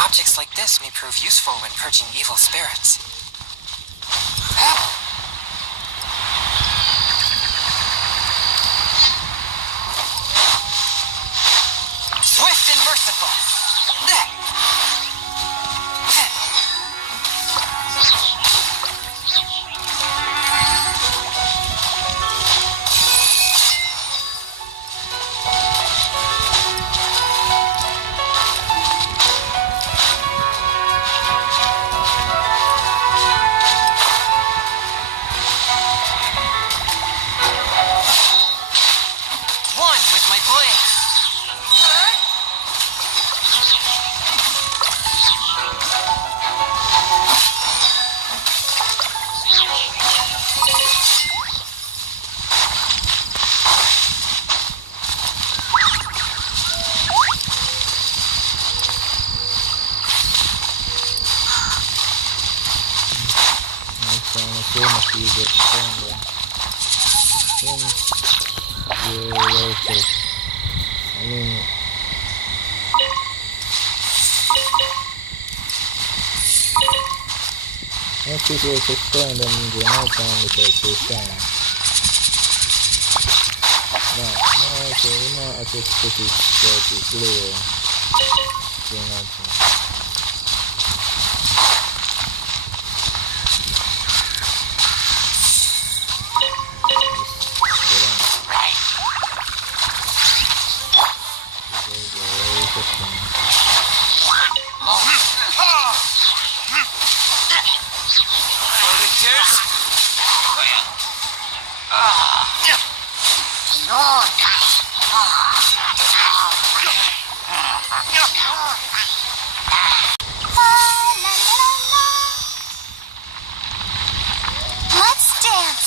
Objects like this may prove useful when purging evil spirits. Swift and merciful! Once people are sustained, that means they're not going to get sustained. No, okay, we're not at this pretty clear. Let's dance.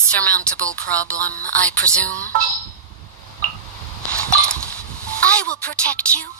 insurmountable problem, I presume? I will protect you.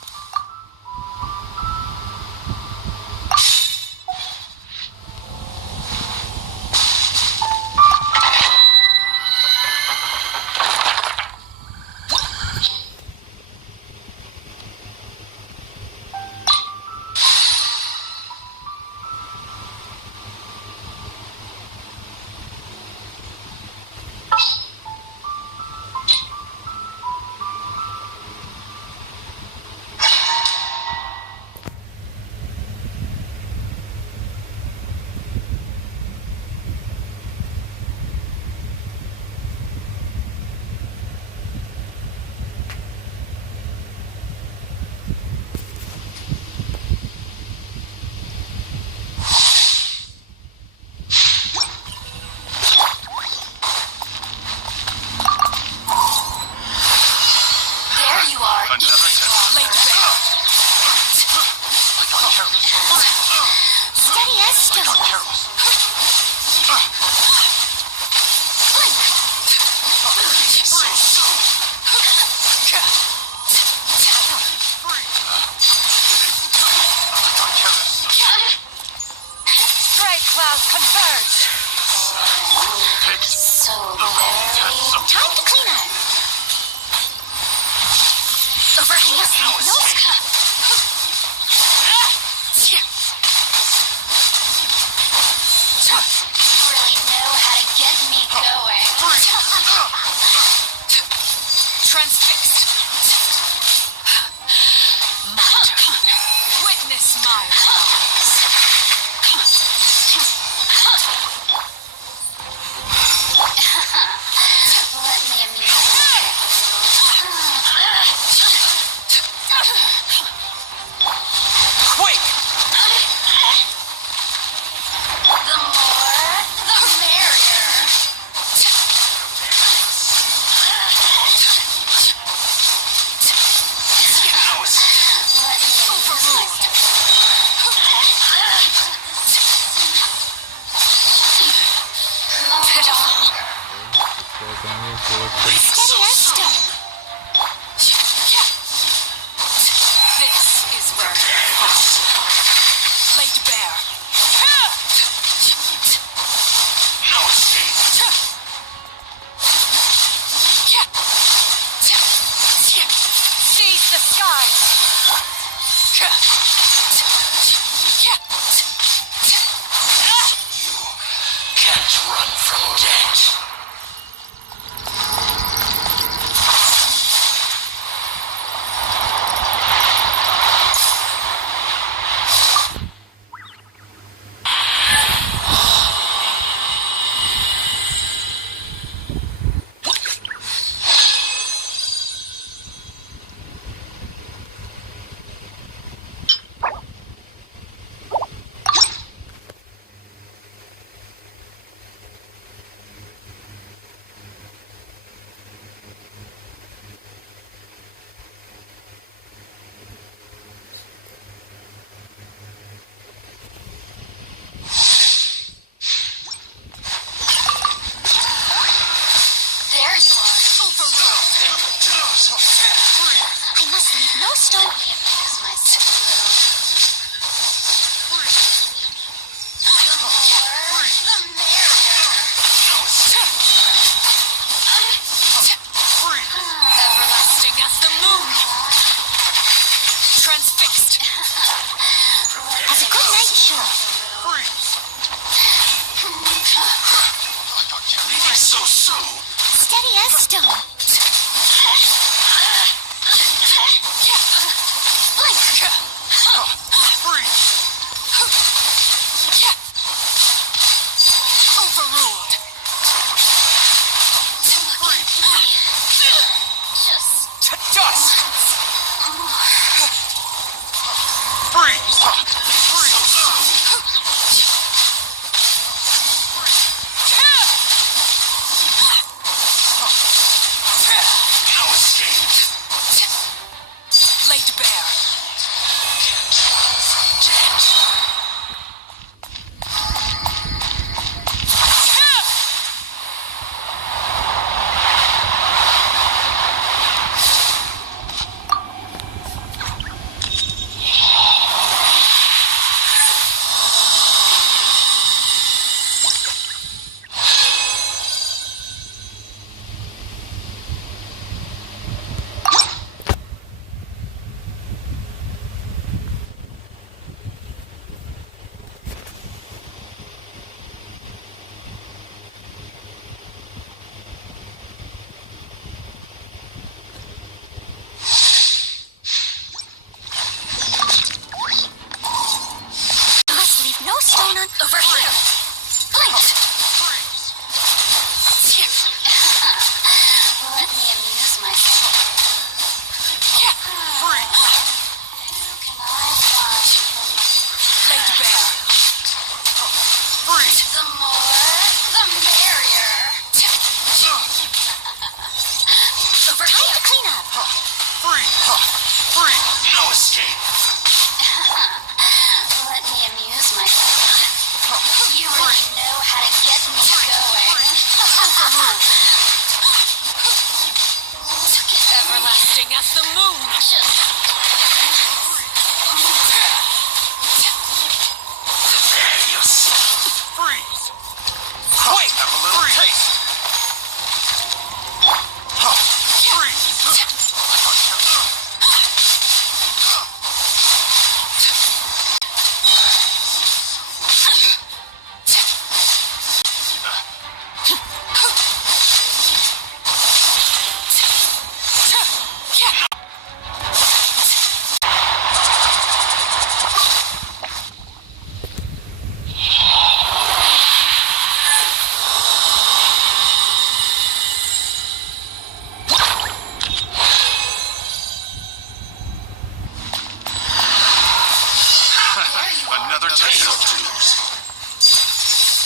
another tale to lose.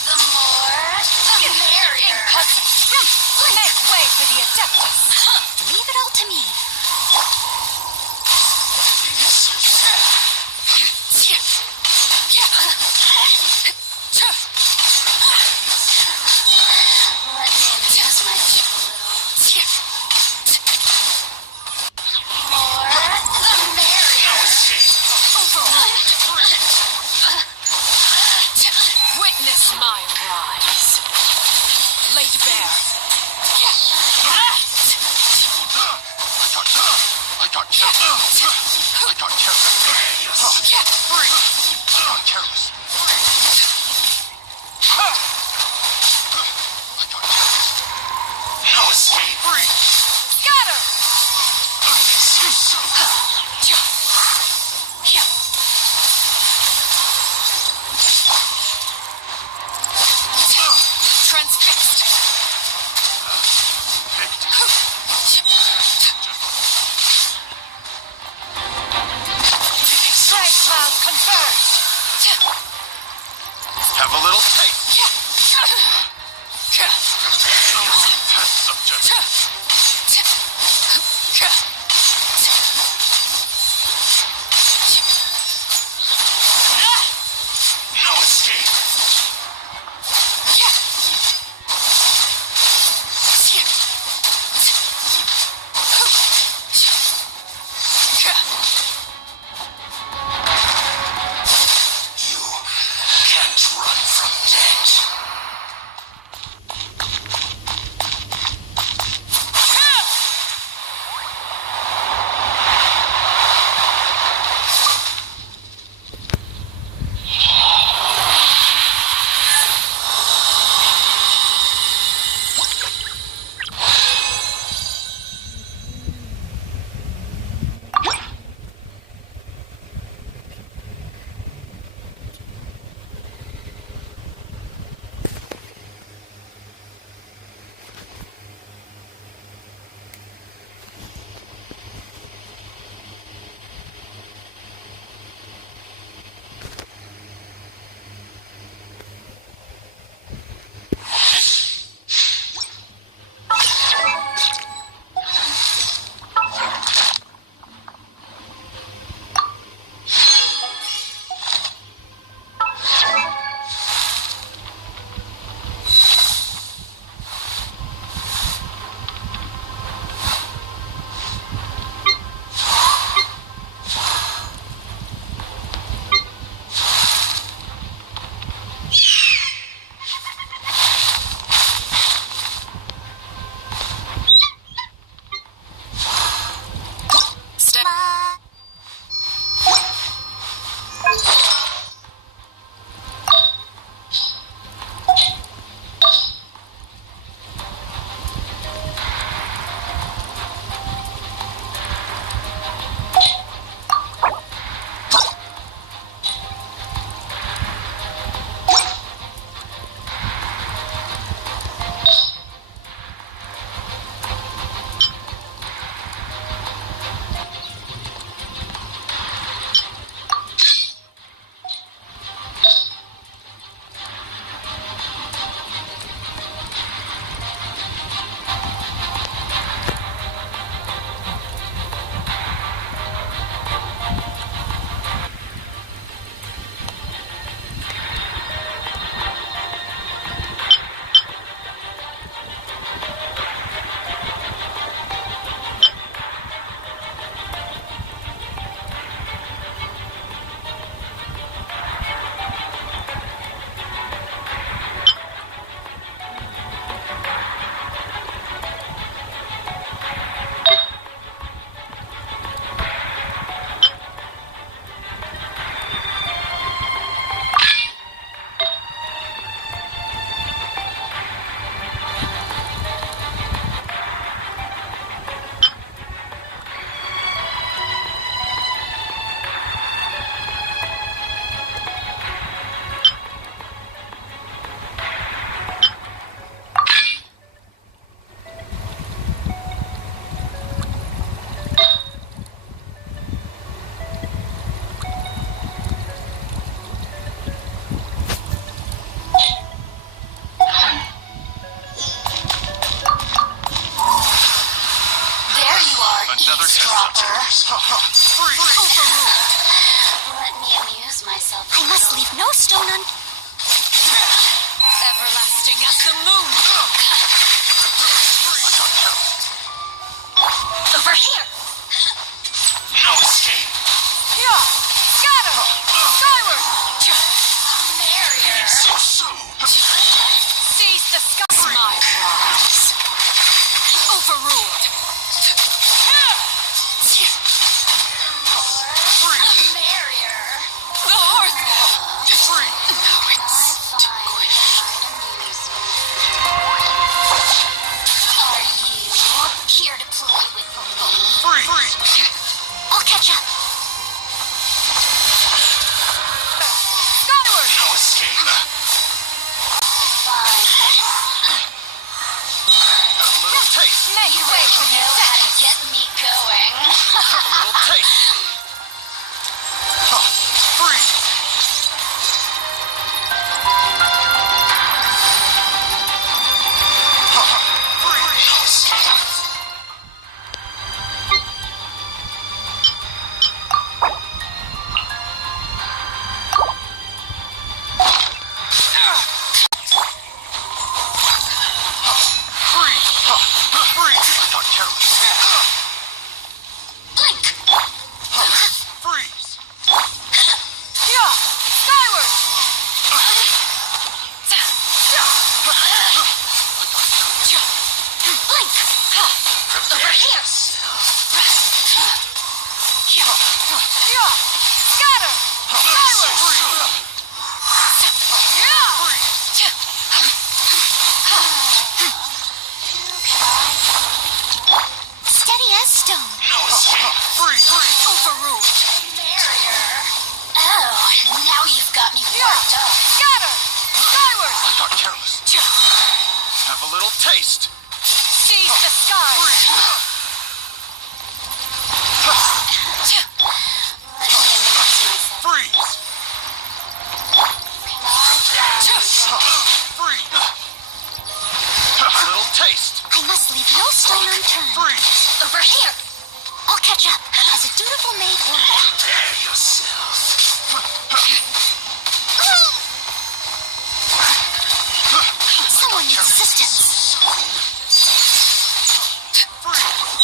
The more, the merrier. Make way for the Adeptus. Leave it all to me. Let me amuse my chip a little. More, the merrier. Overruled. Witness my rise. Laid bare. No escape. Free. Scatter! Transfixed. Strike cloud converge. Have a little taste. Test subject. No escape. You I must leave no stone un... Everlasting as the moon. Over here! No escape! Yeah! Scatter! Skyward! Barrier! So soon! Seize the sky! My rise! Overruled! Barrier! The hearth! Free! Now extinguished. Are you here to play with me? Free! I'll catch up. Skyward! No escape! A little taste! Make way for You your know how to get me going. A little taste! Free! Freeze! Yeah! Skyward! Blink! Over here! Yeah! Scatter! Skyward! Steady as stone. No escape! Free! Overruled! Barrier. Oh, now you've got me worked up. Scatter! Skyward! I got careless. Have a little taste! Seize the sky! Freeze! Free! A little taste! I must leave no stone unturned. Freeze! Over here. I'll catch up. As a dutiful maid would. Prepare yourself! Someone needs assistance. Free!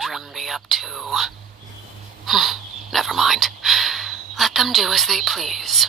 children be up to? Never mind. Let them do as they please.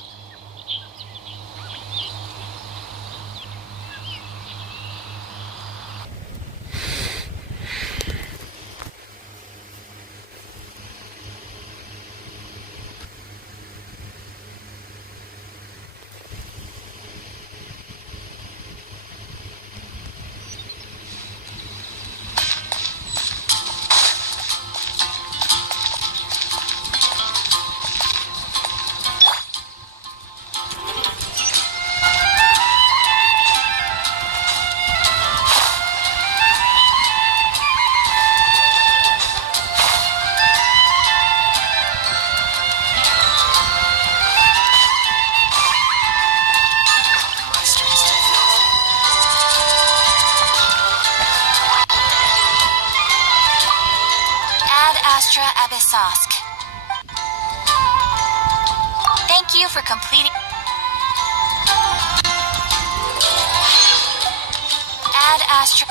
Thank you for completing. Add Astra.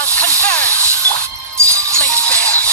powers converge! Laid bare.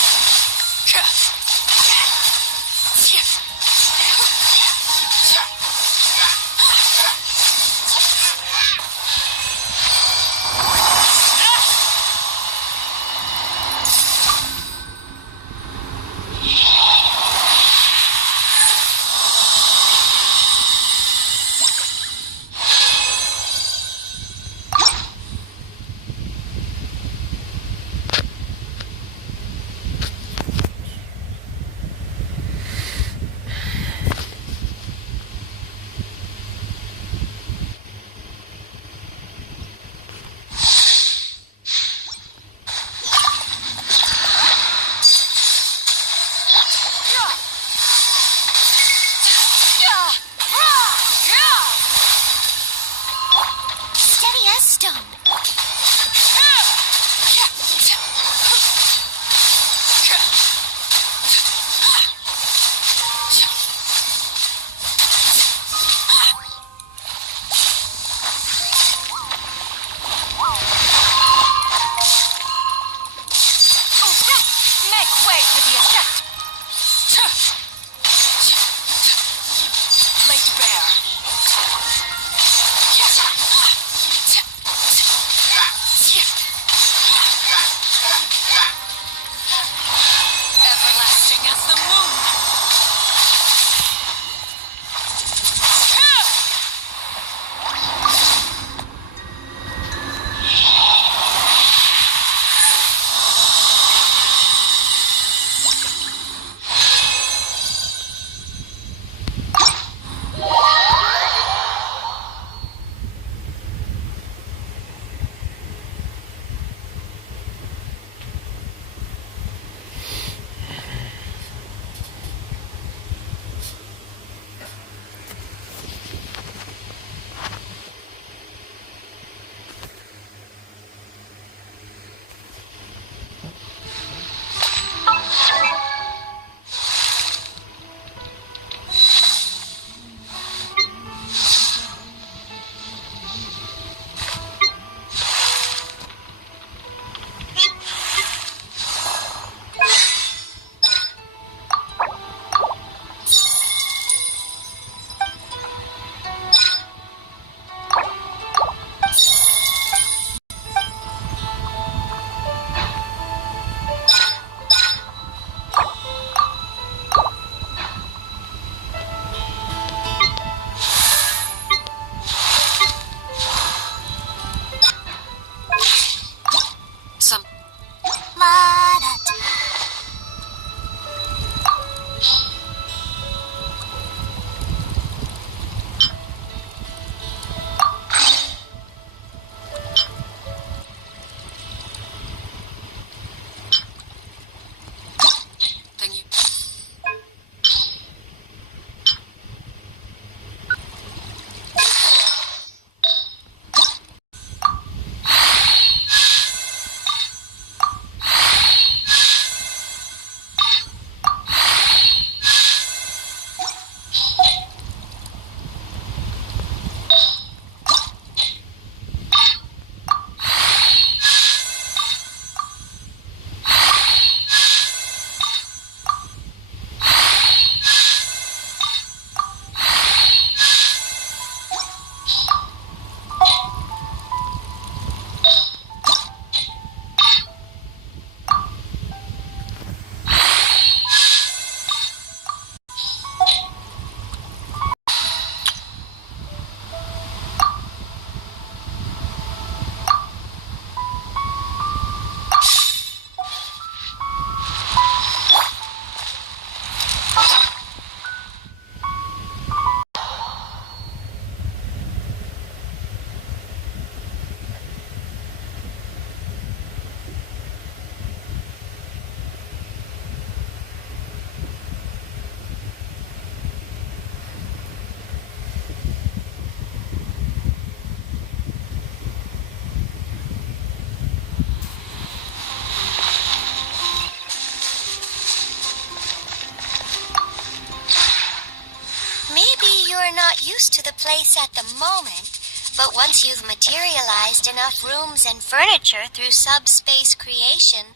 Maybe you're not used to the place at the moment, But once you've materialized enough rooms and furniture through subspace creation,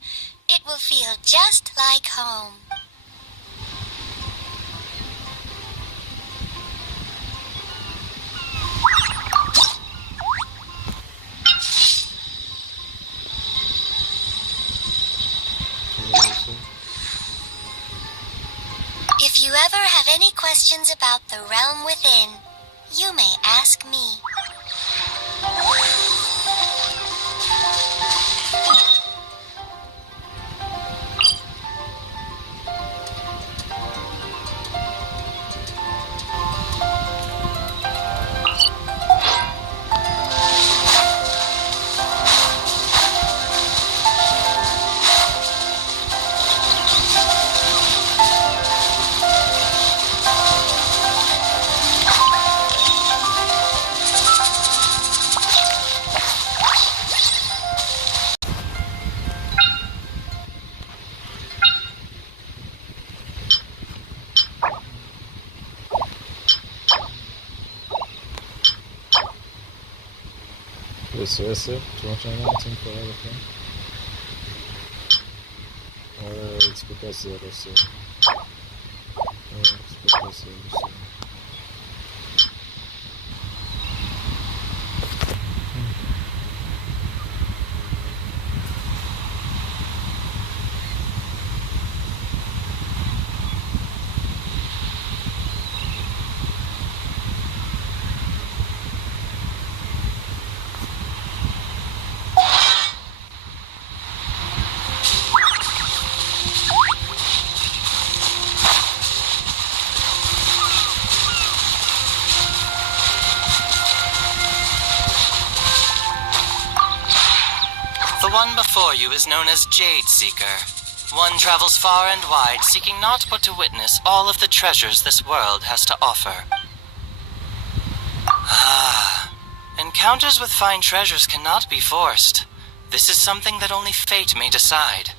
it will feel just like home. If you ever have any questions about the realm within, you may ask me. Esse, tu não tinha nada assim pra ela, tá? Desculpa zero, assim. Desculpa zero, assim. The one before you is known as Jade Seeker. One travels far and wide, seeking naught but to witness all of the treasures this world has to offer. Ah, encounters with fine treasures cannot be forced. This is something that only fate may decide.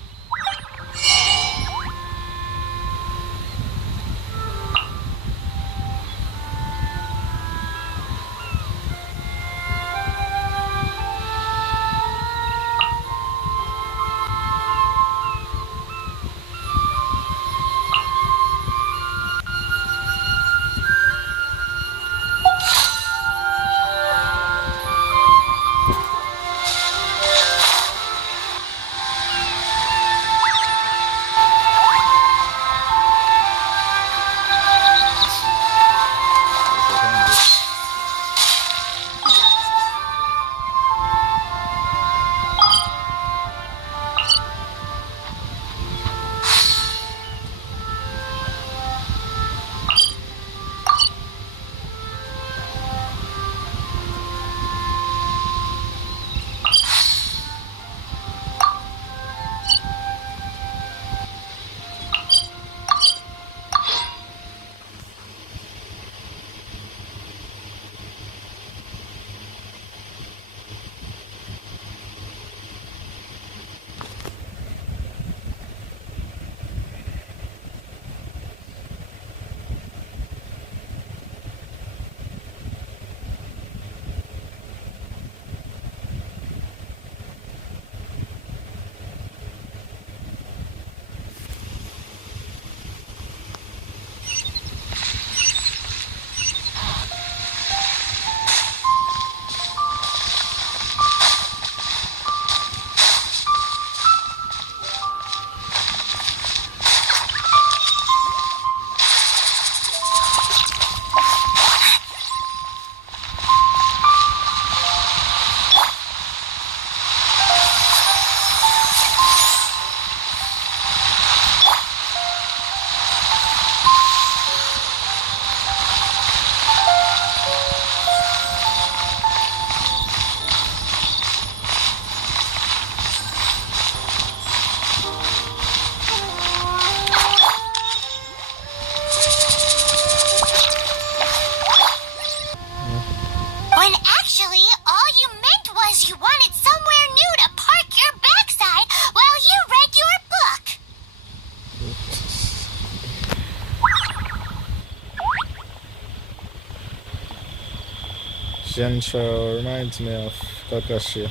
Genshin reminds me of Kakashi.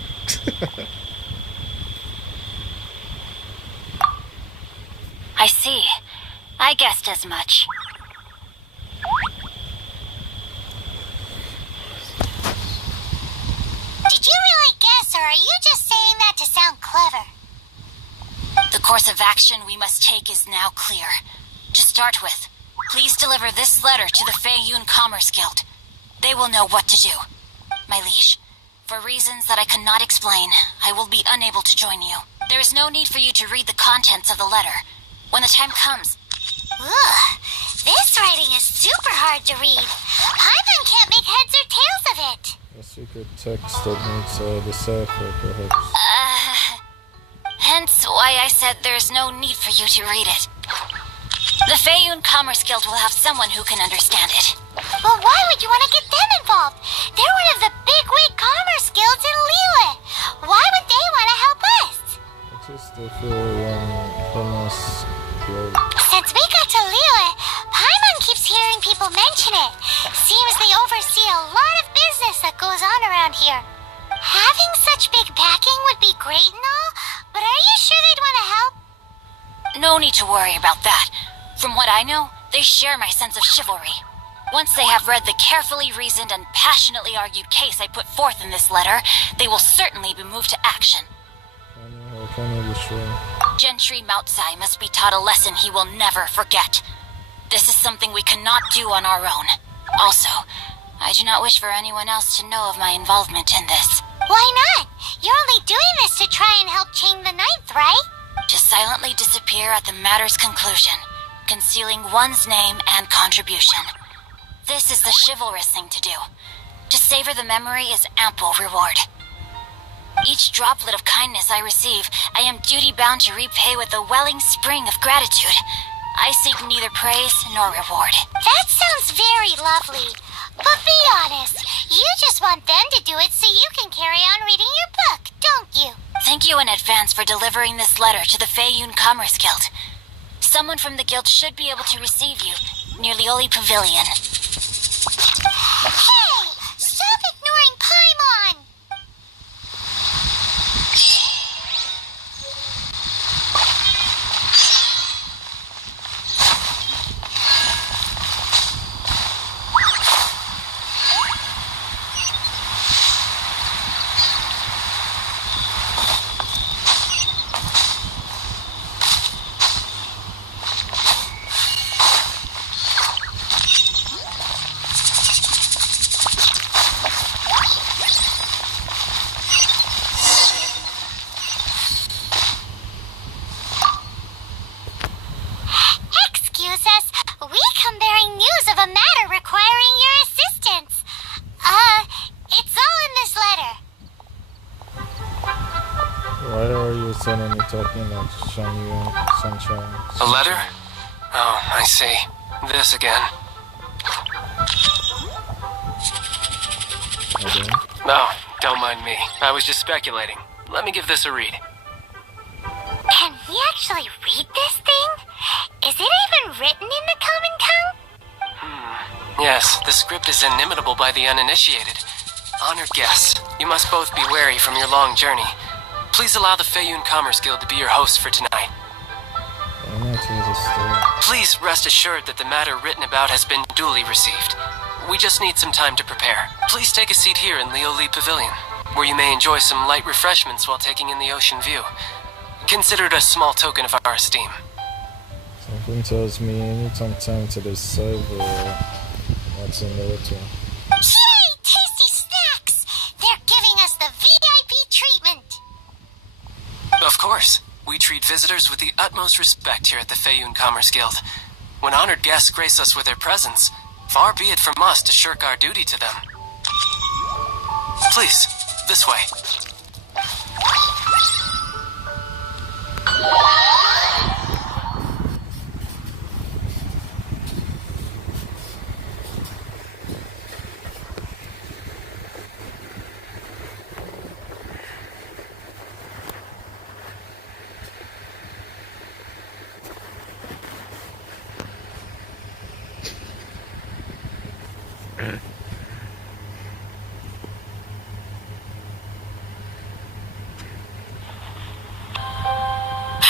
I see. I guessed as much. Did you really guess, or are you just saying that to sound clever? The course of action we must take is now clear. To start with, please deliver this letter to the Feiyun Commerce Guild. They will know what to do. My liege, for reasons that I cannot explain, I will be unable to join you. There is no need for you to read the contents of the letter. When the time comes... Ugh, this writing is super hard to read. Paimon can't make heads or tails of it. A secret text that needs a decipher, perhaps. Hence why I said there's no need for you to read it. The Feiyun Commerce Guild will have someone who can understand it. Well, why would you want to get them involved? They're one of the bigwig commerce guilds in Liyue. Why would they want to help us? What is the Commerce Guild? Since we got to Liyue, Paimon keeps hearing people mention it. Seems they oversee a lot of business that goes on around here. Having such big backing would be great and all, but are you sure they'd want to help? No need to worry about that. From what I know, they share my sense of chivalry. Once they have read the carefully reasoned and passionately argued case I put forth in this letter, they will certainly be moved to action. How can I be sure? Gentry Moutsai must be taught a lesson he will never forget. This is something we cannot do on our own. Also, I do not wish for anyone else to know of my involvement in this. Why not? You're only doing this to try and help Chain the Ninth, right? To silently disappear at the matter's conclusion, concealing one's name and contribution. This is the chivalrous thing to do. To savor the memory is ample reward. Each droplet of kindness I receive, I am duty-bound to repay with a welling spring of gratitude. I seek neither praise nor reward. That sounds very lovely. But be honest, you just want them to do it so you can carry on reading your book, don't you? Thank you in advance for delivering this letter to the Feiyun Commerce Guild. Someone from the guild should be able to receive you near Lioli Pavilion. Hey! Stop ignoring Paimon! Suddenly talking like sunshine. A letter? Oh, I see. This again. Okay. Oh, don't mind me. I was just speculating. Let me give this a read. Can we actually read this thing? Is it even written in the common tongue? Yes, the script is inimitable by the uninitiated. Honored guests, you must both be wary from your long journey. Please allow the Feiyun Commerce Guild to be your host for tonight. Please rest assured that the matter written about has been duly received. We just need some time to prepare. Please take a seat here in Lioli Pavilion, where you may enjoy some light refreshments while taking in the ocean view. Consider it a small token of our esteem. Something tells me I need some time to decide what's in the letter. Yay! Tasty snacks! They're giving us the VIP treatment! Of course. We treat visitors with the utmost respect here at the Feiyun Commerce Guild. When honored guests grace us with their presence, far be it from us to shirk our duty to them. Please, this way.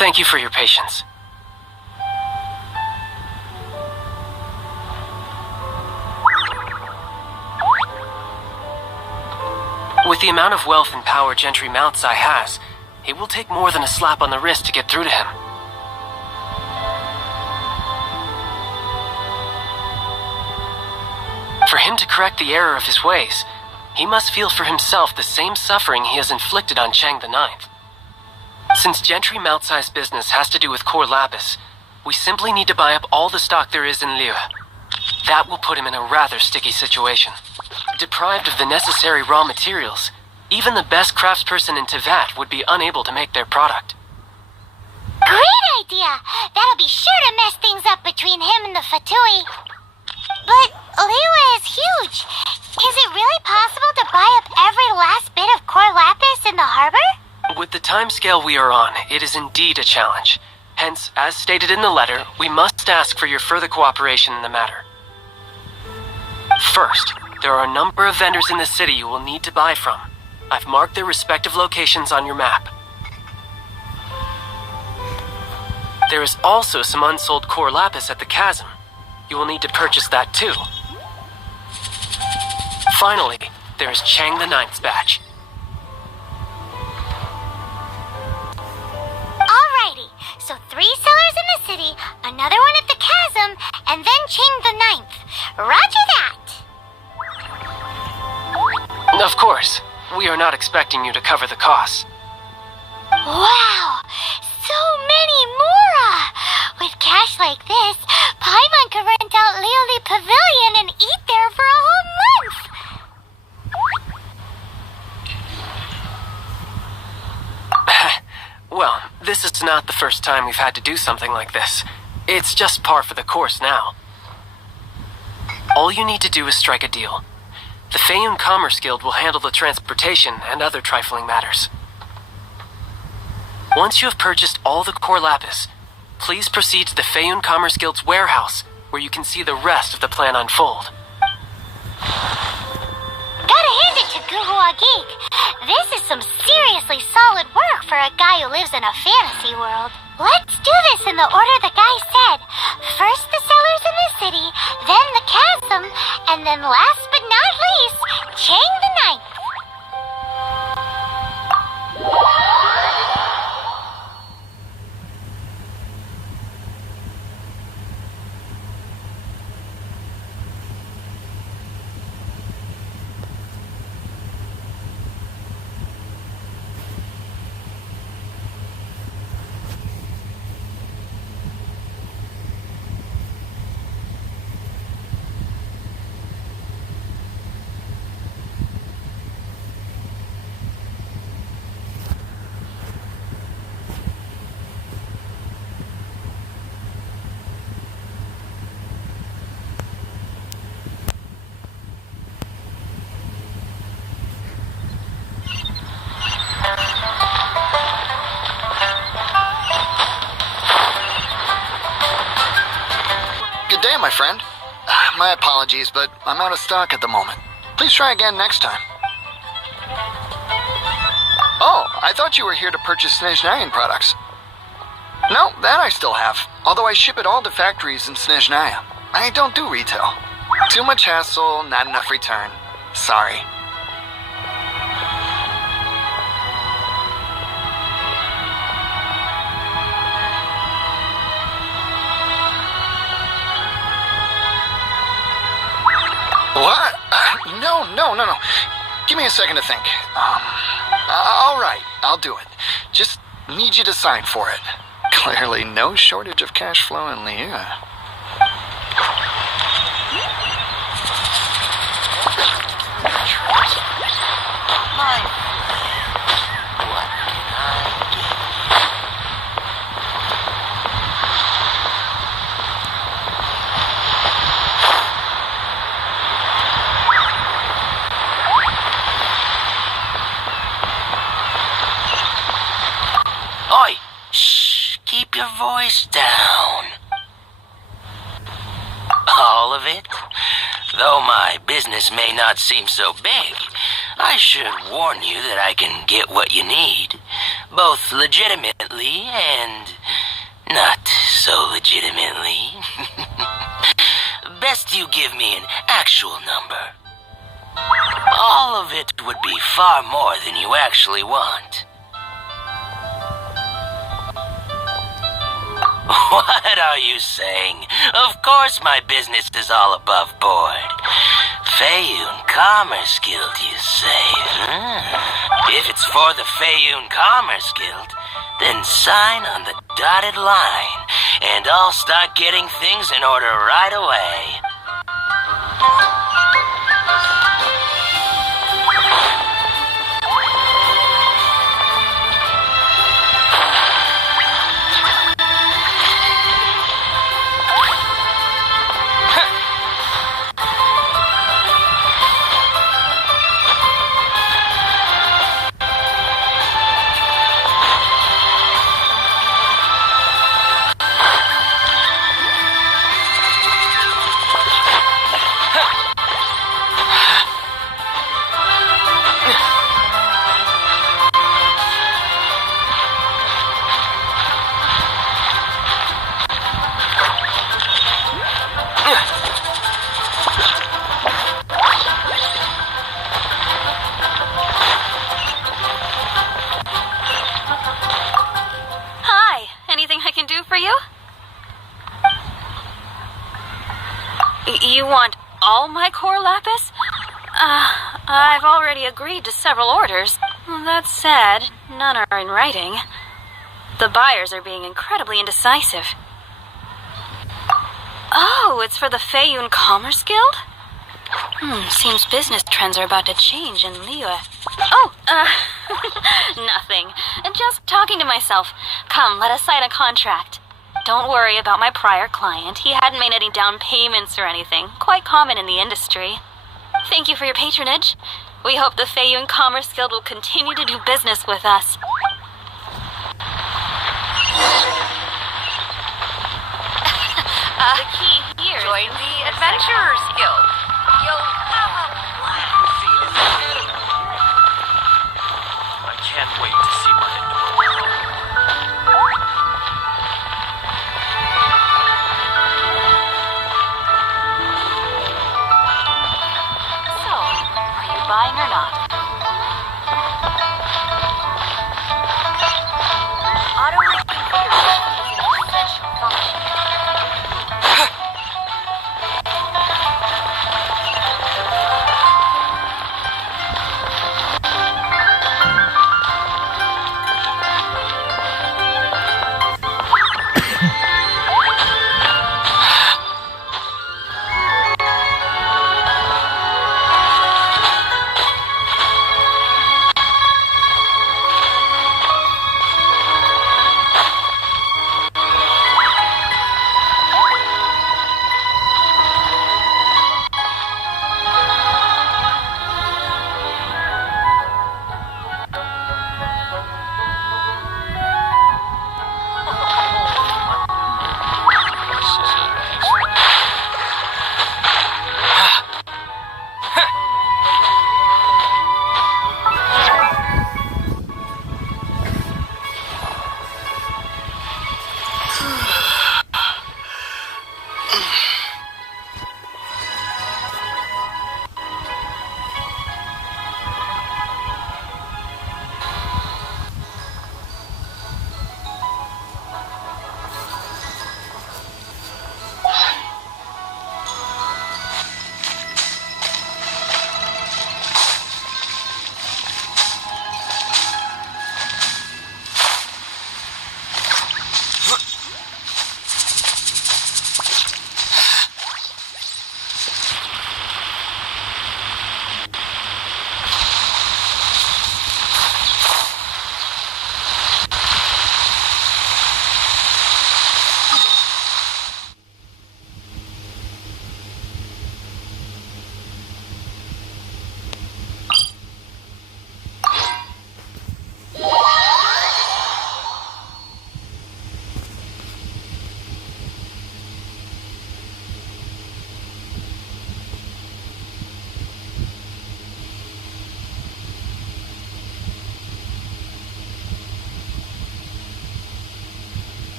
Thank you for your patience. With the amount of wealth and power Gentry Mountsi has, it will take more than a slap on the wrist to get through to him. For him to correct the error of his ways, he must feel for himself the same suffering he has inflicted on Chang the Ninth. Since Gentry Mountzi's business has to do with core lapis, we simply need to buy up all the stock there is in Liu. That will put him in a rather sticky situation. Deprived of the necessary raw materials, even the best craftsperson in Tevat would be unable to make their product. Great idea! That'll be sure to mess things up between him and the Fatui. But Liwa is huge. Is it really possible to buy up every last bit of core lapis in the harbor? With the timescale we are on, it is indeed a challenge. Hence, as stated in the letter, we must ask for your further cooperation in the matter. First, there are a number of vendors in the city you will need to buy from. I've marked their respective locations on your map. There is also some unsold core lapis at the chasm. You will need to purchase that too. Finally, there is Chang the Ninth's batch. Alrighty, so 3 sellers in the city, another one at the chasm, and then Chang the Ninth. Roger that! Of course, we are not expecting you to cover the costs. Wow! So many Mora! With cash like this, Paimon could rent out Lioli Pavilion and eat there for a whole month! Well, this is not the first time we've had to do something like this. It's just par for the course now. All you need to do is strike a deal. The Feiyun Commerce Guild will handle the transportation and other trifling matters. Once you have purchased all the core lapis, please proceed to the Feiyun Commerce Guild's warehouse, where you can see the rest of the plan unfold. Gotta hand it to Guhua Geek. This is some seriously solid work for a guy who lives in a fantasy world. Let's do this in the order the guy said. First the sellers in the city, then the chasm, and then last but not least, Chang the Ninth. Good day, my friend. My apologies, but I'm out of stock at the moment. Please try again next time. Oh, I thought you were here to purchase Snezhnayan products. No, that I still have, although I ship it all to factories in Snezhnaya. I don't do retail. Too much hassle, not enough return. Sorry. What? No. Give me a second to think. All right, I'll do it. Just need you to sign for it. Clearly no shortage of cash flow in Liu. Oi! Shh! Keep your voice down. All of it? Though my business may not seem so big, I should warn you that I can get what you need. both legitimately and not so legitimately. Best you give me an actual number. All of it would be far more than you actually want. What are you saying? Of course my business is all above board. Feiyun Commerce Guild, you say? If it's for the Feiyun Commerce Guild, then sign on the dotted line, and I'll start getting things in order right away. You want all my core lapis? I've already agreed to several orders. That said, none are in writing. The buyers are being incredibly indecisive. Oh, it's for the Feiyun Commerce Guild? Seems business trends are about to change in Liyue. Oh, nothing. Just talking to myself. Come, let us sign a contract. Don't worry about my prior client. He hadn't made any down payments or anything. Quite common in the industry. Thank you for your patronage. We hope the Feiyun Commerce Guild will continue to do business with us. The key here. Join the Adventurers Guild. You'll have a blast. I can't wait to see my adorable. So, are you buying or not? Auto-reconfiguration is an essential function.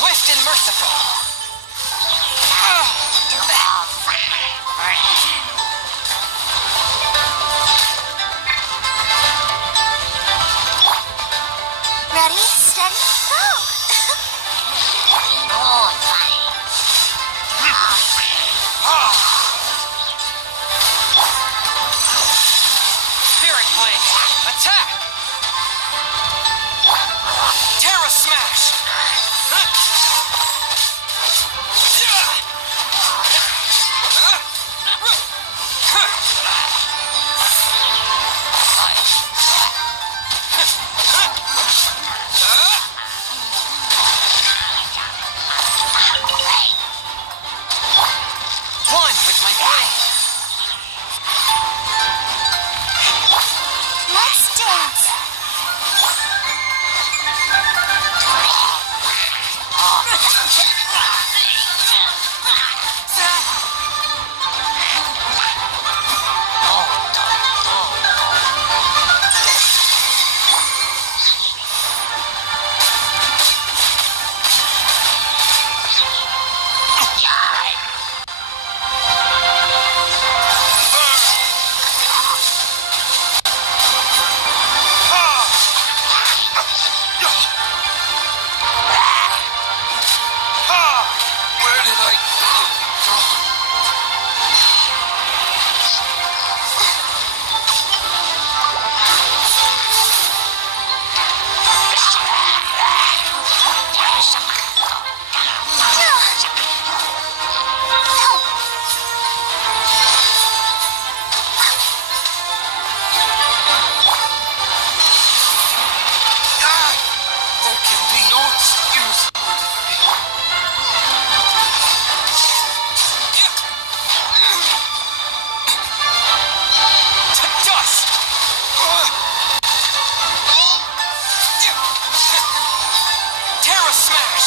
Swift and merciful. Ready, steady, go! Spirit Blade, attack! Terra Smash! One with my blade. Let's dance! Where did I go? There can be no excuse for defeat. To dust! Terra Smash!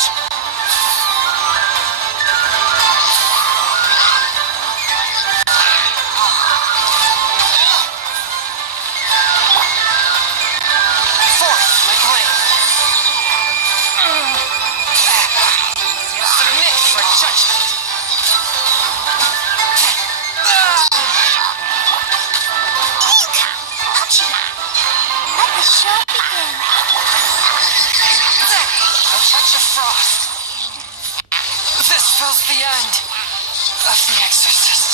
Fourth, my blade. Submit for judgment. Let the show begin. A touch of frost. This spells the end of the exorcists.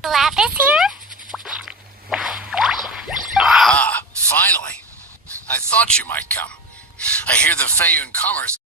core lapis here? Aha! Finally! I thought you might come. I hear the Feyun Commerce.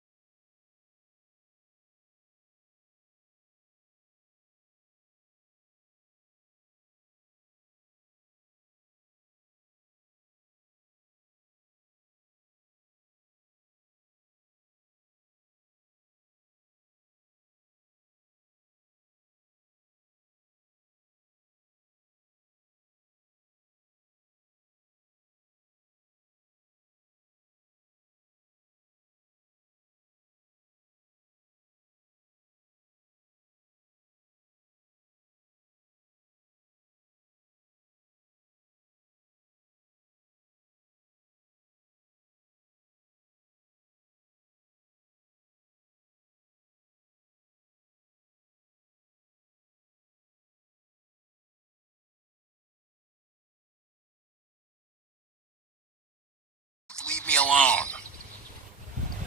Leave me alone.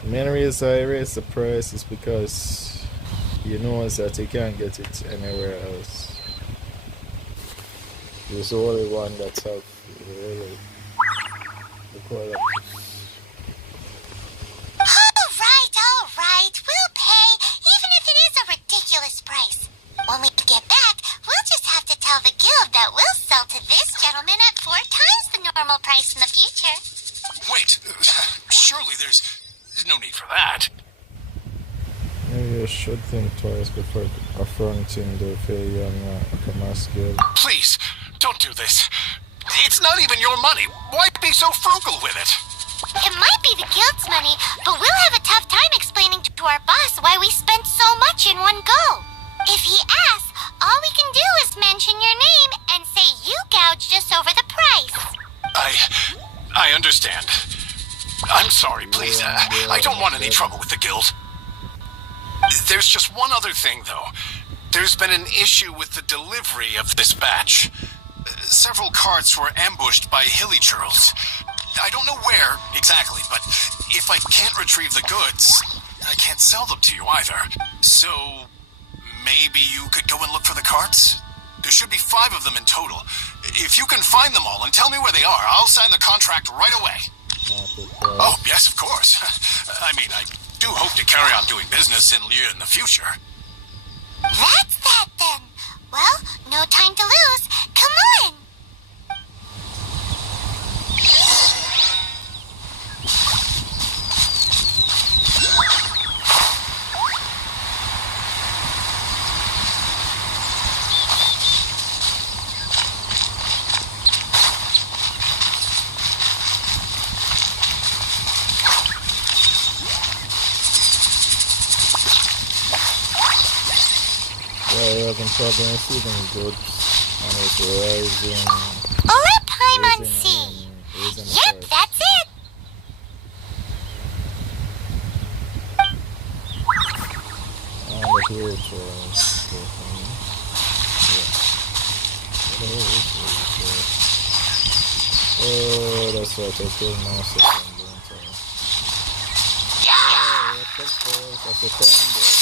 The main reason I raise the price is because he knows that he can't get it anywhere else. He's the only one that's have really the quality. Alright, we'll pay, even if it is a ridiculous price. When we get back, we'll just have to tell the guild that we'll sell to this gentleman at 4 times the normal price in the future. Wait, surely there's no need for that. Maybe you should think twice before affronting the Feyun Commerce Guild. Please, don't do this. It's not even your money. Why be so frugal with it? It might be the guild's money, but we'll have a tough time explaining to our boss why we spent so much in one go. If he asks, all we can do is mention your name and say you gouged us over the price. I understand. I'm sorry, please. I don't want any trouble with the guild. There's just one other thing, though. There's been an issue with the delivery of this batch. Several carts were ambushed by hilly churls. I don't know where exactly, but if I can't retrieve the goods, I can't sell them to you either. So, maybe you could go and look for the carts? There should be 5 of them in total. If you can find them all and tell me where they are, I'll sign the contract right away. Oh, yes, of course. I mean, I do hope to carry on doing business in Liu in the future. That's that then. Well, no time to lose. Come on! Yeah, I've been probably receiving goods and it's rising. Or Paimon C. Yep, that's it. And the huge Oh, that's what I killed myself from doing to me. Oh, what the fuck? That's a thing there.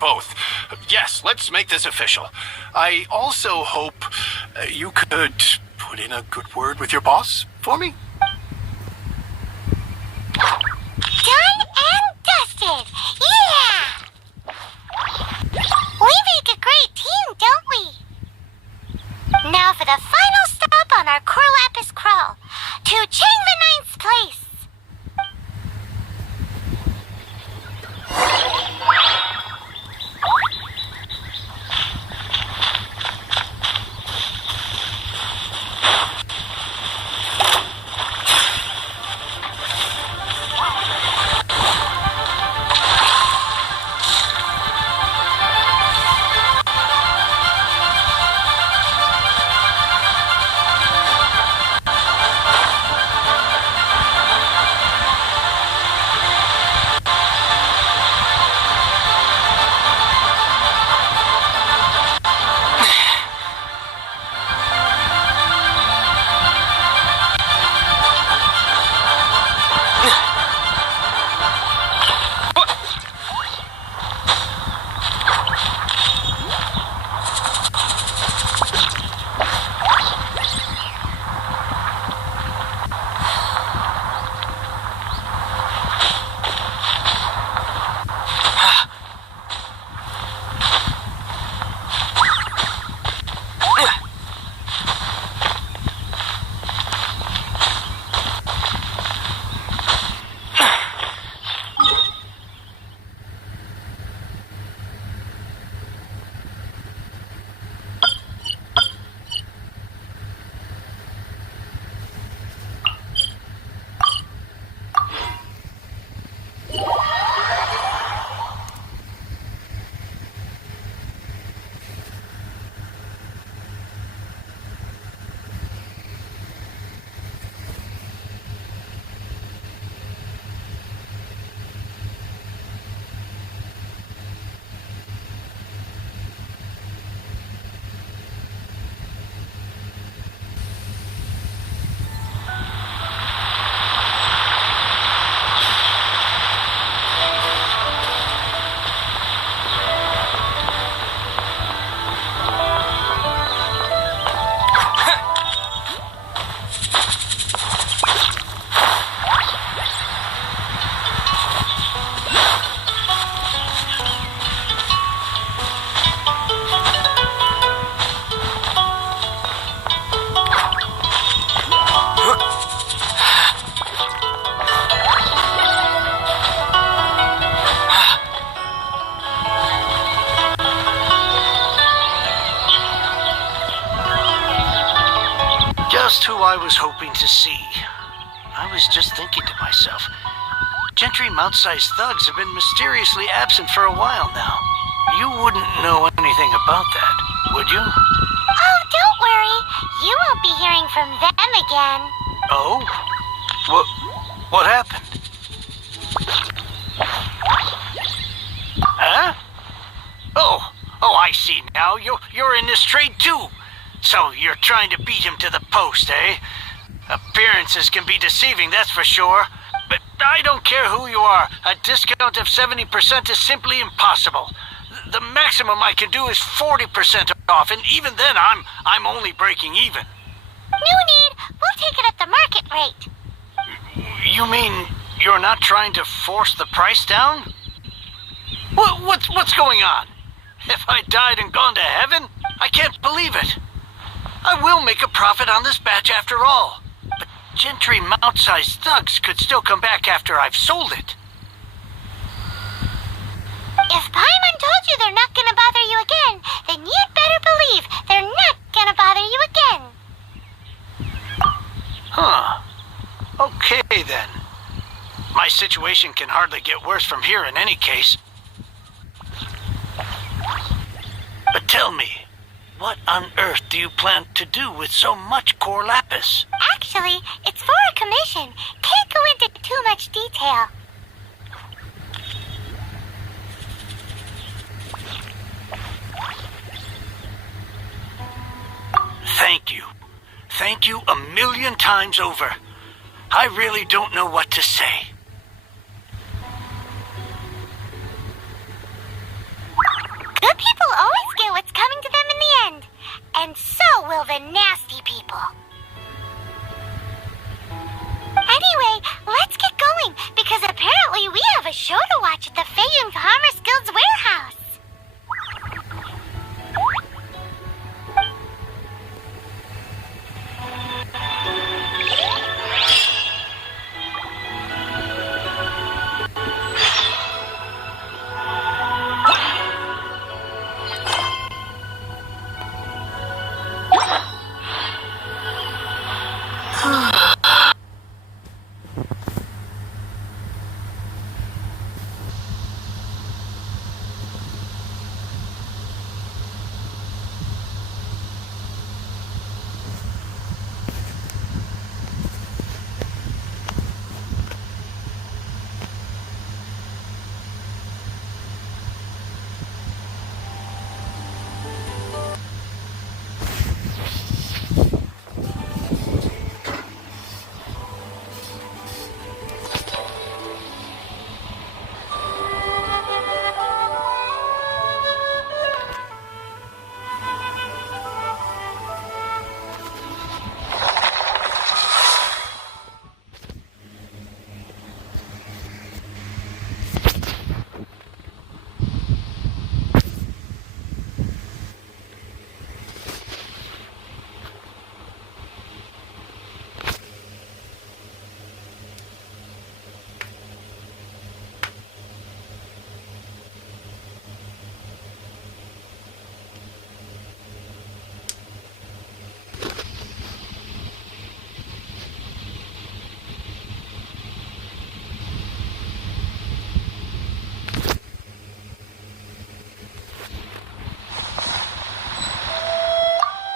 both. Yes, let's make this official. I also hope you could put in a good word with your boss for me. Done and dusted! Yeah! We make a great team, don't we? Now for the final stop on our Corlapis crawl, to Chain the Ninth's place. Just who I was hoping to see. I was just thinking to myself, Gentry mount-sized thugs have been mysteriously absent for a while now. You wouldn't know anything about that, would you? Oh, don't worry. You won't be hearing from them again. Oh? What happened? Huh? Oh, I see now. You're in this trade too. So you're trying to beat him to the post, eh? Appearances can be deceiving, that's for sure. But I don't care who you are. A discount of 70% is simply impossible. The maximum I can do is 40% off, and even then I'm only breaking even. No need. We'll take it at the market rate. You mean you're not trying to force the price down? What's going on? If I died and gone to heaven? I can't believe it. I will make a profit on this batch after all. But Gentry mount-sized thugs could still come back after I've sold it. If Paimon told you they're not gonna bother you again, then you'd better believe they're not gonna bother you again. Huh. Okay then. My situation can hardly get worse from here in any case. But tell me, what on earth do you plan to do with so much core lapis? Actually, it's for a commission. Can't go into too much detail. Thank you. Thank you 1,000,000 times over. I really don't know what to say. coming to them in the end. And so will the nasty people. Anyway, let's get going, because apparently we have a show to watch at the Feyun Commerce Guild's warehouse.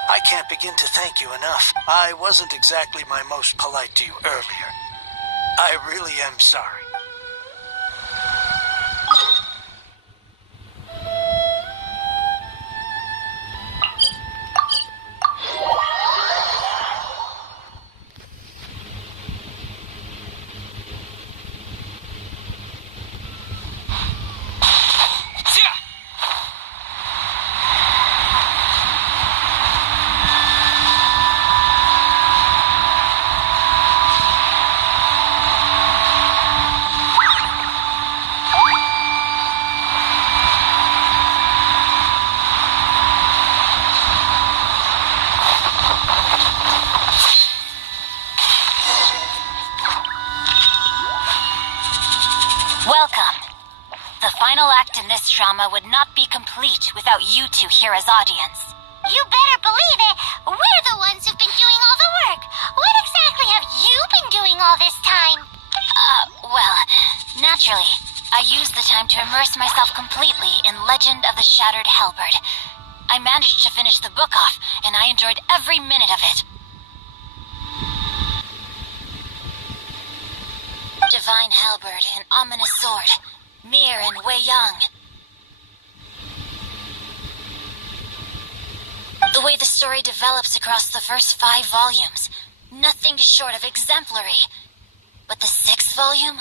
I can't begin to thank you enough. I wasn't exactly my most polite to you earlier. I really am sorry. Welcome. The final act in this drama would not be complete without you two here as audience. You better believe it. We're the ones who've been doing all the work. What exactly have you been doing all this time? Well, naturally, I used the time to immerse myself completely in Legend of the Shattered Halberd. I managed to finish the book off, and I enjoyed every minute of it. Divine Halberd, an ominous sword. Mir and Wei Yang. The way the story develops across the first 5 volumes, nothing short of exemplary. But the 6th volume?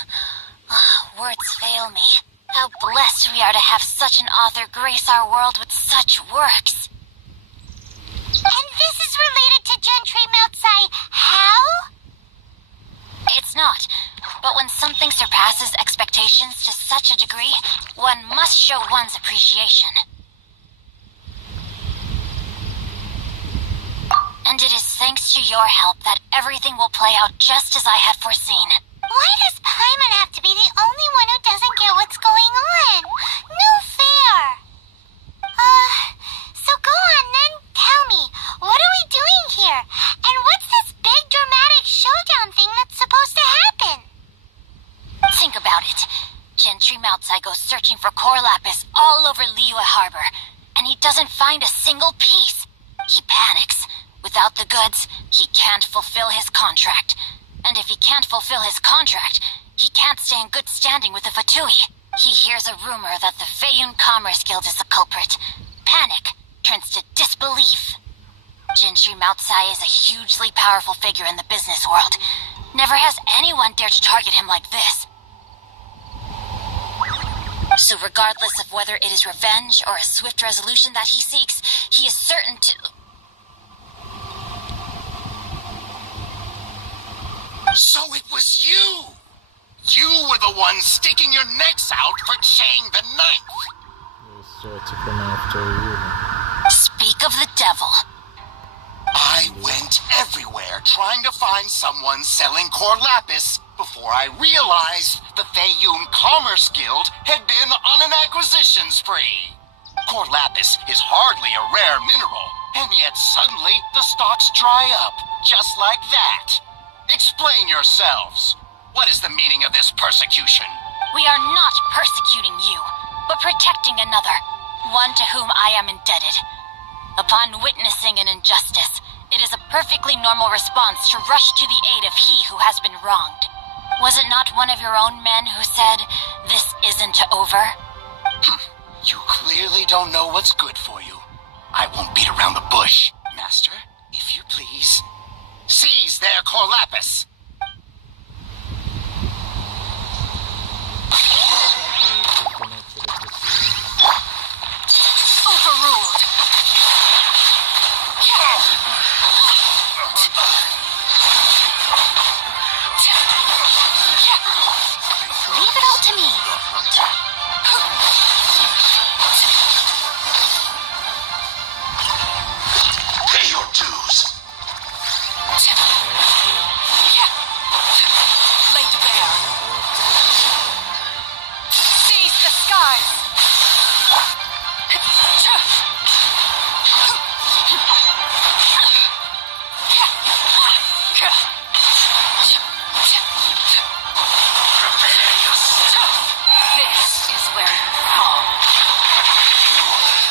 Words fail me. How blessed we are to have such an author grace our world with such works. And this is related to Gentry Meltsai. How? It's not. But when something surpasses expectations to such a degree, one must show one's appreciation. And it is thanks to your help that everything will play out just as I had foreseen. Why does Paimon have to be the only one who doesn't get what's going on? No fair. So go on then, tell me, what are we doing here? And what's this big dramatic showdown thing that's supposed to happen? Think about it. Gentry Meltsai goes searching for core lapis all over Liyue Harbor, and he doesn't find a single piece. He panics. Without the goods, he can't fulfill his contract. And if he can't fulfill his contract, he can't stay in good standing with the Fatui. He hears a rumor that the Feyun Commerce Guild is the culprit. Panic turns to disbelief. Gentry Meltsai is a hugely powerful figure in the business world. Never has anyone dared to target him like this. So regardless of whether it is revenge or a swift resolution that he seeks, he is certain to... So it was you! You were the one sticking your necks out for Chang the Ninth! To come after you. Speak of the devil. I went everywhere trying to find someone selling core lapis before I realized the Feiyun Commerce Guild had been on an acquisition spree. Core lapis is hardly a rare mineral, and yet suddenly the stocks dry up, just like that. Explain yourselves. What is the meaning of this persecution? We are not persecuting you, but protecting another, one to whom I am indebted. Upon witnessing an injustice, it is a perfectly normal response to rush to the aid of he who has been wronged. Was it not one of your own men who said, "This isn't over"? You clearly don't know what's good for you. I won't beat around the bush. Master, if you please, seize their core lapis. Overruled. Leave it all to me. Pay your dues. Laid bare. Seize the skies. This is where you fall.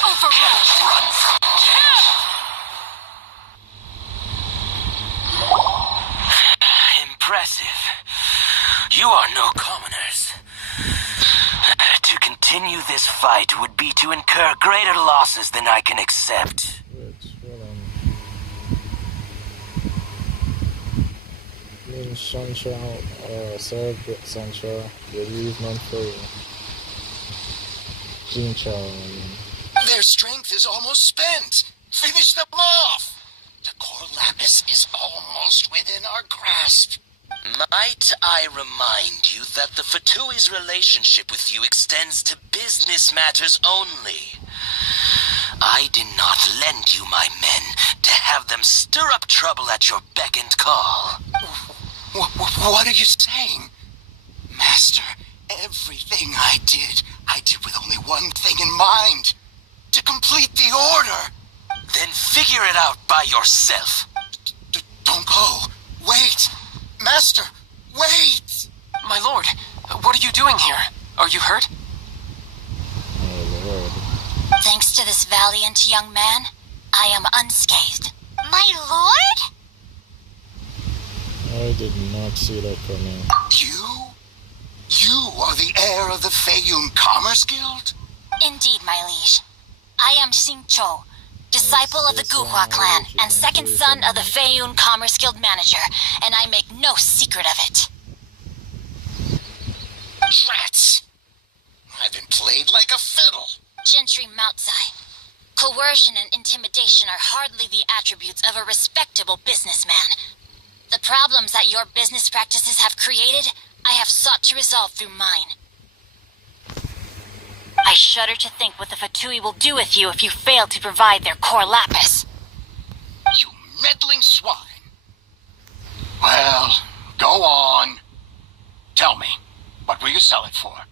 Overruled. Run from Impressive. You are no commoners. To continue this fight would be to incur greater losses than I can accept. Their strength is almost spent. Finish them off. The core lapis is almost within our grasp. Might I remind you that the Fatui's relationship with you extends to business matters only? I did not lend you my men to have them stir up trouble at your beck and call. What are you saying? Master, everything I did with only one thing in mind. To complete the order. Then figure it out by yourself. Don't go. Wait. Master, wait! My lord, what are you doing here? Are you hurt? Thanks to this valiant young man, I am unscathed. My lord? I did not see that coming. You are the heir of the Feiyun Commerce Guild? Indeed, my liege. I am Xing Chou, disciple of the Guhua clan and second son of the Feiyun Commerce Guild manager, and I make no secret of it. Rats! I've been played like a fiddle. Gentry Moutsai. Coercion and intimidation are hardly the attributes of a respectable businessman. The problems that your business practices have created, I have sought to resolve through mine. I shudder to think what the Fatui will do with you if you fail to provide their core lapis. You meddling swine. Well, go on. Tell me, what will you sell it for?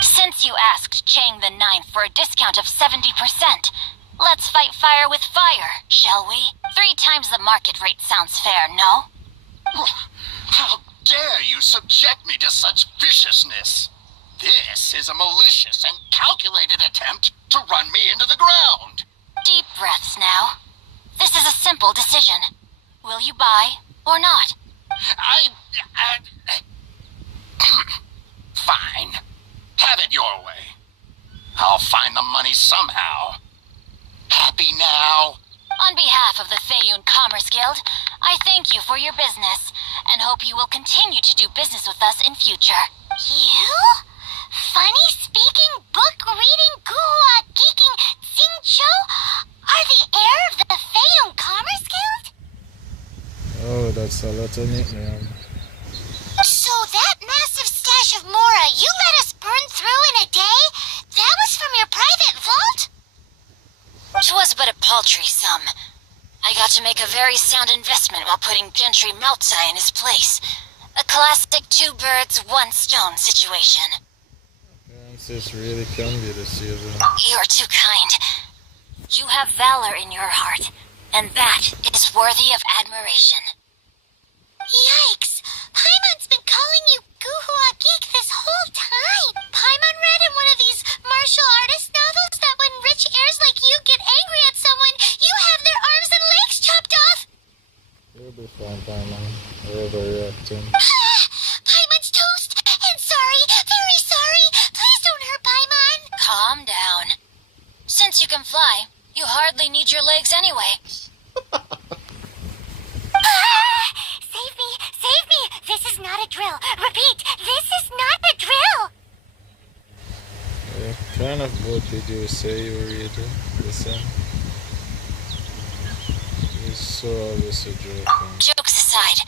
Since you asked Chang the Ninth for a discount of 70%, let's fight fire with fire, shall we? 3 times the market rate sounds fair, no? How dare you subject me to such viciousness? This is a malicious and calculated attempt to run me into the ground. Deep breaths now. This is a simple decision. Will you buy or not? Fine. Have it your way. I'll find the money somehow. Happy now? On behalf of the Feiyun Commerce Guild, I thank you for your business, and hope you will continue to do business with us in future. You? funny speaking, book reading, guhua geeking Xingqiu are the heir of the Feiyong Commerce Guild? Oh, that's a lot of nickname. So that massive stash of Mora you let us burn through in a day? That was from your private vault? It was but a paltry sum. I got to make a very sound investment while putting Gentry Meltsai in his place. A classic 2 birds, 1 stone situation. This really can be the season. You are too kind. You have valor in your heart, and that is worthy of admiration. Yikes! Paimon's been calling you Guhua Geek this whole time. Paimon read in one of these martial artist novels that when rich heirs like you get angry at someone, you have their arms and legs chopped off. You'll be fine, Paimon. Overreacting. Paimon's toast. And sorry, very sorry. Please don't hurt Paimon. Calm down. Since you can fly, you hardly need your legs anyway. Save me! Save me! This is not a drill. Repeat, this is not a drill! Kind of what did you say you read? Listen. You so obviously joking. Jokes aside,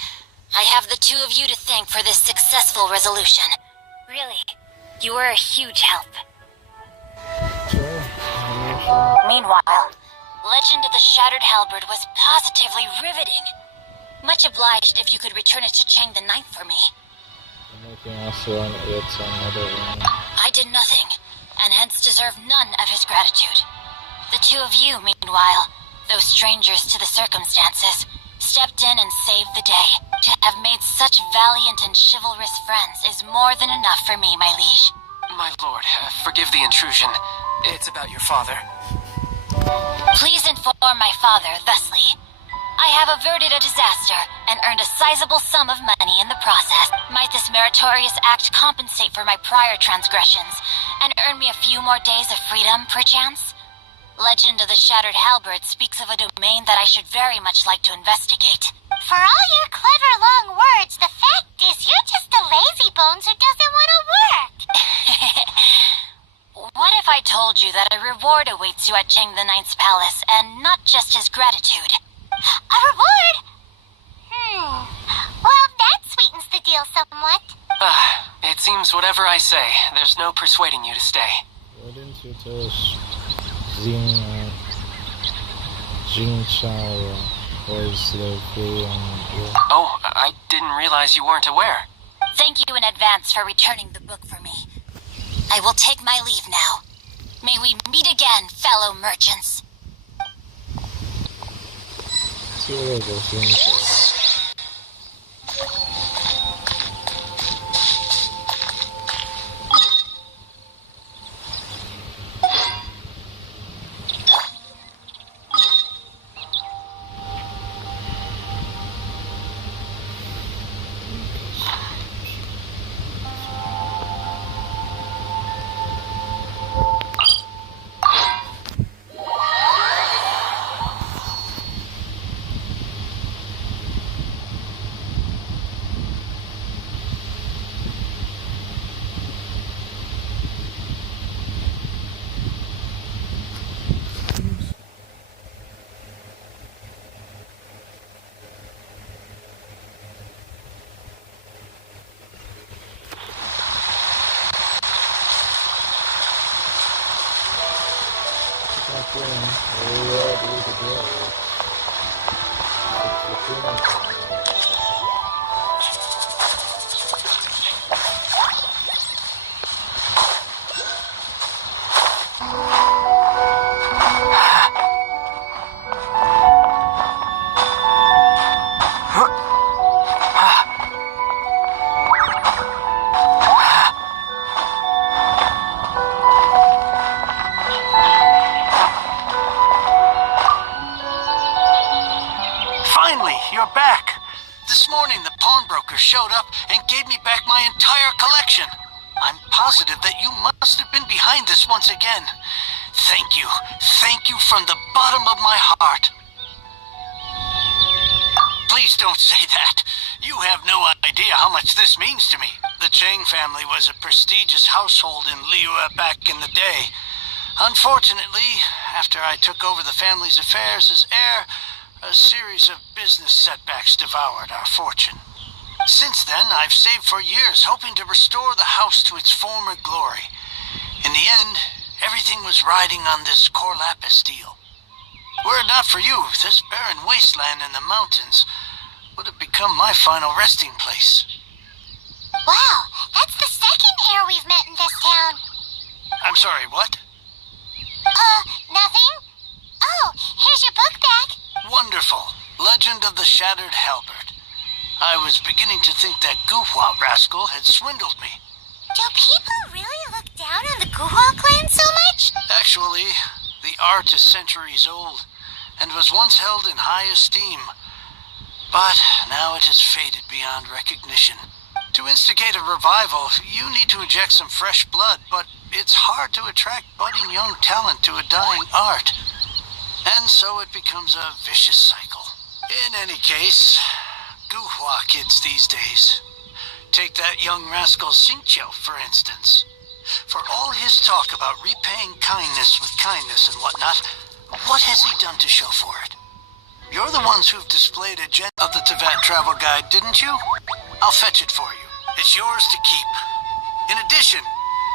I have the 2 of you to thank for this successful resolution. Really, you were a huge help. Meanwhile, Legend of the Shattered Halberd was positively riveting. Much obliged if you could return it to Chang the Ninth for me. I did nothing, and hence deserve none of his gratitude. The 2 of you, meanwhile, though strangers to the circumstances, stepped in and saved the day. To have made such valiant and chivalrous friends is more than enough for me, my liege. My lord, forgive the intrusion. It's about your father. Please inform my father thusly. I have averted a disaster and earned a sizable sum of money in the process. Might this meritorious act compensate for my prior transgressions and earn me a few more days of freedom, perchance? Legend of the Shattered Halberd speaks of a domain that I should very much like to investigate. For all your clever long words, the fact is you're just a lazy bones who doesn't want to work. What if I told you that a reward awaits you at Chang the Ninth's palace, and not just his gratitude? A reward? Well, that sweetens the deal somewhat. It seems whatever I say, there's no persuading you to stay. Why didn't you tell us Jing Chao was the free and... Oh, I didn't realize you weren't aware. Thank you in advance for returning the book for me. I will take my leave now. May we meet again, fellow merchants. You're back. This morning, the pawnbroker showed up and gave me back my entire collection. I'm positive that you must have been behind this once again. Thank you. Thank you from the bottom of my heart. Please don't say that. You have no idea how much this means to me. The Chang family was a prestigious household in Liyue back in the day. Unfortunately, after I took over the family's affairs as heir, a series of business setbacks devoured our fortune. Since then, I've saved for years, hoping to restore the house to its former glory. In the end, everything was riding on this Corlapis deal. Were it not for you, this barren wasteland in the mountains would have become my final resting place. Wow, that's the second heir we've met in this town. I'm sorry, what? Nothing? Oh, here's your book back. Wonderful. Legend of the Shattered Halberd. I was beginning to think that Guhua rascal had swindled me. Do people really look down on the Guhua clan so much? Actually, the art is centuries old, and was once held in high esteem. But now it has faded beyond recognition. To instigate a revival, you need to inject some fresh blood, but it's hard to attract budding young talent to a dying art. And so it becomes a vicious cycle. In any case, Guhua kids these days. Take that young rascal Xingqiu, for instance. For all his talk about repaying kindness with kindness and whatnot, what has he done to show for it? You're the ones who've displayed a gen of the Teyvat travel guide, didn't you? I'll fetch it for you. It's yours to keep. In addition,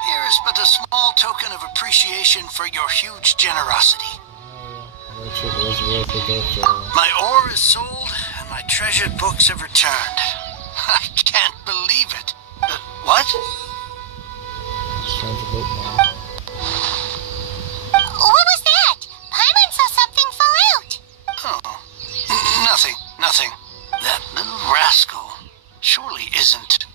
here is but a small token of appreciation for your huge generosity. My ore is sold, and my treasured books have returned. I can't believe it. What? What was that? Paimon saw something fall out. Oh, nothing. That little rascal surely isn't.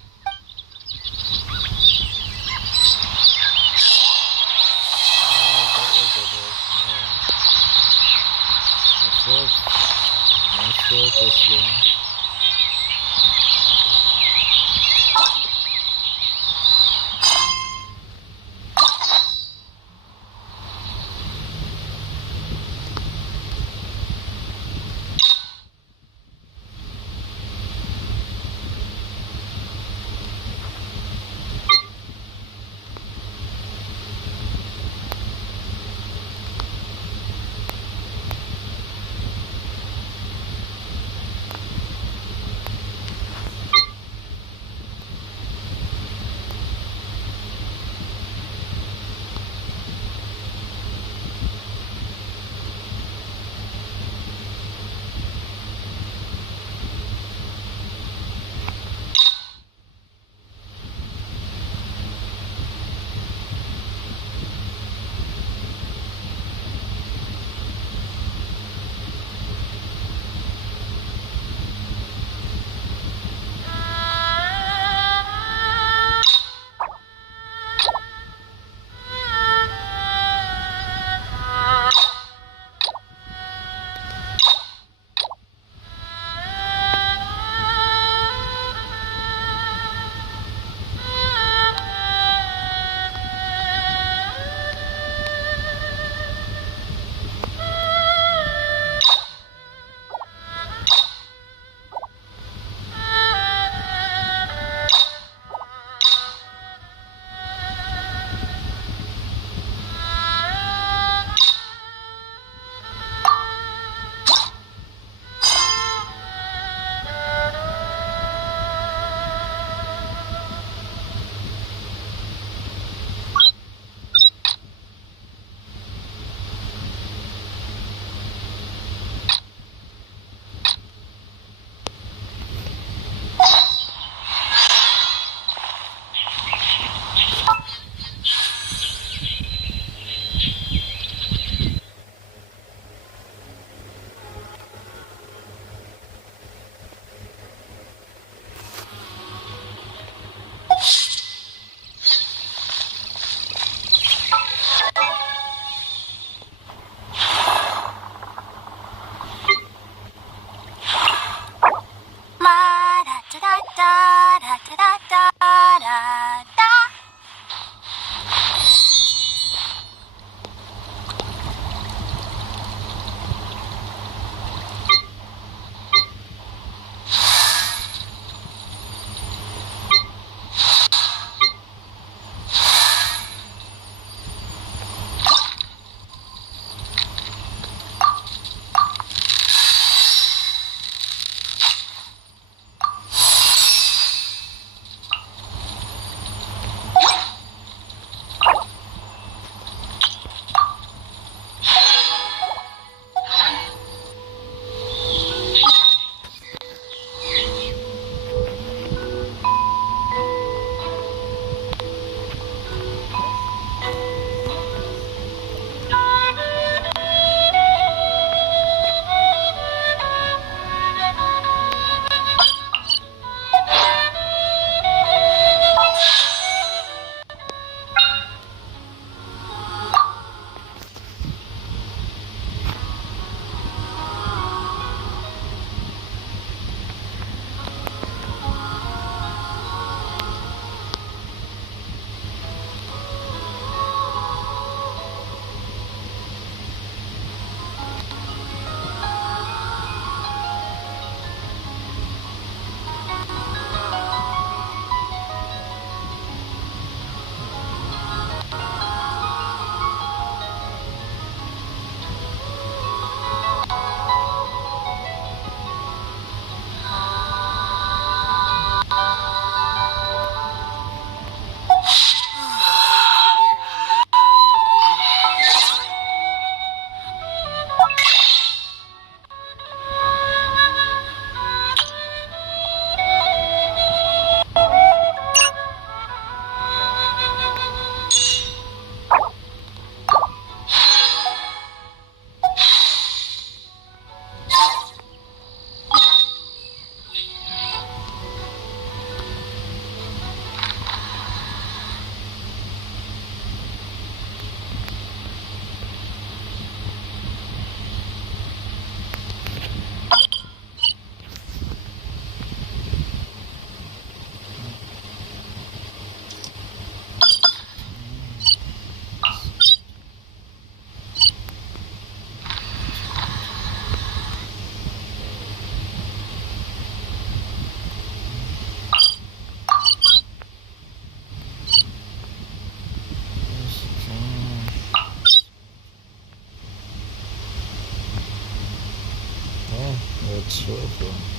Trophy.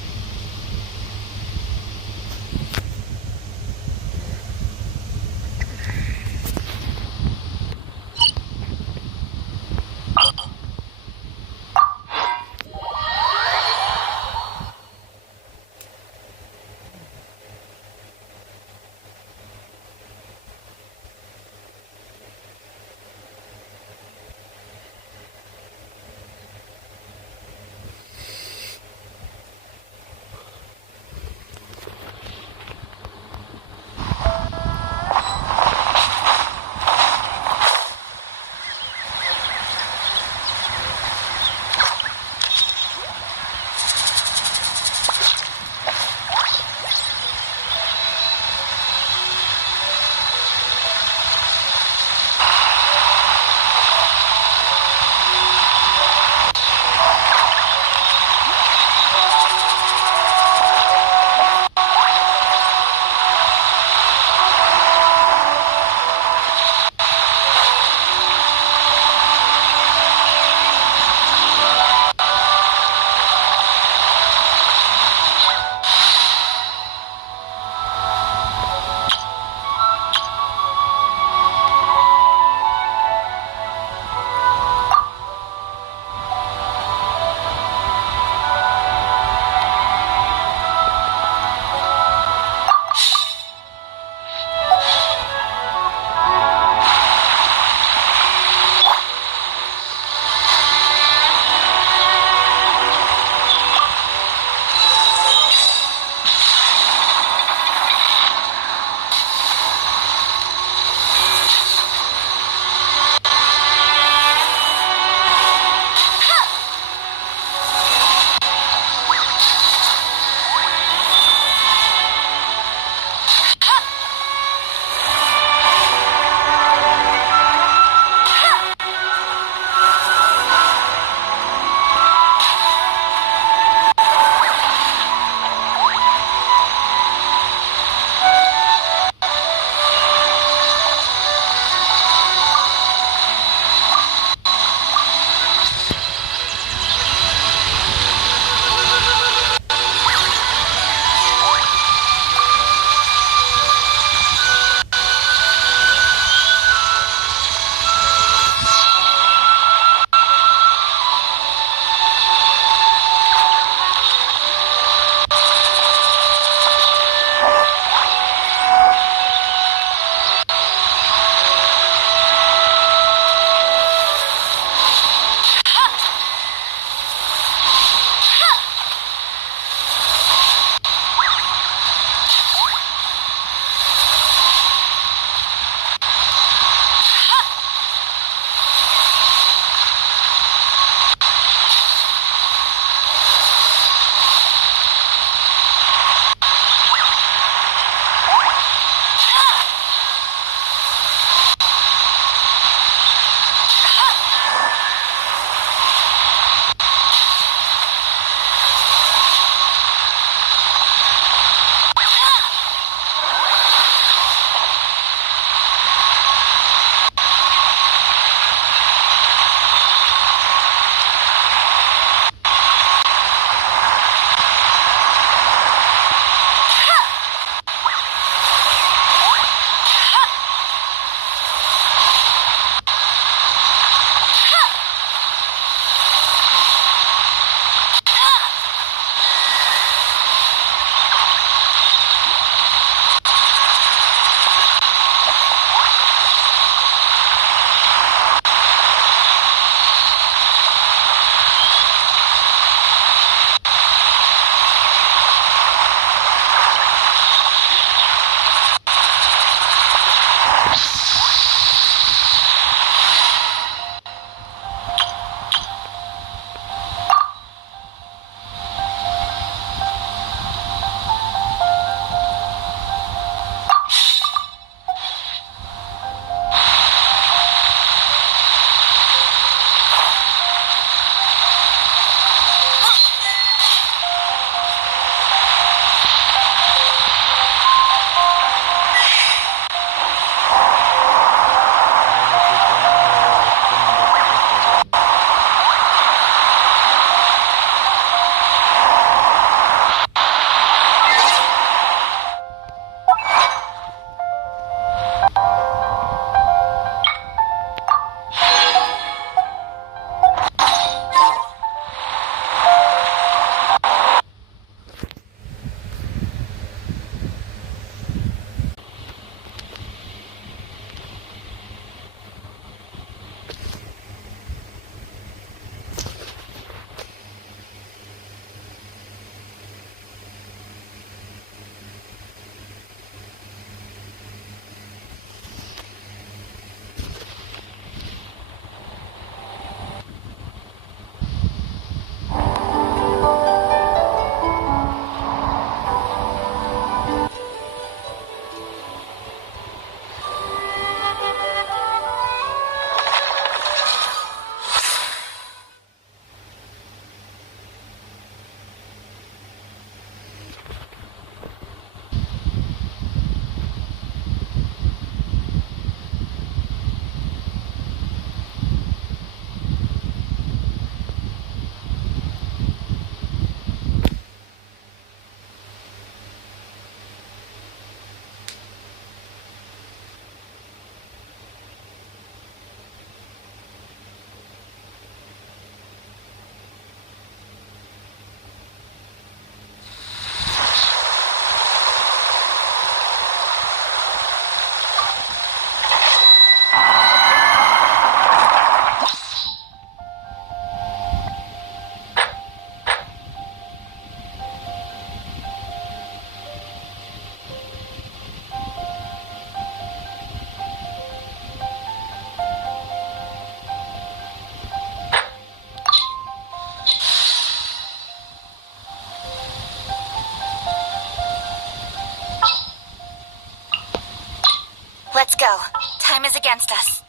Let's go. Time is against us.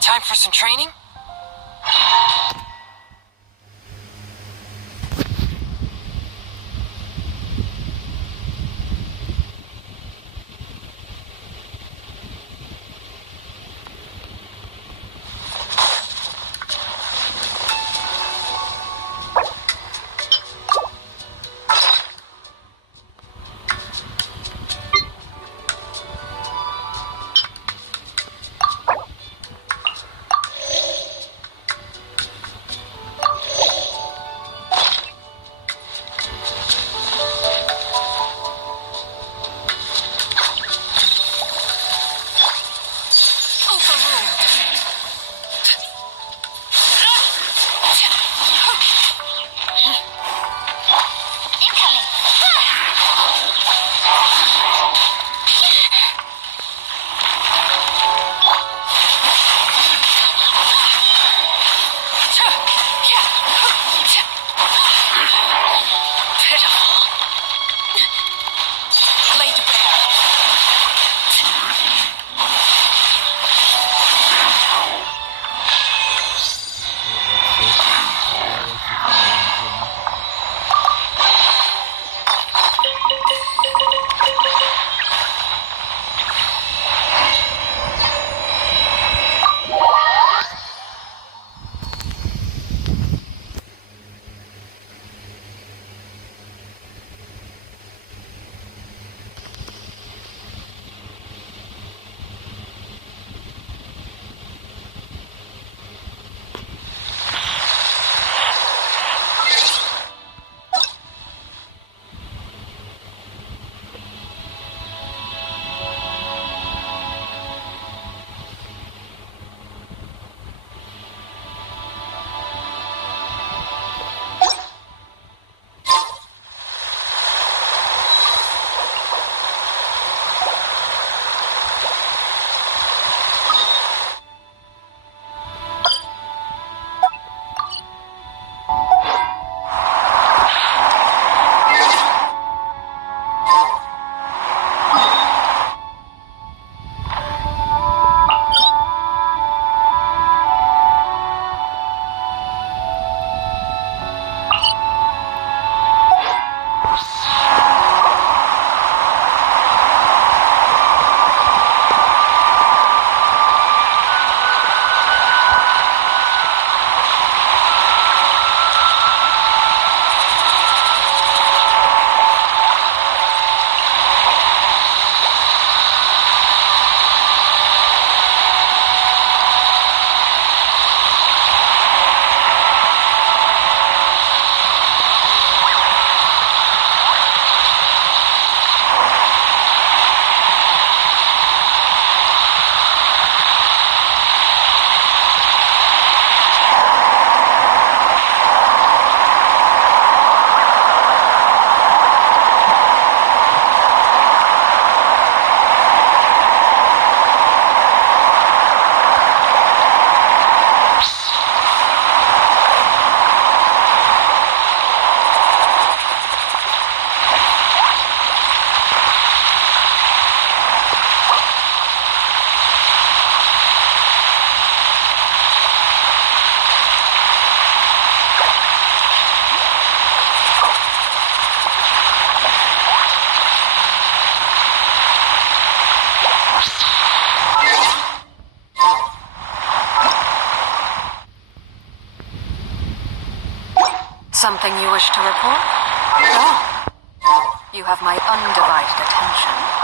Time for some training? Something you wish to report? Oh. You have my undivided attention.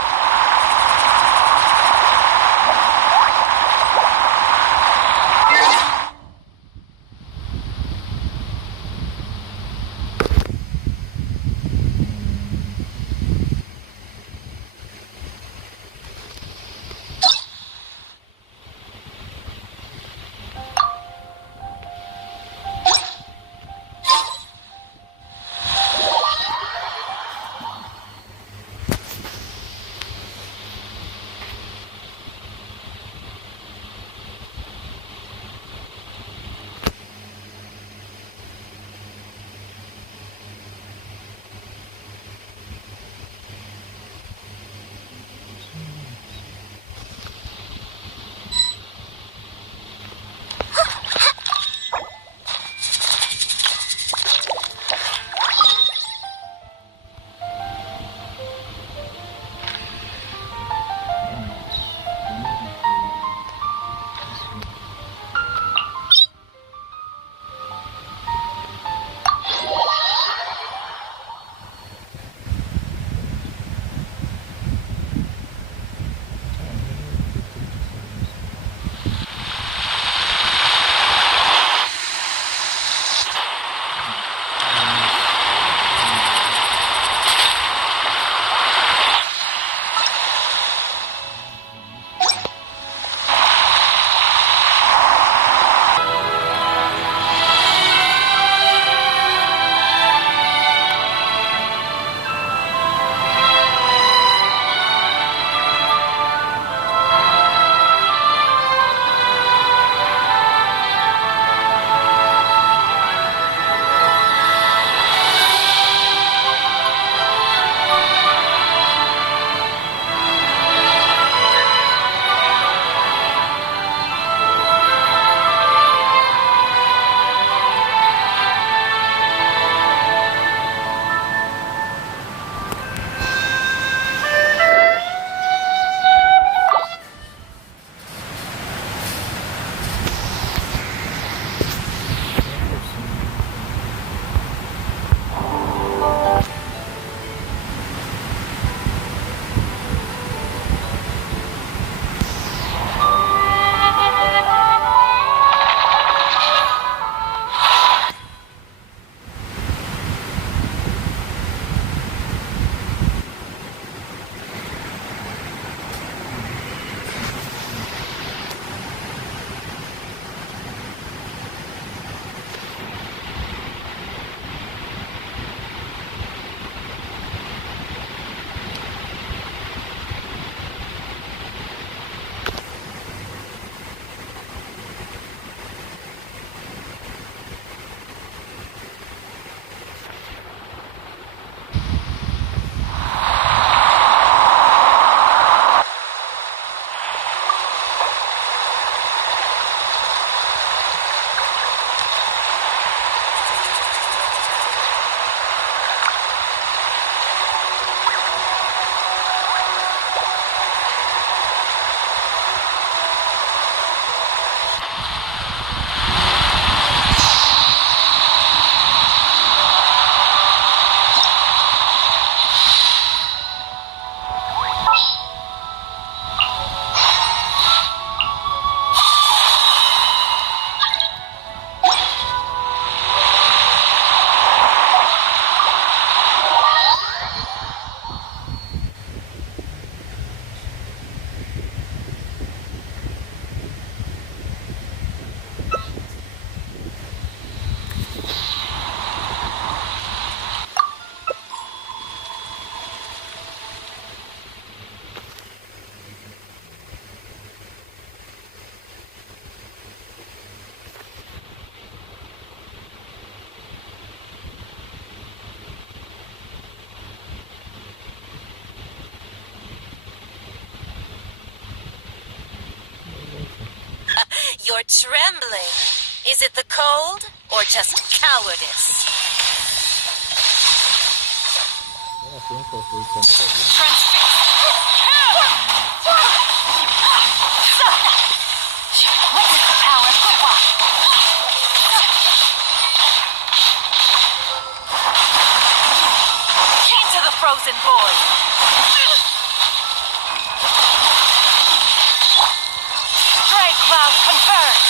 You're trembling. Is it the cold or just cowardice? Witness the power of good luck. Key to the frozen void. Stray cloud converge.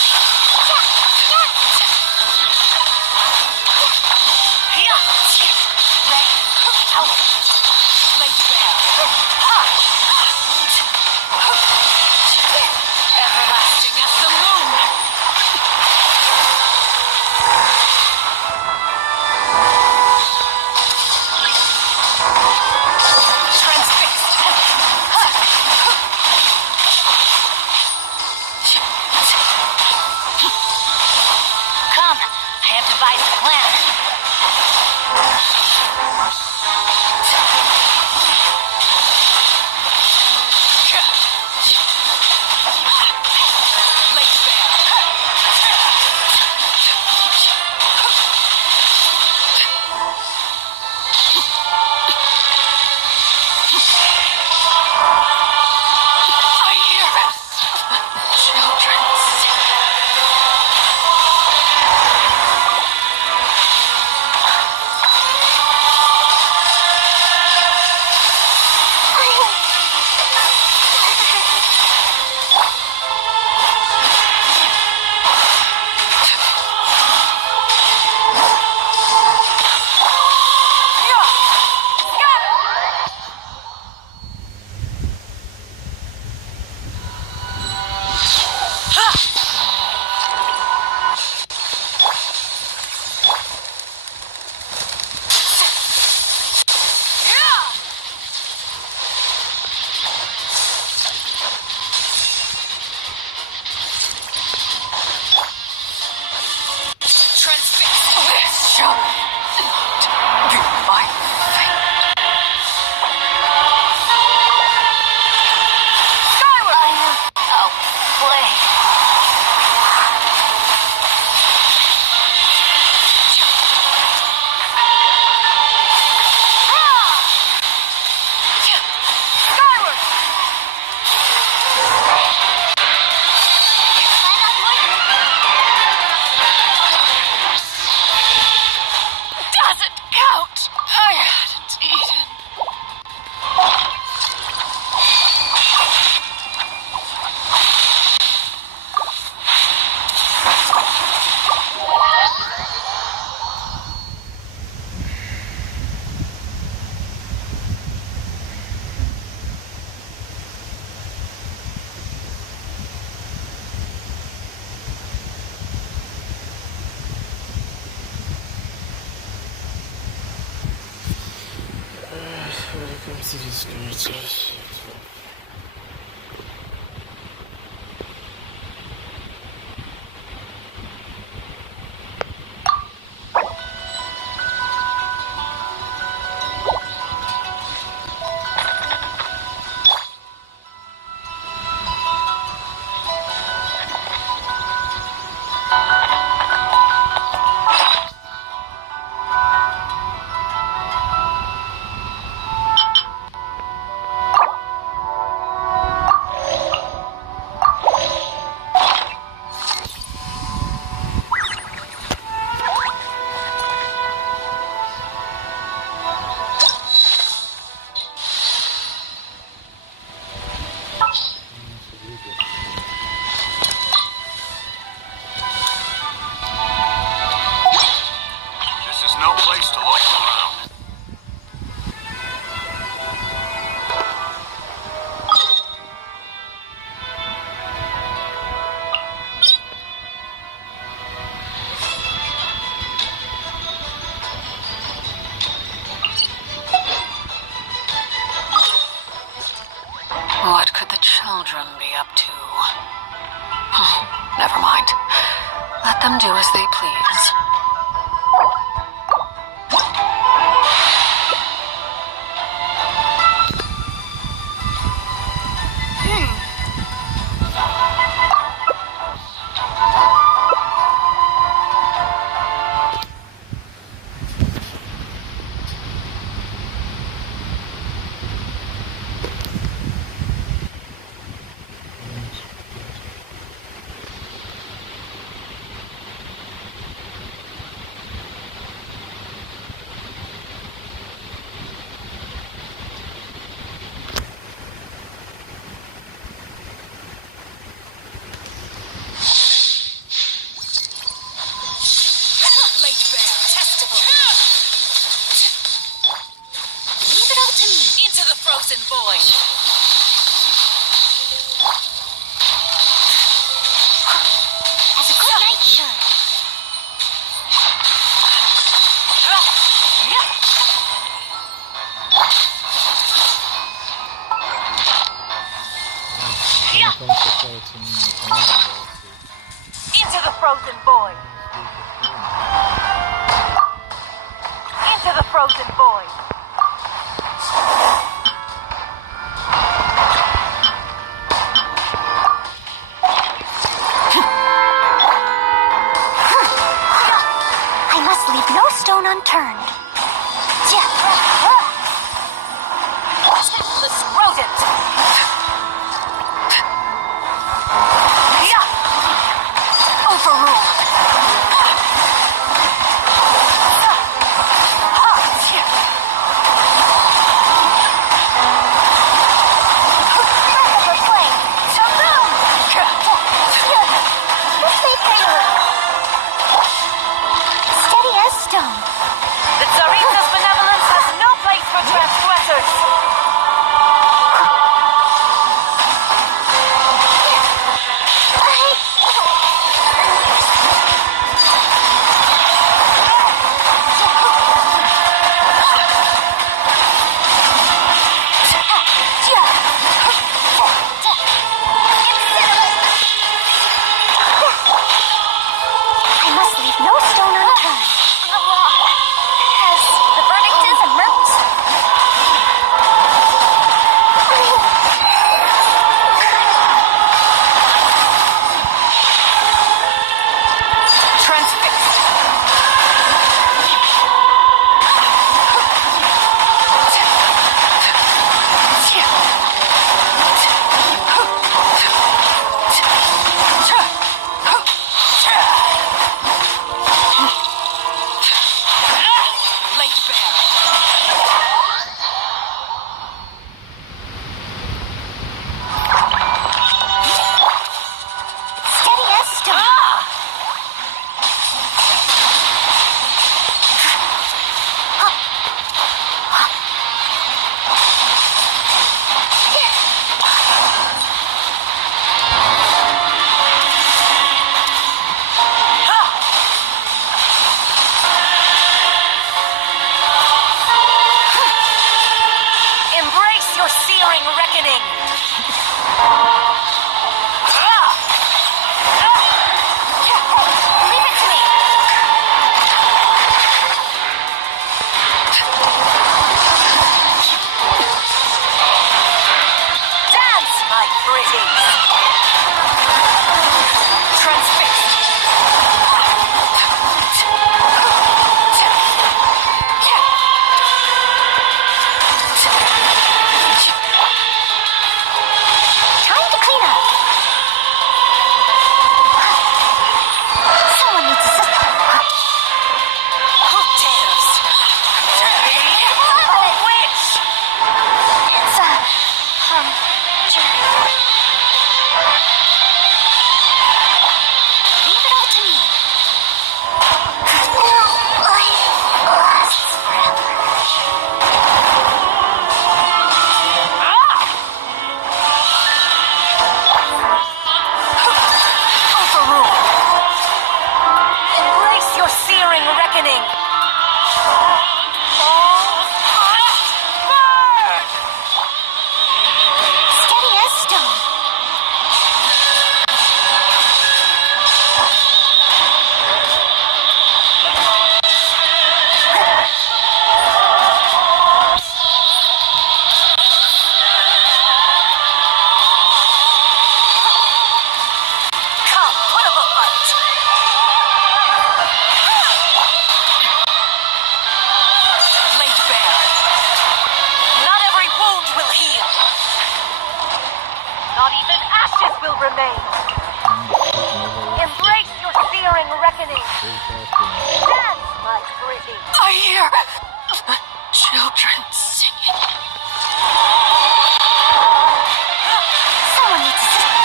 Everlasting as the moon. Come, I have devised a plan. What could the children be up to? Never mind. Let them do as they please. frozen void. Has a good night, sure. Into the frozen void. Into the frozen void. I must leave no stone unturned. Tactless rodent. Overruled. Steady as stone. The Tsarita's benevolence has no place for transgressors. I must leave no stone unturned. As the verdict is emerged. Transfixed. Laid bare. Steady as stone. Embrace your searing reckoning. Leave it to me. Dance, my pretties. Transfixed. Time to clean up. Someone needs assistance. Who dares? A witch! It's Jerry. Leave it all to me. Life lasts forever. Overruled. Embrace your searing reckoning. Burn! Steady as stone. Come, put up a fight. Laid bare. Not every wound will heal. Not even ashes will remain. Embrace your searing reckoning. Dance, my pretty. I hear children singing. Someone needs assistance.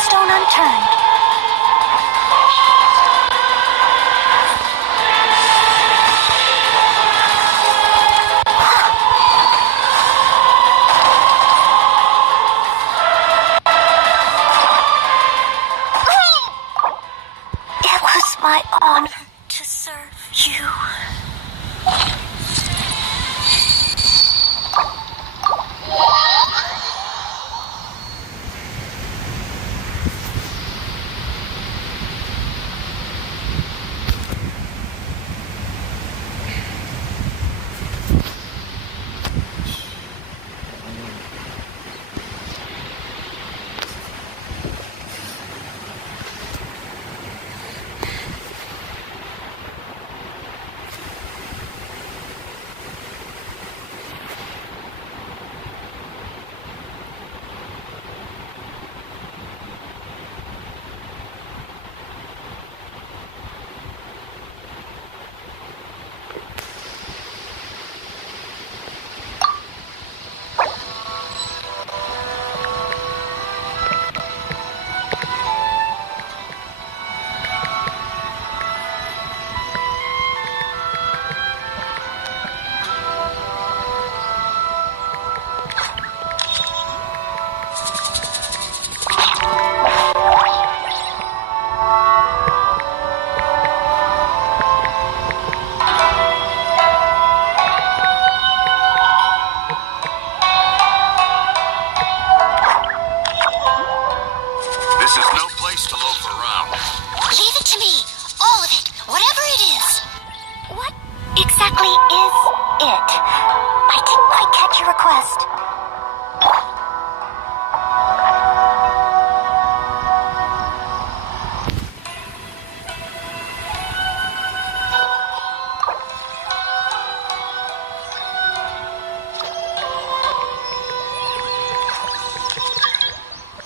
stone unturned. It was my honor to serve you.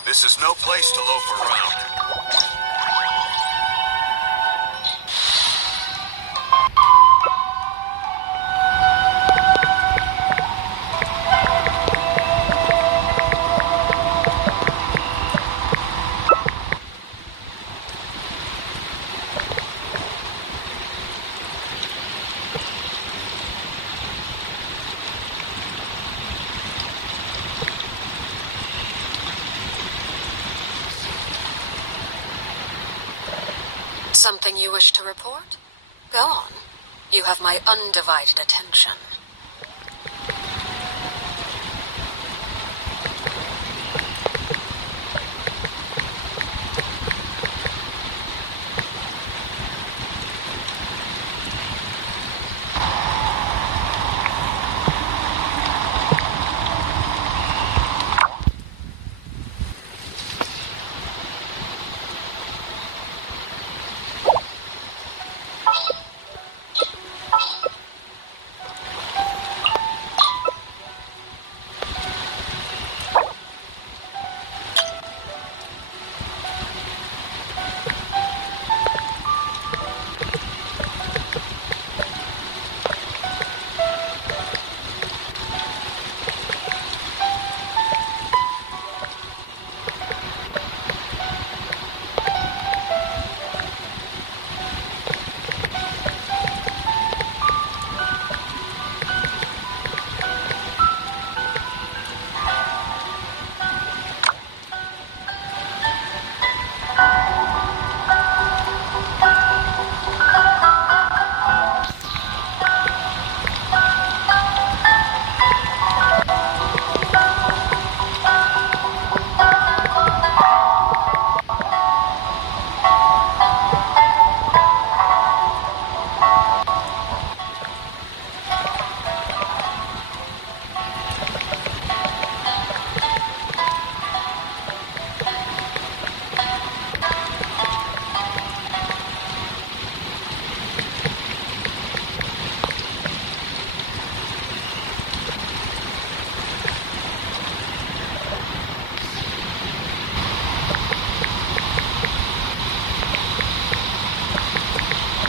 This is no place to loaf around. Something you wish to report? Go on. You have my undivided attention.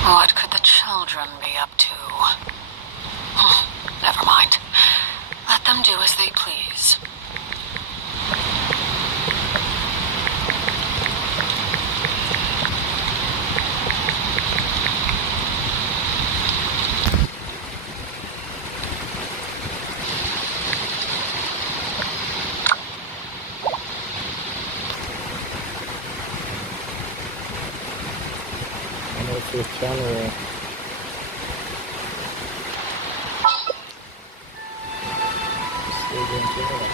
What could the children be up to? Never mind. Let them do as they please. 25th January. Still going to have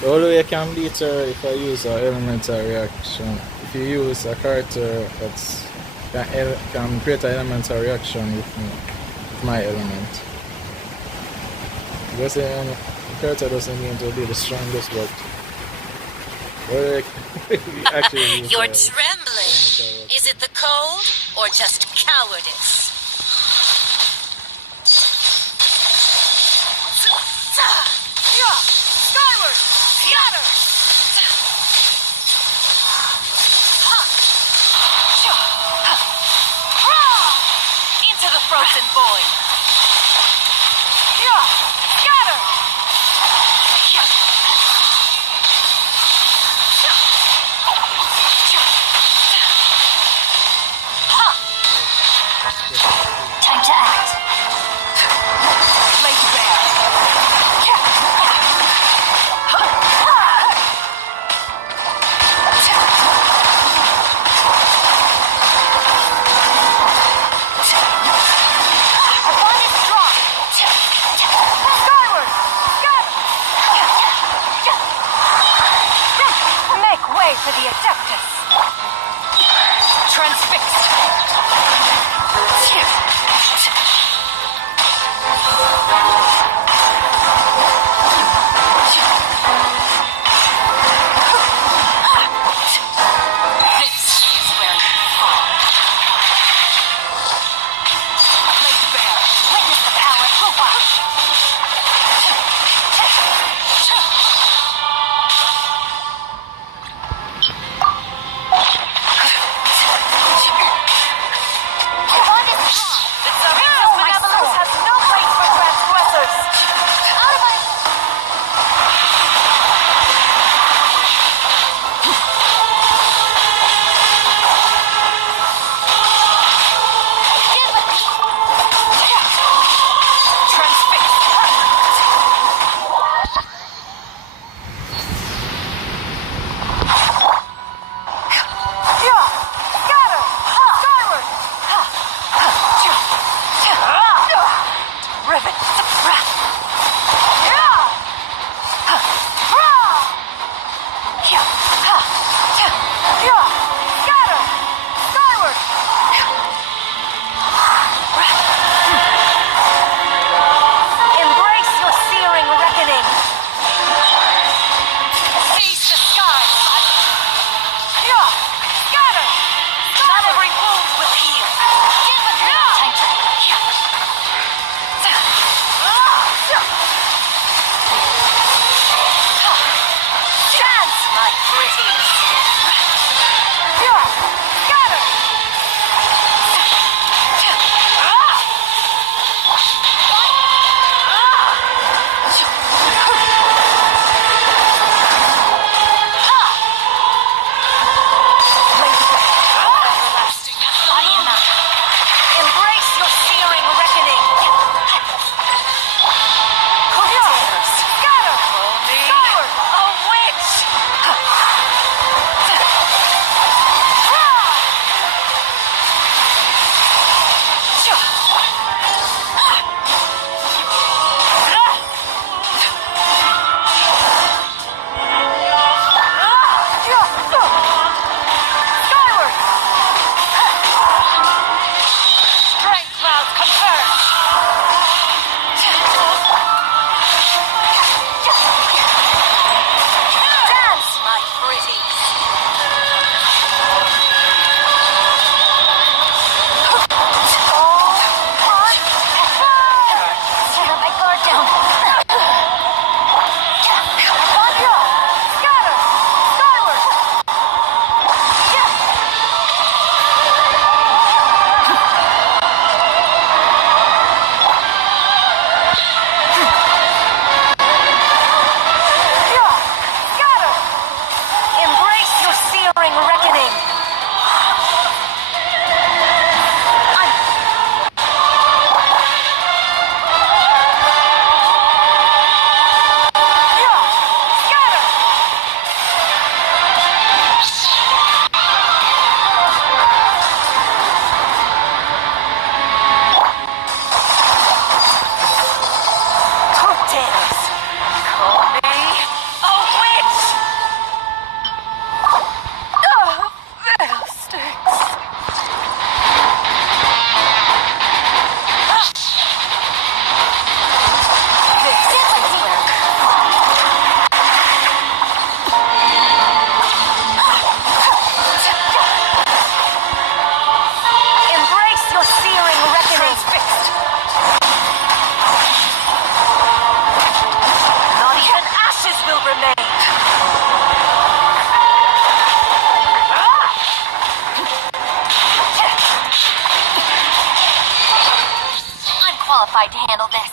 the only way I can beat her if I use an elemental reaction. If you use a character that's can create an elemental reaction with my element. Because the character doesn't mean to be the strongest, but actually You're trembling. Is it the cold or just cowardice? Skyward! Scatter! Into the frozen void! Scatter! Time to act. Blade bear! For the Adeptus. Transfixed. This is where you fall. Blade bear, witness the power of Hua. Sabzeruz benevolence has no place for transgressors. qualified to handle this.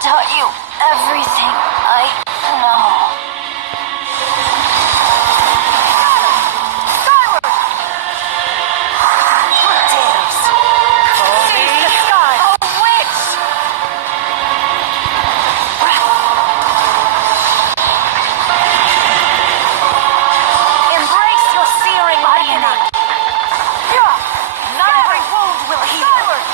Taught you everything I know. Skyward! Days. Seize the sky! A witch! Embrace your searing agony. Not every wound will heal. Skyward!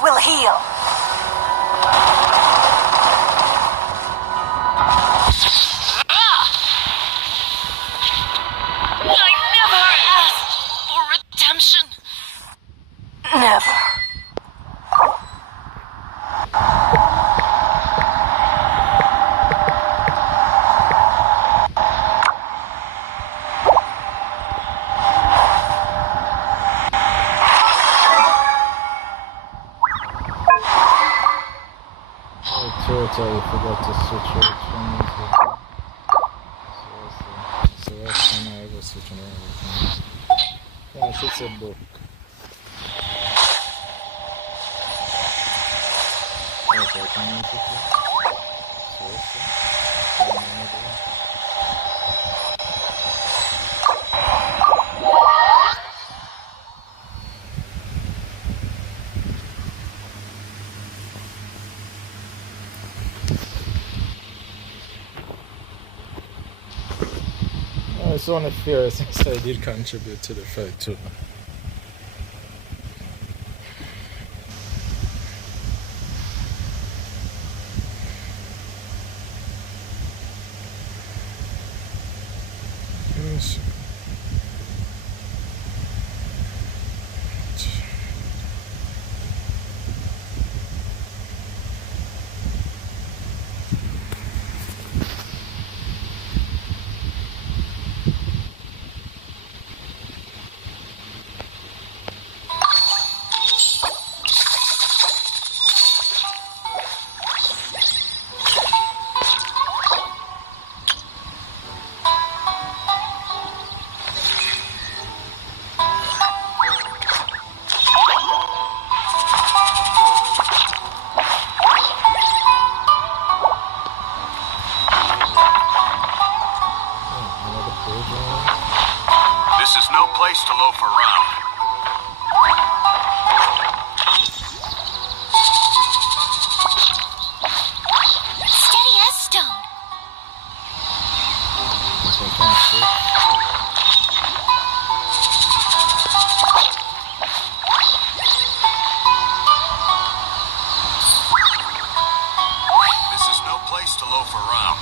Will heal. I never asked for redemption. Never. I forgot to switch it from music. So last time I was switching everything. Yes, it's a book. Okay, can you put it? It's only fair since I did contribute to the fight too. Yes. This is no place to loaf around. Steady as stone. Guess I can't see. place to loaf around.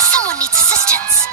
Someone needs assistance.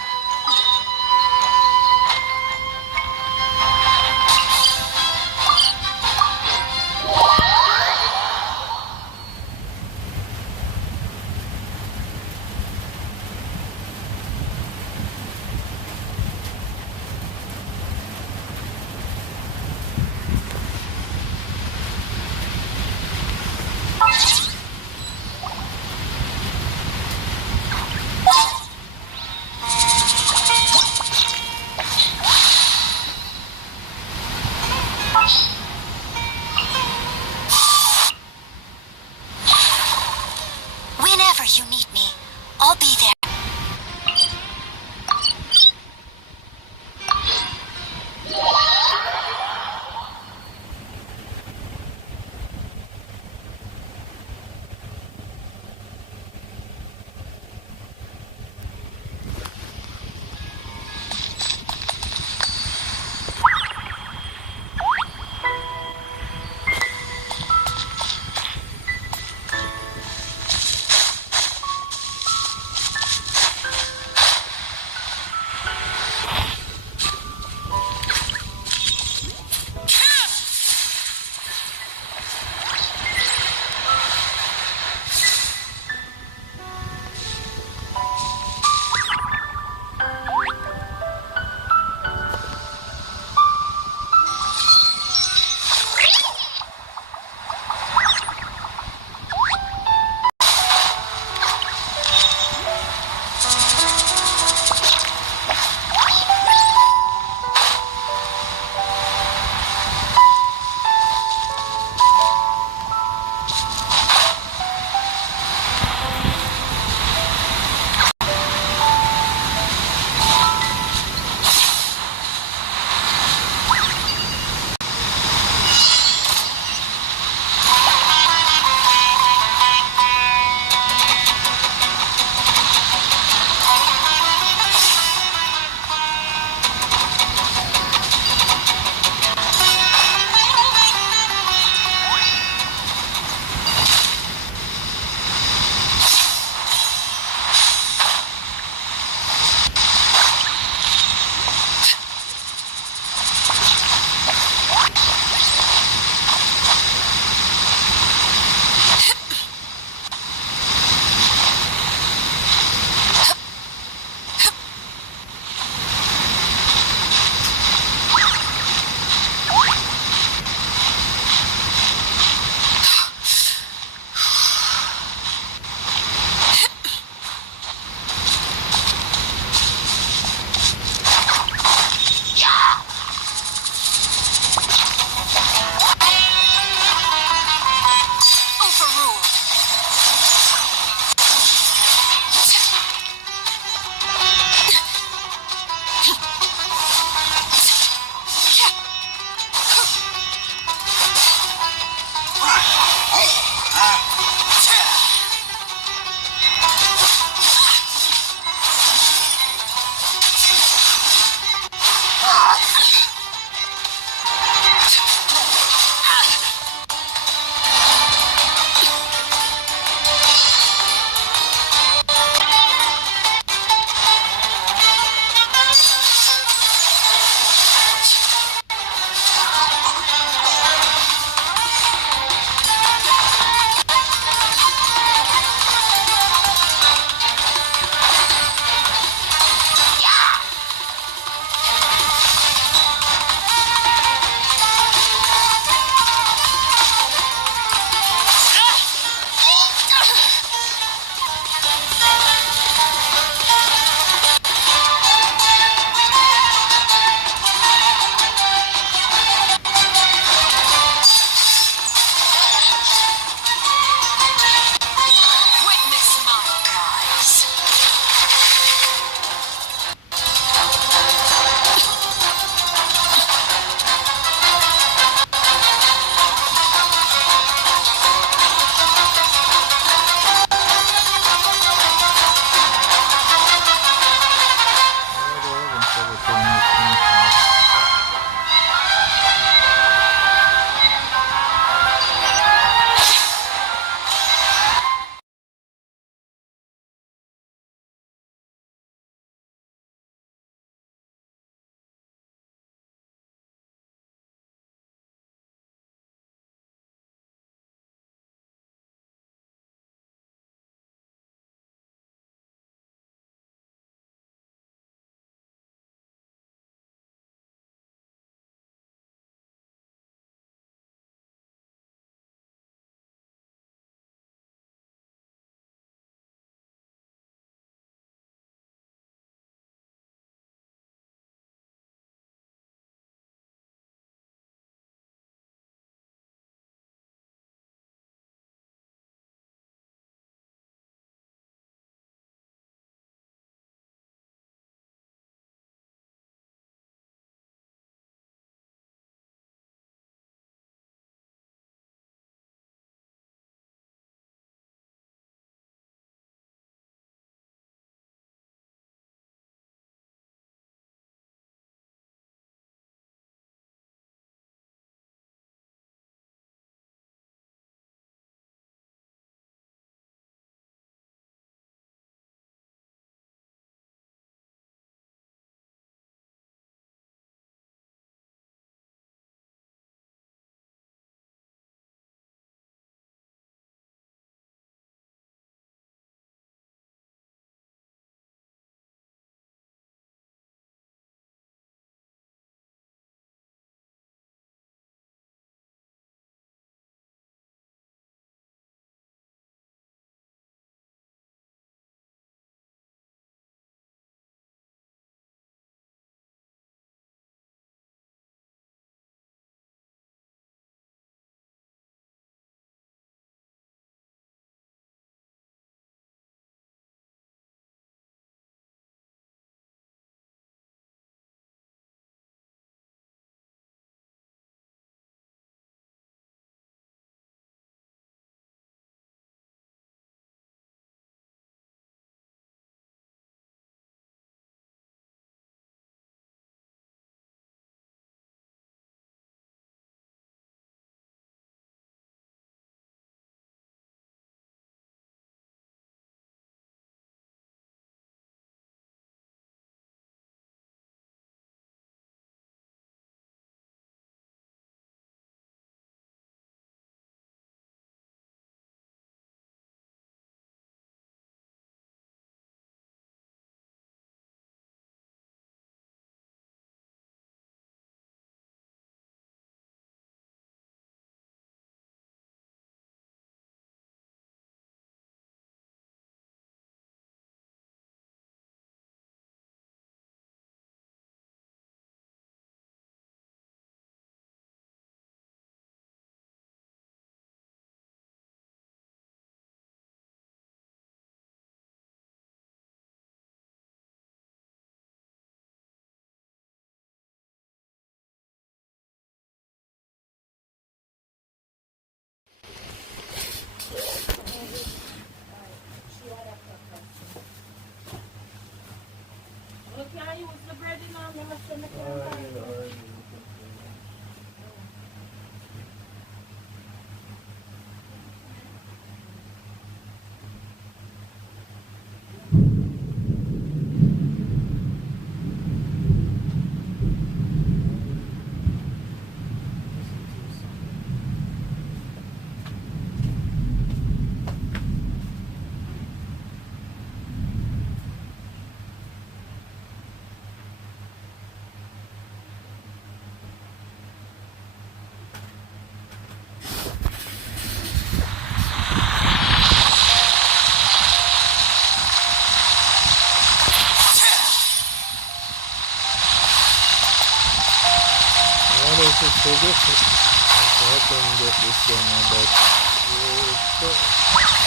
So different. So I couldn't get this done, but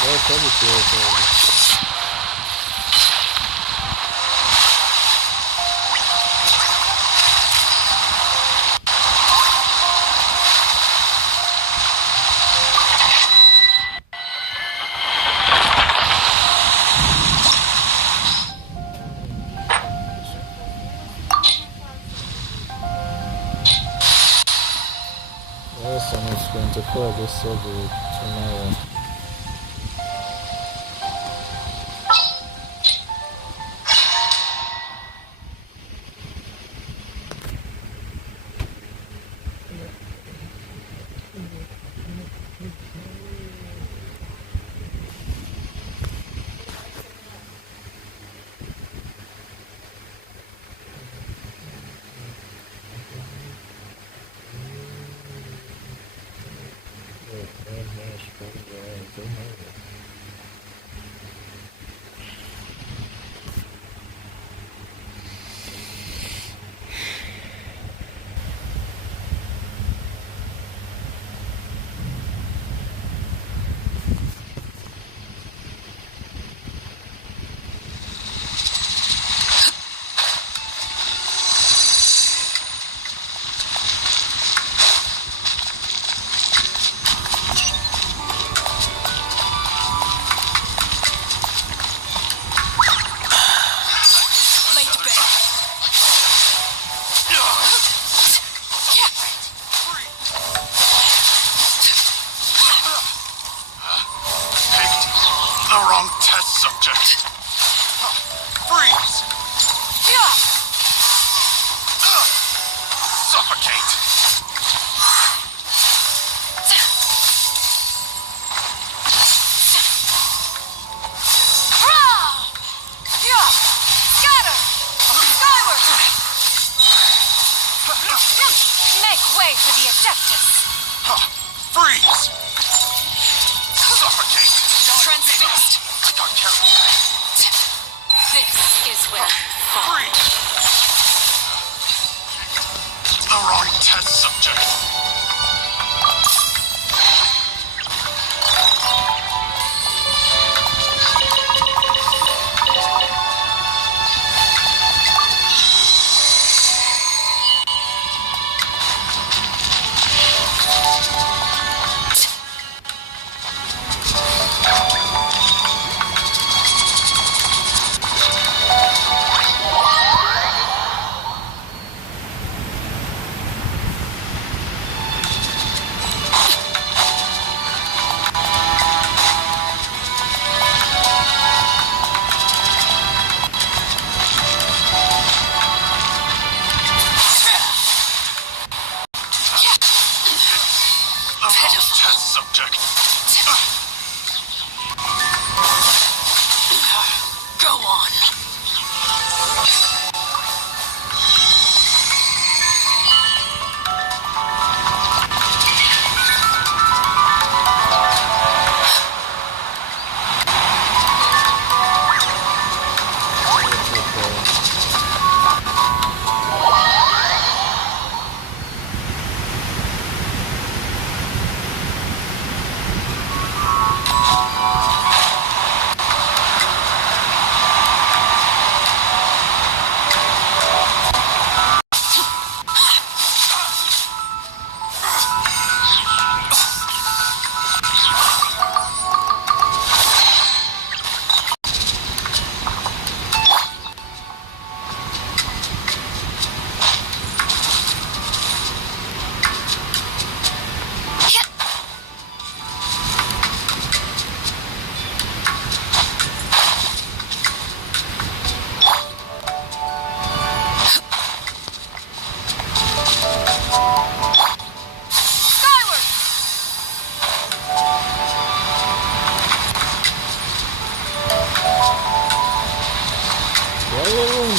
they'll probably feel it. I'm going to call this server tomorrow.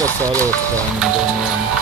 passare offendono.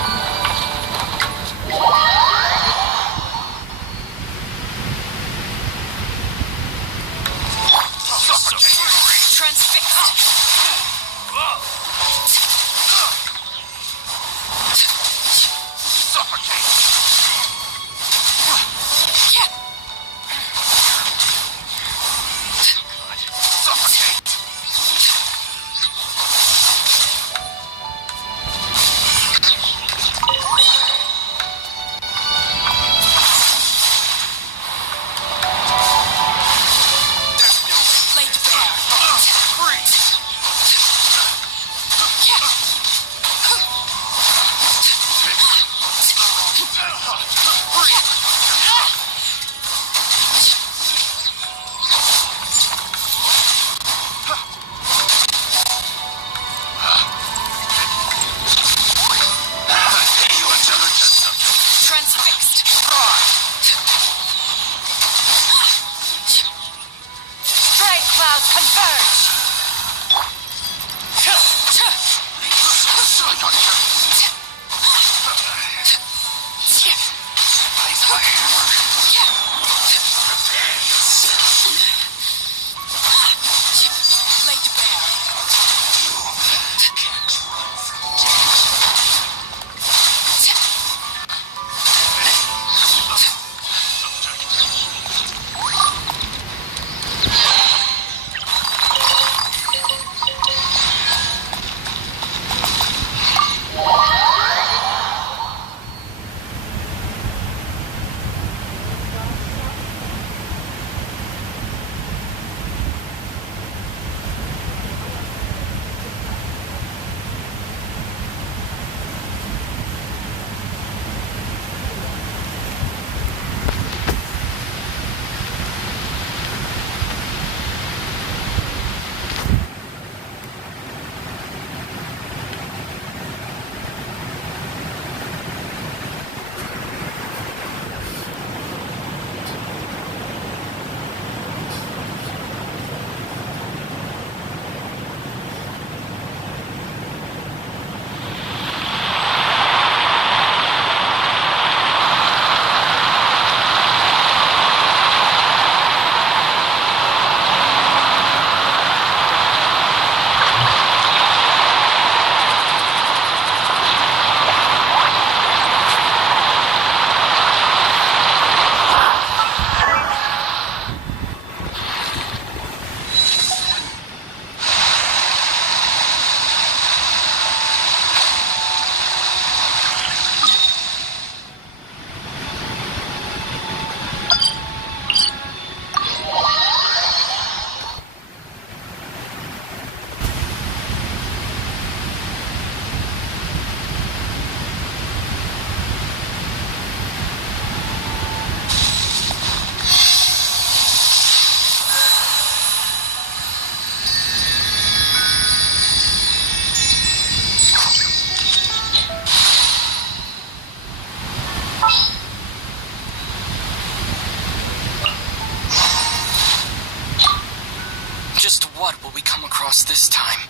Just what will we come across this time?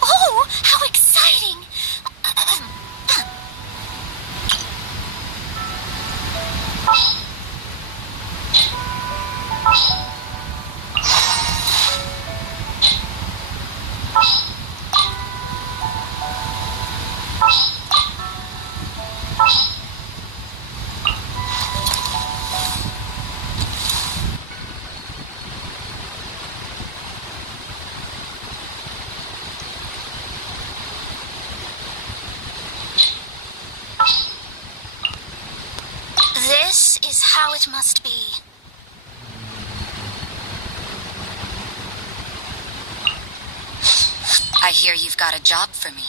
Oh, how exciting! This is how it must be. I hear you've got a job for me.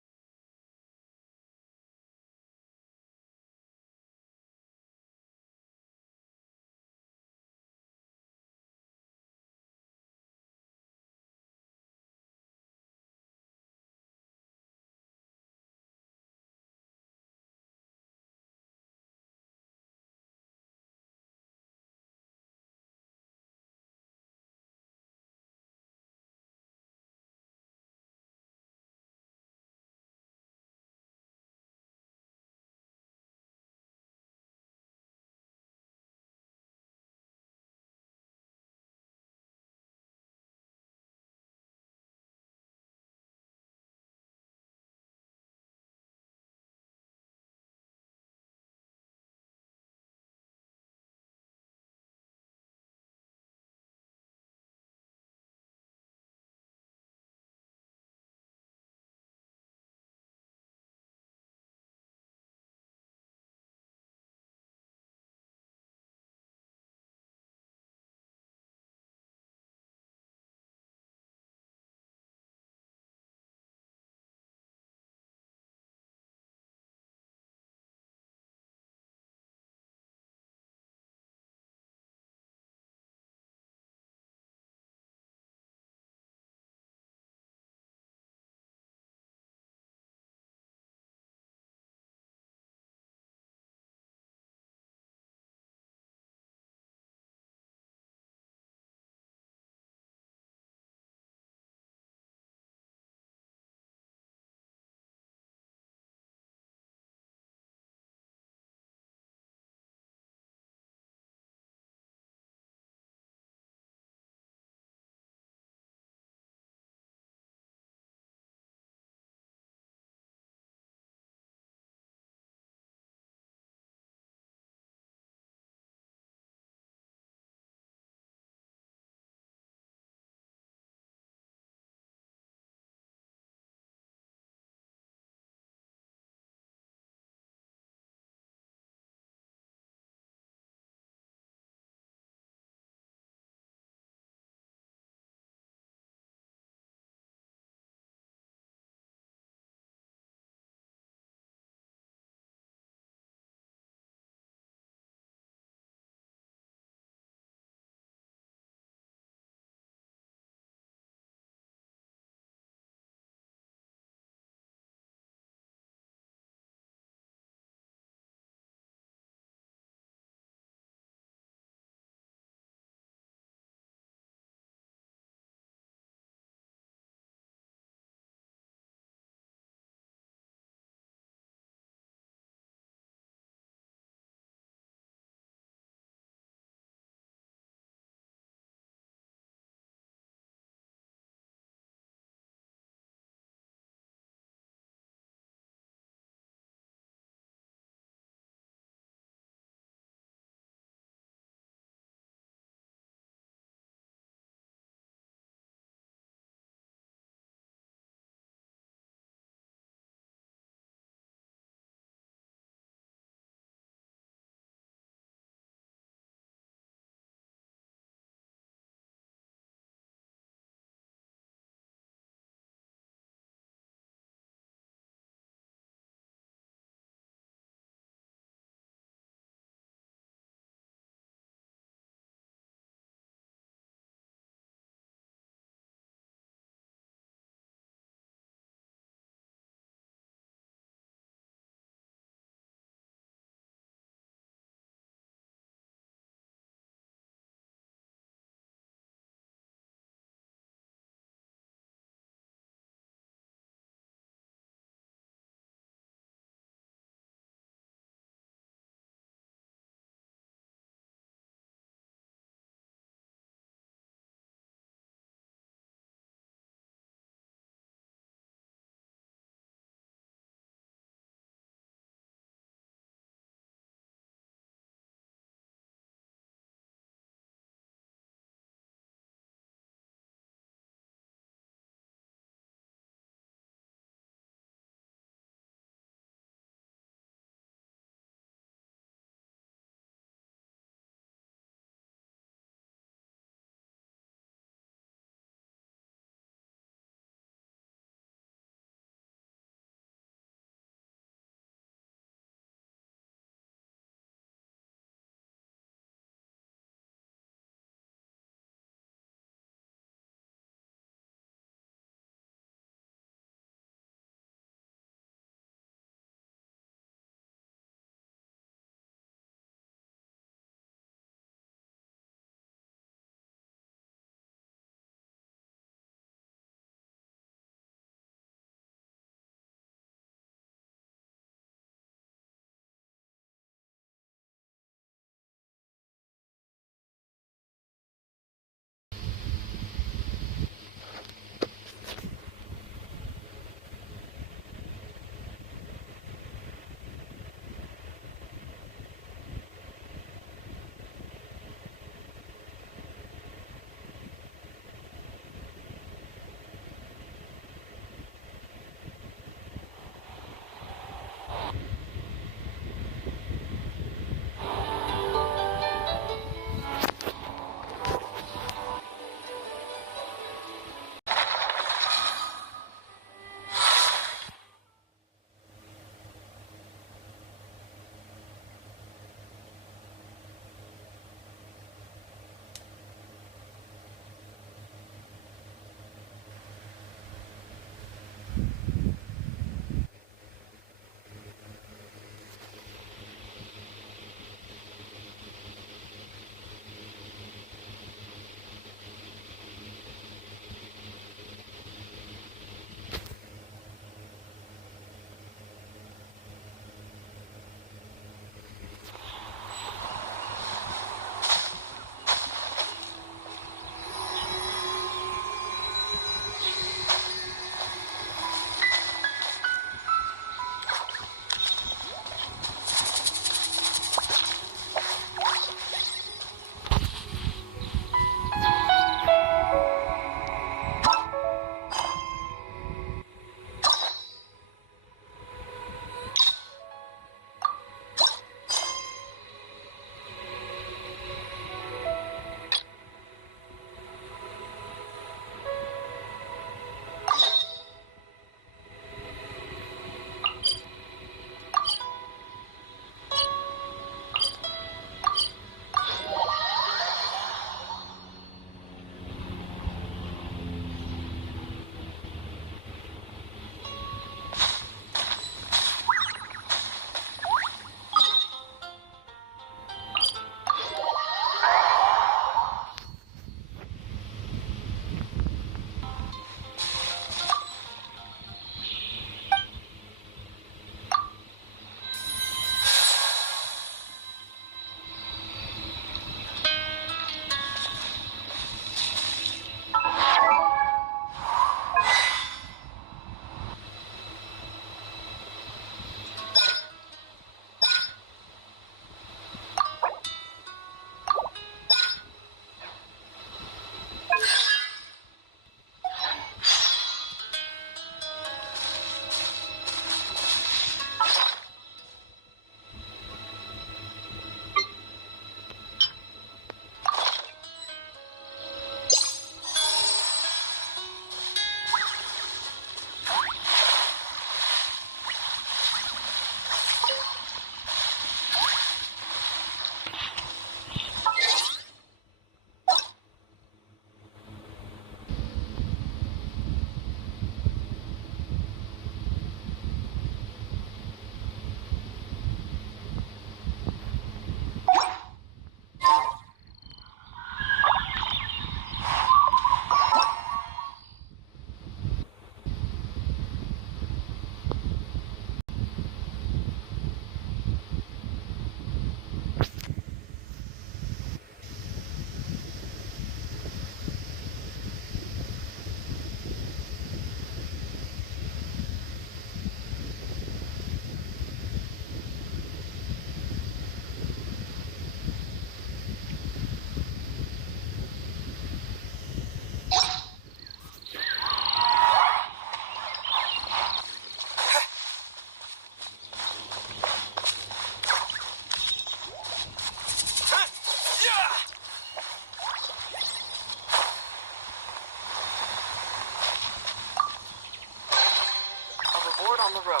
the road.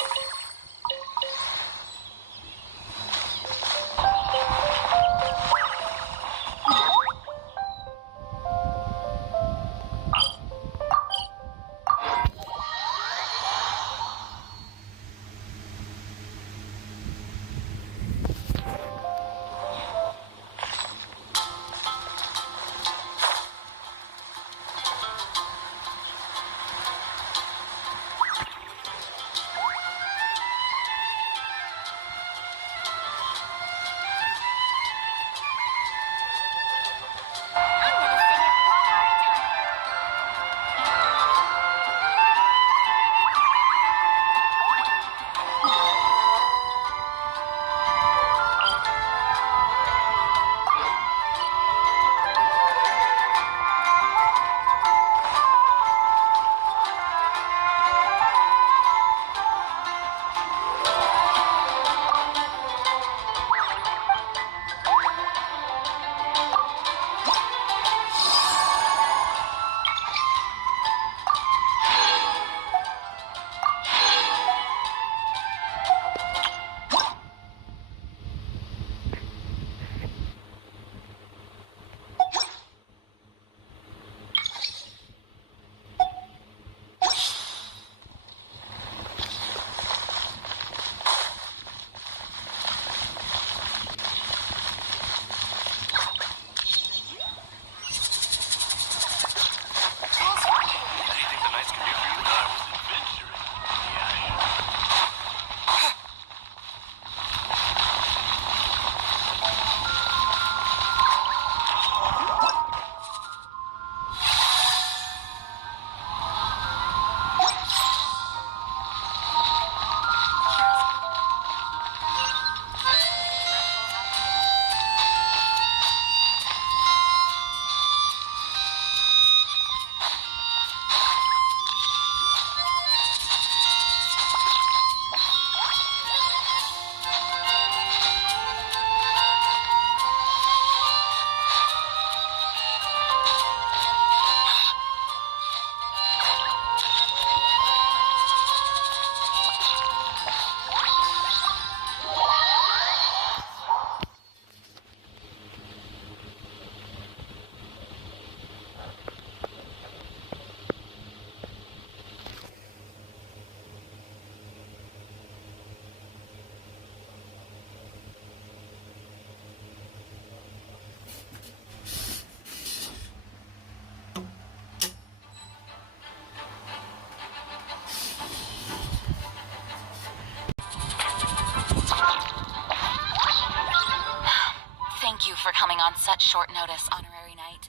Thank you for coming on such short notice, Honorary Knight.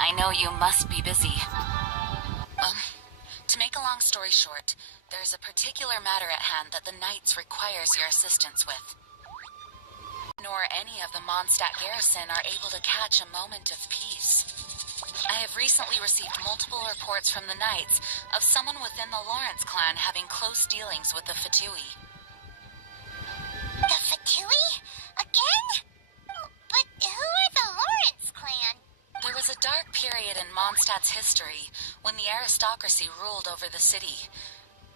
I know you must be busy. To make a long story short, there's a particular matter at hand that the Knights requires your assistance with. Nor any of the Mondstadt garrison are able to catch a moment of peace. I have recently received multiple reports from the Knights of someone within the Lawrence clan having close dealings with the Fatui. The Fatui? Again? But who are the Lawrence clan? There was a dark period in Mondstadt's history when the aristocracy ruled over the city.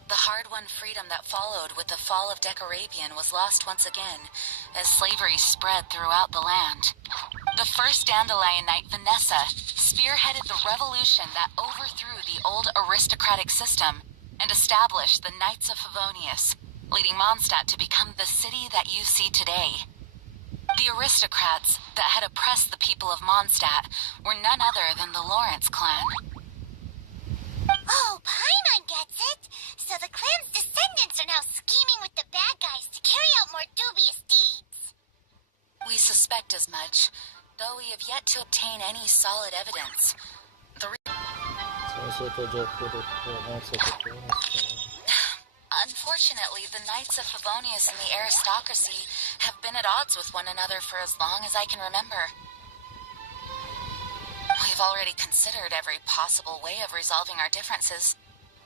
The hard-won freedom that followed with the fall of Decarabian was lost once again, as slavery spread throughout the land. The first Dandelion Knight, Vanessa, spearheaded the revolution that overthrew the old aristocratic system and established the Knights of Favonius, leading Mondstadt to become the city that you see today. The aristocrats that had oppressed the people of Mondstadt were none other than the Lawrence clan. Oh, Paimon gets it! So the clan's descendants are now scheming with the bad guys to carry out more dubious deeds. We suspect as much, though we have yet to obtain any solid evidence. Unfortunately, the Knights of Favonius and the aristocracy have been at odds with one another for as long as I can remember. We've already considered every possible way of resolving our differences,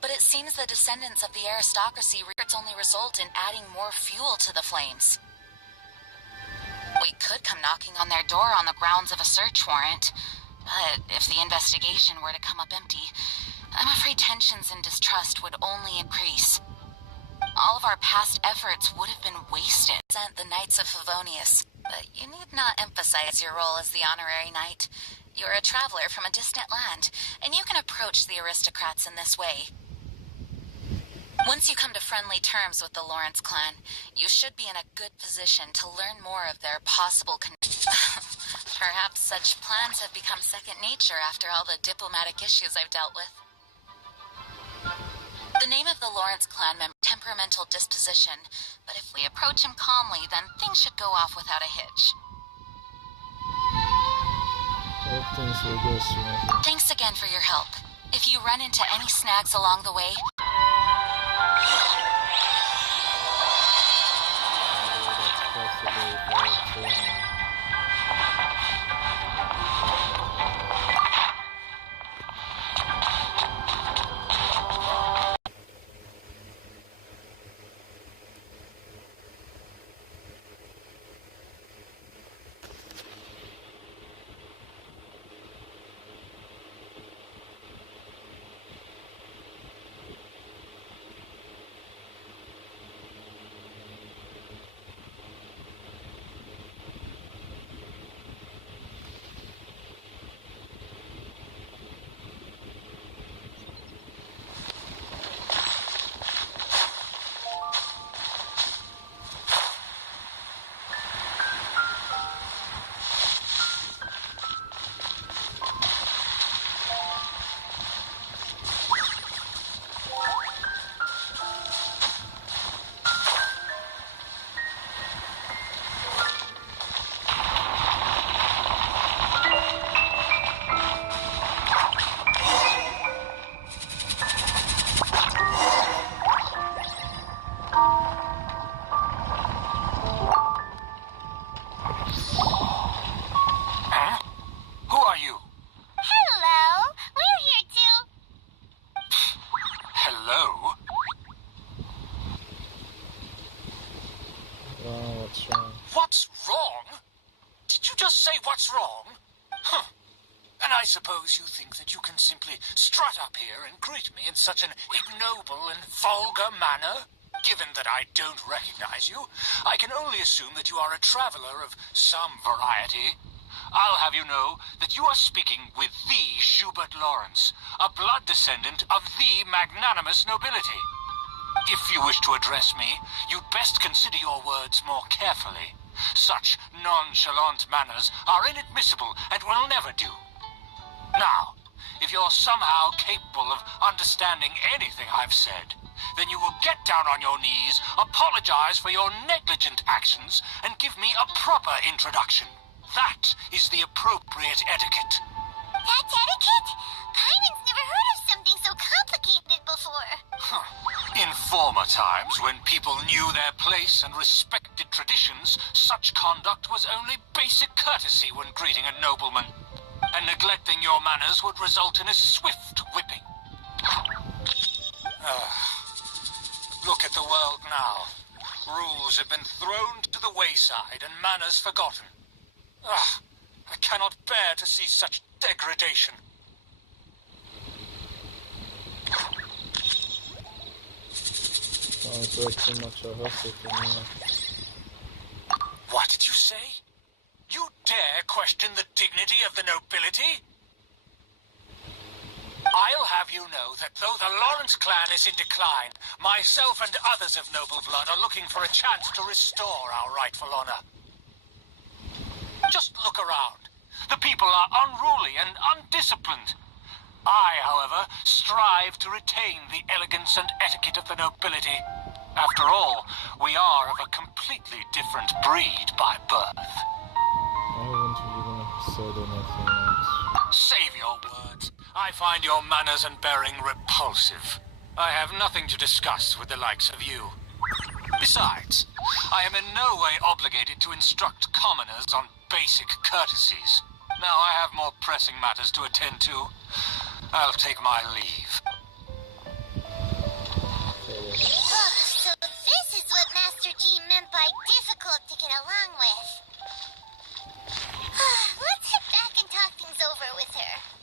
but it seems the descendants of the aristocracy only result in adding more fuel to the flames. We could come knocking on their door on the grounds of a search warrant, but if the investigation were to come up empty, I'm afraid tensions and distrust would only increase. All of our past efforts would have been wasted. Sent the Knights of Favonius, but you need not emphasize your role as the honorary knight. You're a traveler from a distant land, and you can approach the aristocrats in this way. Once you come to friendly terms with the Lawrence clan, you should be in a good position to learn more of their possible Perhaps such plans have become second nature after all the diplomatic issues I've dealt with. The name of the Lawrence clan member, temperamental disposition, but if we approach him calmly, then things should go off without a hitch. Thanks again for your help. If you run into any snags along the way, What's wrong? Did you just say what's wrong? Huh. And I suppose you think that you can simply strut up here and greet me in such an ignoble and vulgar manner? Given that I don't recognize you, I can only assume that you are a traveler of some variety. I'll have you know that you are speaking with the Schubert Lawrence, a blood descendant of the magnanimous nobility. If you wish to address me, you'd best consider your words more carefully. Such nonchalant manners are inadmissible and will never do. Now, if you're somehow capable of understanding anything I've said, then you will get down on your knees, apologize for your negligent actions, and give me a proper introduction. That is the appropriate etiquette. That's etiquette? Paimon's never heard of something so complicated before. In former times, when people knew their place and respected traditions, such conduct was only basic courtesy when greeting a nobleman. And neglecting your manners would result in a swift whipping. Look at the world now. Rules have been thrown to the wayside and manners forgotten. I cannot bear to see such degradation. What did you say? You dare question the dignity of the nobility? I'll have you know that though the Lawrence clan is in decline, myself and others of noble blood are looking for a chance to restore our rightful honor. Just look around. The people are unruly and undisciplined. I, however, strive to retain the elegance and etiquette of the nobility. After all, we are of a completely different breed by birth. Save your words. I find your manners and bearing repulsive. I have nothing to discuss with the likes of you. Besides, I am in no way obligated to instruct commoners on basic courtesies. Now I have more pressing matters to attend to. I'll take my leave. So this is what Master G meant by difficult to get along with. Let's head back and talk things over with her.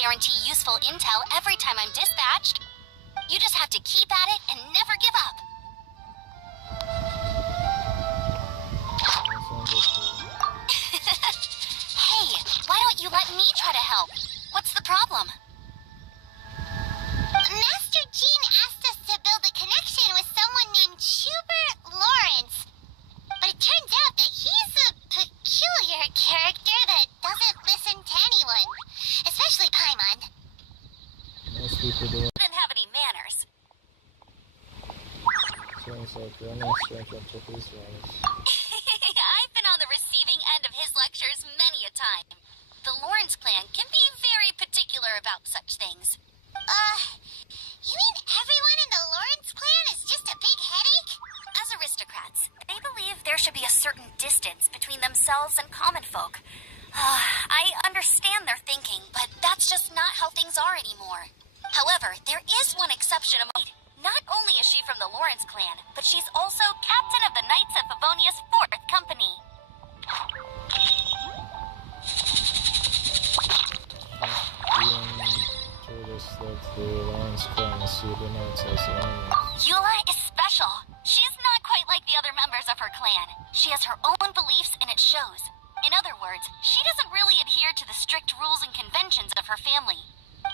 guarantee useful intel every time I'm dispatched. You just have to keep at it and never give up. Hey, why don't you let me try to help? What's the problem? Master Jean asked us to build a connection with someone named Schubert Lawrence. But it turns out that he's a peculiar character that doesn't listen to anyone. Especially Paimon. Most people do. Didn't have any manners. Sounds like you're not strength up to these ones. I've been on the receiving end of his lectures many a time. The Lawrence clan can be very particular about such things. You mean everyone in the Lawrence clan is just a big headache? As aristocrats, they believe there should be a certain distance between themselves and common folk. I understand their thinking, but that's just not how things are anymore. However, there is one exception. Not only is she from the Lawrence clan, but she's also captain of the Knights of Favonia's 4th Company. Told us that the Lawrence clan see the Knights as enemies. Eula is special. She's not quite like the other members of her clan. She has her own beliefs and it shows. In other words, she doesn't really adhere to the strict rules and conventions of her family.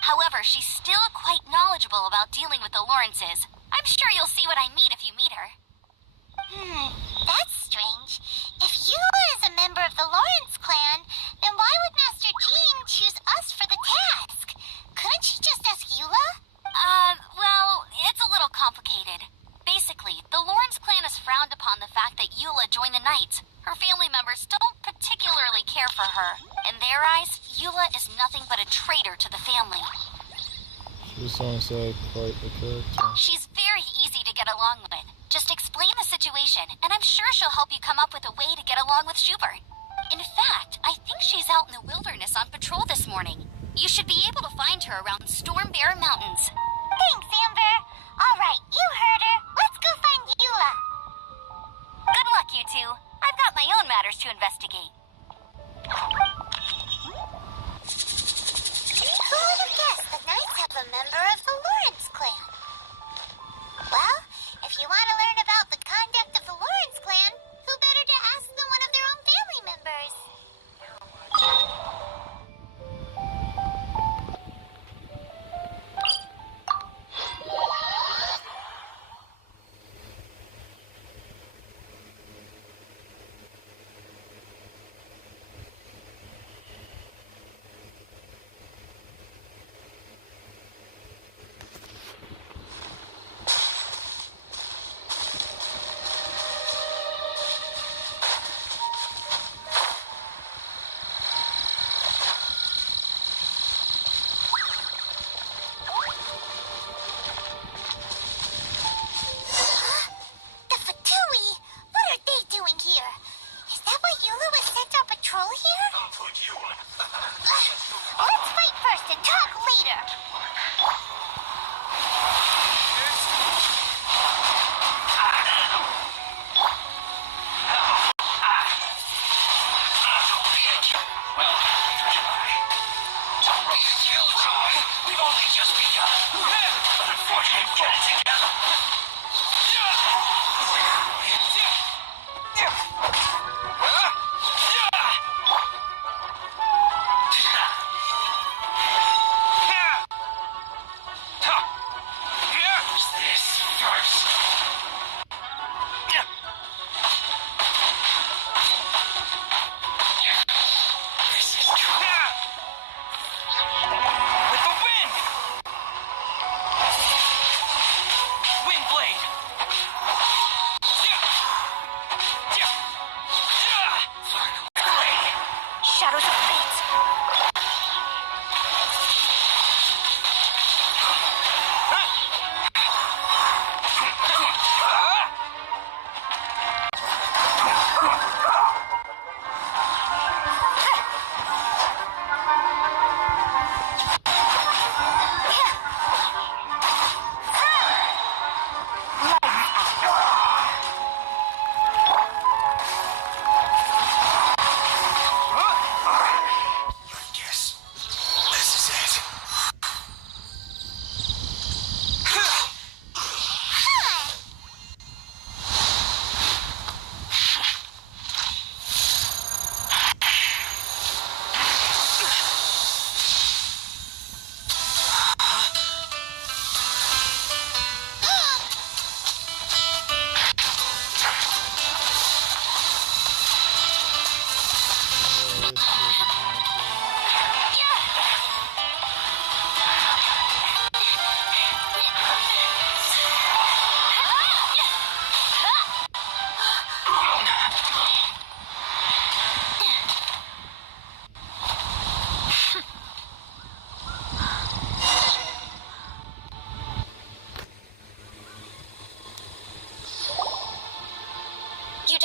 However, she's still quite knowledgeable about dealing with the Lawrences. I'm sure you'll see what I mean if you meet her. That's strange. If Eula is a member of the Lawrence clan, then why would Master Jean choose us for the task? Couldn't she just ask Eula? Well, it's a little complicated. Basically, the Lawrence clan has frowned upon the fact that Eula joined the Knights. Her family members don't particularly care for her. In their eyes, Eula is nothing but a traitor to the family. She sounds like quite a character. She's very easy to get along with. Just explain the situation, and I'm sure she'll help you come up with a way to get along with Schubert. In fact, I think she's out in the wilderness on patrol this morning. You should be able to find her around Storm Bear Mountains. Thanks, Amber. All right, you heard her. Let's go find Eula. Good luck, you two. I've got my own matters to investigate. Who would have guessed the Knights have a member of the Lawrence clan? Well, if you want to learn about the conduct of the Lawrence clan, who better to ask than one of their own family members? Wind blade!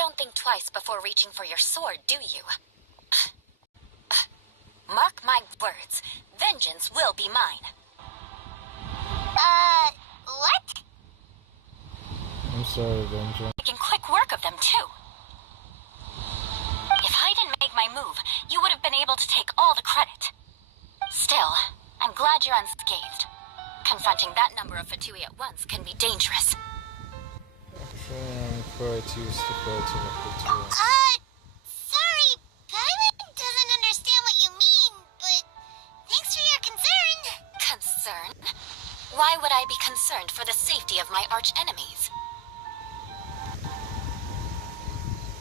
don't think twice before reaching for your sword, do you? Mark my words, vengeance will be mine. What? I'm sorry, Vengeance. Making quick work of them, too. If I didn't make my move, you would have been able to take all the credit. Still, I'm glad you're unscathed. Confronting that number of Fatui at once can be dangerous. I'm quite used to fighting a Fatui. Sorry, Paimon doesn't understand what you mean, but thanks for your concern. Concern? Why would I be concerned for the safety of my arch-enemies?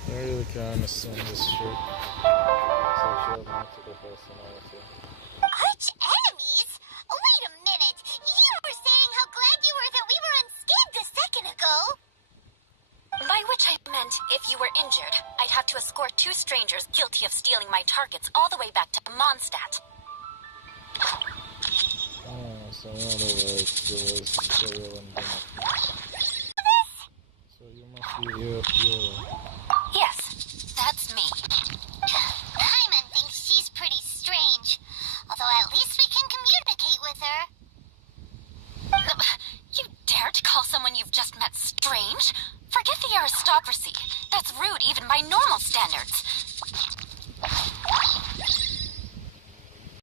I really can't understand this shit. Social multiple personality. Arch-enemies? Wait a minute. You were saying how glad you were that we were unscathed a second ago. By which I meant, if you were injured, I'd have to escort 2 strangers guilty of stealing my targets all the way back to Mondstadt. Oh, so in other words, it was Cyril and Benedict. So you must be Eula. Yes, that's me. Paimon thinks she's pretty strange, although at least we can communicate with her. You dare to call someone you've just met strange? Forget the aristocracy. That's rude even by normal standards.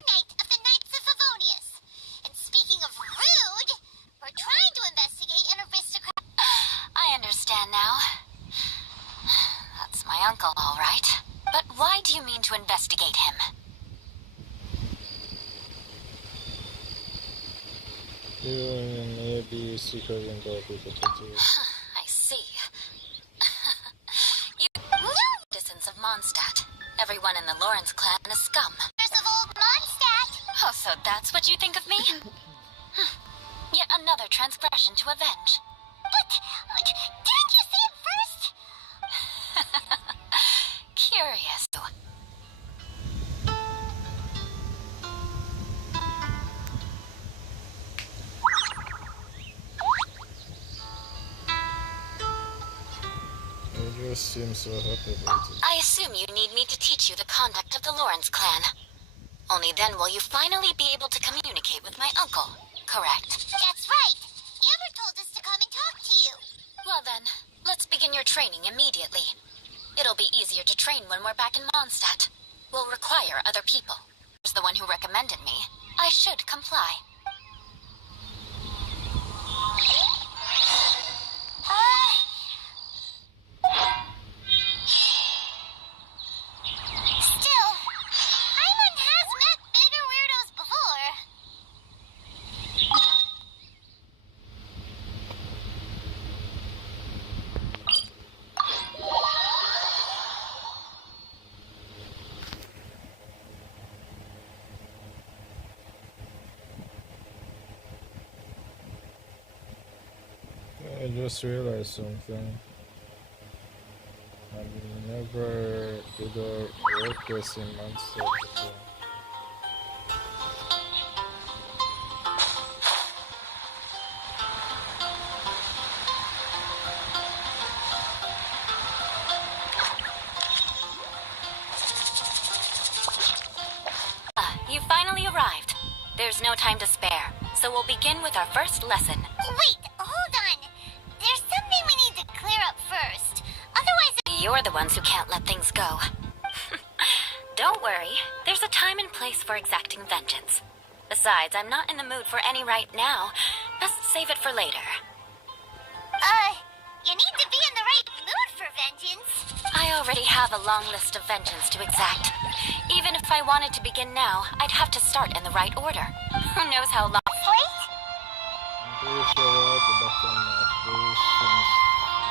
Knight of the Knights of Favonius. And speaking of rude, we're trying to investigate an aristocrat. I understand now. That's my uncle, all right. But why do you mean to investigate him? You may be secretly involved with the Fatui. I see. You citizens of Mondstadt. Everyone in the Lawrence clan is scum. Of old Mondstadt. Oh, so that's what you think of me? Yet another transgression to avenge. But didn't you see it first? Curious. You just seem so happy about it. I assume you need me to teach you the conduct of the Lawrence clan. Only then will you finally be able to communicate with my uncle, correct? That's right. Amber told us to come and talk to you. Well then, let's begin your training immediately. It'll be easier to train when we're back in Mondstadt. We'll require other people. As the one who recommended me, I should comply. Still, Paimon has met bigger weirdos before. I just realized something. I never did a work this in Monster before. You finally arrived. There's no time to spare, so we'll begin with our first lesson. Wait, hold on. There's something we need to clear up first. Otherwise, You're the ones who can't let things go. Don't worry, there's a time and place for exacting vengeance. Besides, I'm not in the mood for any right now. Best save it for later. you need to be in the right mood for vengeance. I already have a long list of vengeance to exact. Even if I wanted to begin now, I'd have to start in the right order. Who knows how long... Wait? I'm pretty sure we're at the bottom of this since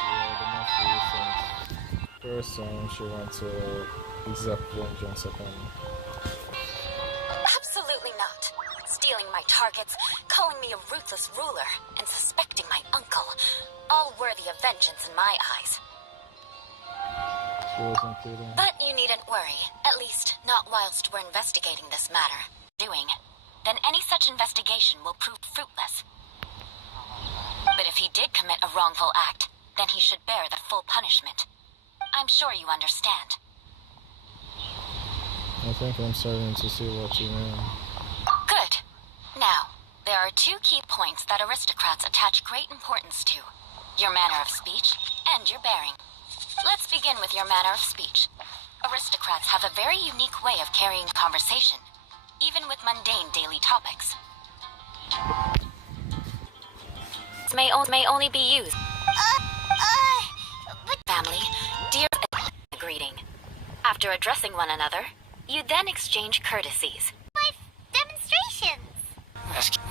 you're the most recent person she wants to exact vengeance upon. Absolutely not. Stealing my targets, calling me a ruthless ruler, and suspecting my uncle. All worthy of vengeance in my eyes. She wasn't kidding. But you needn't worry, at least not whilst we're investigating this matter. Then any such investigation will prove fruitless. But if he did commit a wrongful act, then he should bear the full punishment. I'm sure you understand. I think I'm starting to see what you mean. Good. Now, there are two key points that aristocrats attach great importance to. Your manner of speech and your bearing. Let's begin with your manner of speech. Aristocrats have a very unique way of carrying conversation, even with mundane daily topics. May only be used. Family, dear, a greeting. After addressing one another, you then exchange courtesies. My demonstrations.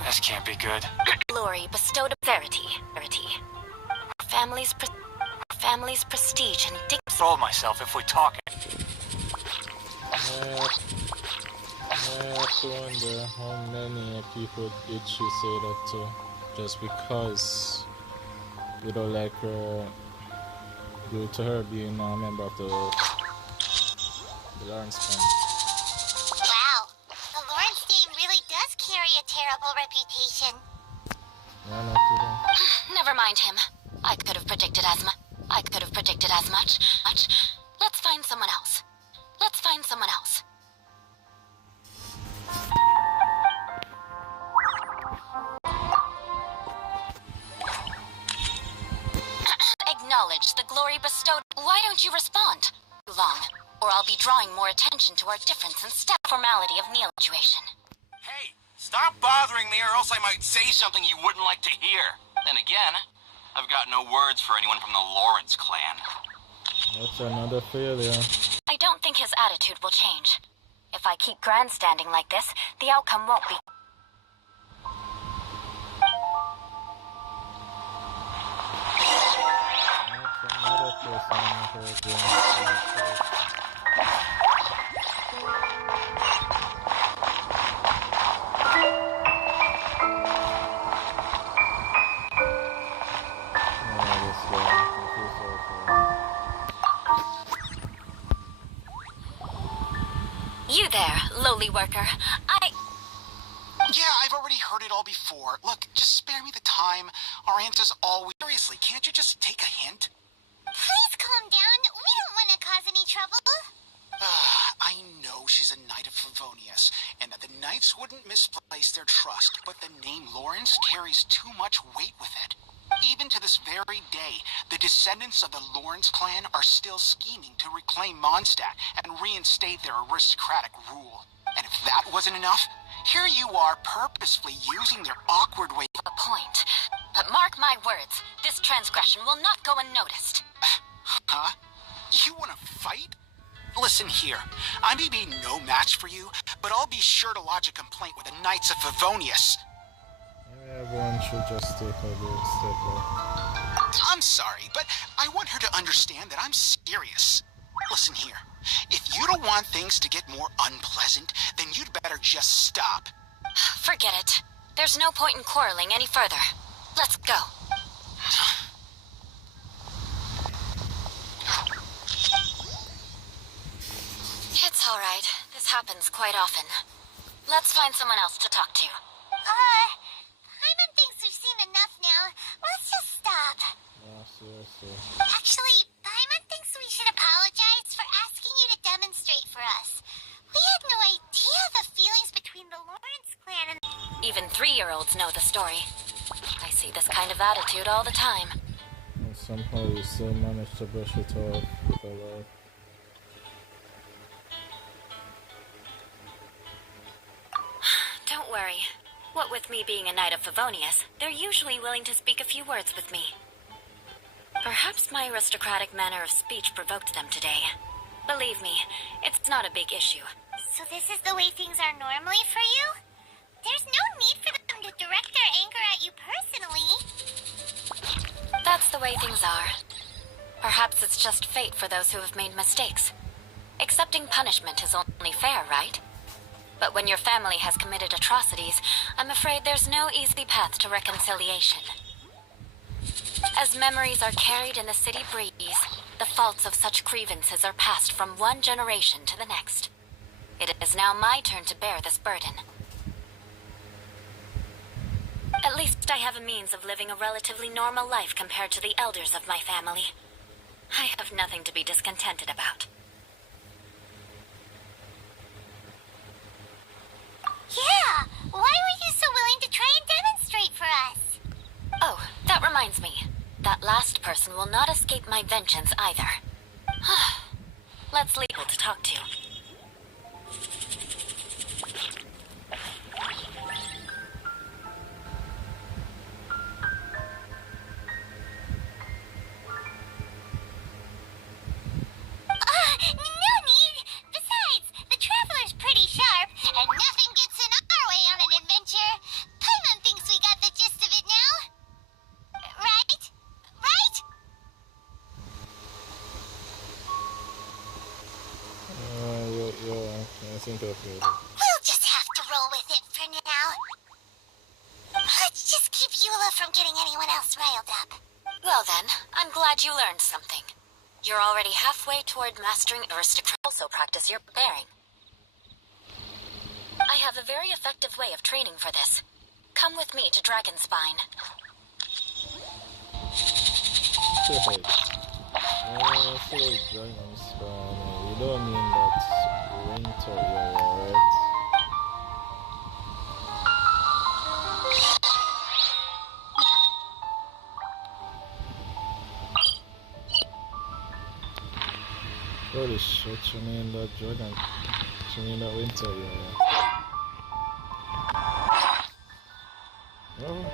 This can't be good. Glory bestowed verity. Family's prestige and dignity. Control myself if we talk. I have to wonder how many people did she say that to, just because you don't like her, due to her being a member of the Lawrence clan. Wow, the Lawrence name really does carry a terrible reputation. Yeah, not kidding. Never mind him. I could have predicted as much. Let's find someone else. Acknowledge the glory bestowed. Why don't you respond? Too long, or I'll be drawing more attention to our difference in step formality of Neil situation. Hey, stop bothering me or else I might say something you wouldn't like to hear. Then again, I've got no words for anyone from the Lawrence clan. That's another failure. I don't think his attitude will change. If I keep grandstanding like this, the outcome won't be. You there, lowly worker. Yeah, I've already heard it all before. Look, just spare me the time. Our answer's always... Seriously, can't you just take a hint? Please calm down. We don't want to cause any trouble. I know she's a knight of Favonius, and that the knights wouldn't misplace their trust, but the name Lawrence carries too much weight with it. Even to this very day, the descendants of the Lawrence clan are still scheming to reclaim Mondstadt and reinstate their aristocratic rule. And if that wasn't enough, here you are purposefully using their awkward way... A point. But mark my words, this transgression will not go unnoticed. Huh? You want to fight? Listen here, I may be no match for you, but I'll be sure to lodge a complaint with the Knights of Favonius. Maybe everyone should just take a little step back. I'm sorry, but I want her to understand that I'm serious. Listen here, if you don't want things to get more unpleasant, then you'd better just stop. Forget it. There's no point in quarreling any further. Let's go. It's all right. This happens quite often. Let's find someone else to talk to. Paimon thinks we've seen enough now. Let's just stop. Seriously. Actually, Paimon thinks we should apologize for asking you to demonstrate for us. We had no idea the feelings between the Lawrence clan and... Even 3-year-olds know the story. I see this kind of attitude all the time. And somehow you still manage to brush it off with a laugh. Don't worry. What with me being a knight of Favonius, they're usually willing to speak a few words with me. Perhaps my aristocratic manner of speech provoked them today. Believe me, it's not a big issue. So this is the way things are normally for you? There's no need for them to direct their anger at you personally. That's the way things are. Perhaps it's just fate for those who have made mistakes. Accepting punishment is only fair, right? But when your family has committed atrocities, I'm afraid there's no easy path to reconciliation. As memories are carried in the city breeze, the faults of such grievances are passed from one generation to the next. It is now my turn to bear this burden. At least I have a means of living a relatively normal life compared to the elders of my family. I have nothing to be discontented about. Yeah, why were you so willing to try and demonstrate for us? Oh, that reminds me. That last person will not escape my vengeance either. Let's legal to talk to. No need. Besides, the Traveler's pretty sharp, and nothing gets in our way on an adventure. Paimon thinks we got the gist of it now. Right? Right? Yeah, I think I've heard it. We'll just have to roll with it for now. Let's just keep Eula from getting anyone else riled up. Well then, I'm glad you learned something. You're already halfway toward mastering aristocrat. Also practice your bearing. I have a very effective way of training for this. Come with me to Dragonspine. Say Dragonspine. You don't mean that winter area, right? Holy shit, you mean that dragon? You mean that winter area? Oh.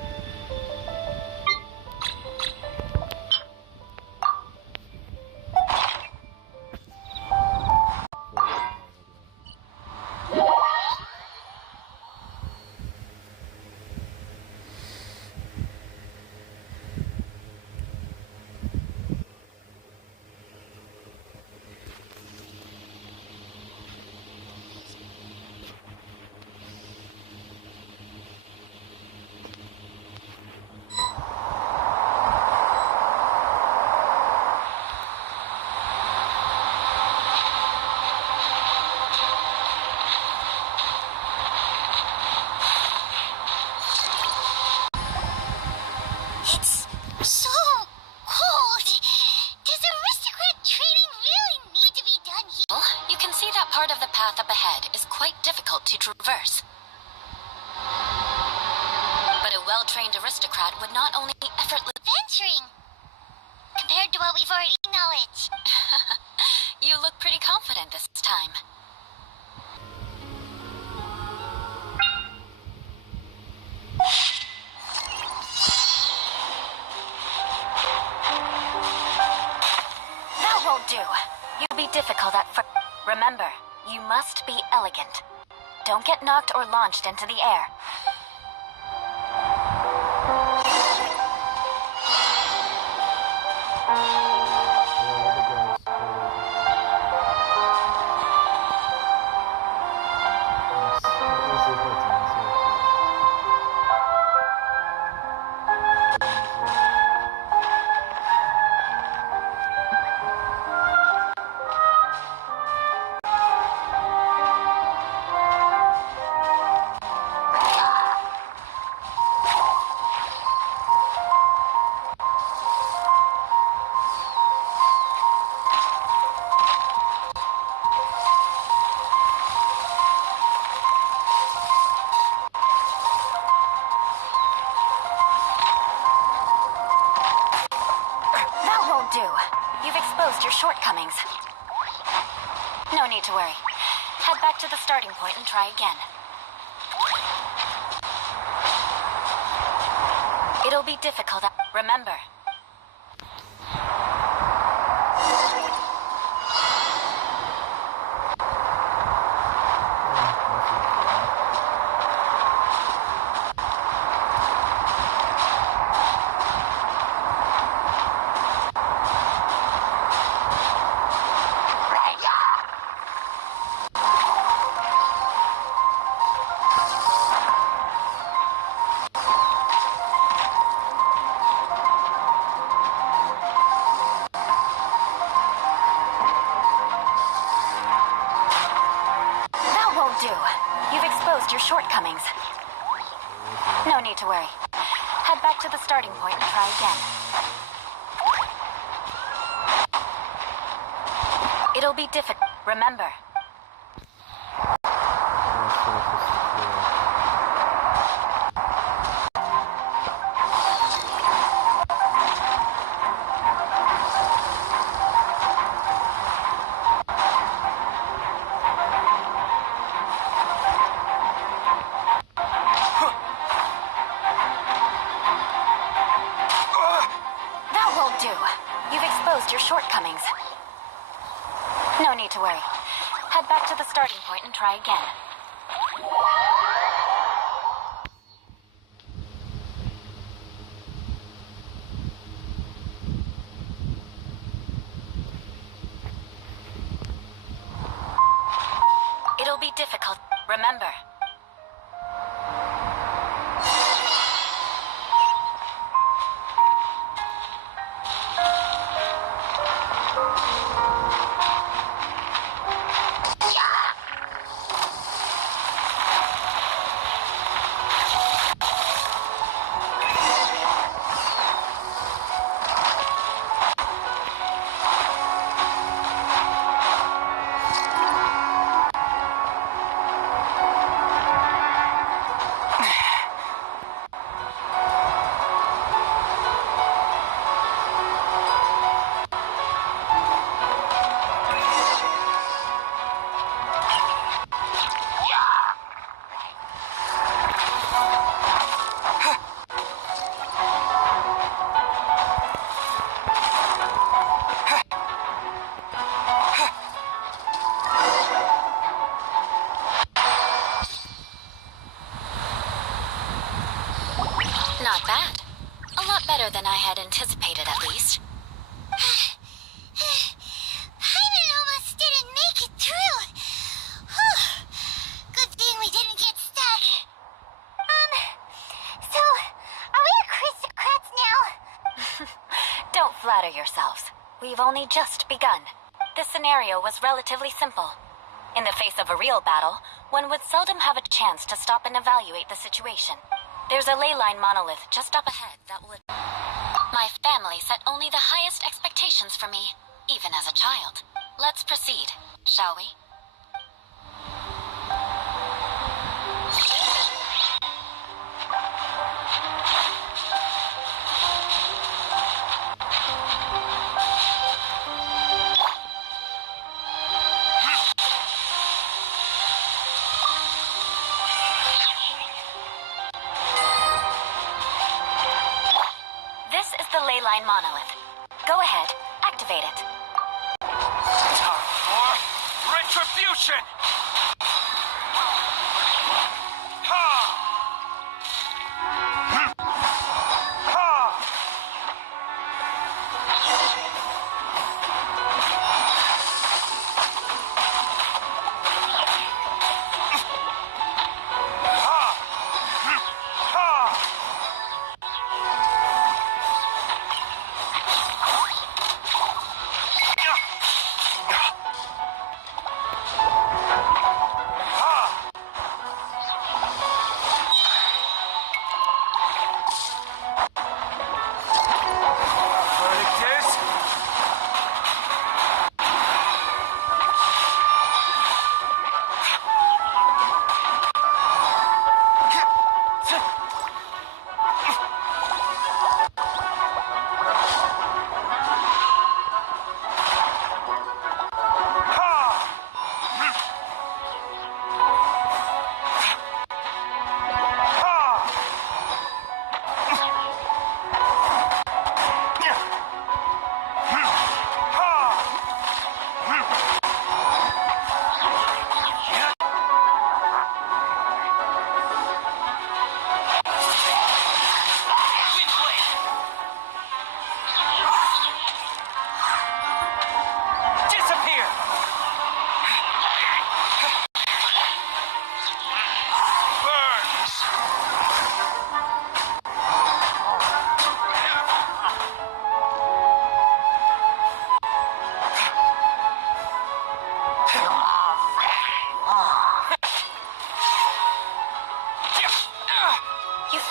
To traverse. But a well-trained aristocrat would not only effortlessly venturing compared to what we've already knowledge. You look pretty confident this time. That won't do. You'll be difficult at first. Remember, you must be elegant. Don't get knocked or launched into the air. Shortcomings. No need to worry. Head back to the starting point and try again. It'll be difficult. Remember. Your shortcomings. No need to worry. Head back to the starting point and try again. It'll be difficult. Remember. That won't do. You've exposed your shortcomings. No need to worry. Head back to the starting point and try again. It'll be difficult. Remember. Not bad. A lot better than I had anticipated, at least. Paimon almost didn't make it through. Whew. Good thing we didn't get stuck. So, are we aristocrats now? Don't flatter yourselves. We've only just begun. This scenario was relatively simple. In the face of a real battle, one would seldom have a chance to stop and evaluate the situation. There's a ley line monolith just up ahead that will... My family set only the highest expectations for me, even as a child. Let's proceed, shall we? The ley line monolith. Go ahead, activate it. Time for retribution!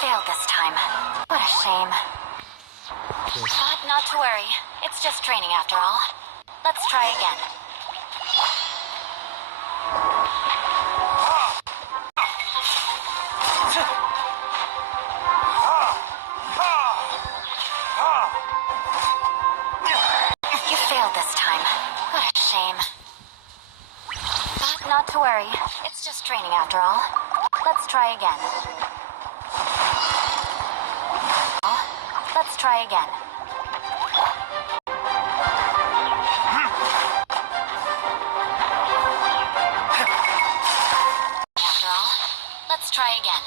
failed this time. What a shame. But not to worry. It's just training after all. Let's try again. You failed this time. What a shame. But not to worry. It's just training after all. Let's try again. Let's try again. After all, let's try again.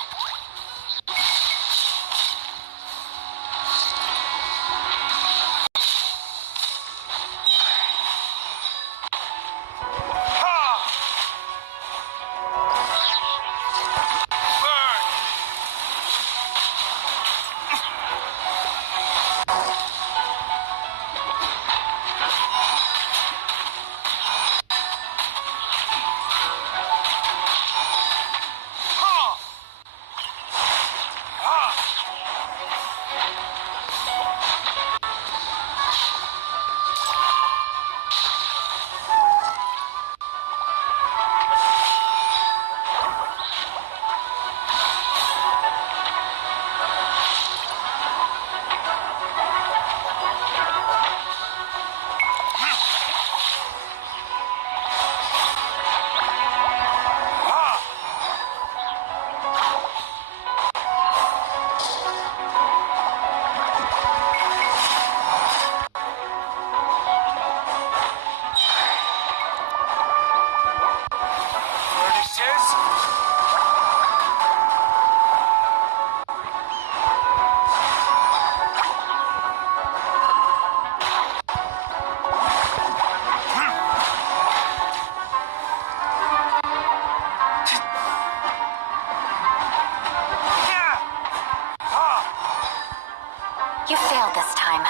You failed this time.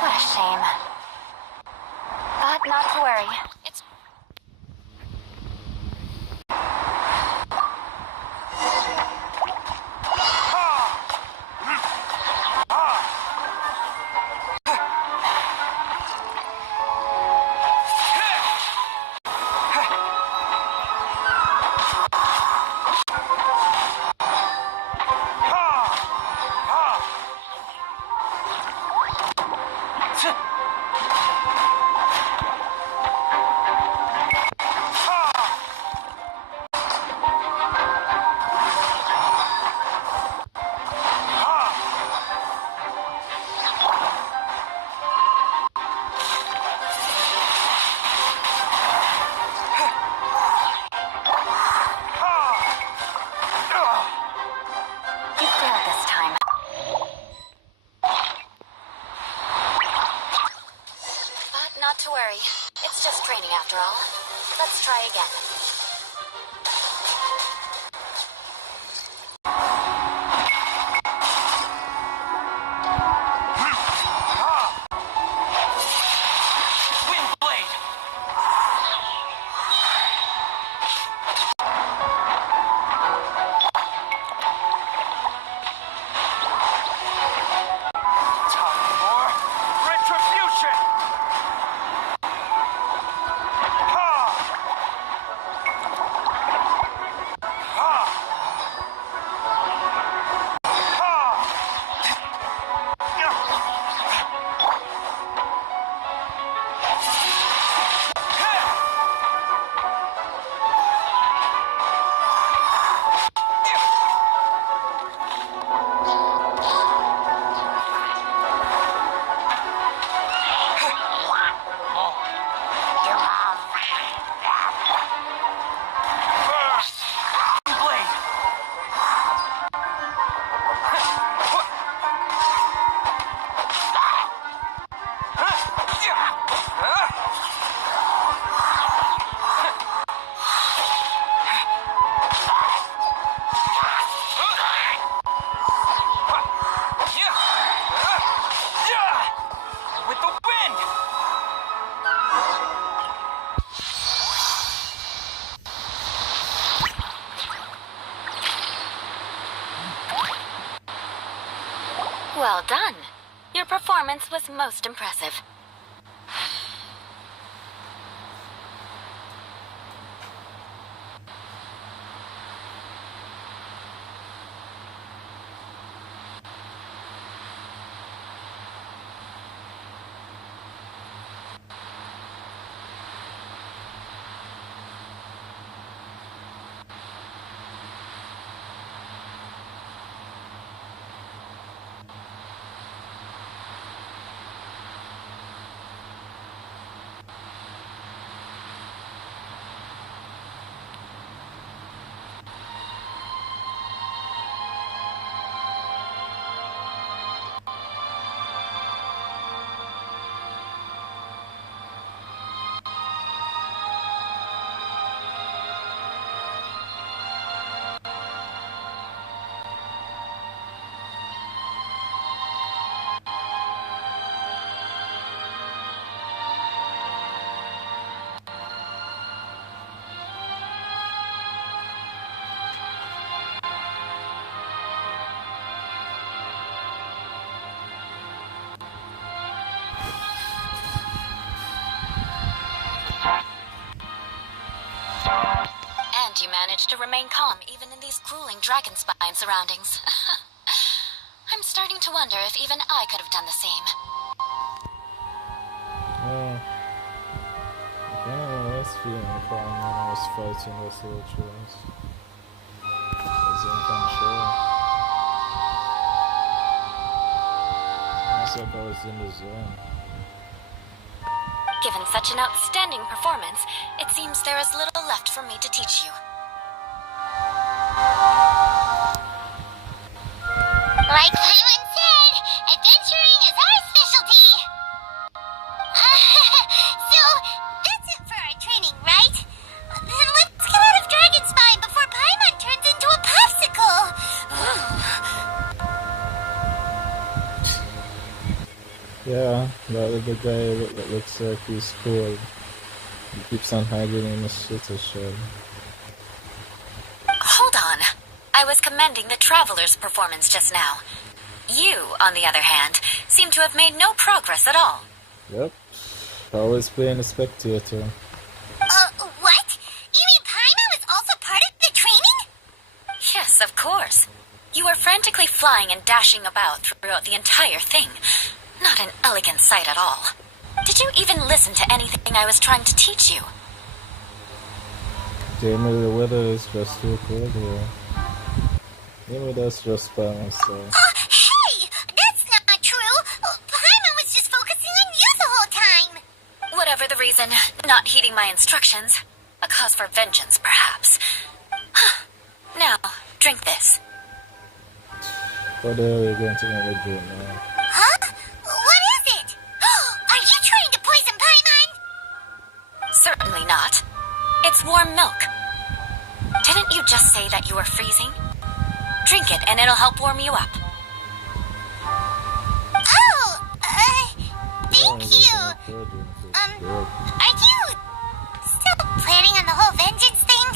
What a shame. But not to worry. It's... Not to worry. It's just training after all. Let's try again. Well done. Your performance was most impressive. manage to remain calm even in these grueling dragon spine surroundings. I'm starting to wonder if even I could have done the same. I don't know, I was feeling calm when I was fighting the soldiers. I was in control. It's like I was in the zone. Given such an outstanding performance, it seems there is little left for me to teach you. Like Paimon said, adventuring is our specialty. So, that's it for our training, right? Then let's get out of Dragon Spine before Paimon turns into a popsicle. Yeah, that little guy that looks like he's cool. He keeps on hiding in the shitty shed. Hold on. I was commending the Traveler's performance just now. You, on the other hand, seem to have made no progress at all. Yep. Always playing a spectator. What? You mean Paimon was also part of the training? Yes, of course. You were frantically flying and dashing about throughout the entire thing. Not an elegant sight at all. Did you even listen to anything I was trying to teach you? Jamie, the weather is just too cold here. Maybe that's just by myself. Hey! That's not true! Paimon was just focusing on you the whole time! Whatever the reason, not heeding my instructions. A cause for vengeance, perhaps. Now, drink this. What the hell are you going to make me do now? Huh? What is it? Are you trying to poison Paimon? Certainly not. It's warm milk. Didn't you just say that you were freezing? Drink it and it'll help warm you up. Oh, thank you. Are you still planning on the whole vengeance thing?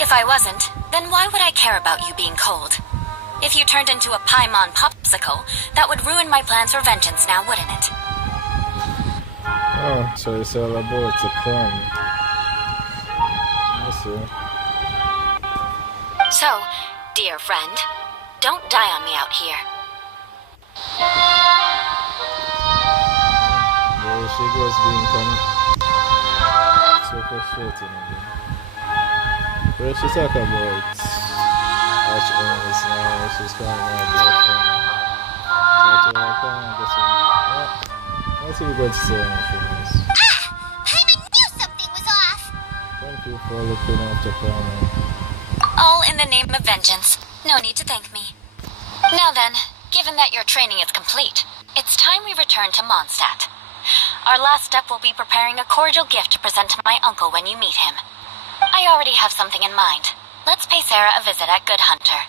If I wasn't, then why would I care about you being cold? If you turned into a Paimon popsicle, that would ruin my plans for vengeance now, wouldn't it? Oh, so it's all about the fun. I see. So, dear friend, don't die on me out here. There she goes being so frustrating again. What she talk about? Archon is now, she's calling her girlfriend. So to her phone, I guess what are we going to say anything else? Paimon knew something was off! Thank you for looking after Paimon. All in the name of vengeance. No need to thank me. Now then, given that your training is complete, it's time we return to Mondstadt. Our last step will be preparing a cordial gift to present to my uncle when you meet him. I already have something in mind. Let's pay Sarah a visit at Good Hunter.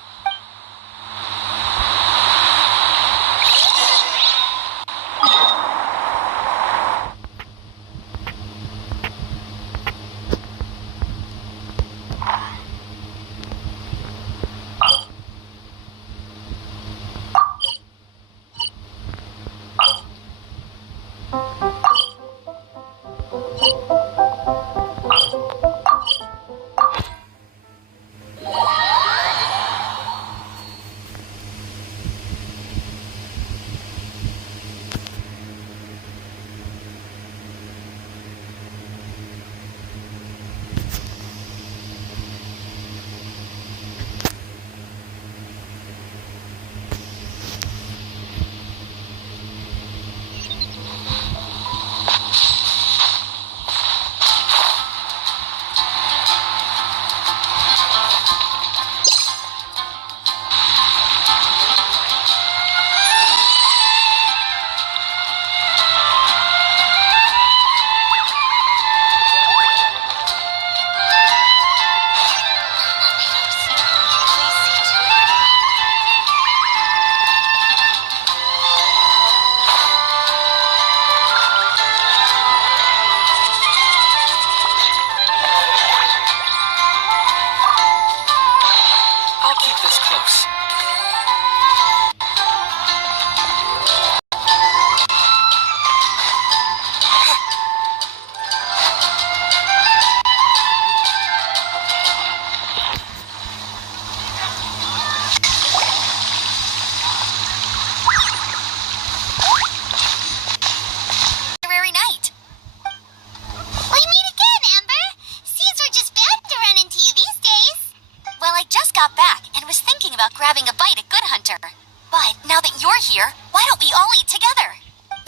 just got back and was thinking about grabbing a bite at Good Hunter. But now that you're here, why don't we all eat together?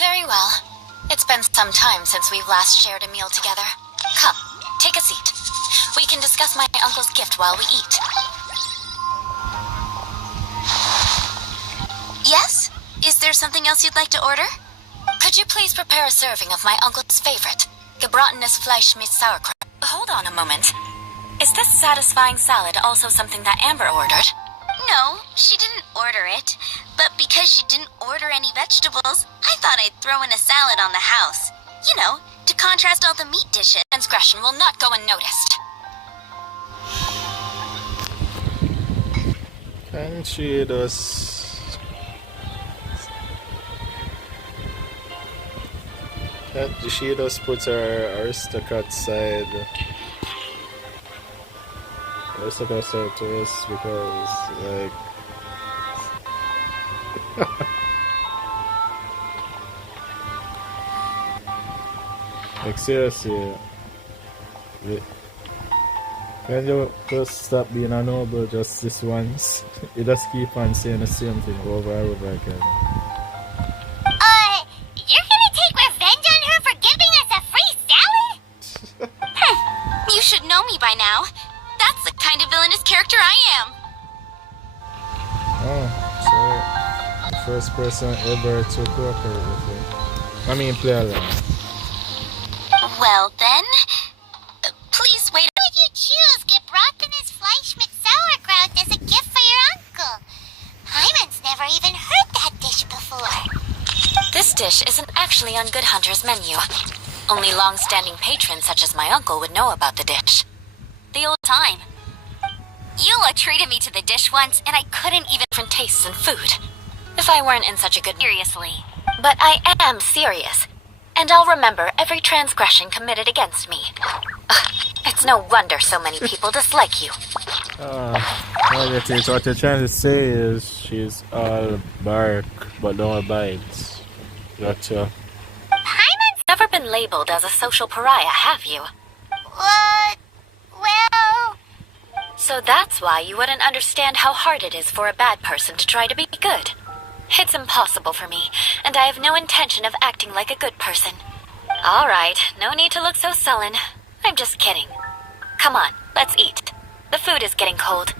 Very well. It's been some time since we've last shared a meal together. Come, take a seat. We can discuss my uncle's gift while we eat. Yes? Is there something else you'd like to order? Could you please prepare a serving of my uncle's favorite, gebratenes Fleisch mit sauerkraut? Hold on a moment. Is this satisfying salad also something that Amber ordered? No, she didn't order it. But because she didn't order any vegetables, I thought I'd throw in a salad on the house. You know, to contrast all the meat dishes. Transgression will not go unnoticed. Can she just... Can't she just put her aristocrat side to rest because, like... like, seriously, can you just stop being a noble just this once? You just keep on saying the same thing over and over again. You're gonna take revenge on her for giving us a free salad? You should know me by now. That's the kind of villainous character I am. Oh, so the first person ever to cooperate with you. I mean, play along. Well then, please wait. Would you choose gebratenes Fleisch mit sauerkraut as a gift for your uncle? Hyman's never even heard that dish before. This dish isn't actually on Good Hunter's menu. Only long-standing patrons such as my uncle would know about the dish. The old time. Eula treated me to the dish once, and I couldn't even... different tastes in food. If I weren't in such a good... Seriously. But I am serious. And I'll remember every transgression committed against me. It's no wonder so many people dislike you. What you're trying to say is she's all bark, but no bites. Gotcha. Hyman's never been labeled as a social pariah, have you? What? Well... So that's why you wouldn't understand how hard it is for a bad person to try to be good. It's impossible for me, and I have no intention of acting like a good person. All right, no need to look so sullen. I'm just kidding. Come on, let's eat. The food is getting cold.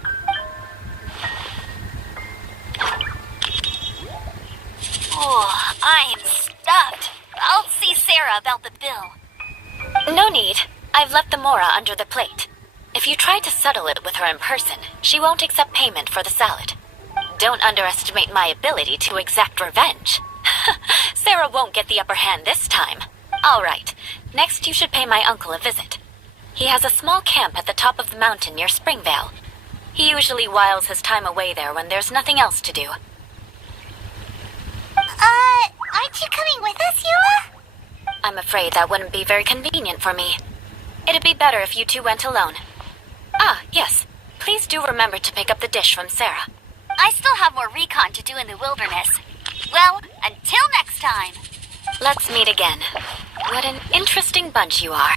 Oh, I'm stuffed. I'll see Sarah about the bill. No need. I've left the mora under the plate. If you try to settle it with her in person, she won't accept payment for the salad. Don't underestimate my ability to exact revenge. Sarah won't get the upper hand this time. All right, next you should pay my uncle a visit. He has a small camp at the top of the mountain near Springvale. He usually whiles his time away there when there's nothing else to do. Aren't you coming with us, Eula? I'm afraid that wouldn't be very convenient for me. It'd be better if you two went alone. Ah, yes. Please do remember to pick up the dish from Sarah. I still have more recon to do in the wilderness. Well, until next time. Let's meet again. What an interesting bunch you are.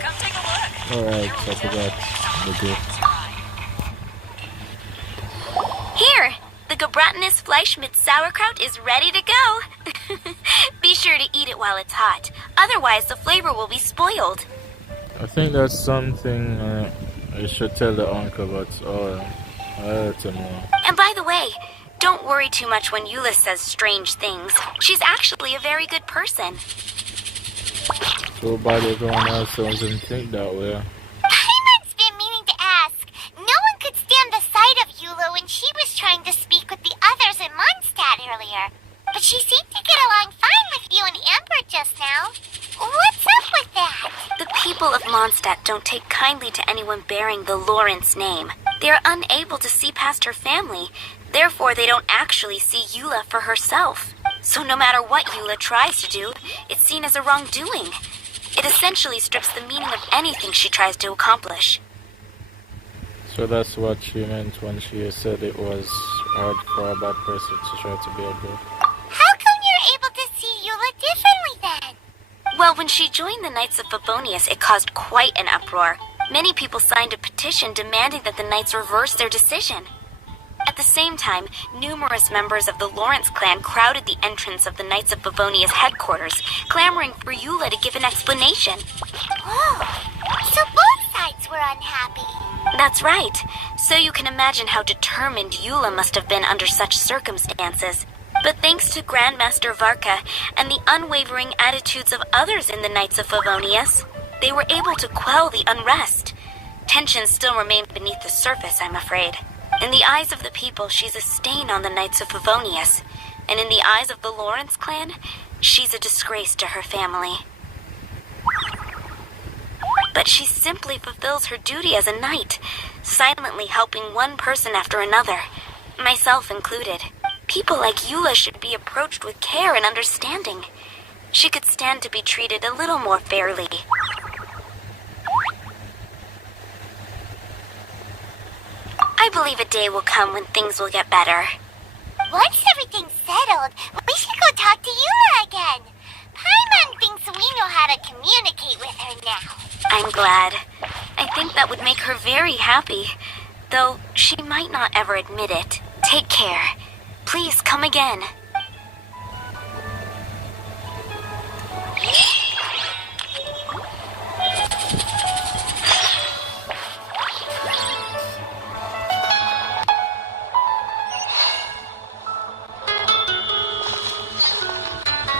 Come take a look. Alright, so I forgot the gift. Here, the gebratenes Fleisch mit sauerkraut is ready to go. Be sure to eat it while it's hot. Otherwise, the flavor will be spoiled. I think that's something I should tell the uncle, but I'll let him know. And by the way, don't worry too much when Eula says strange things. She's actually a very good person. So bad everyone else doesn't think that way. Hyman's been meaning to ask. No one could stand the sight of Eula when she was trying to speak with the others in Mondstadt earlier. But she seemed to get along fine with you and Amber just now. What's up with that? The people of Mondstadt don't take kindly to anyone bearing the Lawrence name. They are unable to see past her family. Therefore, they don't actually see Eula for herself. So no matter what Eula tries to do, it's seen as a wrongdoing. It essentially strips the meaning of anything she tries to accomplish. So that's what she meant when she said it was hard for a bad person to try to be a good. How come you're able to see Eula differently then? Well, when she joined the Knights of Favonius, it caused quite an uproar. Many people signed a petition demanding that the Knights reverse their decision. At the same time, numerous members of the Lawrence clan crowded the entrance of the Knights of Favonius headquarters, clamoring for Eula to give an explanation. Oh, so both sides were unhappy. That's right. So you can imagine how determined Eula must have been under such circumstances. But thanks to Grandmaster Varka and the unwavering attitudes of others in the Knights of Favonius, they were able to quell the unrest. Tensions still remain beneath the surface, I'm afraid. In the eyes of the people, she's a stain on the Knights of Favonius. And in the eyes of the Lawrence clan, she's a disgrace to her family. But she simply fulfills her duty as a knight, silently helping one person after another, myself included. People like Eula should be approached with care and understanding. She could stand to be treated a little more fairly. I believe a day will come when things will get better. Once everything's settled, we should go talk to Eula again. Paimon thinks we know how to communicate with her now. I'm glad. I think that would make her very happy, though she might not ever admit it. Take care. Please come again.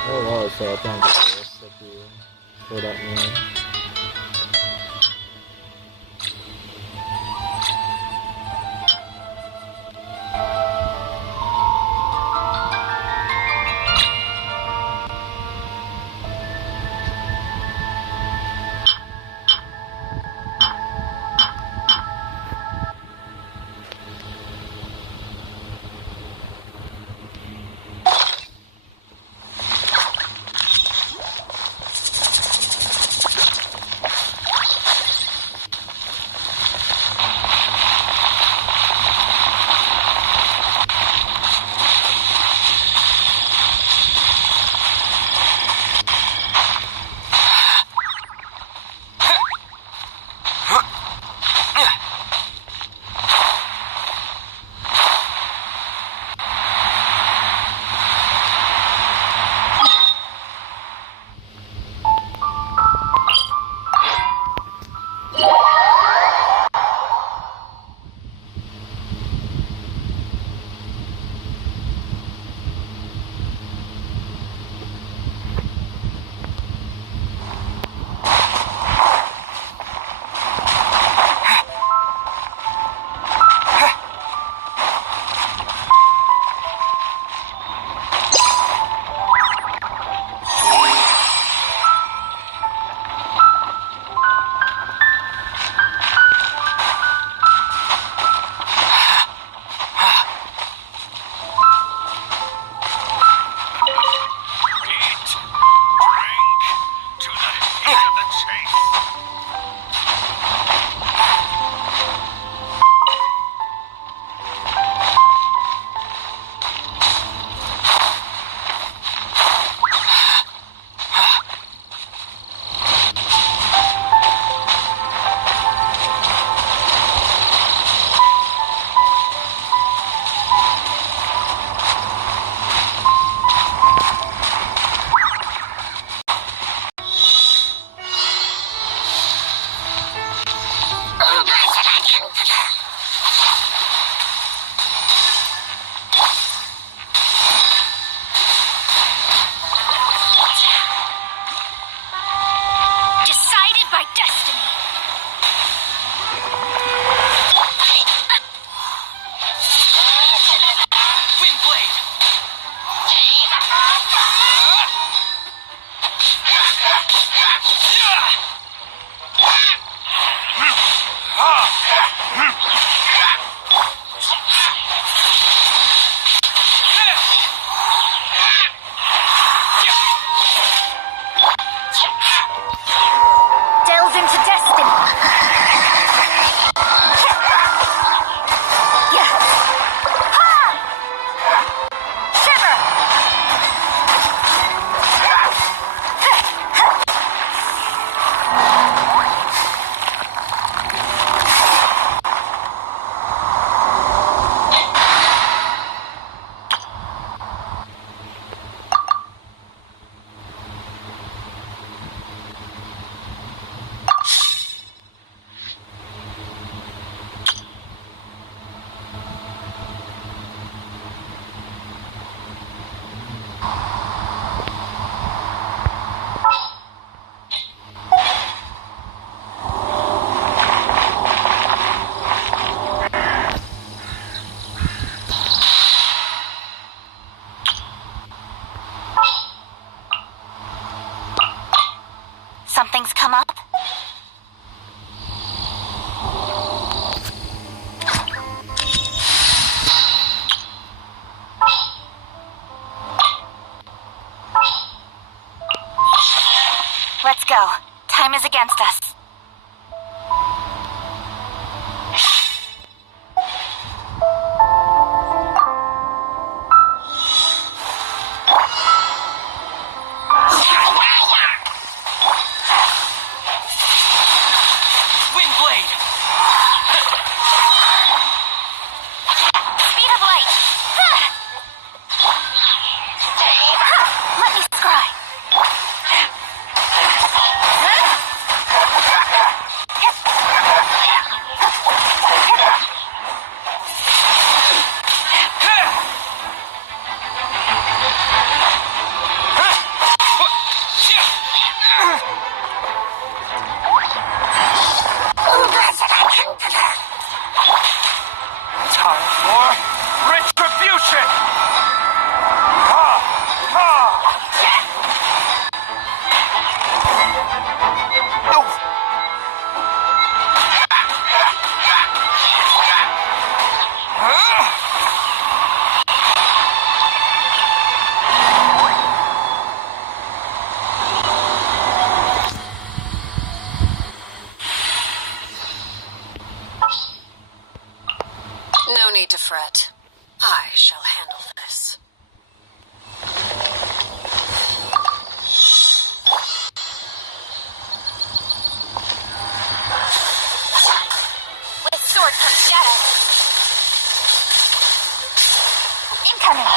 Oh wow, so I found the recipe for that meal. Something's come up? Let's go. Time is against us. No need to fret. I shall handle this. With sword comes shadow. Incoming!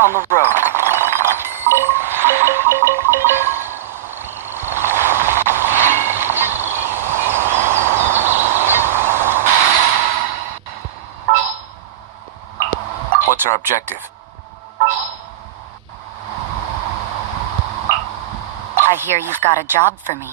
On the road. What's our objective? I hear you've got a job for me.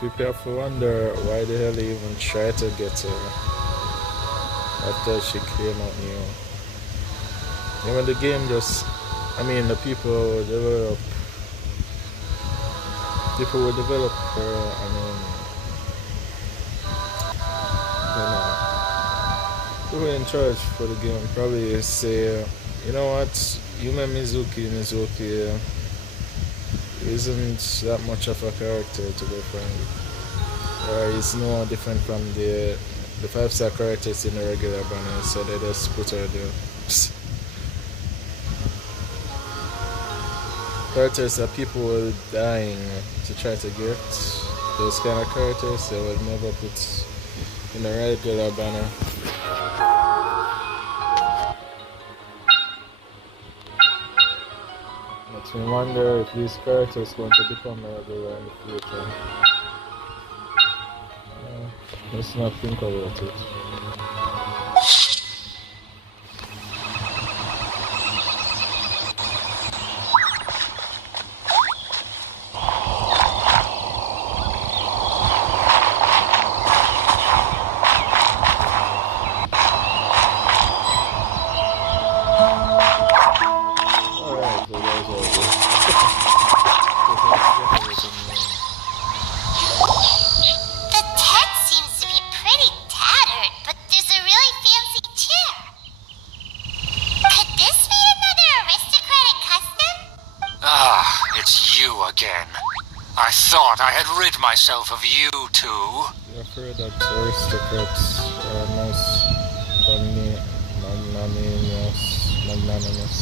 People have to wonder why the hell they even try to get her after she came out new. And when the game just, the people will develop her, people in charge for the game probably say, you know what, Yume Mizuki isn't that much of a character, to be frank. Or he's no different from the 5-star characters in the regular banner, so they just put her there. Characters that people were dying to try to get, those kind of characters, they would never put in the regular banner. Makes me wonder if these characters going to become regular in the future. Let's not think about it. Myself of you two. You're afraid that aristocrats are most magnanimous.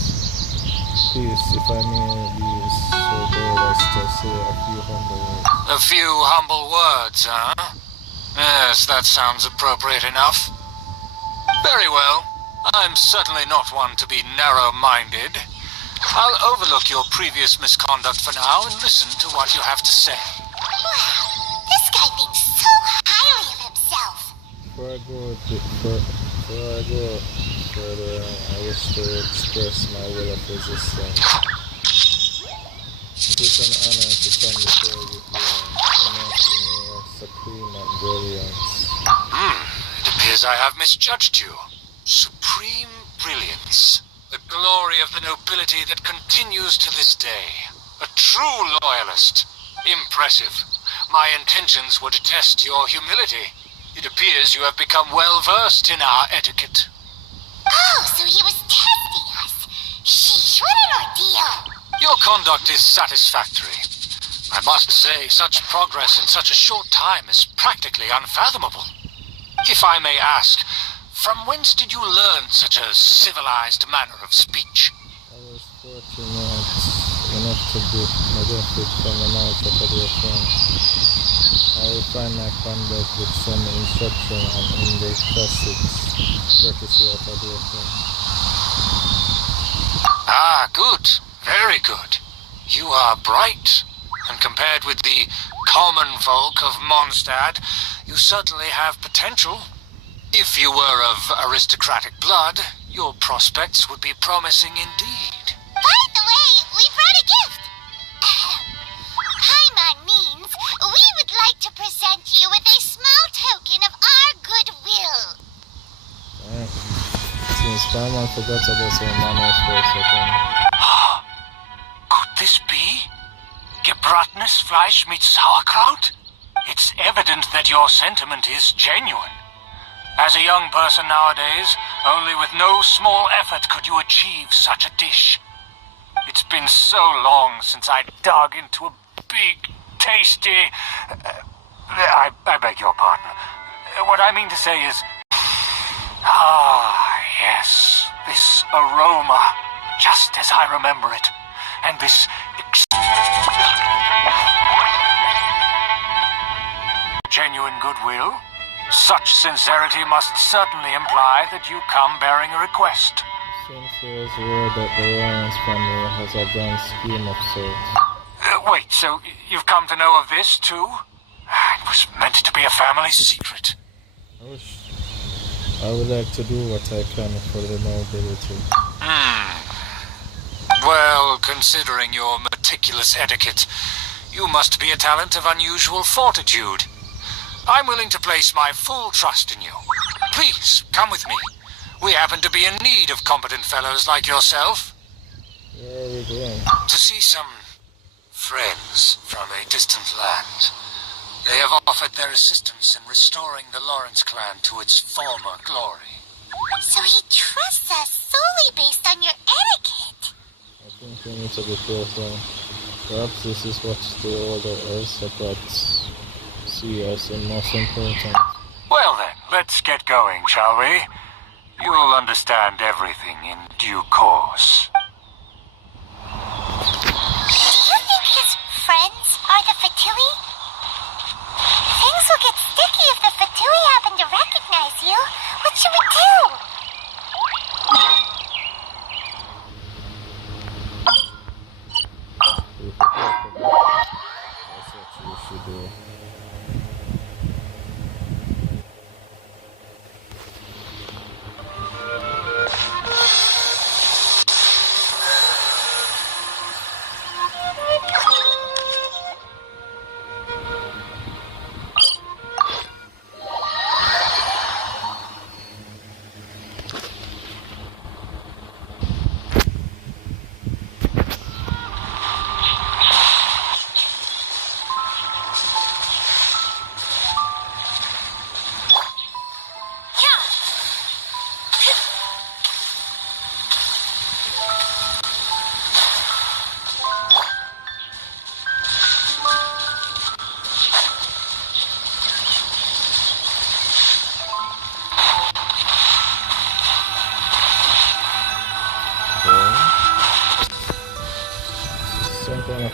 Please, if I may be so bold as to say a few humble words. A few humble words, huh? Yes, that sounds appropriate enough. Very well. I'm certainly not one to be narrow-minded. I'll overlook your previous misconduct for now and listen to what you have to say. This guy thinks so highly of himself. Before I go further, I wish to express my will of resistance. It is an honor to come before you here, announcing your supreme brilliance. It appears I have misjudged you. Supreme brilliance. The glory of the nobility that continues to this day. A true loyalist. Impressive. My intentions were to test your humility. It appears you have become well-versed in our etiquette. Oh, so he was testing us. Sheesh, what an ordeal. Your conduct is satisfactory. I must say, such progress in such a short time is practically unfathomable. If I may ask, from whence did you learn such a civilized manner of speech? I was fortunate enough to benefit from the knowledge of a dear friend. I refine my conduct with some instruction and in the classics, courtesy of a dear friend. Ah, good. Very good. You are bright, and compared with the common folk of Mondstadt, you certainly have potential. If you were of aristocratic blood, your prospects would be promising indeed. By the way, we brought a gift. Paimon means we would like to present you with a small token of our goodwill. Since Paimon forgot about some manners for a second. Could this be? Gebratnes Fleisch mit sauerkraut? It's evident that your sentiment is genuine. As a young person nowadays, only with no small effort could you achieve such a dish. It's been so long since I dug into a big, tasty... I beg your pardon. What I mean to say is... Ah, yes. This aroma, just as I remember it. And this... genuine goodwill? Such sincerity must certainly imply that you come bearing a request. Since there is word that the Ryan's family has a grand scheme of sorts. Wait, so you've come to know of this, too? It was meant to be a family secret. I would like to do what I can for the nobility. Well, considering your meticulous etiquette, you must be a talent of unusual fortitude. I'm willing to place my full trust in you. Please, come with me. We happen to be in need of competent fellows like yourself. Where are we going? To see some friends from a distant land. They have offered their assistance in restoring the Lawrence clan to its former glory. So he trusts us solely based on your etiquette. I think we need to be careful. Perhaps this is what the older aristocrats see as the most important. Well then, let's get going, shall we? You'll understand everything in due course. Do you think his friends are the Fatui? Things will get sticky if the Fatui happen to recognize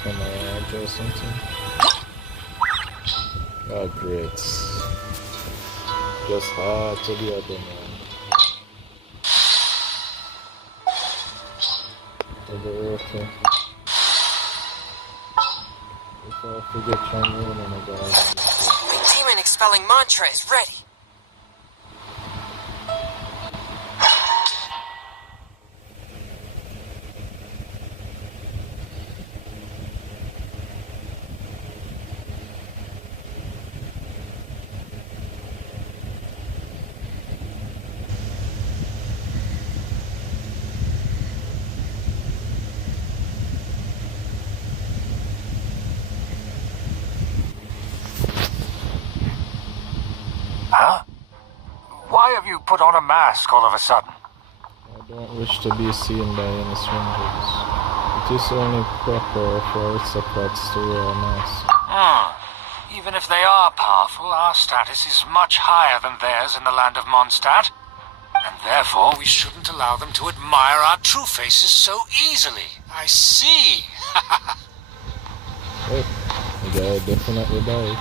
from my edge or something. Oh, great. Just had to be other man. Okay. If I forget Chinese, oh my god. The demon expelling mantra is ready. Huh? Why have you put on a mask all of a sudden? I don't wish to be seen by any strangers. It is only proper for aristocrats to wear a mask. Even if they are powerful, our status is much higher than theirs in the land of Mondstadt. And therefore, we shouldn't allow them to admire our true faces so easily. I see. Oh, the guy definitely died.